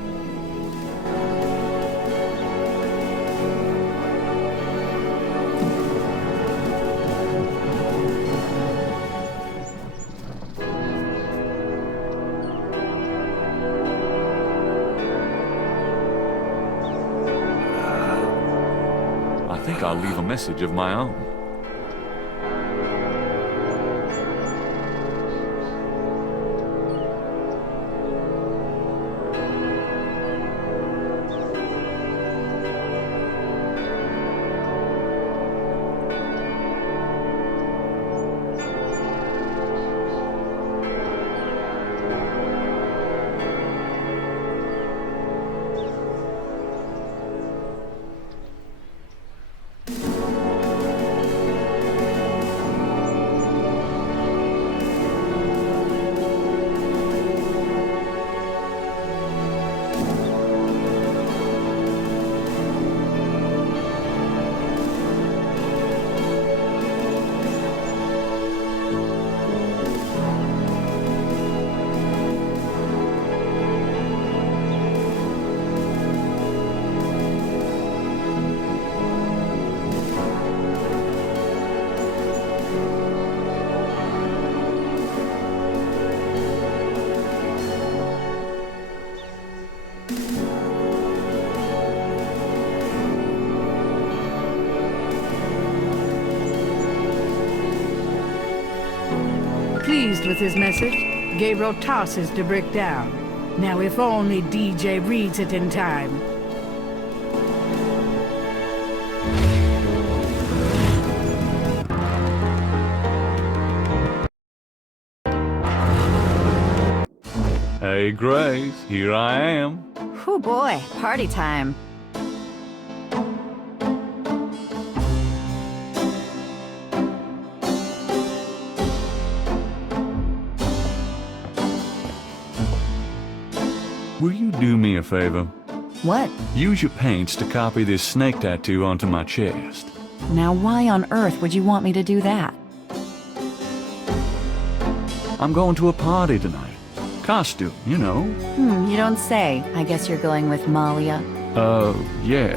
I think I'll leave a message of my own. Pleased with his message, Gabriel tosses the brick down. Now if only DJ reads it in time. Hey, Grace, here I am. Whew, boy, party time. Will you do me a favor? What? Use your paints to copy this snake tattoo onto my chest. Now why on earth would you want me to do that? I'm going to a party tonight. Costume, you know. You don't say. I guess you're going with Malia. Yeah.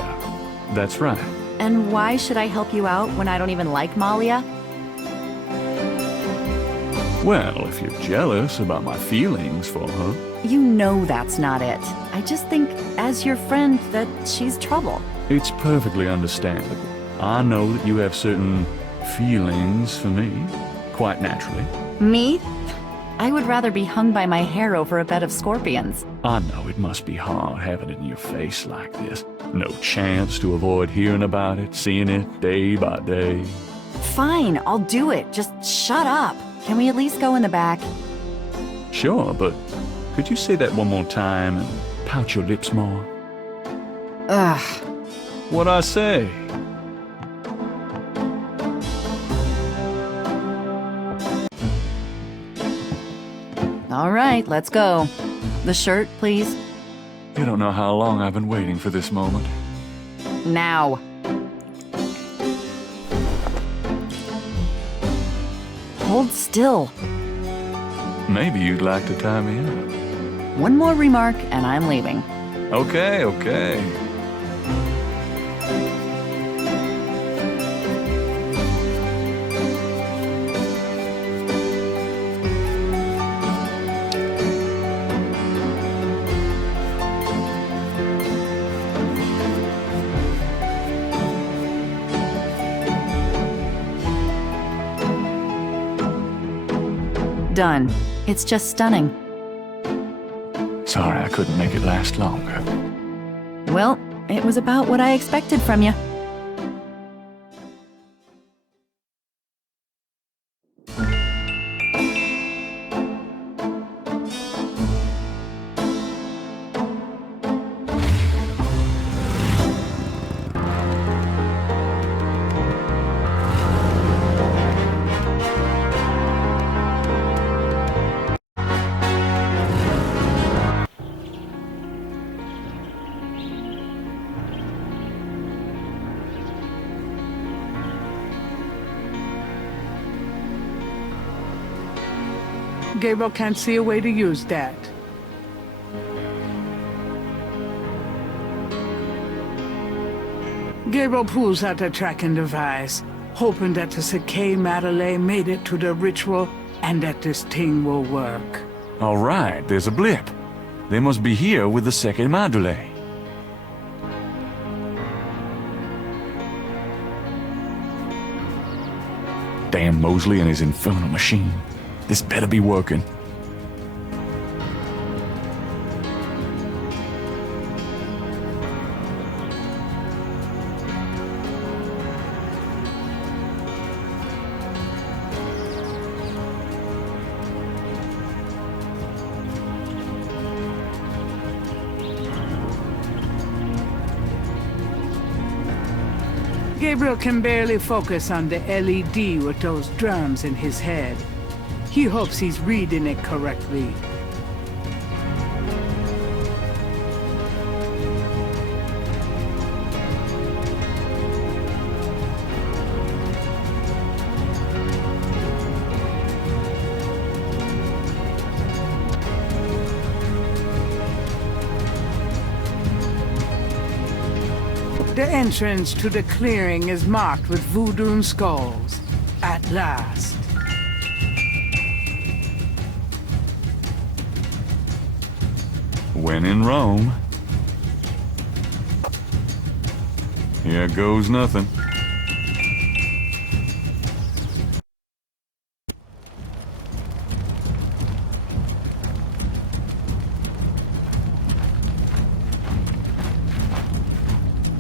That's right. And why should I help you out when I don't even like Malia? Well, if you're jealous about my feelings for her. You know that's not it. I just think, as your friend, that she's trouble. It's perfectly understandable. I know that you have certain feelings for me, quite naturally. Me? I would rather be hung by my hair over a bed of scorpions. I know it must be hard having it in your face like this. No chance to avoid hearing about it, seeing it day by day. Fine, I'll do it. Just shut up. Can we at least go in the back? Sure, but could you say that one more time and pout your lips more? Ugh. What'd I say? All right, let's go. The shirt, please. You don't know how long I've been waiting for this moment. Now. Hold still. Maybe you'd like to tie me up. One more remark and I'm leaving. Okay, okay. Done. It's just stunning. Sorry I couldn't make it last longer. Well, it was about what I expected from you. Gabriel can't see a way to use that. Gabriel pulls out the tracking device, hoping that the Sakei Madelay made it to the ritual and that this thing will work. All right, there's a blip. They must be here with the second module. Damn Mosley and his infernal machine. This better be working. Gabriel can barely focus on the LED with those drums in his head. He hopes he's reading it correctly. The entrance to the clearing is marked with voodoo skulls. At last. When in Rome. Here goes nothing.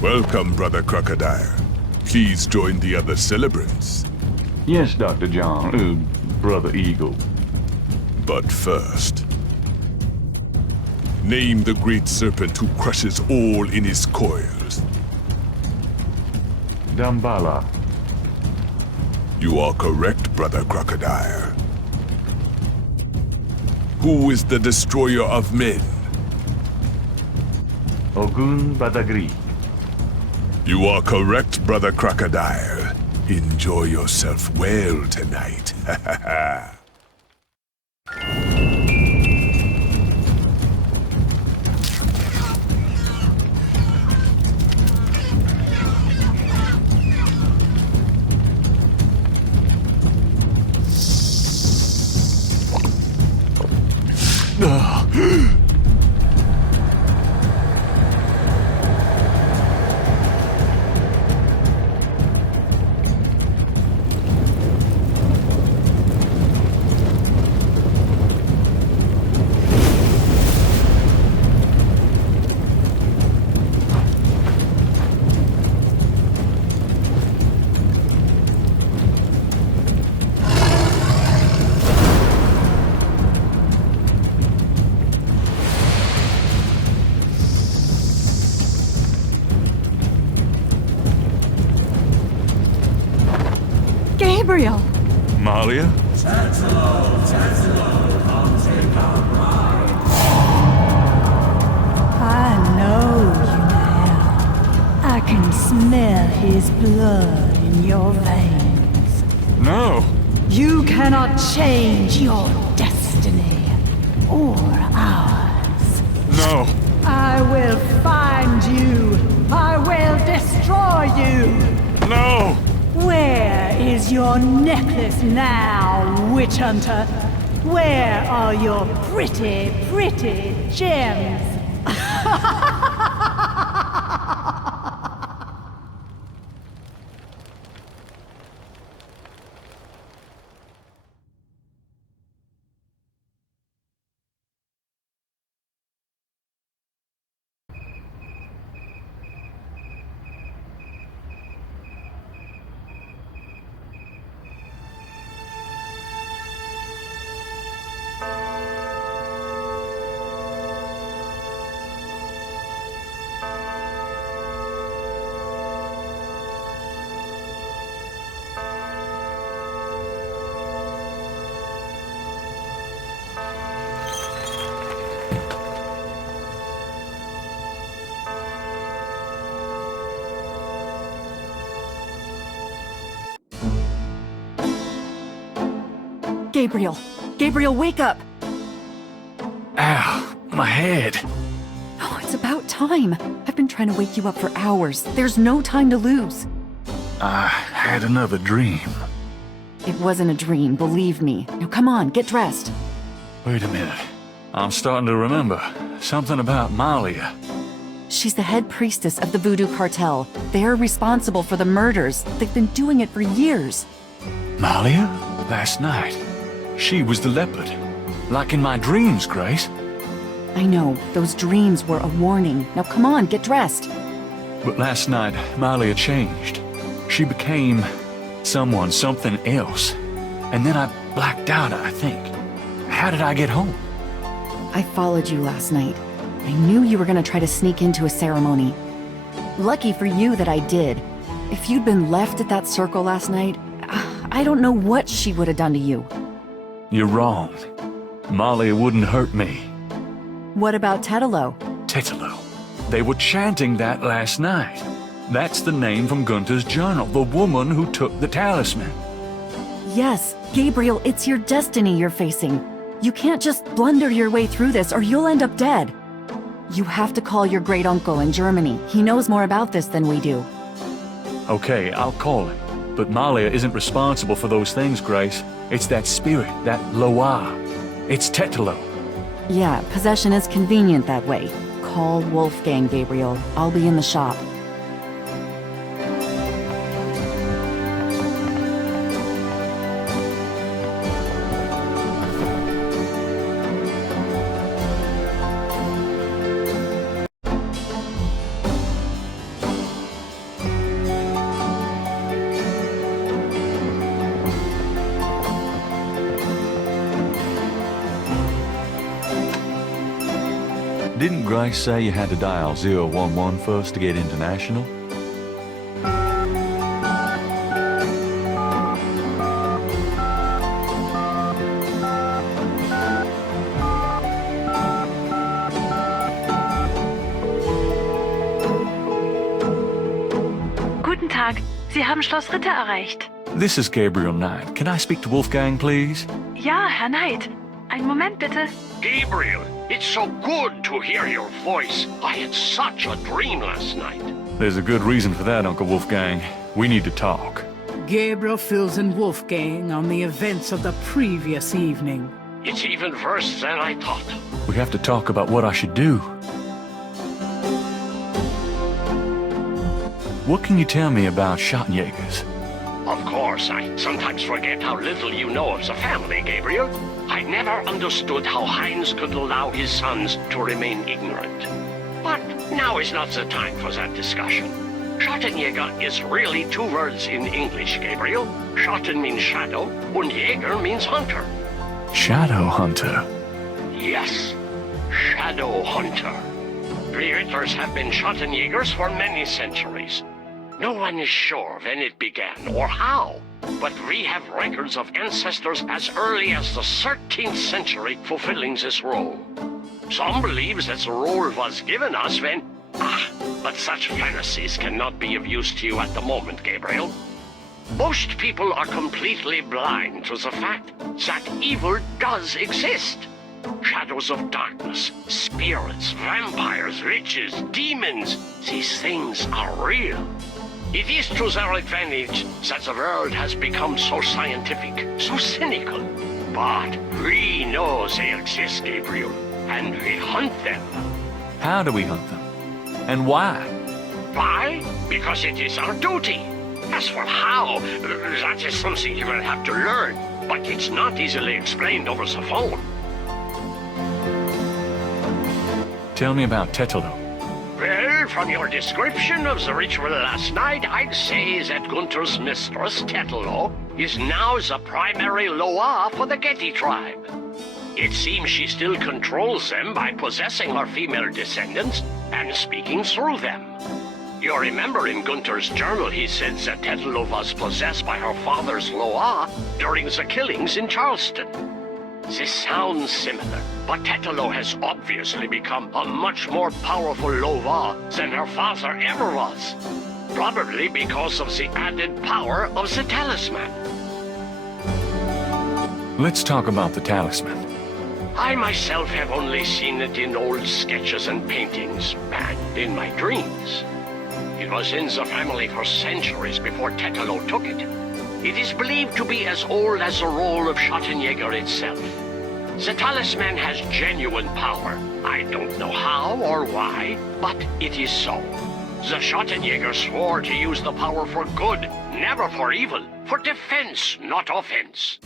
Welcome, Brother Crocodile. Please join the other celebrants. Yes, Dr. John, Brother Eagle. But first, name the great serpent who crushes all in his coils. Damballa. You are correct, Brother Crocodile. Who is the destroyer of men? Ogun Badagri. You are correct, Brother Crocodile. Enjoy yourself well tonight. Ha ha ha. Gabriel! Malia? I know you now. I can smell his blood in your veins. No! You cannot change your destiny, or ours. No! I will find you. I will destroy you. No! Where is your necklace now, witch hunter? Where are your pretty, pretty gems? Gabriel! Gabriel, wake up! Ow, my head. Oh, it's about time. I've been trying to wake you up for hours. There's no time to lose. I had another dream. It wasn't a dream, believe me. Now come on, get dressed. Wait a minute. I'm starting to remember. Something about Malia. She's the head priestess of the Voodoo Cartel. They're responsible for the murders. They've been doing it for years. Malia? Last night. She was the leopard. Like in my dreams, Grace. I know, those dreams were a warning. Now come on, get dressed. But last night, Malia changed. She became something else. And then I blacked out, I think. How did I get home? I followed you last night. I knew you were gonna try to sneak into a ceremony. Lucky for you that I did. If you'd been left at that circle last night, I don't know what she would have done to you. You're wrong. Malia wouldn't hurt me. What about Tetelo? Tetelo. They were chanting that last night. That's the name from Gunther's journal, the woman who took the talisman. Yes, Gabriel, it's your destiny you're facing. You can't just blunder your way through this or you'll end up dead. You have to call your great-uncle in Germany. He knows more about this than we do. Okay, I'll call him. But Malia isn't responsible for those things, Grace. It's that spirit, that Loa. It's Tetelo. Yeah, possession is convenient that way. Call Wolfgang, Gabriel. I'll be in the shop. Didn't Grace say you had to dial 011 first to get international? Guten Tag, Sie haben Schloss Ritter erreicht. This is Gabriel Knight. Can I speak to Wolfgang, please? Ja, Herr Knight. Einen Moment bitte. Gabriel, it's so good to hear your voice. I had such a dream last night. There's a good reason for that, Uncle Wolfgang. We need to talk. Gabriel fills in Wolfgang on the events of the previous evening. It's even worse than I thought. We have to talk about what I should do. What can you tell me about Schottenjägers? Of course, I sometimes forget how little you know of the family, Gabriel. I never understood how Heinz could allow his sons to remain ignorant. But now is not the time for that discussion. Schottenjäger is really two words in English, Gabriel. Schotten means shadow, and Jäger means hunter. Shadow Hunter? Yes, Shadow Hunter. We Ritters have been Schottenjägers for many centuries. No one is sure when it began or how, but we have records of ancestors as early as the 13th century fulfilling this role. Some believes that the role was given us when... but such fantasies cannot be of use to you at the moment, Gabriel. Most people are completely blind to the fact that evil does exist. Shadows of darkness, spirits, vampires, witches, demons, these things are real. It is to their advantage that the world has become so scientific, so cynical. But we know they exist, Gabriel, and we hunt them. How do we hunt them? And why? Why? Because it is our duty. As for how, that is something you will have to learn, but it's not easily explained over the phone. Tell me about Tetelo. Well, from your description of the ritual last night, I'd say that Gunter's mistress, Tetelo, is now the primary Loa for the Getty tribe. It seems she still controls them by possessing her female descendants and speaking through them. You remember in Gunter's journal he said that Tetelo was possessed by her father's Loa during the killings in Charleston. This sounds similar, but Tetelo has obviously become a much more powerful Loa than her father ever was. Probably because of the added power of the talisman. Let's talk about the talisman. I myself have only seen it in old sketches and paintings, and in my dreams. It was in the family for centuries before Tetelo took it. It is believed to be as old as the role of Schottenjäger itself. The talisman has genuine power. I don't know how or why, but it is so. The Schottenjäger swore to use the power for good, never for evil, for defense, not offense.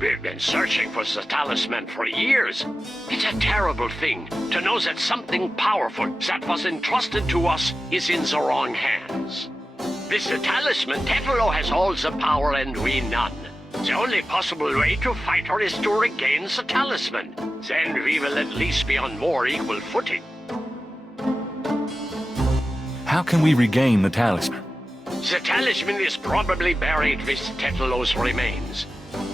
We've been searching for the talisman for years. It's a terrible thing to know that something powerful that was entrusted to us is in the wrong hands. With the talisman, Tetelo has all the power and we none. The only possible way to fight her is to regain the talisman. Then we will at least be on more equal footing. How can we regain the talisman? The talisman is probably buried with Tetelo's remains.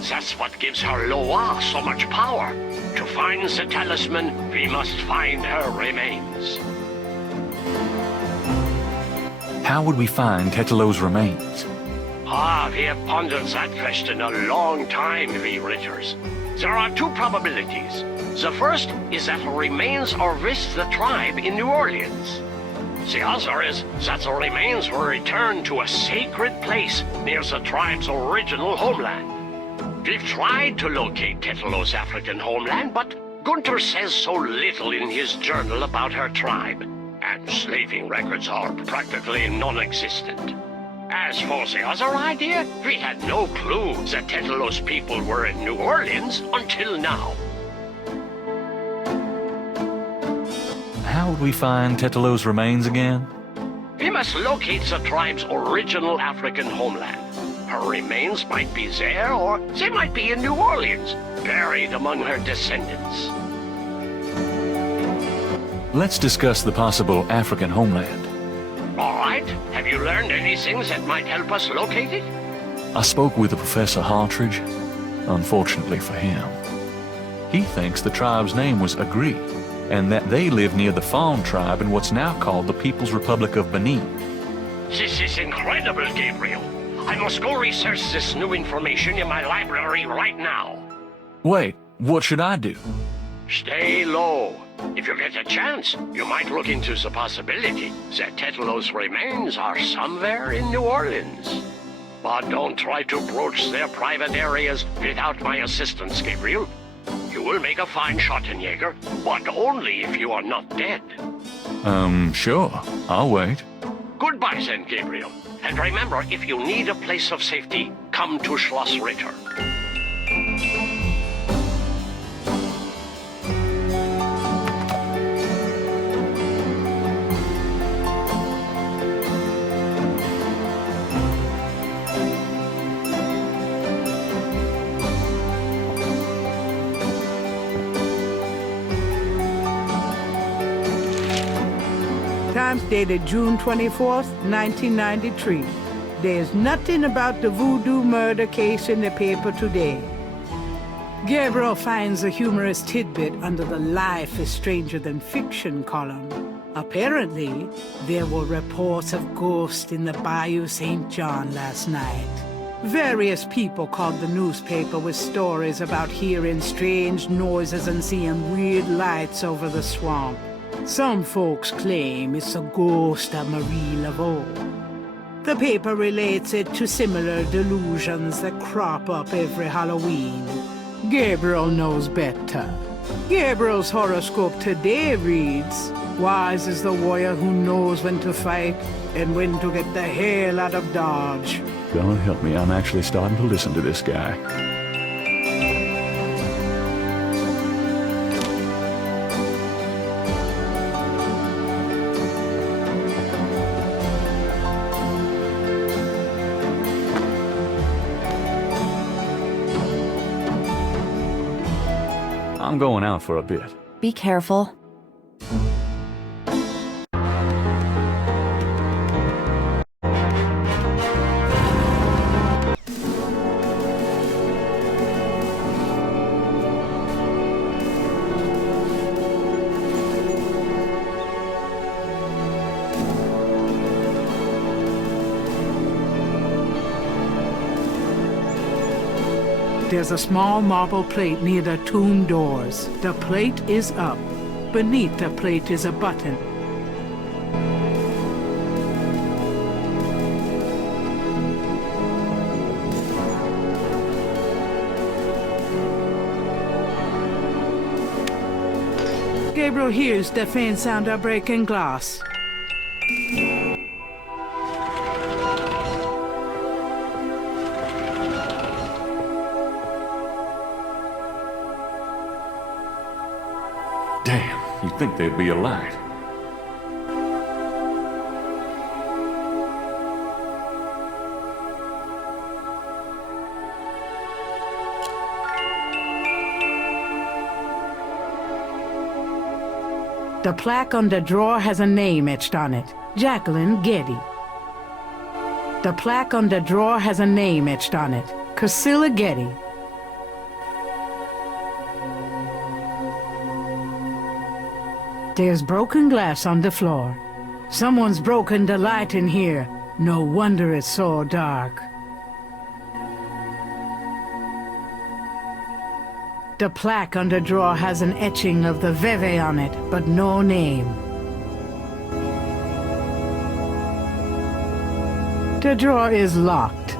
That's what gives her Loa so much power. To find the talisman, we must find her remains. How would we find Tetelo's remains? We have pondered that question a long time, we Ritters. There are two probabilities. The first is that her remains are with the tribe in New Orleans. The other is that the remains were returned to a sacred place near the tribe's original homeland. We've tried to locate Tetelo's African homeland, but Gunter says so little in his journal about her tribe, and slaving records are practically non-existent. As for the other idea, we had no clue that Tetelo's people were in New Orleans until now. How would we find Tetelo's remains again? We must locate the tribe's original African homeland. Her remains might be there, or they might be in New Orleans, buried among her descendants. Let's discuss the possible African homeland. All right. Have you learned anything that might help us locate it? I spoke with Professor Hartridge, unfortunately for him. He thinks the tribe's name was Agree, and that they live near the Fawn tribe in what's now called the People's Republic of Benin. This is incredible, Gabriel. I must go research this new information in my library right now. Wait, what should I do? Stay low. If you get a chance, you might look into the possibility that Tetelo's remains are somewhere in New Orleans. But don't try to broach their private areas without my assistance, Gabriel. You will make a fine Schottenjäger, but only if you are not dead. Sure. I'll wait. Goodbye then, Gabriel. And remember, if you need a place of safety, come to Schloss Ritter. Times dated June 24th, 1993. There's nothing about the voodoo murder case in the paper today. Gabriel finds a humorous tidbit under the Life is Stranger Than Fiction column. Apparently, there were reports of ghosts in the Bayou St. John last night. Various people called the newspaper with stories about hearing strange noises and seeing weird lights over the swamp. Some folks claim it's a ghost of Marie Laveau. The paper relates it to similar delusions that crop up every Halloween. Gabriel knows better. Gabriel's horoscope today reads, "Wise is the warrior who knows when to fight and when to get the hell out of Dodge." God help me, I'm actually starting to listen to this guy. I'm going out for a bit. Be careful. There's a small marble plate near the tomb doors. The plate is up. Beneath the plate is a button. Gabriel hears the faint sound of breaking glass. Damn, you'd think there'd be a light. The plaque on the drawer has a name etched on it. Jacqueline Getty. The plaque on the drawer has a name etched on it. Priscilla Getty. There's broken glass on the floor. Someone's broken the light in here. No wonder it's so dark. The plaque on the drawer has an etching of the Veve on it, but no name. The drawer is locked.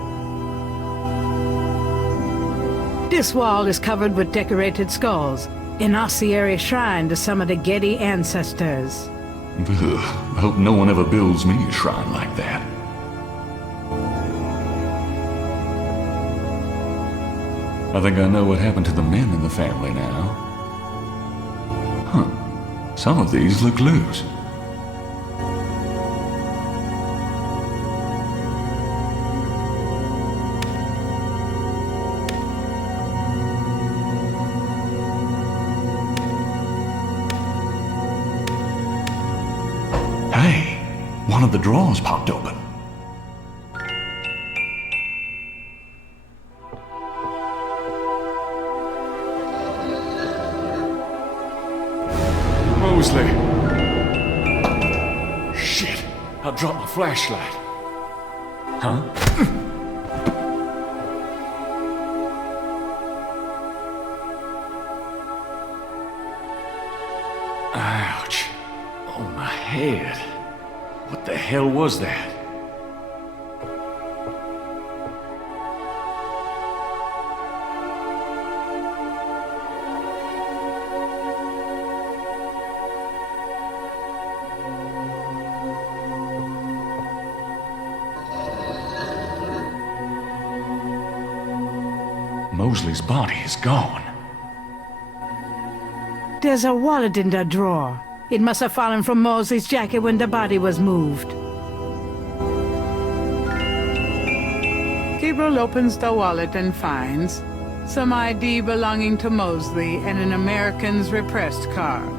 This wall is covered with decorated skulls, an ossuary shrine to some of the Getty ancestors. Ugh, I hope no one ever builds me a shrine like that. I think I know what happened to the men in the family now. Huh. Some of these look loose. Hey, one of the drawers popped open. Mosley! Shit! I dropped my flashlight. Huh? Ouch. Oh, my head. What the hell was that? Mosley's body is gone. There's a wallet in the drawer. It must have fallen from Mosley's jacket when the body was moved. Gabriel opens the wallet and finds some ID belonging to Mosley and an American's repressed card.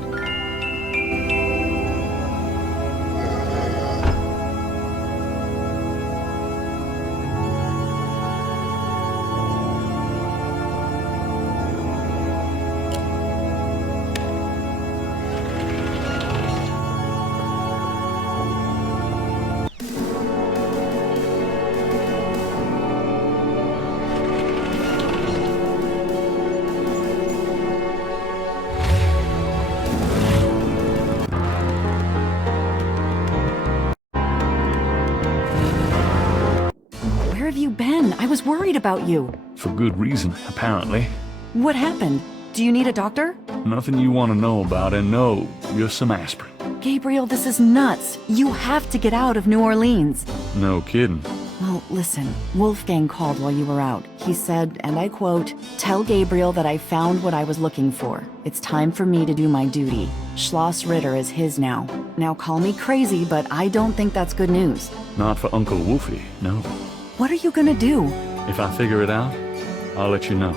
Where have you been? I was worried about you. For good reason, apparently. What happened? Do you need a doctor? Nothing you want to know about, and no, just some aspirin. Gabriel, this is nuts. You have to get out of New Orleans. No kidding. Well, listen, Wolfgang called while you were out. He said, and I quote, "Tell Gabriel that I found what I was looking for. It's time for me to do my duty. Schloss Ritter is his now. Now call me crazy, but I don't think that's good news." Not for Uncle Wolfie, no. What are you gonna do? If I figure it out, I'll let you know.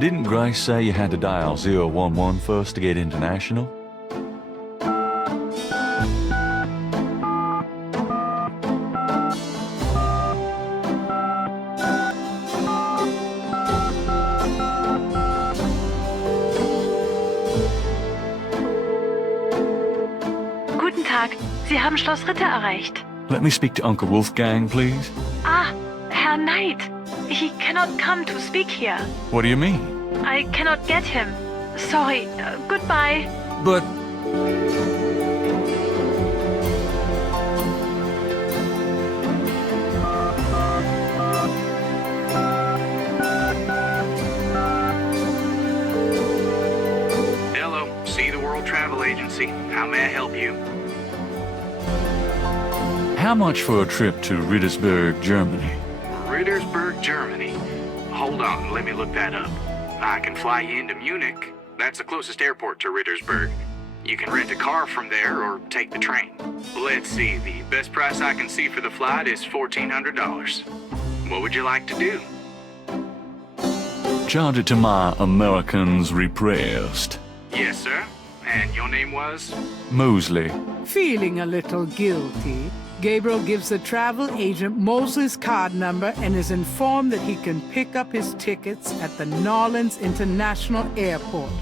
Didn't Grace say you had to dial 011 first to get international? Guten Tag, Sie haben Schloss Ritter erreicht. Let me speak to Uncle Wolfgang, please. Ah, Herr Knight. He cannot come to speak here. What do you mean? I cannot get him. Sorry. Goodbye. But... Hello, See the World Travel Agency. How may I help you? How much for a trip to Rittersberg, Germany? Rittersberg, Germany. Hold on, let me look that up. I can fly you into Munich. That's the closest airport to Rittersberg. You can rent a car from there or take the train. Let's see, the best price I can see for the flight is $1,400. What would you like to do? Charge it to my Americans repressed. Yes, sir. And your name was? Mosley. Feeling a little guilty, Gabriel gives the travel agent Mosley's card number and is informed that he can pick up his tickets at the Nolens International Airport.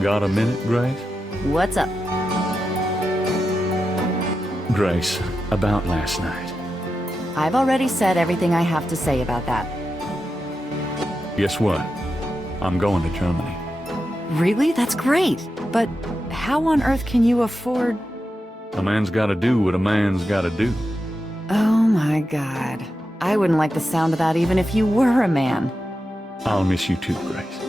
Got a minute, Grace? What's up? Grace, about last night. I've already said everything I have to say about that. Guess what? I'm going to Germany. Really? That's great. But how on earth can you afford... A man's gotta do what a man's gotta do. Oh my God. I wouldn't like the sound of that even if you were a man. I'll miss you too, Grace.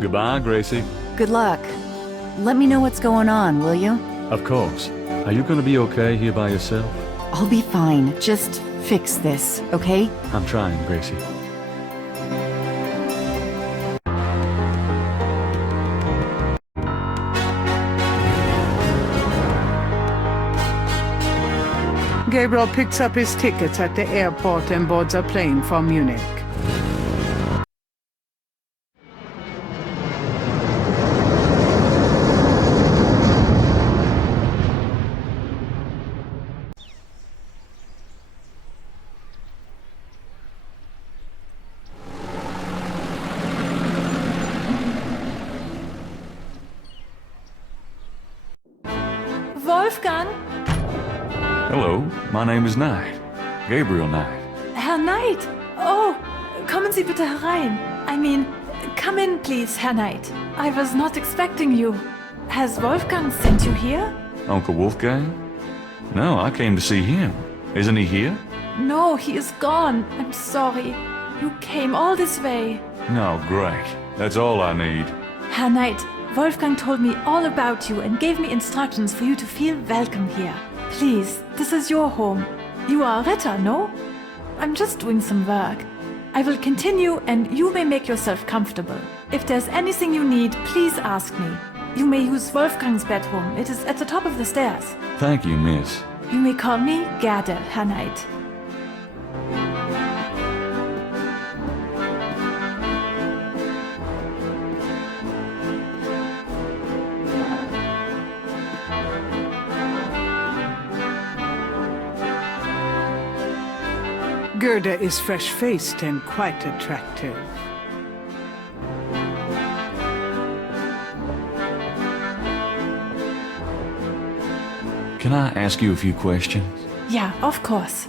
Goodbye, Gracie. Good luck. Let me know what's going on, will you? Of course. Are you gonna be okay here by yourself? I'll be fine. Just fix this, okay? I'm trying, Gracie. Gabriel picks up his tickets at the airport and boards a plane for Munich. Wolfgang? Hello, my name is Knight. Gabriel Knight. Herr Knight! Oh, kommen Sie bitte herein. I mean, come in, please, Herr Knight. I was not expecting you. Has Wolfgang sent you here? Uncle Wolfgang? No, I came to see him. Isn't he here? No, he is gone. I'm sorry. You came all this way. No, great. That's all I need. Herr Knight, Wolfgang told me all about you and gave me instructions for you to feel welcome here. Please, this is your home. You are a Ritter, no? I'm just doing some work. I will continue and you may make yourself comfortable. If there's anything you need, please ask me. You may use Wolfgang's bedroom. It is at the top of the stairs. Thank you, miss. You may call me Gerda, Herr Knight. Gerda is fresh-faced and quite attractive. Can I ask you a few questions? Yeah, of course.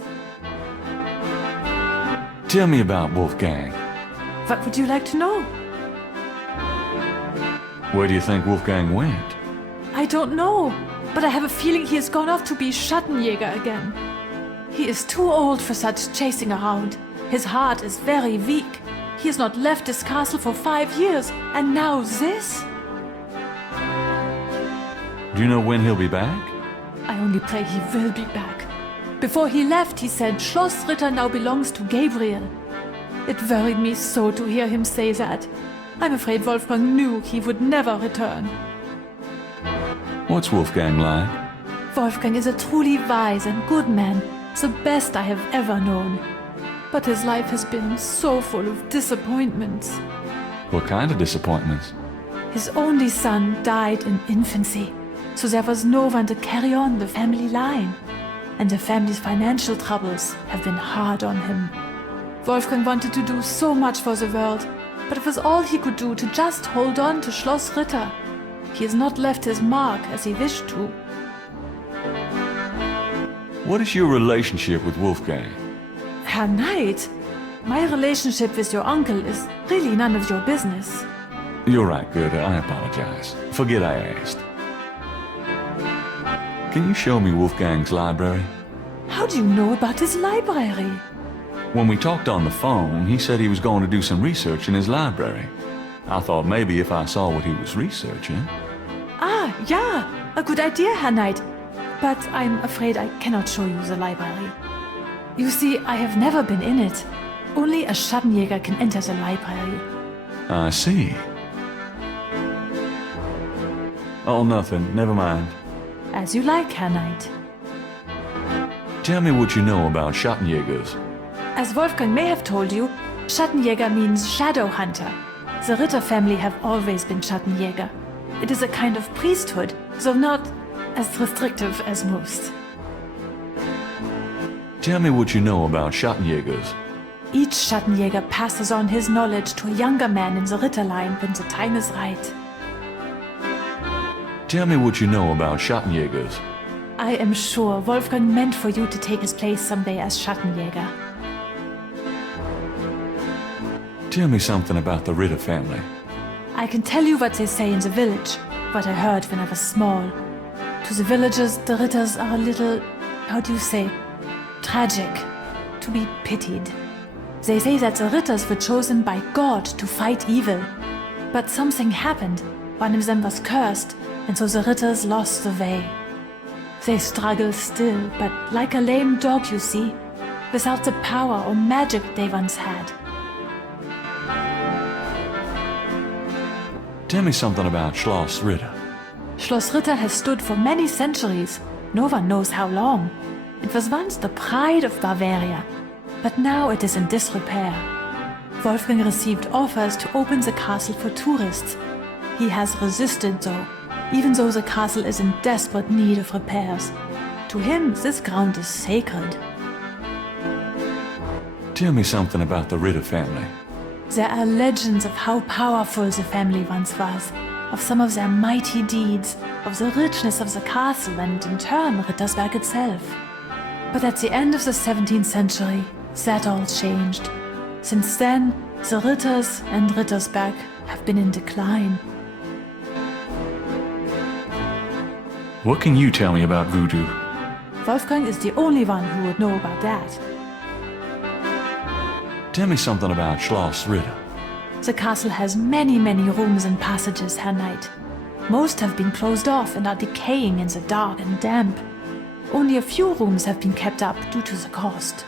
Tell me about Wolfgang. What would you like to know? Where do you think Wolfgang went? I don't know, but I have a feeling he has gone off to be Schattenjäger again. He is too old for such chasing around. His heart is very weak. He has not left his castle for 5 years, and now this? Do you know when he'll be back? I only pray he will be back. Before he left, he said Schloss Ritter now belongs to Gabriel. It worried me so to hear him say that. I'm afraid Wolfgang knew he would never return. What's Wolfgang like? Wolfgang is a truly wise and good man, the best I have ever known. But his life has been so full of disappointments. What kind of disappointments? His only son died in infancy, so there was no one to carry on the family line. And the family's financial troubles have been hard on him. Wolfgang wanted to do so much for the world, but it was all he could do to just hold on to Schloss Ritter. He has not left his mark as he wished to. What is your relationship with Wolfgang? Herr Knight, my relationship with your uncle is really none of your business. You're right, Gerda. I apologize. Forget I asked. Can you show me Wolfgang's library? How do you know about his library? When we talked on the phone, he said he was going to do some research in his library. I thought maybe if I saw what he was researching. Ah, yeah, a good idea, Herr Knight. But I'm afraid I cannot show you the library. You see, I have never been in it. Only a Schattenjäger can enter the library. I see. Oh, nothing. Never mind. As you like, Herr Knight. Tell me what you know about Schattenjägers. As Wolfgang may have told you, Schattenjäger means shadow hunter. The Ritter family have always been Schattenjäger. It is a kind of priesthood, though not as restrictive as most. Tell me what you know about Schattenjägers. Each Schattenjäger passes on his knowledge to a younger man in the Ritter line when the time is right. Tell me what you know about Schattenjägers. I am sure Wolfgang meant for you to take his place someday as Schattenjäger. Tell me something about the Ritter family. I can tell you what they say in the village, what I heard when I was small. To the villagers, the Ritters are a little, how do you say, tragic, to be pitied. They say that the Ritters were chosen by God to fight evil. But something happened. One of them was cursed, and so the Ritters lost the way. They struggle still, but like a lame dog, you see, without the power or magic they once had. Tell me something about Schloss Ritter. Schloss Ritter has stood for many centuries. No one knows how long. It was once the pride of Bavaria, but now it is in disrepair. Wolfgang received offers to open the castle for tourists. He has resisted though, even though the castle is in desperate need of repairs. To him, this ground is sacred. Tell me something about the Ritter family. There are legends of how powerful the family once was, of some of their mighty deeds, of the richness of the castle and, in turn, Rittersberg itself. But at the end of the 17th century, that all changed. Since then, the Ritters and Rittersberg have been in decline. What can you tell me about voodoo? Wolfgang is the only one who would know about that. Tell me something about Schloss Ritter. The castle has many rooms and passages, Herr Knight. Most have been closed off and are decaying in the dark and damp. Only a few rooms have been kept up due to the cost.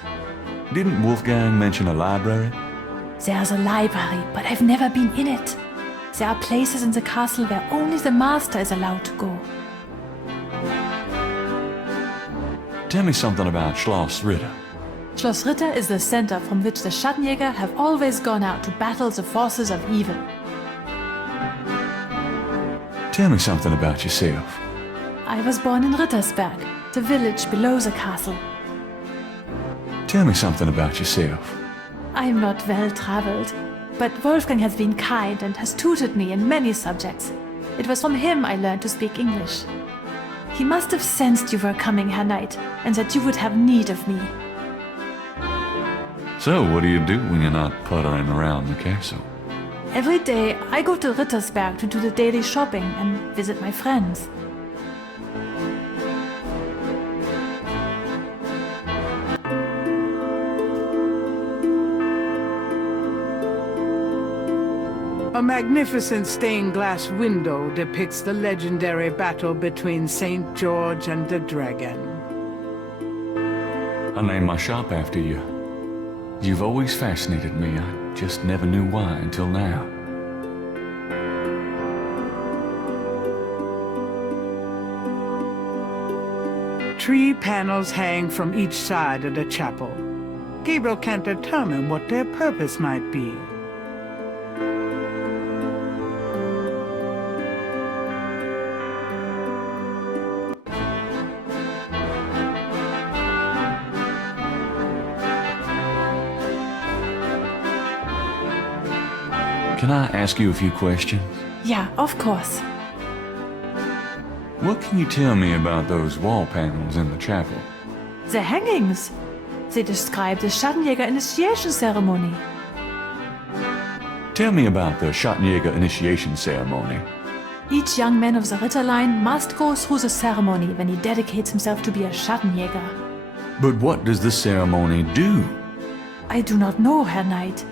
Didn't Wolfgang mention a library? There's a library, but I've never been in it. There are places in the castle where only the master is allowed to go. Tell me something about Schloss Ritter. Schloss Ritter is the center from which the Schattenjäger have always gone out to battle the forces of evil. Tell me something about yourself. I was born in Rittersberg, the village below the castle. Tell me something about yourself. I am not well traveled, but Wolfgang has been kind and has tutored me in many subjects. It was from him I learned to speak English. He must have sensed you were coming, Herr Knight, and that you would have need of me. So, what do you do when you're not puttering around the castle? Every day I go to Rittersberg to do the daily shopping and visit my friends. A magnificent stained glass window depicts the legendary battle between St. George and the Dragon. I named my shop after you. You've always fascinated me. I just never knew why until now. Tree panels hang from each side of the chapel. Gabriel can't determine what their purpose might be. Can I ask you a few questions? Yeah, of course. What can you tell me about those wall panels in the chapel? The hangings. They describe the Schattenjäger initiation ceremony. Tell me about the Schattenjäger initiation ceremony. Each young man of the Ritterline must go through the ceremony when he dedicates himself to be a Schattenjäger. But what does this ceremony do? I do not know, Herr Knight.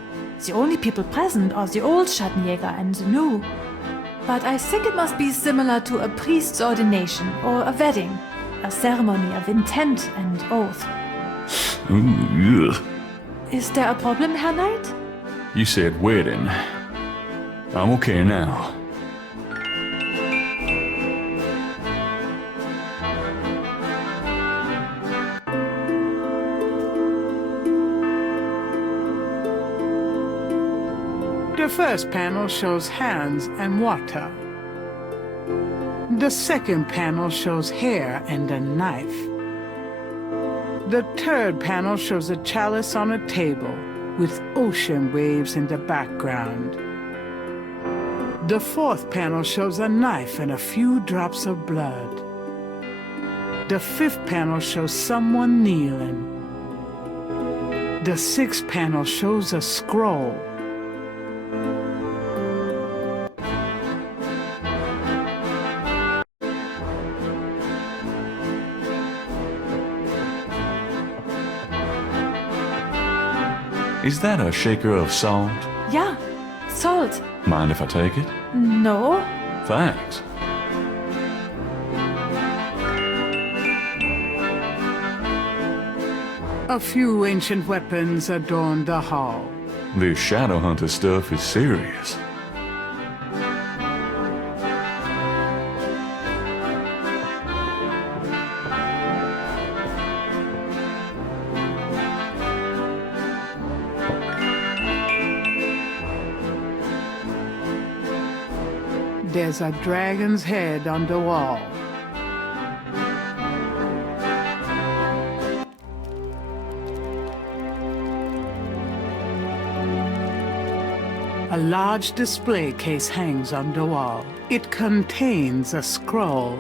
The only people present are the old Schattenjäger and the new. But I think it must be similar to a priest's ordination or a wedding, a ceremony of intent and oath. Ooh, ugh. Is there a problem, Herr Knight? You said wedding. I'm okay now. The first panel shows hands and water. The second panel shows hair and a knife. The third panel shows a chalice on a table with ocean waves in the background. The fourth panel shows a knife and a few drops of blood. The fifth panel shows someone kneeling. The sixth panel shows a scroll. Is that a shaker of salt? Yeah, salt. Mind if I take it? No. Thanks. A few ancient weapons adorn the hall. This shadow hunter stuff is serious. There's a dragon's head on the wall. A large display case hangs on the wall. It contains a scroll.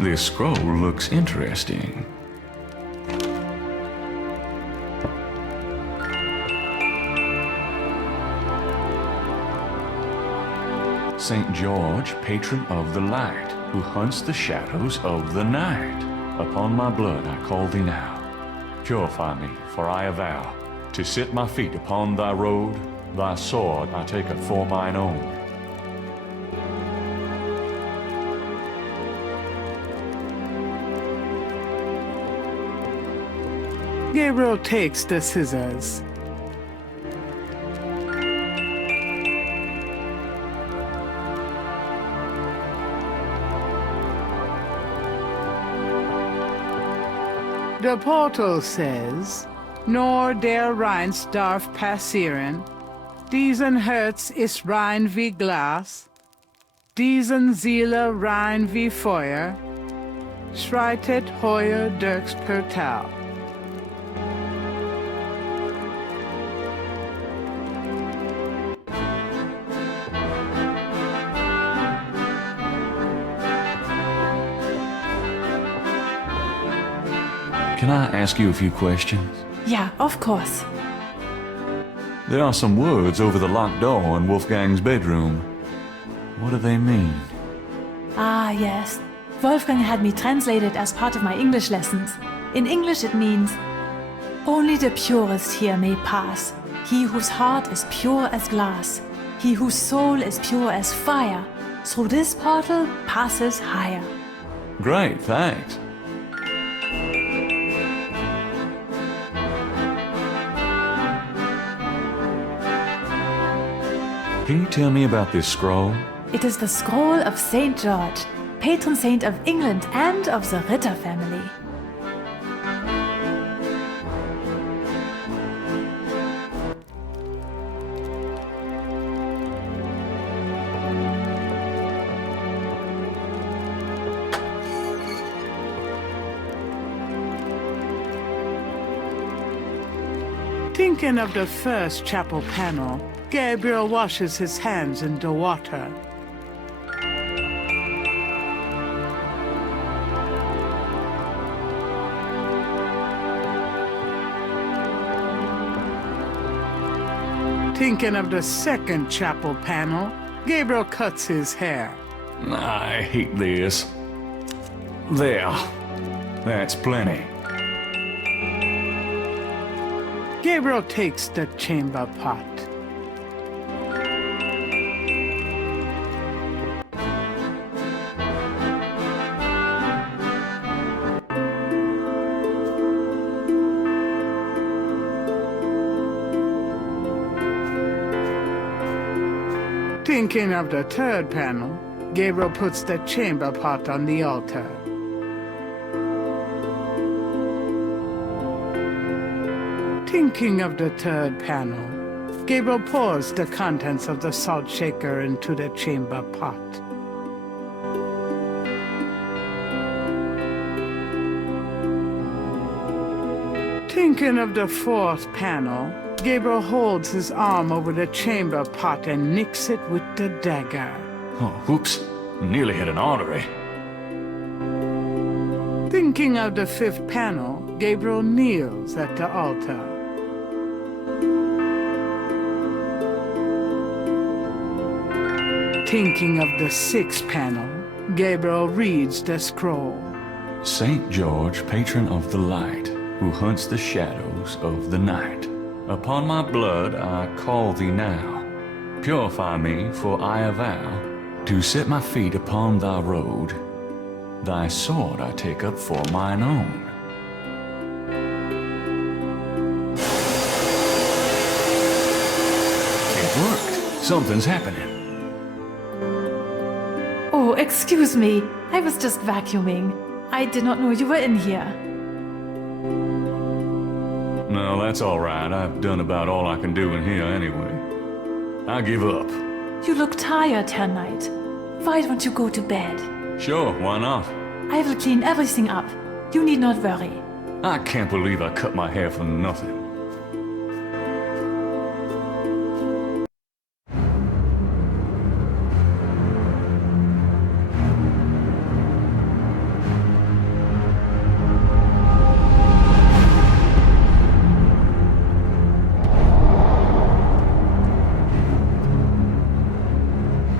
This scroll looks interesting. St. George, patron of the light, who hunts the shadows of the night. Upon my blood I call thee now. Purify me, for I avow to set my feet upon thy road. Thy sword I take it for mine own. Gabriel takes the scissors. The portal says, Nor der Rheins darf passieren, diesen Herz ist rein wie Glas, diesen Seele rein wie Feuer, schreitet heuer durchs Portal. Can I ask you a few questions? Yeah, of course. There are some words over the locked door in Wolfgang's bedroom. What do they mean? Ah, yes. Wolfgang had me translated as part of my English lessons. In English it means, only the purest here may pass. He whose heart is pure as glass. He whose soul is pure as fire. Through this portal passes higher. Great, thanks. Can you tell me about this scroll? It is the scroll of St. George, patron saint of England and of the Ritter family. Thinking of the first chapel panel, Gabriel washes his hands in the water. Thinking of the second chapel panel, Gabriel cuts his hair. I hate this. There. That's plenty. Gabriel takes the chamber pot. Thinking of the third panel, Gabriel puts the chamber pot on the altar. Thinking of the third panel, Gabriel pours the contents of the salt shaker into the chamber pot. Thinking of the fourth panel, Gabriel holds his arm over the chamber pot and nicks it with the dagger. Oh, whoops. Nearly hit an artery. Thinking of the fifth panel, Gabriel kneels at the altar. Thinking of the sixth panel, Gabriel reads the scroll. Saint George, patron of the light, who hunts the shadows of the night. Upon my blood I call thee now. Purify me, for I avow to set my feet upon thy road. Thy sword I take up for mine own. It worked. Something's happening. Oh, excuse me. I was just vacuuming. I did not know you were in here. No, that's all right. I've done about all I can do in here anyway. I give up. You look tired, Herr Knight. Why don't you go to bed? Sure, why not? I will clean everything up. You need not worry. I can't believe I cut my hair for nothing.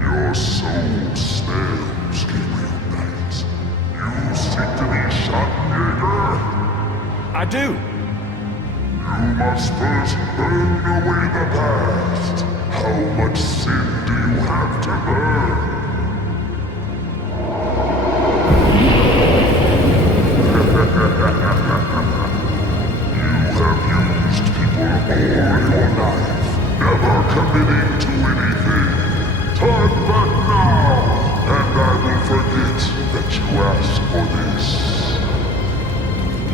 Your soul smells, Gabriel Knight. You seek to be Schattenjäger? I do. You must first burn away the past. How much sin do you have to burn? You for this?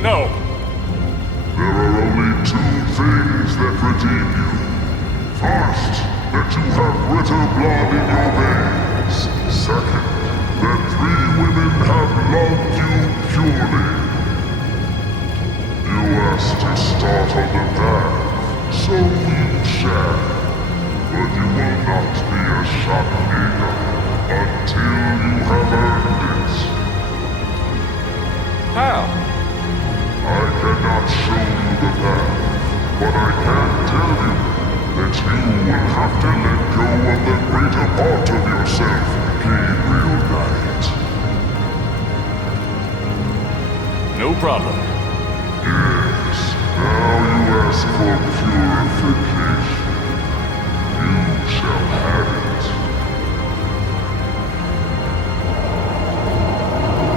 No. There are only two things that redeem you. First, that you have Ritter blood in your veins. Second, that 3 women have loved you purely. You asked to start on the path, so you shall. But you will not be a Shotmaker until you have earned it. How? I cannot show you the path, but I can tell you that you will have to let go of the greater part of yourself, Gabriel Knight. No problem. Yes, now you ask for purification. You shall have it.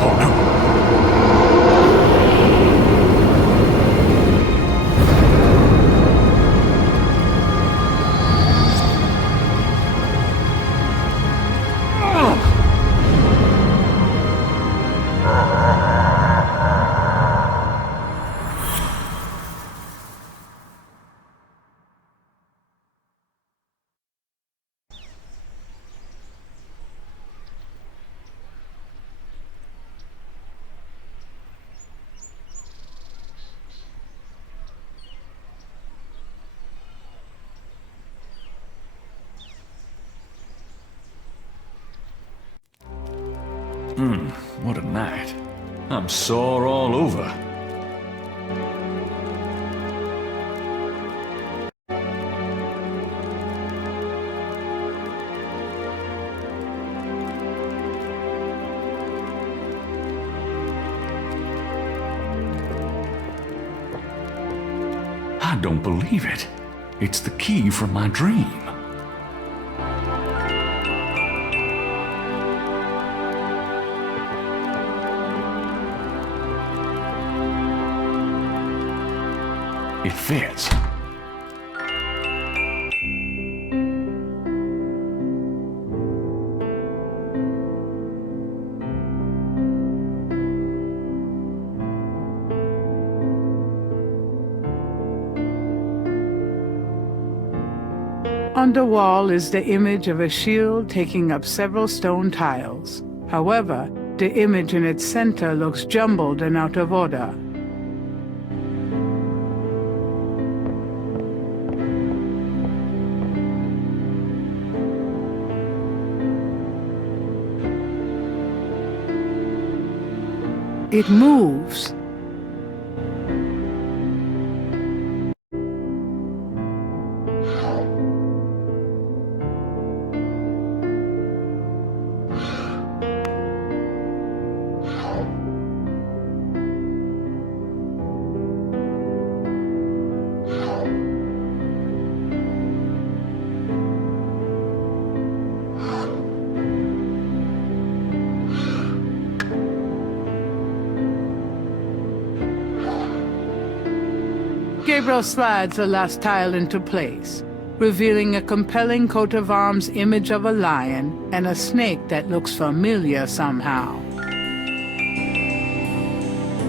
Oh no. What a night. I'm sore all over. I don't believe it. It's the key from my dream. It fits. On the wall is the image of a shield taking up several stone tiles. However, the image in its center looks jumbled and out of order. It moves. Gabriel slides the last tile into place, revealing a compelling coat of arms image of a lion and a snake that looks familiar somehow.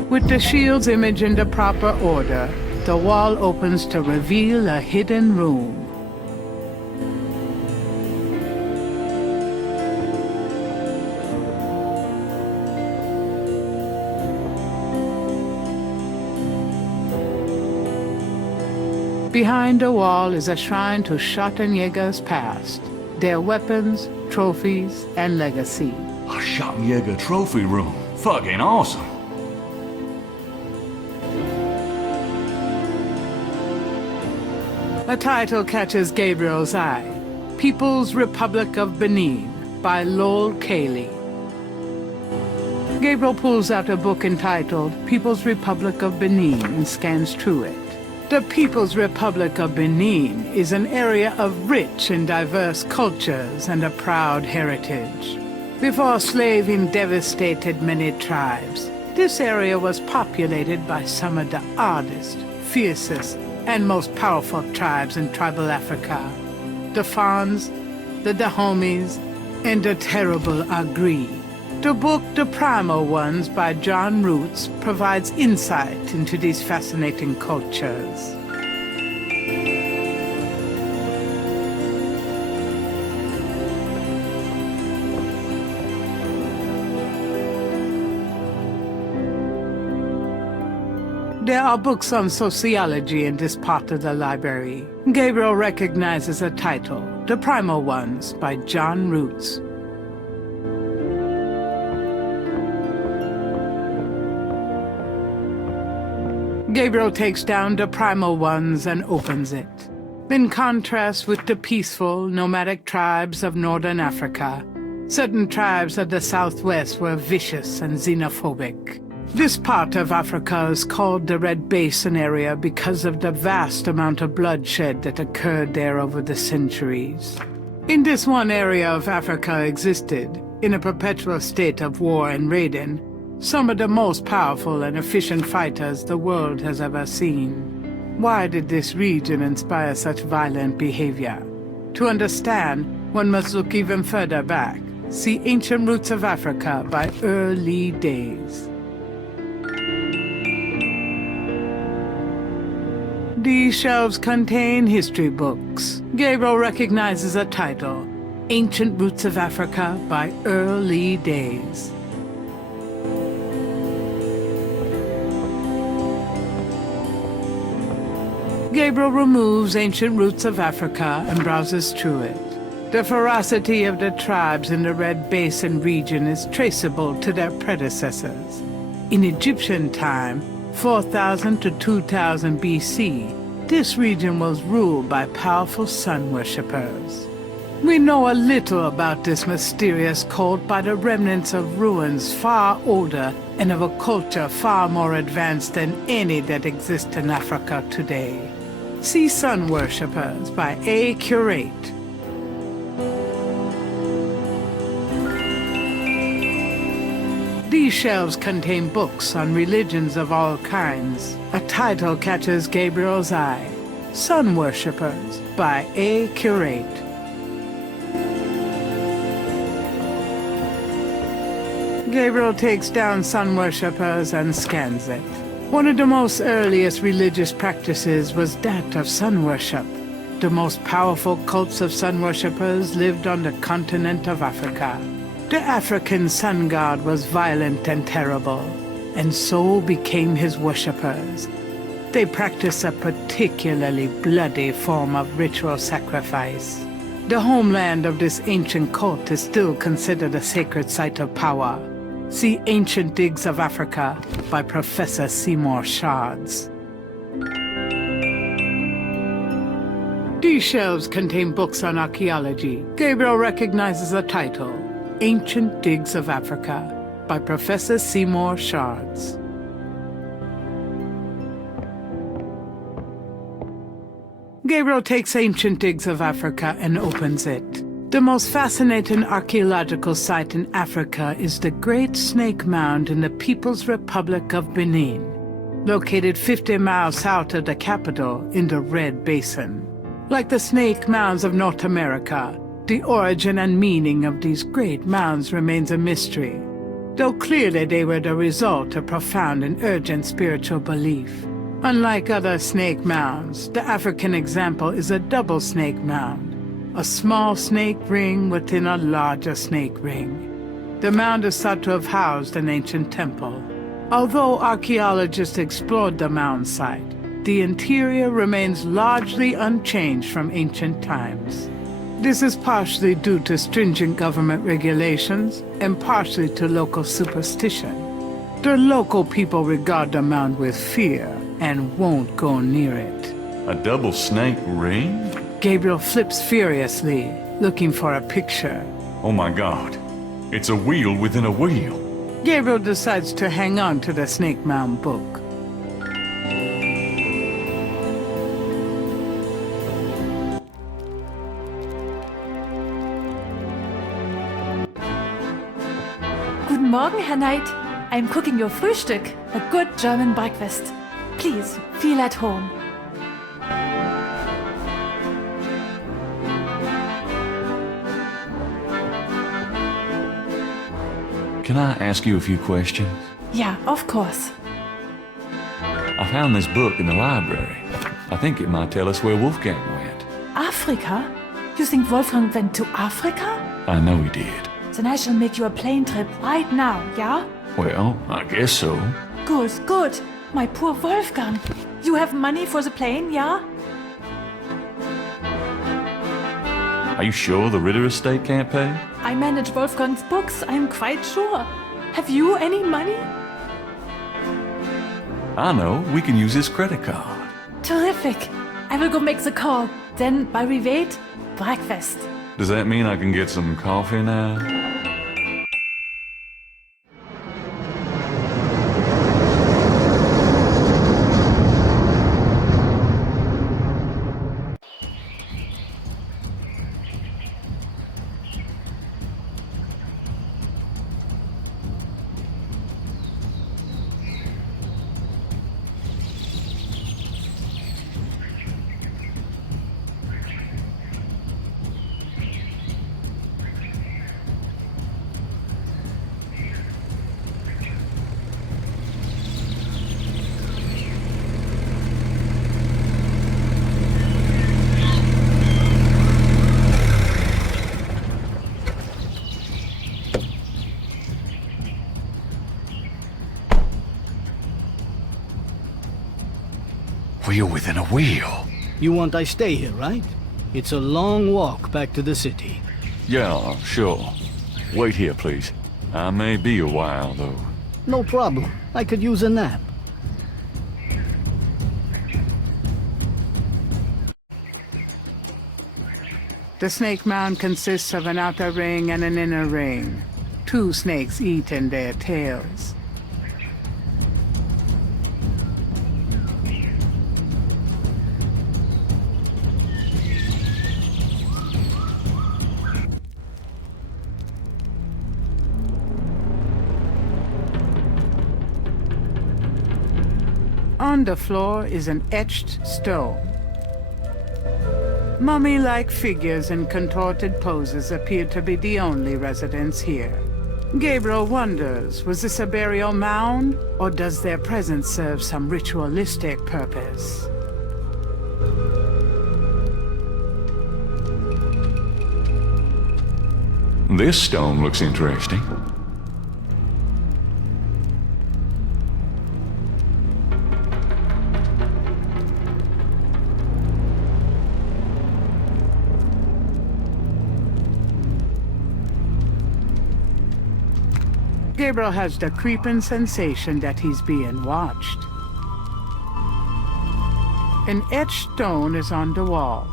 With the shield's image in the proper order, the wall opens to reveal a hidden room. Behind the wall is a shrine to Schottenjäger's past, their weapons, trophies, and legacy. A Schottenjäger trophy room. Fucking awesome. A title catches Gabriel's eye. People's Republic of Benin by Lowell Cayley. Gabriel pulls out a book entitled People's Republic of Benin and scans through it. The People's Republic of Benin is an area of rich and diverse cultures and a proud heritage. Before slaving devastated many tribes, this area was populated by some of the oddest, fiercest, and most powerful tribes in tribal Africa. The Fons, the Dahomies, and the terrible Agri. The book The Primal Ones by John Roots provides insight into these fascinating cultures. There are books on sociology in this part of the library. Gabriel recognizes a title, The Primal Ones by John Roots. Gabriel takes down The Primal Ones and opens it. In contrast with the peaceful, nomadic tribes of northern Africa, certain tribes of the southwest were vicious and xenophobic. This part of Africa is called the Red Basin area because of the vast amount of bloodshed that occurred there over the centuries. In this one area of Africa existed, in a perpetual state of war and raiding, some of the most powerful and efficient fighters the world has ever seen. Why did this region inspire such violent behavior? To understand, one must look even further back. See Ancient Roots of Africa by Early Days. These shelves contain history books. Gabriel recognizes a title, Ancient Roots of Africa by Early Days. Gabriel removes Ancient Roots of Africa and browses through it. The ferocity of the tribes in the Red Basin region is traceable to their predecessors. In Egyptian time, 4000 to 2000 BC, this region was ruled by powerful sun worshippers. We know a little about this mysterious cult by the remnants of ruins far older and of a culture far more advanced than any that exists in Africa today. See Sun Worshippers by A. Curate. These shelves contain books on religions of all kinds. A title catches Gabriel's eye, Sun Worshippers by A. Curate. Gabriel takes down Sun Worshippers and scans it. One of the most earliest religious practices was that of sun worship. The most powerful cults of sun worshippers lived on the continent of Africa. The African sun god was violent and terrible, and so became his worshippers. They practiced a particularly bloody form of ritual sacrifice. The homeland of this ancient cult is still considered a sacred site of power. See Ancient Digs of Africa by Professor Seymour Shards. These shelves contain books on archaeology. Gabriel recognizes the title, Ancient Digs of Africa by Professor Seymour Shards. Gabriel takes Ancient Digs of Africa and opens it. The most fascinating archaeological site in Africa is the Great Snake Mound in the People's Republic of Benin, located 50 miles south of the capital in the Red Basin. Like the snake mounds of North America, the origin and meaning of these great mounds remains a mystery, though clearly they were the result of profound and urgent spiritual belief. Unlike other snake mounds, the African example is a double snake mound, a small snake ring within a larger snake ring. The mound is thought to have housed an ancient temple. Although archaeologists explored the mound site, the interior remains largely unchanged from ancient times. This is partially due to stringent government regulations and partially to local superstition. The local people regard the mound with fear and won't go near it. A double snake ring? Gabriel flips furiously, looking for a picture. Oh my god. It's a wheel within a wheel. Gabriel decides to hang on to the Snake Mound book. Guten Morgen, Herr Knight. I'm cooking your Frühstück, a good German breakfast. Please, feel at home. Can I ask you a few questions? Yeah, of course. I found this book in the library. I think it might tell us where Wolfgang went. Africa? You think Wolfgang went to Africa? I know he did. Then I shall make you a plane trip right now, yeah? Well, I guess so. Good, good. My poor Wolfgang. You have money for the plane, yeah? Are you sure the Ritter estate can't pay? I manage Wolfgang's books, I'm quite sure. Have you any money? I know. We can use his credit card. Terrific. I will go make the call. Then, while we wait, breakfast. Does that mean I can get some coffee now? Wheel within a wheel. You want I stay here, right? It's a long walk back to the city. Yeah, sure. Wait here, please. I may be a while, though. No problem. I could use a nap. The snake mound consists of an outer ring and an inner ring. 2 snakes eat in their tails. On the floor is an etched stone. Mummy-like figures in contorted poses appear to be the only residents here. Gabriel wonders, was this a burial mound, or does their presence serve some ritualistic purpose? This stone looks interesting. Gabriel has the creeping sensation that he's being watched. An etched stone is on the wall.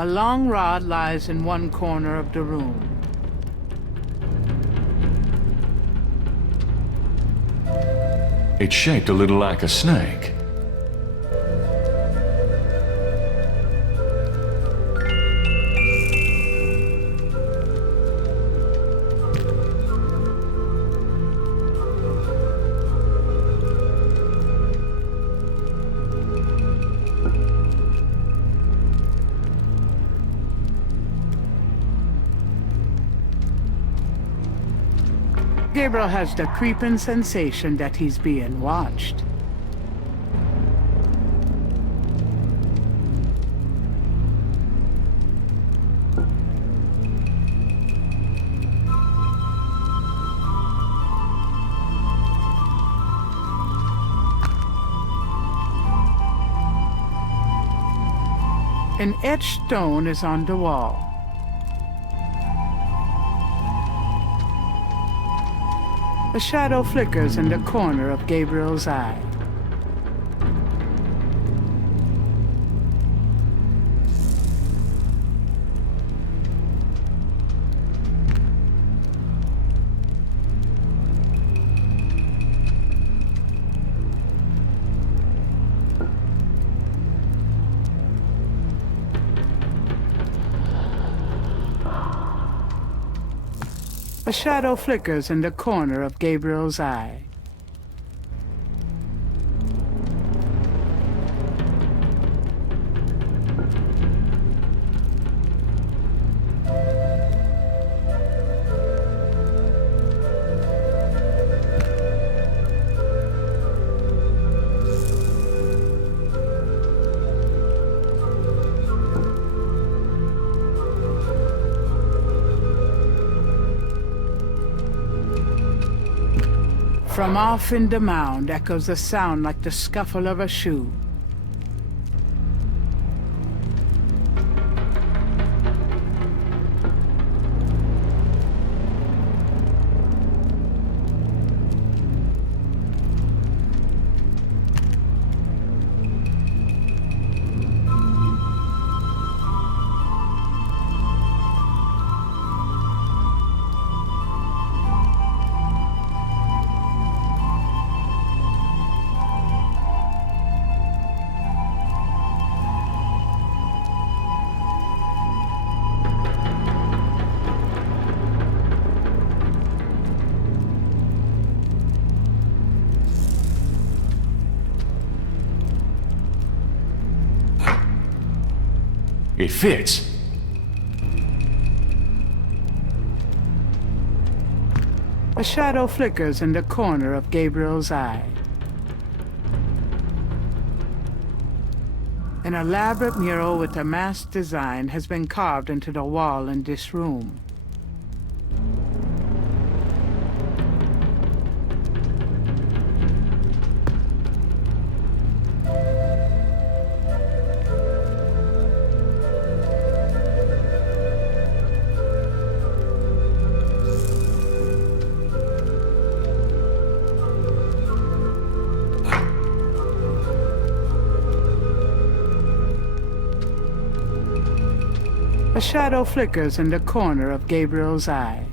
A long rod lies in one corner of the room. It's shaped a little like a snake. Gabriel has the creeping sensation that he's being watched. An etched stone is on the wall. A A shadow flickers in the corner of Gabriel's eye. A shadow flickers in the corner of Gabriel's eye. From off in the mound echoes a sound like the scuffle of a shoe. It fits. A shadow flickers in the corner of Gabriel's eye. An elaborate mural with a masked design has been carved into the wall in this room. A shadow flickers in the corner of Gabriel's eye.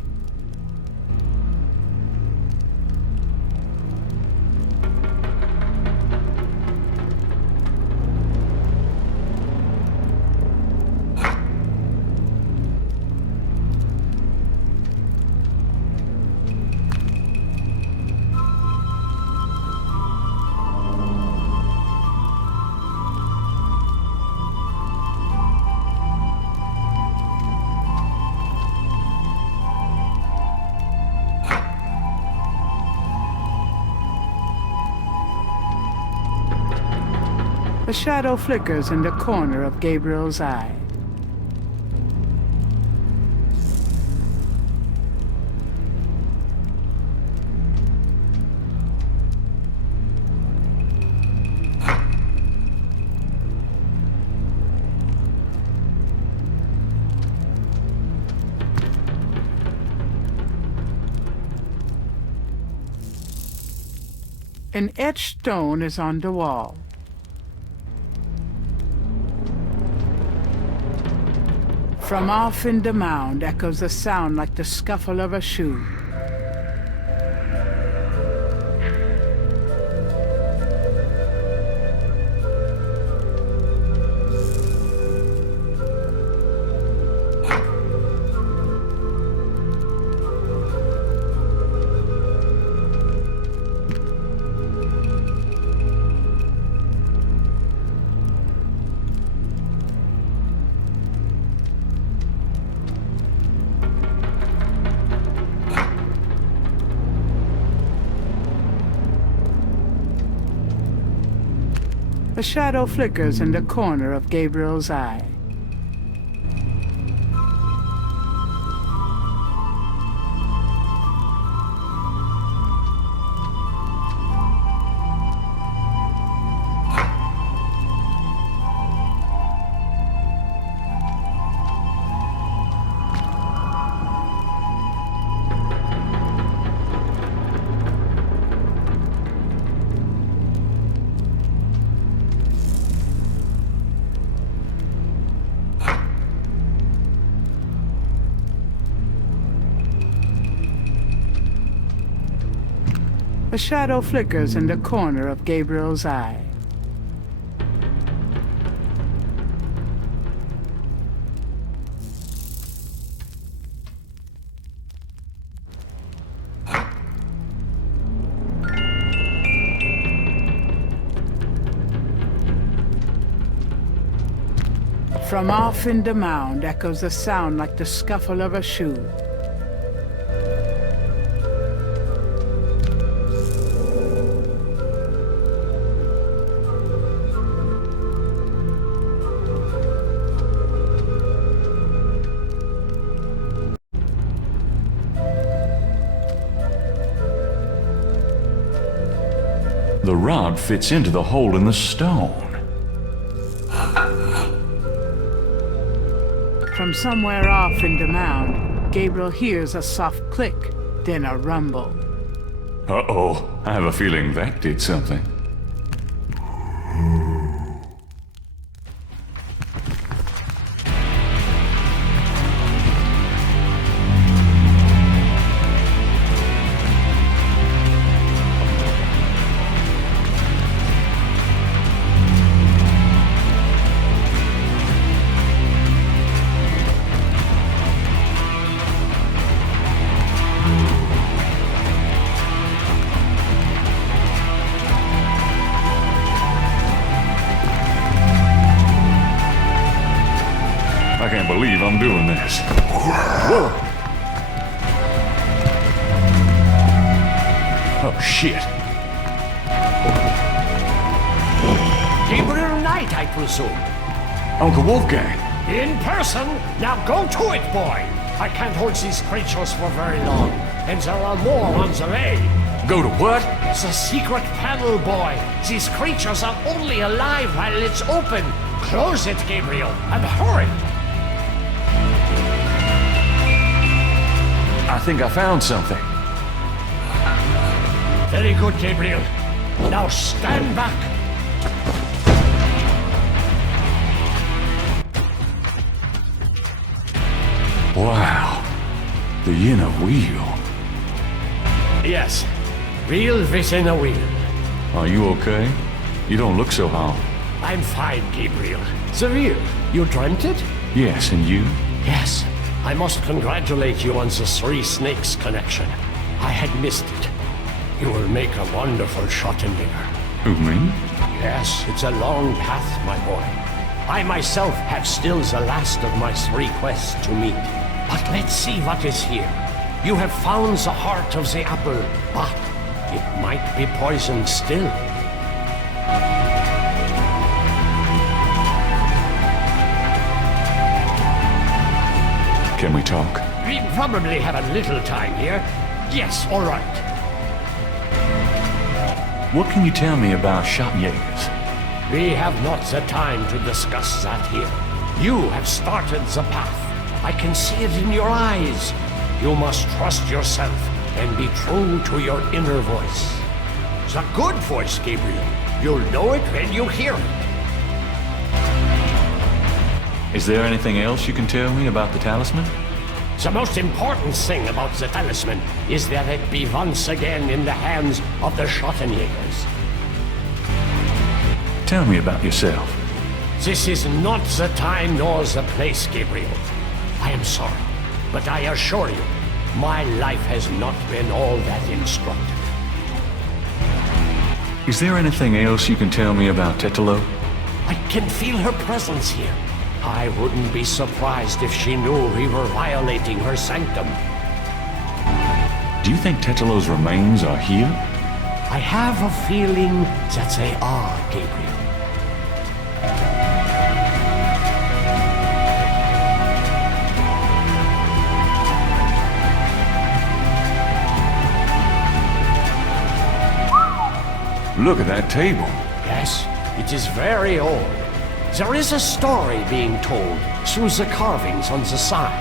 A shadow flickers in the corner of Gabriel's eye. An etched stone is on the wall. From off in the mound echoes a sound like the scuffle of a shoe. A shadow flickers in the corner of Gabriel's eye. A shadow flickers in the corner of Gabriel's eye. From off in the mound echoes a sound like the scuffle of a shoe. The rod fits into the hole in the stone. From somewhere off in the mound, Gabriel hears a soft click, then a rumble. Uh-oh, I have a feeling that did something. I can't believe I'm doing this. Whoa! Oh, shit. Gabriel Knight, I presume. Uncle Wolfgang. In person? Now go to it, boy! I can't hold these creatures for very long, and there are more on the way. Go to what? The secret panel, boy. These creatures are only alive while it's open. Close it, Gabriel, and hurry! I think I found something. Very good, Gabriel. Now stand back. Wow. The inner wheel. Yes, wheel within a wheel. Are you okay? You don't look so hot. I'm fine, Gabriel. The wheel, you dreamt it? Yes, and you? Yes. I must congratulate you on the Three Snakes connection. I had missed it. You will make a wonderful Schottenjäger. Who, me? Yes, it's a long path, my boy. I myself have still the last of my 3 quests to meet. But let's see what is here. You have found the heart of the apple, but it might be poisoned still. Can we talk? We probably have a little time here. Yes, all right. What can you tell me about Schottenjägers? We have not the time to discuss that here. You have started the path. I can see it in your eyes. You must trust yourself and be true to your inner voice. The good voice, Gabriel. You'll know it when you hear it. Is there anything else you can tell me about the talisman? The most important thing about the talisman is that it be once again in the hands of the Schottenjägers. Tell me about yourself. This is not the time nor the place, Gabriel. I am sorry, but I assure you, my life has not been all that instructive. Is there anything else you can tell me about Tetelo? I can feel her presence here. I wouldn't be surprised if she knew we were violating her sanctum. Do you think Tetelo's remains are here? I have a feeling that they are, Gabriel. Look at that table. Yes, it is very old. There is a story being told through the carvings on the side.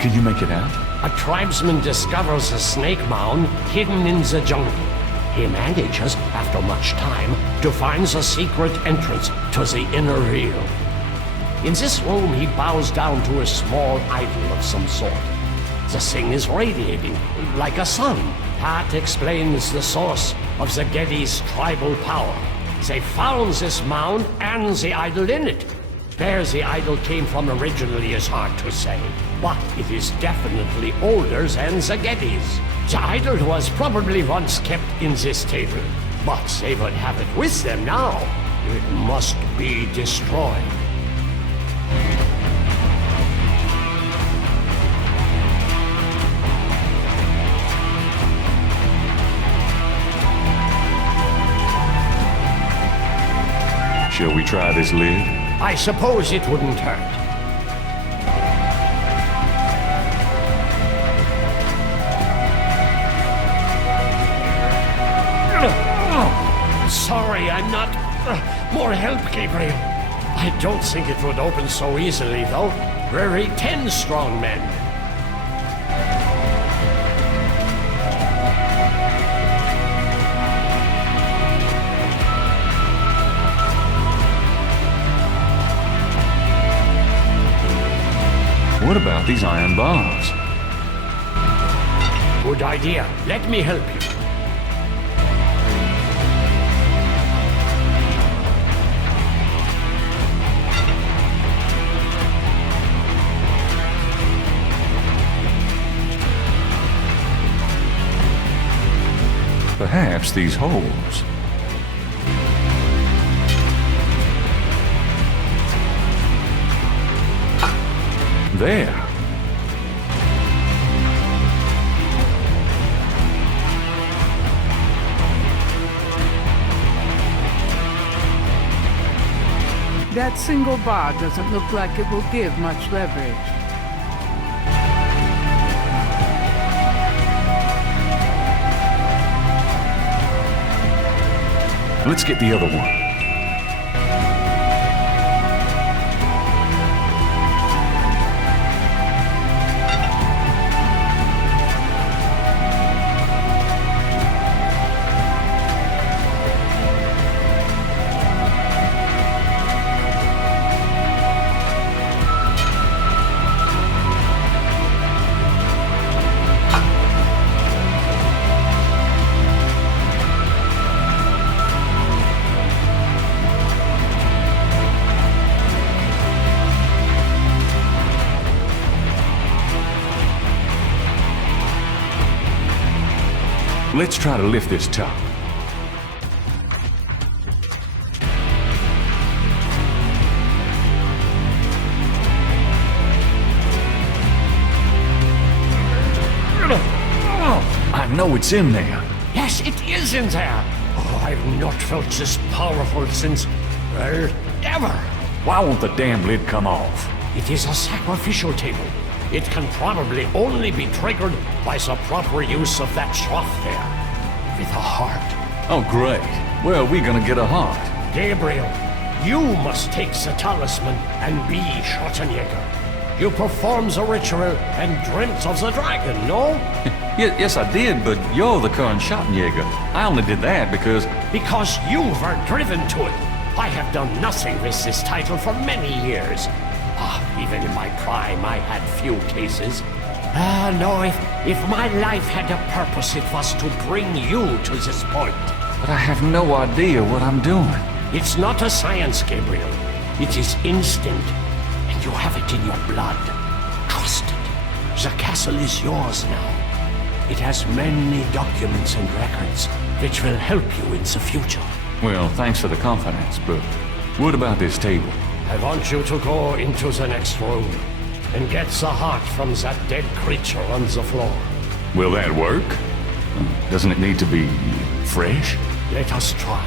Can you make it out? A tribesman discovers a snake mound hidden in the jungle. He manages, after much time, to find the secret entrance to the inner real. In this room, he bows down to a small idol of some sort. The thing is radiating, like a sun, That explains the source of the Geddes' tribal power. They found this mound and the idol in it. Where the idol came from originally is hard to say, but it is definitely older than the Geddes. The idol was probably once kept in this table, but they would have it with them now. It must be destroyed. Shall we try this lid? I suppose it wouldn't hurt. Sorry, I'm not... more help, Gabriel. I don't think it would open so easily, though. Very 10 strong men. What about these iron bars? Good idea. Let me help you. Perhaps these holes. There. That single bar doesn't look like it will give much leverage. Let's get the other one. Let's try to lift this top. I know it's in there. Yes, it is in there. Oh, I've not felt this powerful since, well, ever. Why won't the damn lid come off? It is a sacrificial table. It can probably only be triggered by the proper use of that trough there. With a heart. Oh, great. Where are we gonna get a heart? Gabriel, you must take the talisman and be Schottenjäger. You performed the ritual and dreamt of the dragon, no? Yes, I did, but you're the current Schottenjäger. I only did that because... Because you were driven to it. I have done nothing with this title for many years. Even in my prime, I had few cases. No, if my life had a purpose, it was to bring you to this point. But I have no idea what I'm doing. It's not a science, Gabriel. It is instinct, and you have it in your blood. Trust it. The castle is yours now. It has many documents and records which will help you in the future. Well, thanks for the confidence, but what about this table? I want you to go into the next room and get the heart from that dead creature on the floor. Will that work? Doesn't it need to be fresh? Let us try.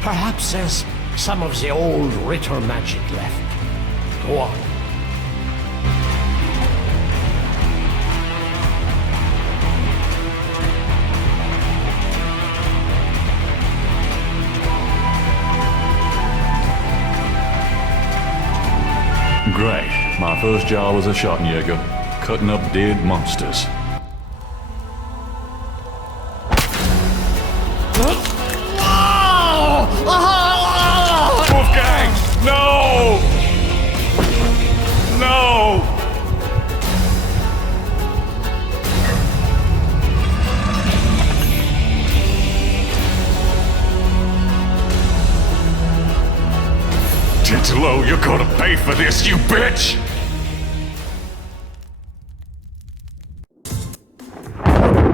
Perhaps there's some of the old Ritter magic left. Go on. Great. My first job was a Schottenjäger, cutting up dead monsters. Wolfgang! No! No! Titolo, you're gonna pay for this, you bitch!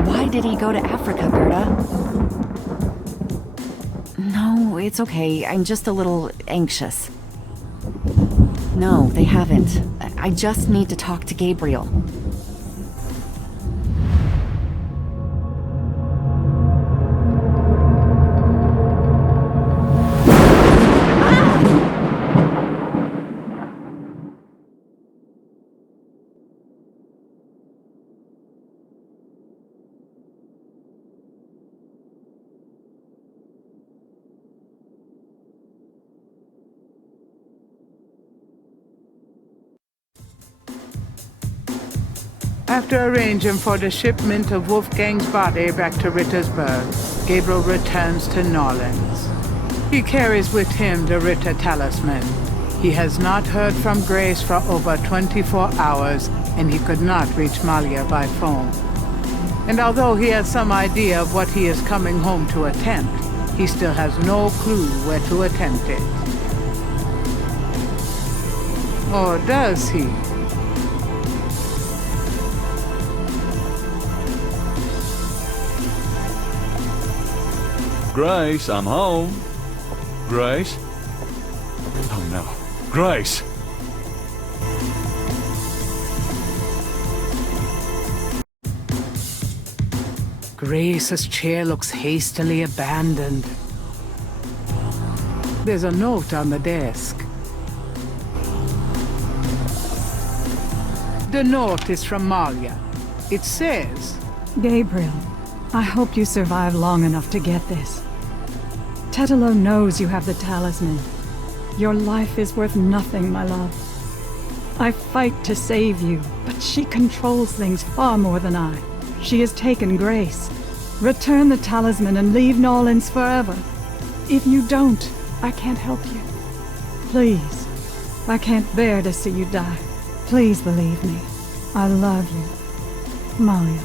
Why did he go to Africa, Gerda? No, it's okay. I'm just a little anxious. No, they haven't. I just need to talk to Gabriel. After arranging for the shipment of Wolfgang's body back to Rittersburg, Gabriel returns to Norlands. He carries with him the Ritter talisman. He has not heard from Grace for over 24 hours, and he could not reach Malia by phone. And although he has some idea of what he is coming home to attempt, he still has no clue where to attempt it. Or does he? Grace, I'm home. Grace? Oh no. Grace! Grace's chair looks hastily abandoned. There's a note on the desk. The note is from Malia. It says, Gabriel, I hope you survive long enough to get this. Tetelo knows you have the talisman. Your life is worth nothing, my love. I fight to save you, but she controls things far more than I. She has taken Grace. Return the talisman and leave Norlands forever. If you don't, I can't help you. Please, I can't bear to see you die. Please believe me. I love you. Malia.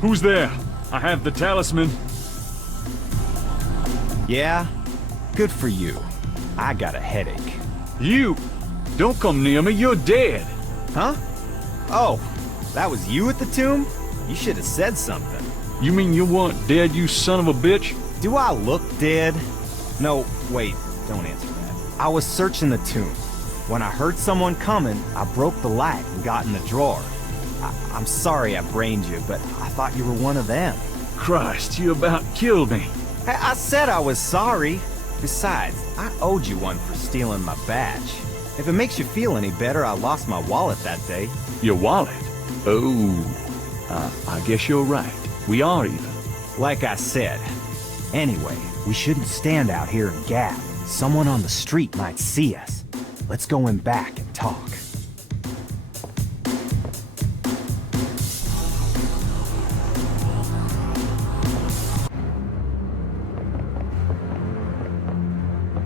Who's there? I have the talisman. Yeah? Good for you. I got a headache. You? Don't come near me, you're dead. Huh? Oh, that was you at the tomb? You should have said something. You mean you weren't dead, you son of a bitch? Do I look dead? No, wait, don't answer that. I was searching the tomb. When I heard someone coming, I broke the light and got in the drawer. I'm sorry I brained you, but I thought you were one of them. Christ, you about killed me. I said I was sorry. Besides, I owed you one for stealing my badge. If it makes you feel any better, I lost my wallet that day. Your wallet? Oh, I guess you're right. We are even. Like I said. Anyway, we shouldn't stand out here and gab. Someone on the street might see us. Let's go in back and talk.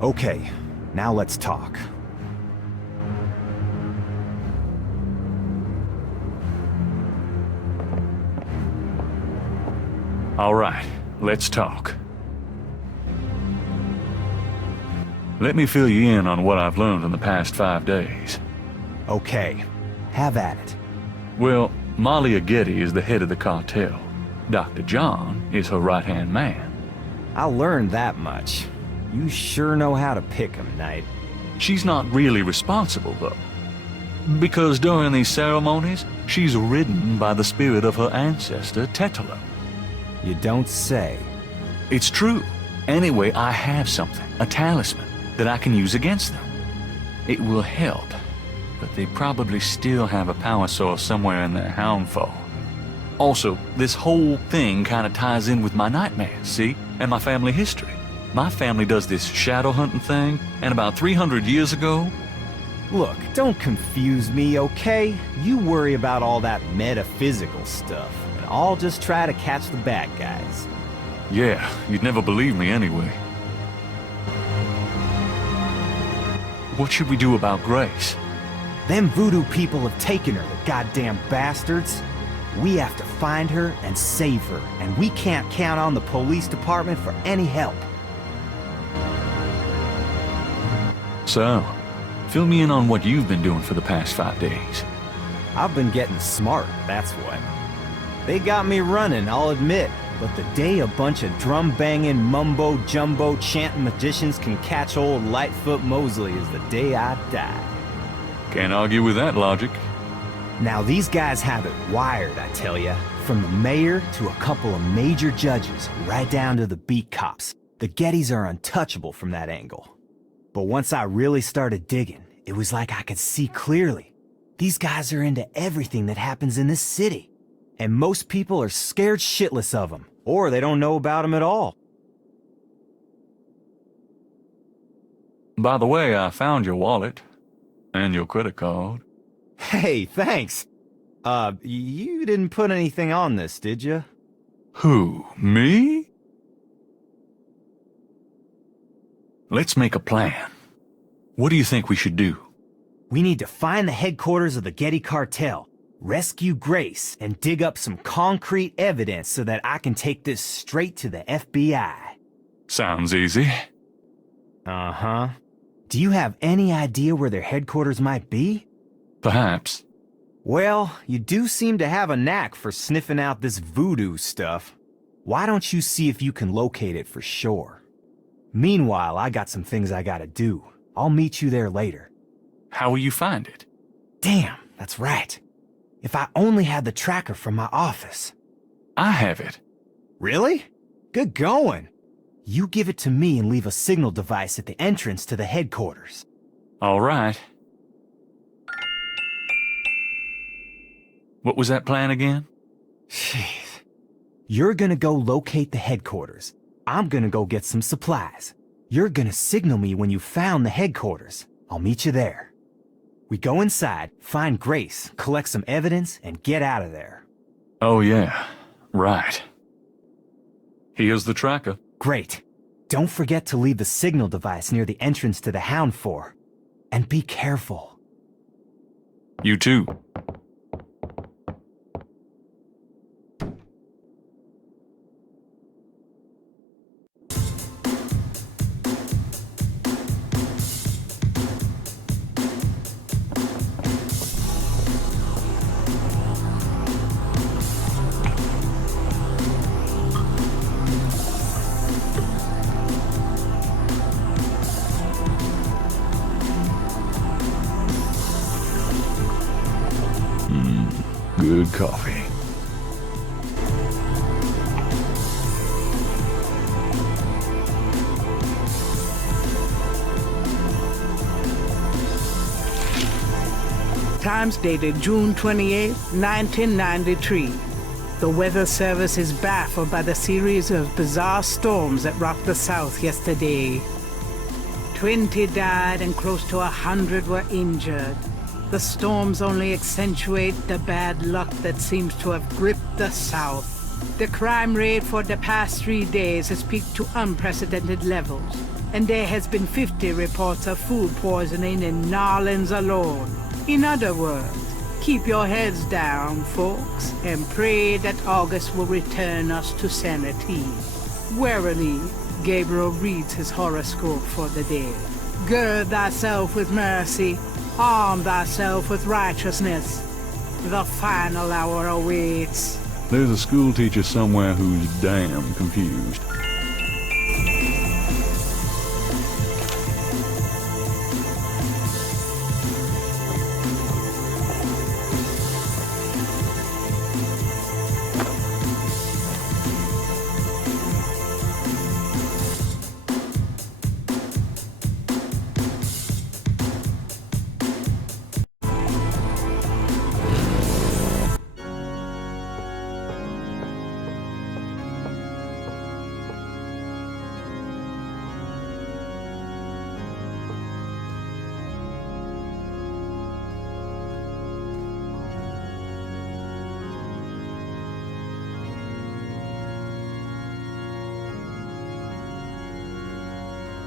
Okay, now let's talk. All right, let's talk. Let me fill you in on what I've learned in the past 5 days. Okay, have at it. Well, Malia Getty is the head of the cartel. Dr. John is her right-hand man. I learned that much. You sure know how to pick 'em, Knight. She's not really responsible, though. Because during these ceremonies, she's ridden by the spirit of her ancestor, Tetelo. You don't say. It's true. Anyway, I have something, a talisman, that I can use against them. It will help, but they probably still have a power source somewhere in their Houndfall. Also, this whole thing kind of ties in with my nightmares, see? And my family history. My family does this shadow hunting thing, and about 300 years ago... Look, don't confuse me, okay? You worry about all that metaphysical stuff, and I'll just try to catch the bad guys. Yeah, you'd never believe me anyway. What should we do about Grace? Them voodoo people have taken her, the goddamn bastards. We have to find her and save her, and we can't count on the police department for any help. So, fill me in on what you've been doing for the past 5 days. I've been getting smart, that's what. They got me running, I'll admit, but the day a bunch of drum-banging, mumbo-jumbo chanting magicians can catch old Lightfoot Mosley is the day I die. Can't argue with that logic. Now these guys have it wired, I tell ya. From the mayor to a couple of major judges, right down to the beat cops. The Gettys are untouchable from that angle. But once I really started digging, it was like I could see clearly. These guys are into everything that happens in this city. And most people are scared shitless of them, or they don't know about them at all. By the way, I found your wallet. And your credit card. Hey, thanks. You didn't put anything on this, did you? Who, me? Let's make a plan. What do you think we should do? We need to find the headquarters of the Getty cartel, rescue Grace, and dig up some concrete evidence so that I can take this straight to the FBI. Sounds easy. Uh-huh. Do you have any idea where their headquarters might be? Perhaps. Well, you do seem to have a knack for sniffing out this voodoo stuff. Why don't you see if you can locate it for sure? Meanwhile, I got some things I gotta do. I'll meet you there later. How will you find it? Damn, that's right. If I only had the tracker from my office. I have it. Really? Good going. You give it to me and leave a signal device at the entrance to the headquarters. All right. What was that plan again? Jeez. You're gonna go locate the headquarters. I'm gonna go get some supplies. You're gonna signal me when you found the headquarters. I'll meet you there. We go inside, find Grace, collect some evidence, and get out of there. Oh yeah, right. Here's the tracker. Great. Don't forget to leave the signal device near the entrance to the Hound Fort. And be careful. You too. Good coffee. Times dated June 28, 1993. The Weather Service is baffled by the series of bizarre storms that rocked the South yesterday. 20 died and close to 100 were injured. The storms only accentuate the bad luck that seems to have gripped the South. The crime rate for the past 3 days has peaked to unprecedented levels, and there has been 50 reports of food poisoning in New Orleans alone. In other words, keep your heads down, folks, and pray that August will return us to sanity. Warily, Gabriel reads his horoscope for the day. Gird thyself with mercy, arm thyself with righteousness. The final hour awaits. There's a school teacher somewhere who's damn confused.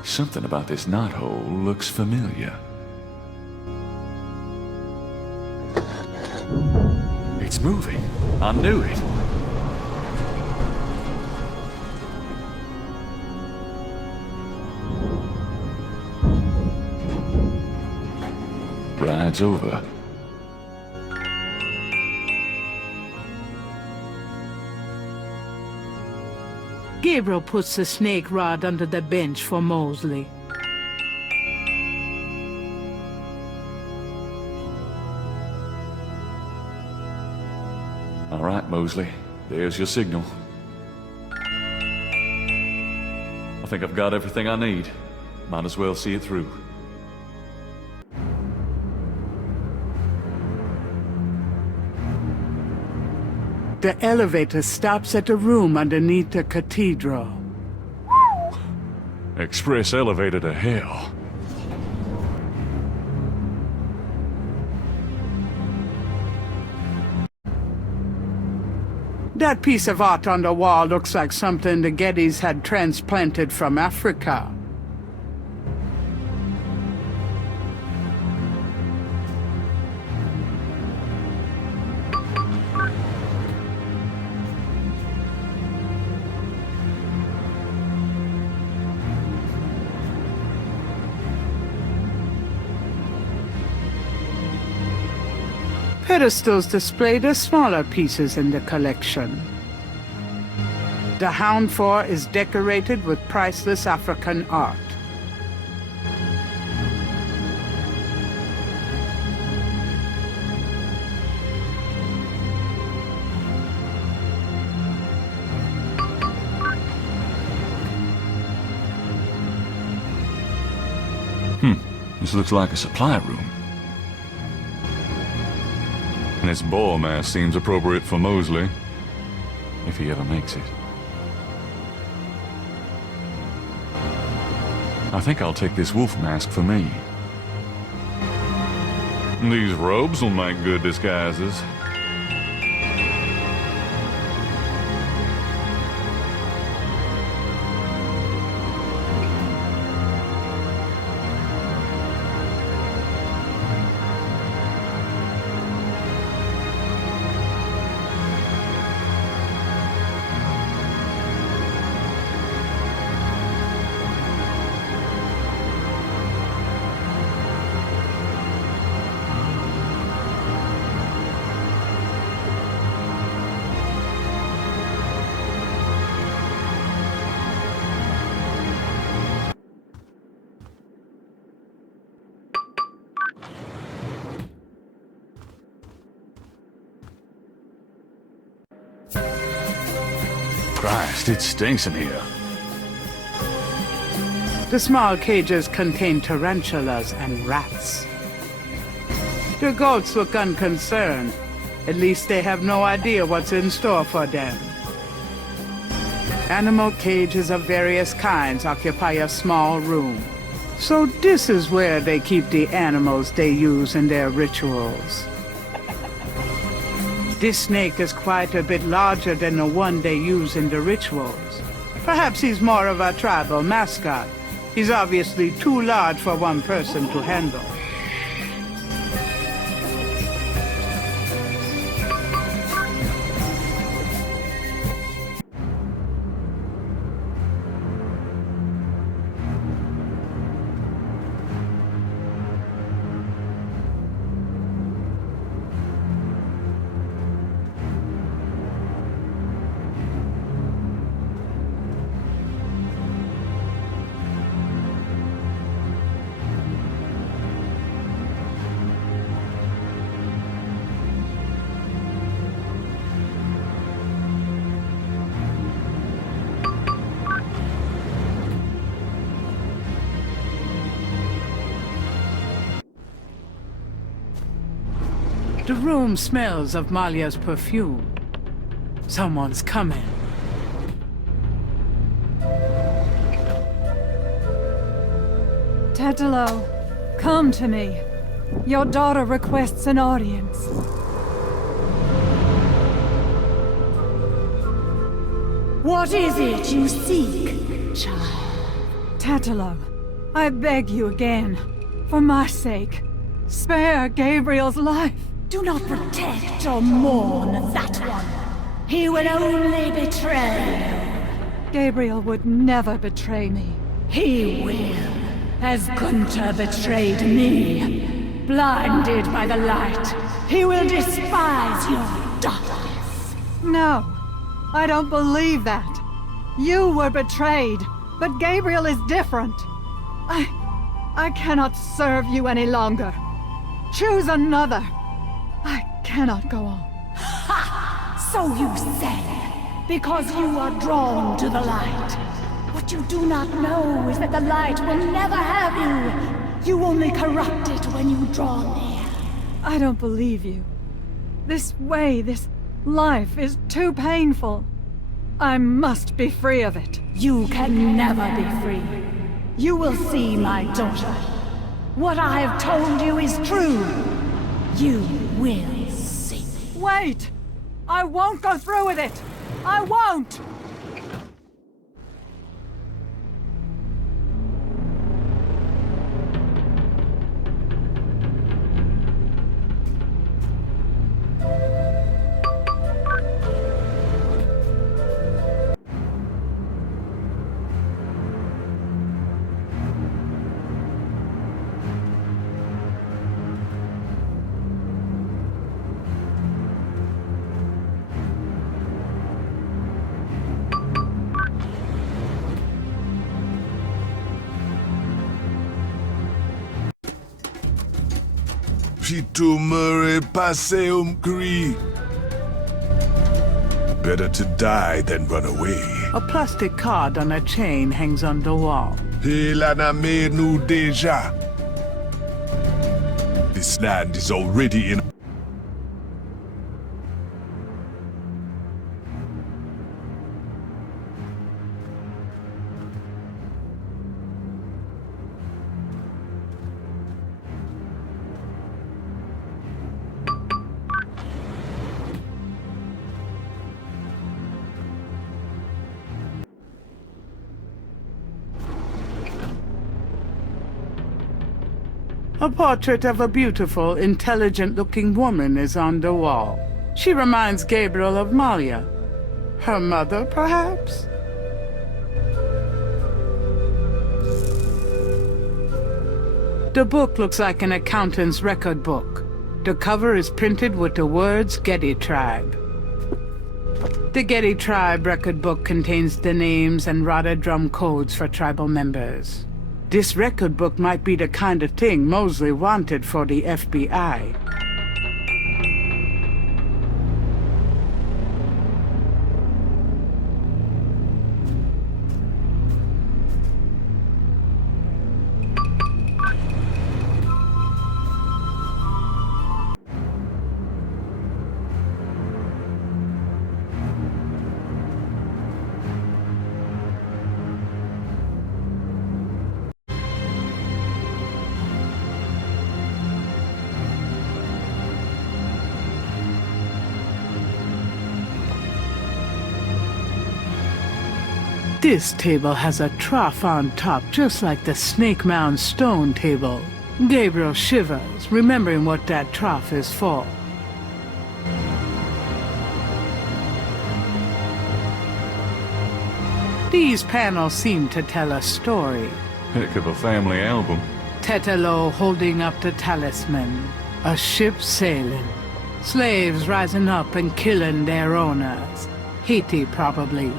Something about this knothole looks familiar. It's It's moving. I knew it. Ride's over. Gabriel puts the snake rod under the bench for Mosley. All right, Mosley. There's your signal. I think I've got everything I need. Might as well see it through. The elevator stops at a room underneath the cathedral. Express elevator to hell. That piece of art on the wall looks like something the Gettys had transplanted from Africa. Pedestals display the smaller pieces in the collection. The Hound 4 is decorated with priceless African art. This looks like a supply room. And this boar mask seems appropriate for Mosley, if he ever makes it. I think I'll take this wolf mask for me. These robes will make good disguises. Christ, it stinks in here. The small cages contain tarantulas and rats. The goats look unconcerned. At least they have no idea what's in store for them. Animal cages of various kinds occupy a small room. So this is where they keep the animals they use in their rituals. This snake is quite a bit larger than the one they use in the rituals. Perhaps he's more of a tribal mascot. He's obviously too large for one person to handle. The room smells of Malia's perfume. Someone's coming. Tetelo, come to me. Your daughter requests an audience. What is it you seek, child? Tetelo, I beg you again, for my sake, spare Gabriel's life. Do not protect or mourn that one. He will only betray you. Gabriel would never betray me. He will, as Gunther betrayed me. Blinded by the light, he will despise your darkness. No, I don't believe that. You were betrayed, but Gabriel is different. I cannot serve you any longer. Choose another. I cannot go on. Ha! So you say, because you are drawn to the light. What you do not know is that the light will never have you. You only corrupt it when you draw near. I don't believe you. This way, this life is too painful. I must be free of it. You can never be free. You will see, my daughter. What I have told you is true. You will see. Wait! I won't go through with it! I won't! Pito Murray Passeum Cree. Better to die than run away. A plastic card on a chain hangs on the wall. Helana me nu deja. This land is already in. A portrait of a beautiful, intelligent-looking woman is on the wall. She reminds Gabriel of Malia. Her mother, perhaps? The book looks like an accountant's record book. The cover is printed with the words Getty Tribe. The Getty Tribe record book contains the names and Rada drum codes for tribal members. This record book might be the kind of thing Mosley wanted for the FBI. This table has a trough on top, just like the Snake Mound stone table. Gabriel shivers, remembering what that trough is for. These panels seem to tell a story. Heck of a family album. Tetelo holding up the talisman. A ship sailing. Slaves rising up and killing their owners. Haiti, probably.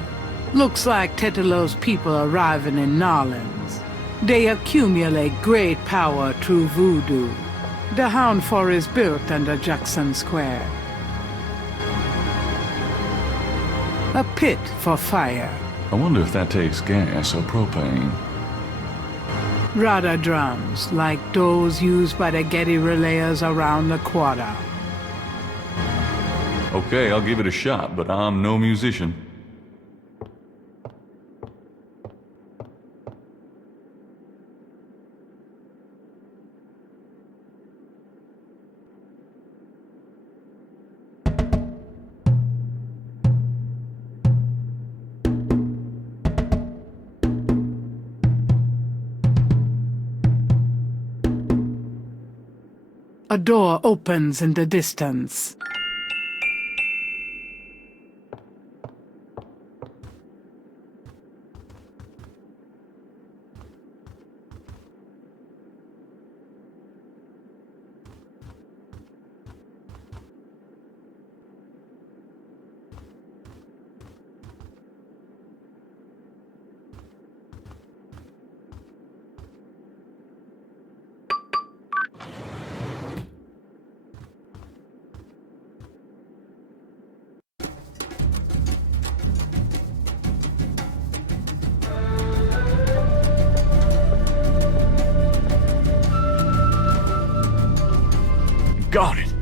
Looks like Tetelo's people arriving in Nolans. They accumulate great power through voodoo. The Hound Fort is built under Jackson Square. A pit for fire. I wonder if that takes gas or propane. Rada drums, like those used by the Getty relayers around the quarter. Okay, I'll give it a shot, but I'm no musician. A door opens in the distance. Got it.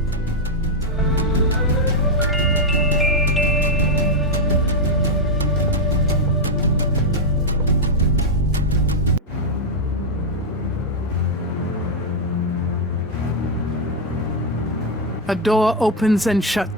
A door opens and shuts.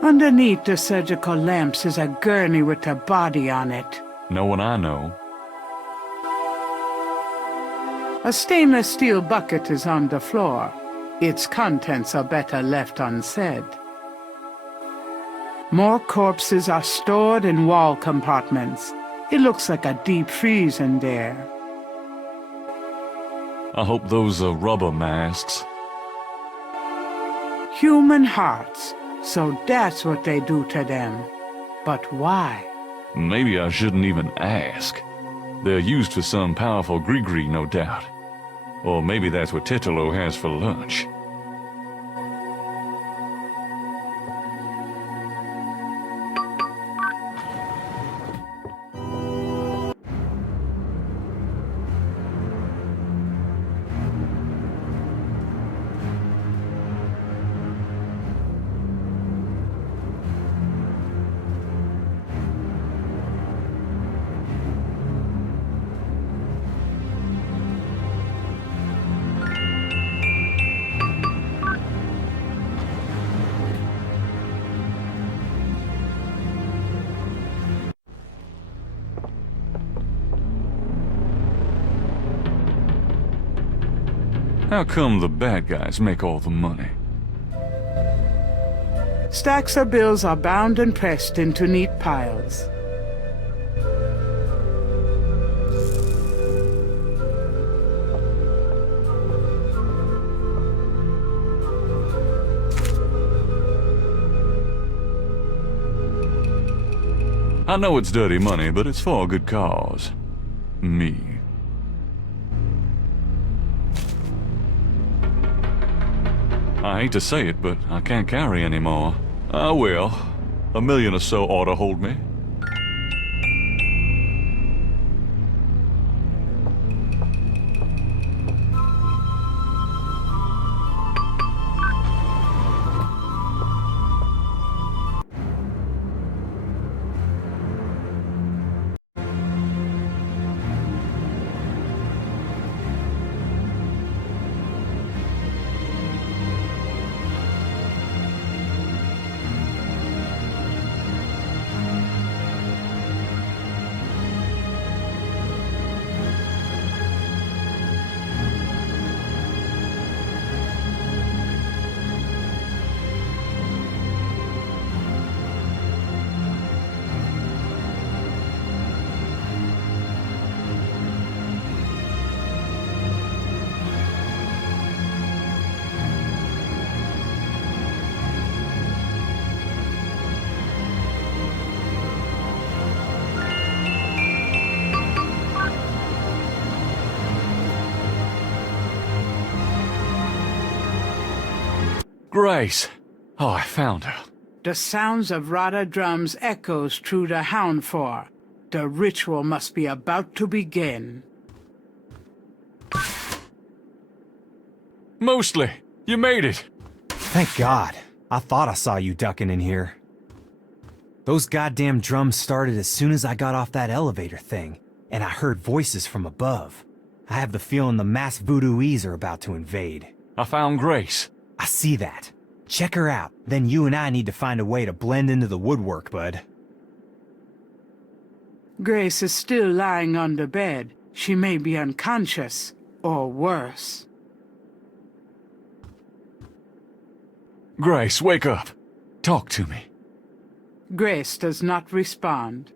Underneath the surgical lamps is a gurney with a body on it. No one I know. A stainless steel bucket is on the floor. Its contents are better left unsaid. More corpses are stored in wall compartments. It looks like a deep freeze in there. I hope those are rubber masks. Human hearts. So that's what they do to them. But why? Maybe I shouldn't even ask. They're used for some powerful gree-gree, no doubt. Or maybe that's what Titolo has for lunch. How come the bad guys make all the money? Stacks of bills are bound and pressed into neat piles. I know it's dirty money, but it's for a good cause. Me. I hate to say it, but I can't carry anymore. I will. $1 million or so ought to hold me. Grace! Oh, I found her. The sounds of Rada drums echoes through the Houndfor. The ritual must be about to begin. Mostly, you made it. Thank God. I thought I saw you ducking in here. Those goddamn drums started as soon as I got off that elevator thing, and I heard voices from above. I have the feeling the mass voodooese are about to invade. I found Grace. I see that. Check her out, then you and I need to find a way to blend into the woodwork, bud. Grace is still lying on the bed. She may be unconscious, or worse. Grace, wake up. Talk to me. Grace does not respond.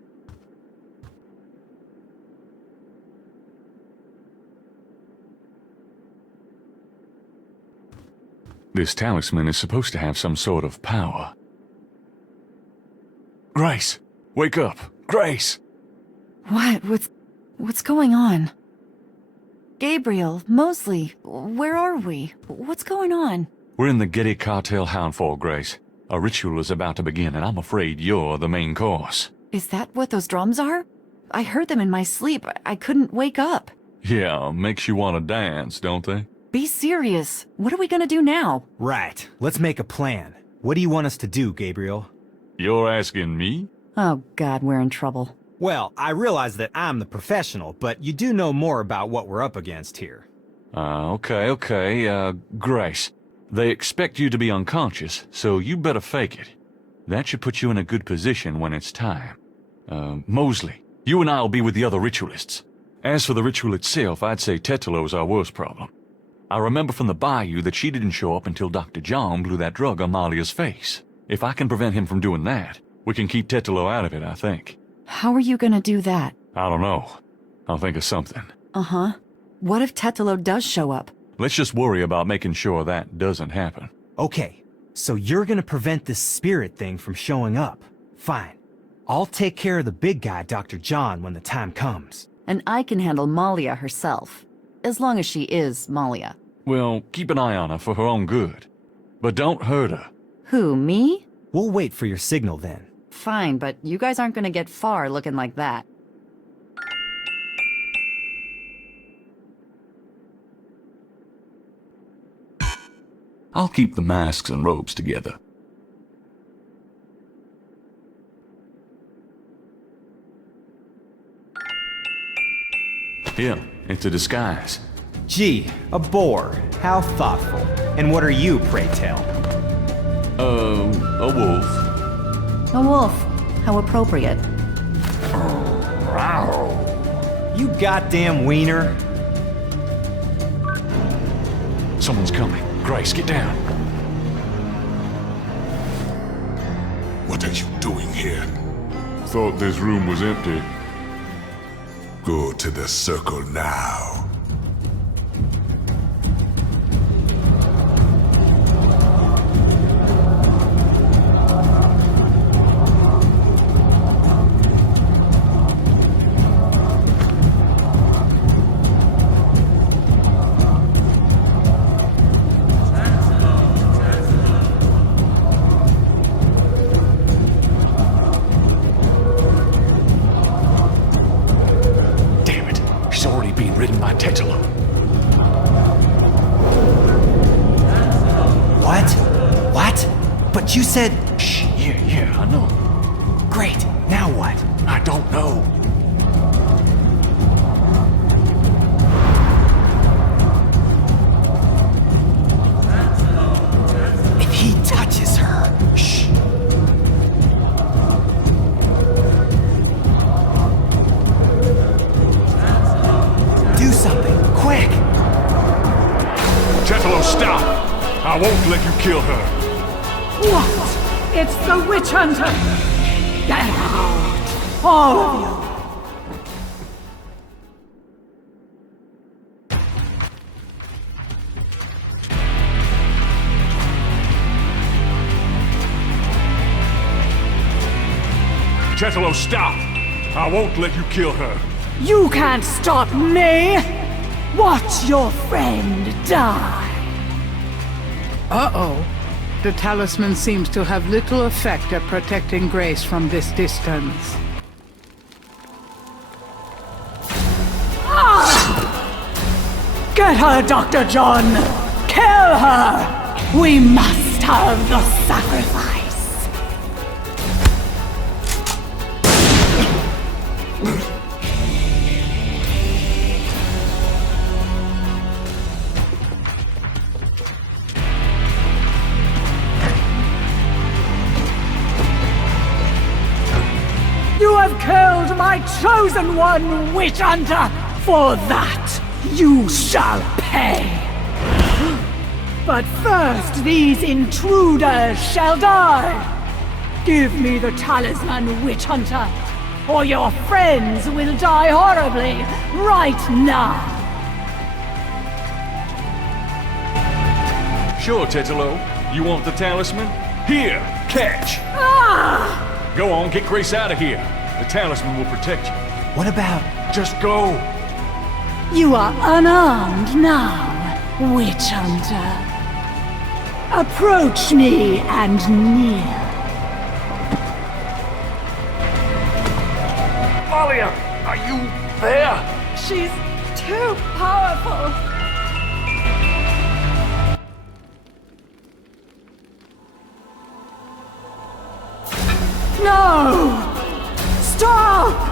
This talisman is supposed to have some sort of power. Grace, wake up. Grace! What? What's going on? Gabriel, Mosley, where are we? What's going on? We're in the Getty Cartel Houndfall, Grace. A ritual is about to begin, and I'm afraid you're the main course. Is that what those drums are? I heard them in my sleep. I couldn't wake up. Yeah, makes you want to dance, don't they? Be serious. What are we gonna do now? Right. Let's make a plan. What do you want us to do, Gabriel? You're asking me? Oh God, we're in trouble. Well, I realize that I'm the professional, but you do know more about what we're up against here. Okay. Grace. They expect you to be unconscious, so you better fake it. That should put you in a good position when it's time. Mosley, you and I'll be with the other ritualists. As for the ritual itself, I'd say Tetalo's our worst problem. I remember from the bayou that she didn't show up until Dr. John blew that drug on Malia's face. If I can prevent him from doing that, we can keep Tetalo out of it, I think. How are you gonna do that? I don't know. I'll think of something. Uh-huh. What if Tetalo does show up? Let's just worry about making sure that doesn't happen. Okay, so you're gonna prevent this spirit thing from showing up. Fine. I'll take care of the big guy, Dr. John, when the time comes. And I can handle Malia herself. As long as she is Malia. Well, keep an eye on her for her own good. But don't hurt her. Who, me? We'll wait for your signal then. Fine, but you guys aren't gonna get far looking like that. I'll keep the masks and robes together. Here, it's a disguise. Gee, a boar. How thoughtful. And what are you, pray tell? A wolf. A wolf. How appropriate. You goddamn wiener. Someone's coming. Grace, get down. What are you doing here? Thought this room was empty. Go to the circle now. But you said... Shh, yeah, I know. Great, now what? I don't know. If he touches her... Shh. Do something, quick! Tetalo, stop! I won't let you kill her. What? It's the witch hunter! Get out! All of you! Tetalo, stop! I won't let you kill her. You can't stop me! Watch your friend die! Uh-oh. The talisman seems to have little effect at protecting Grace from this distance. Get her, Dr. John! Kill her! We must have the sacrifice! You have killed my chosen one, witch hunter! For that, you shall pay! But first, these intruders shall die! Give me the talisman, witch hunter, or your friends will die horribly right now! Sure, Tetelo. You want the talisman? Here, catch! Ah! Go on, get Grace out of here. The talisman will protect you. What about... Just go! You are unarmed now, witch hunter. Approach me and kneel. Malia, are you there? She's too powerful. No! Stop!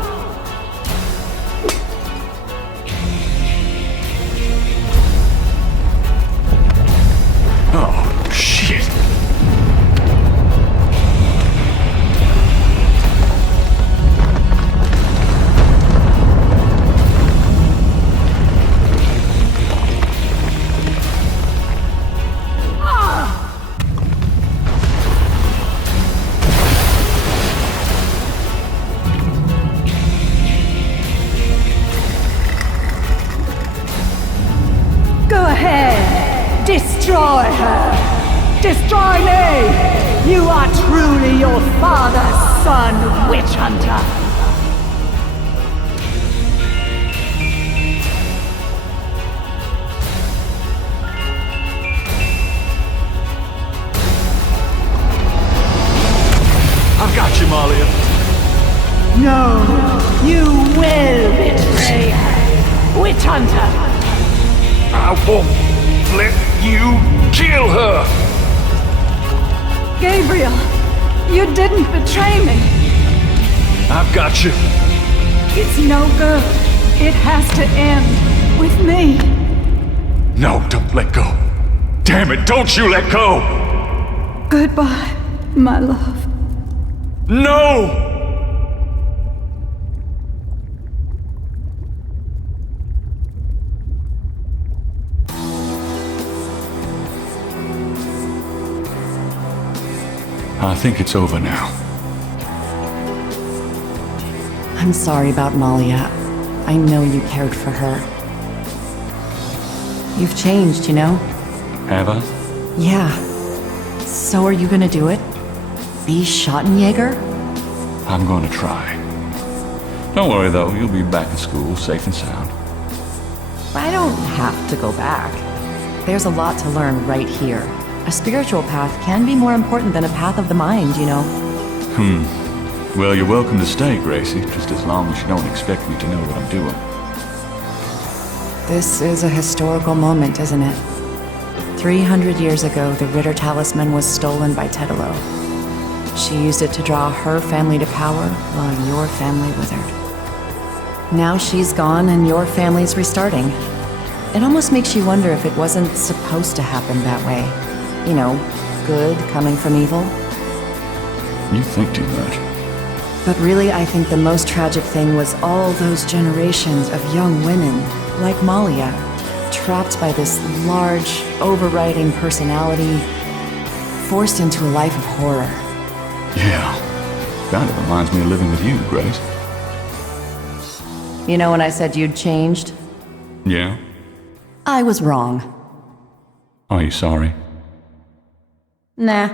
Oh, shit! Go ahead! Destroy her! Destroy me! You are truly your father's son, witch hunter! I've got you, Malia. No, you will betray her, witch hunter! I won't let you kill her! Gabriel, you didn't betray me. I've got you. It's no good. It has to end with me. No, don't let go. Damn it, don't you let go! Goodbye, my love. No! I think it's over now. I'm sorry about Malia. I know you cared for her. You've changed, you know? Have I? Yeah. So are you gonna do it? Be Schottenjäger? I'm going to try. Don't worry though, you'll be back in school, safe and sound. I don't have to go back. There's a lot to learn right here. A spiritual path can be more important than a path of the mind, you know. Well, you're welcome to stay, Gracie, just as long as you don't expect me to know what I'm doing. This is a historical moment, isn't it? 300 years ago, the Ritter talisman was stolen by Tetelo. She used it to draw her family to power while your family withered. Now she's gone and your family's restarting. It almost makes you wonder if it wasn't supposed to happen that way. You know, good coming from evil. You think too much. But really, I think the most tragic thing was all those generations of young women, like Malia, trapped by this large, overriding personality, forced into a life of horror. Yeah. Kind of reminds me of living with you, Grace. You know when I said you'd changed? Yeah? I was wrong. Are you sorry? Nah.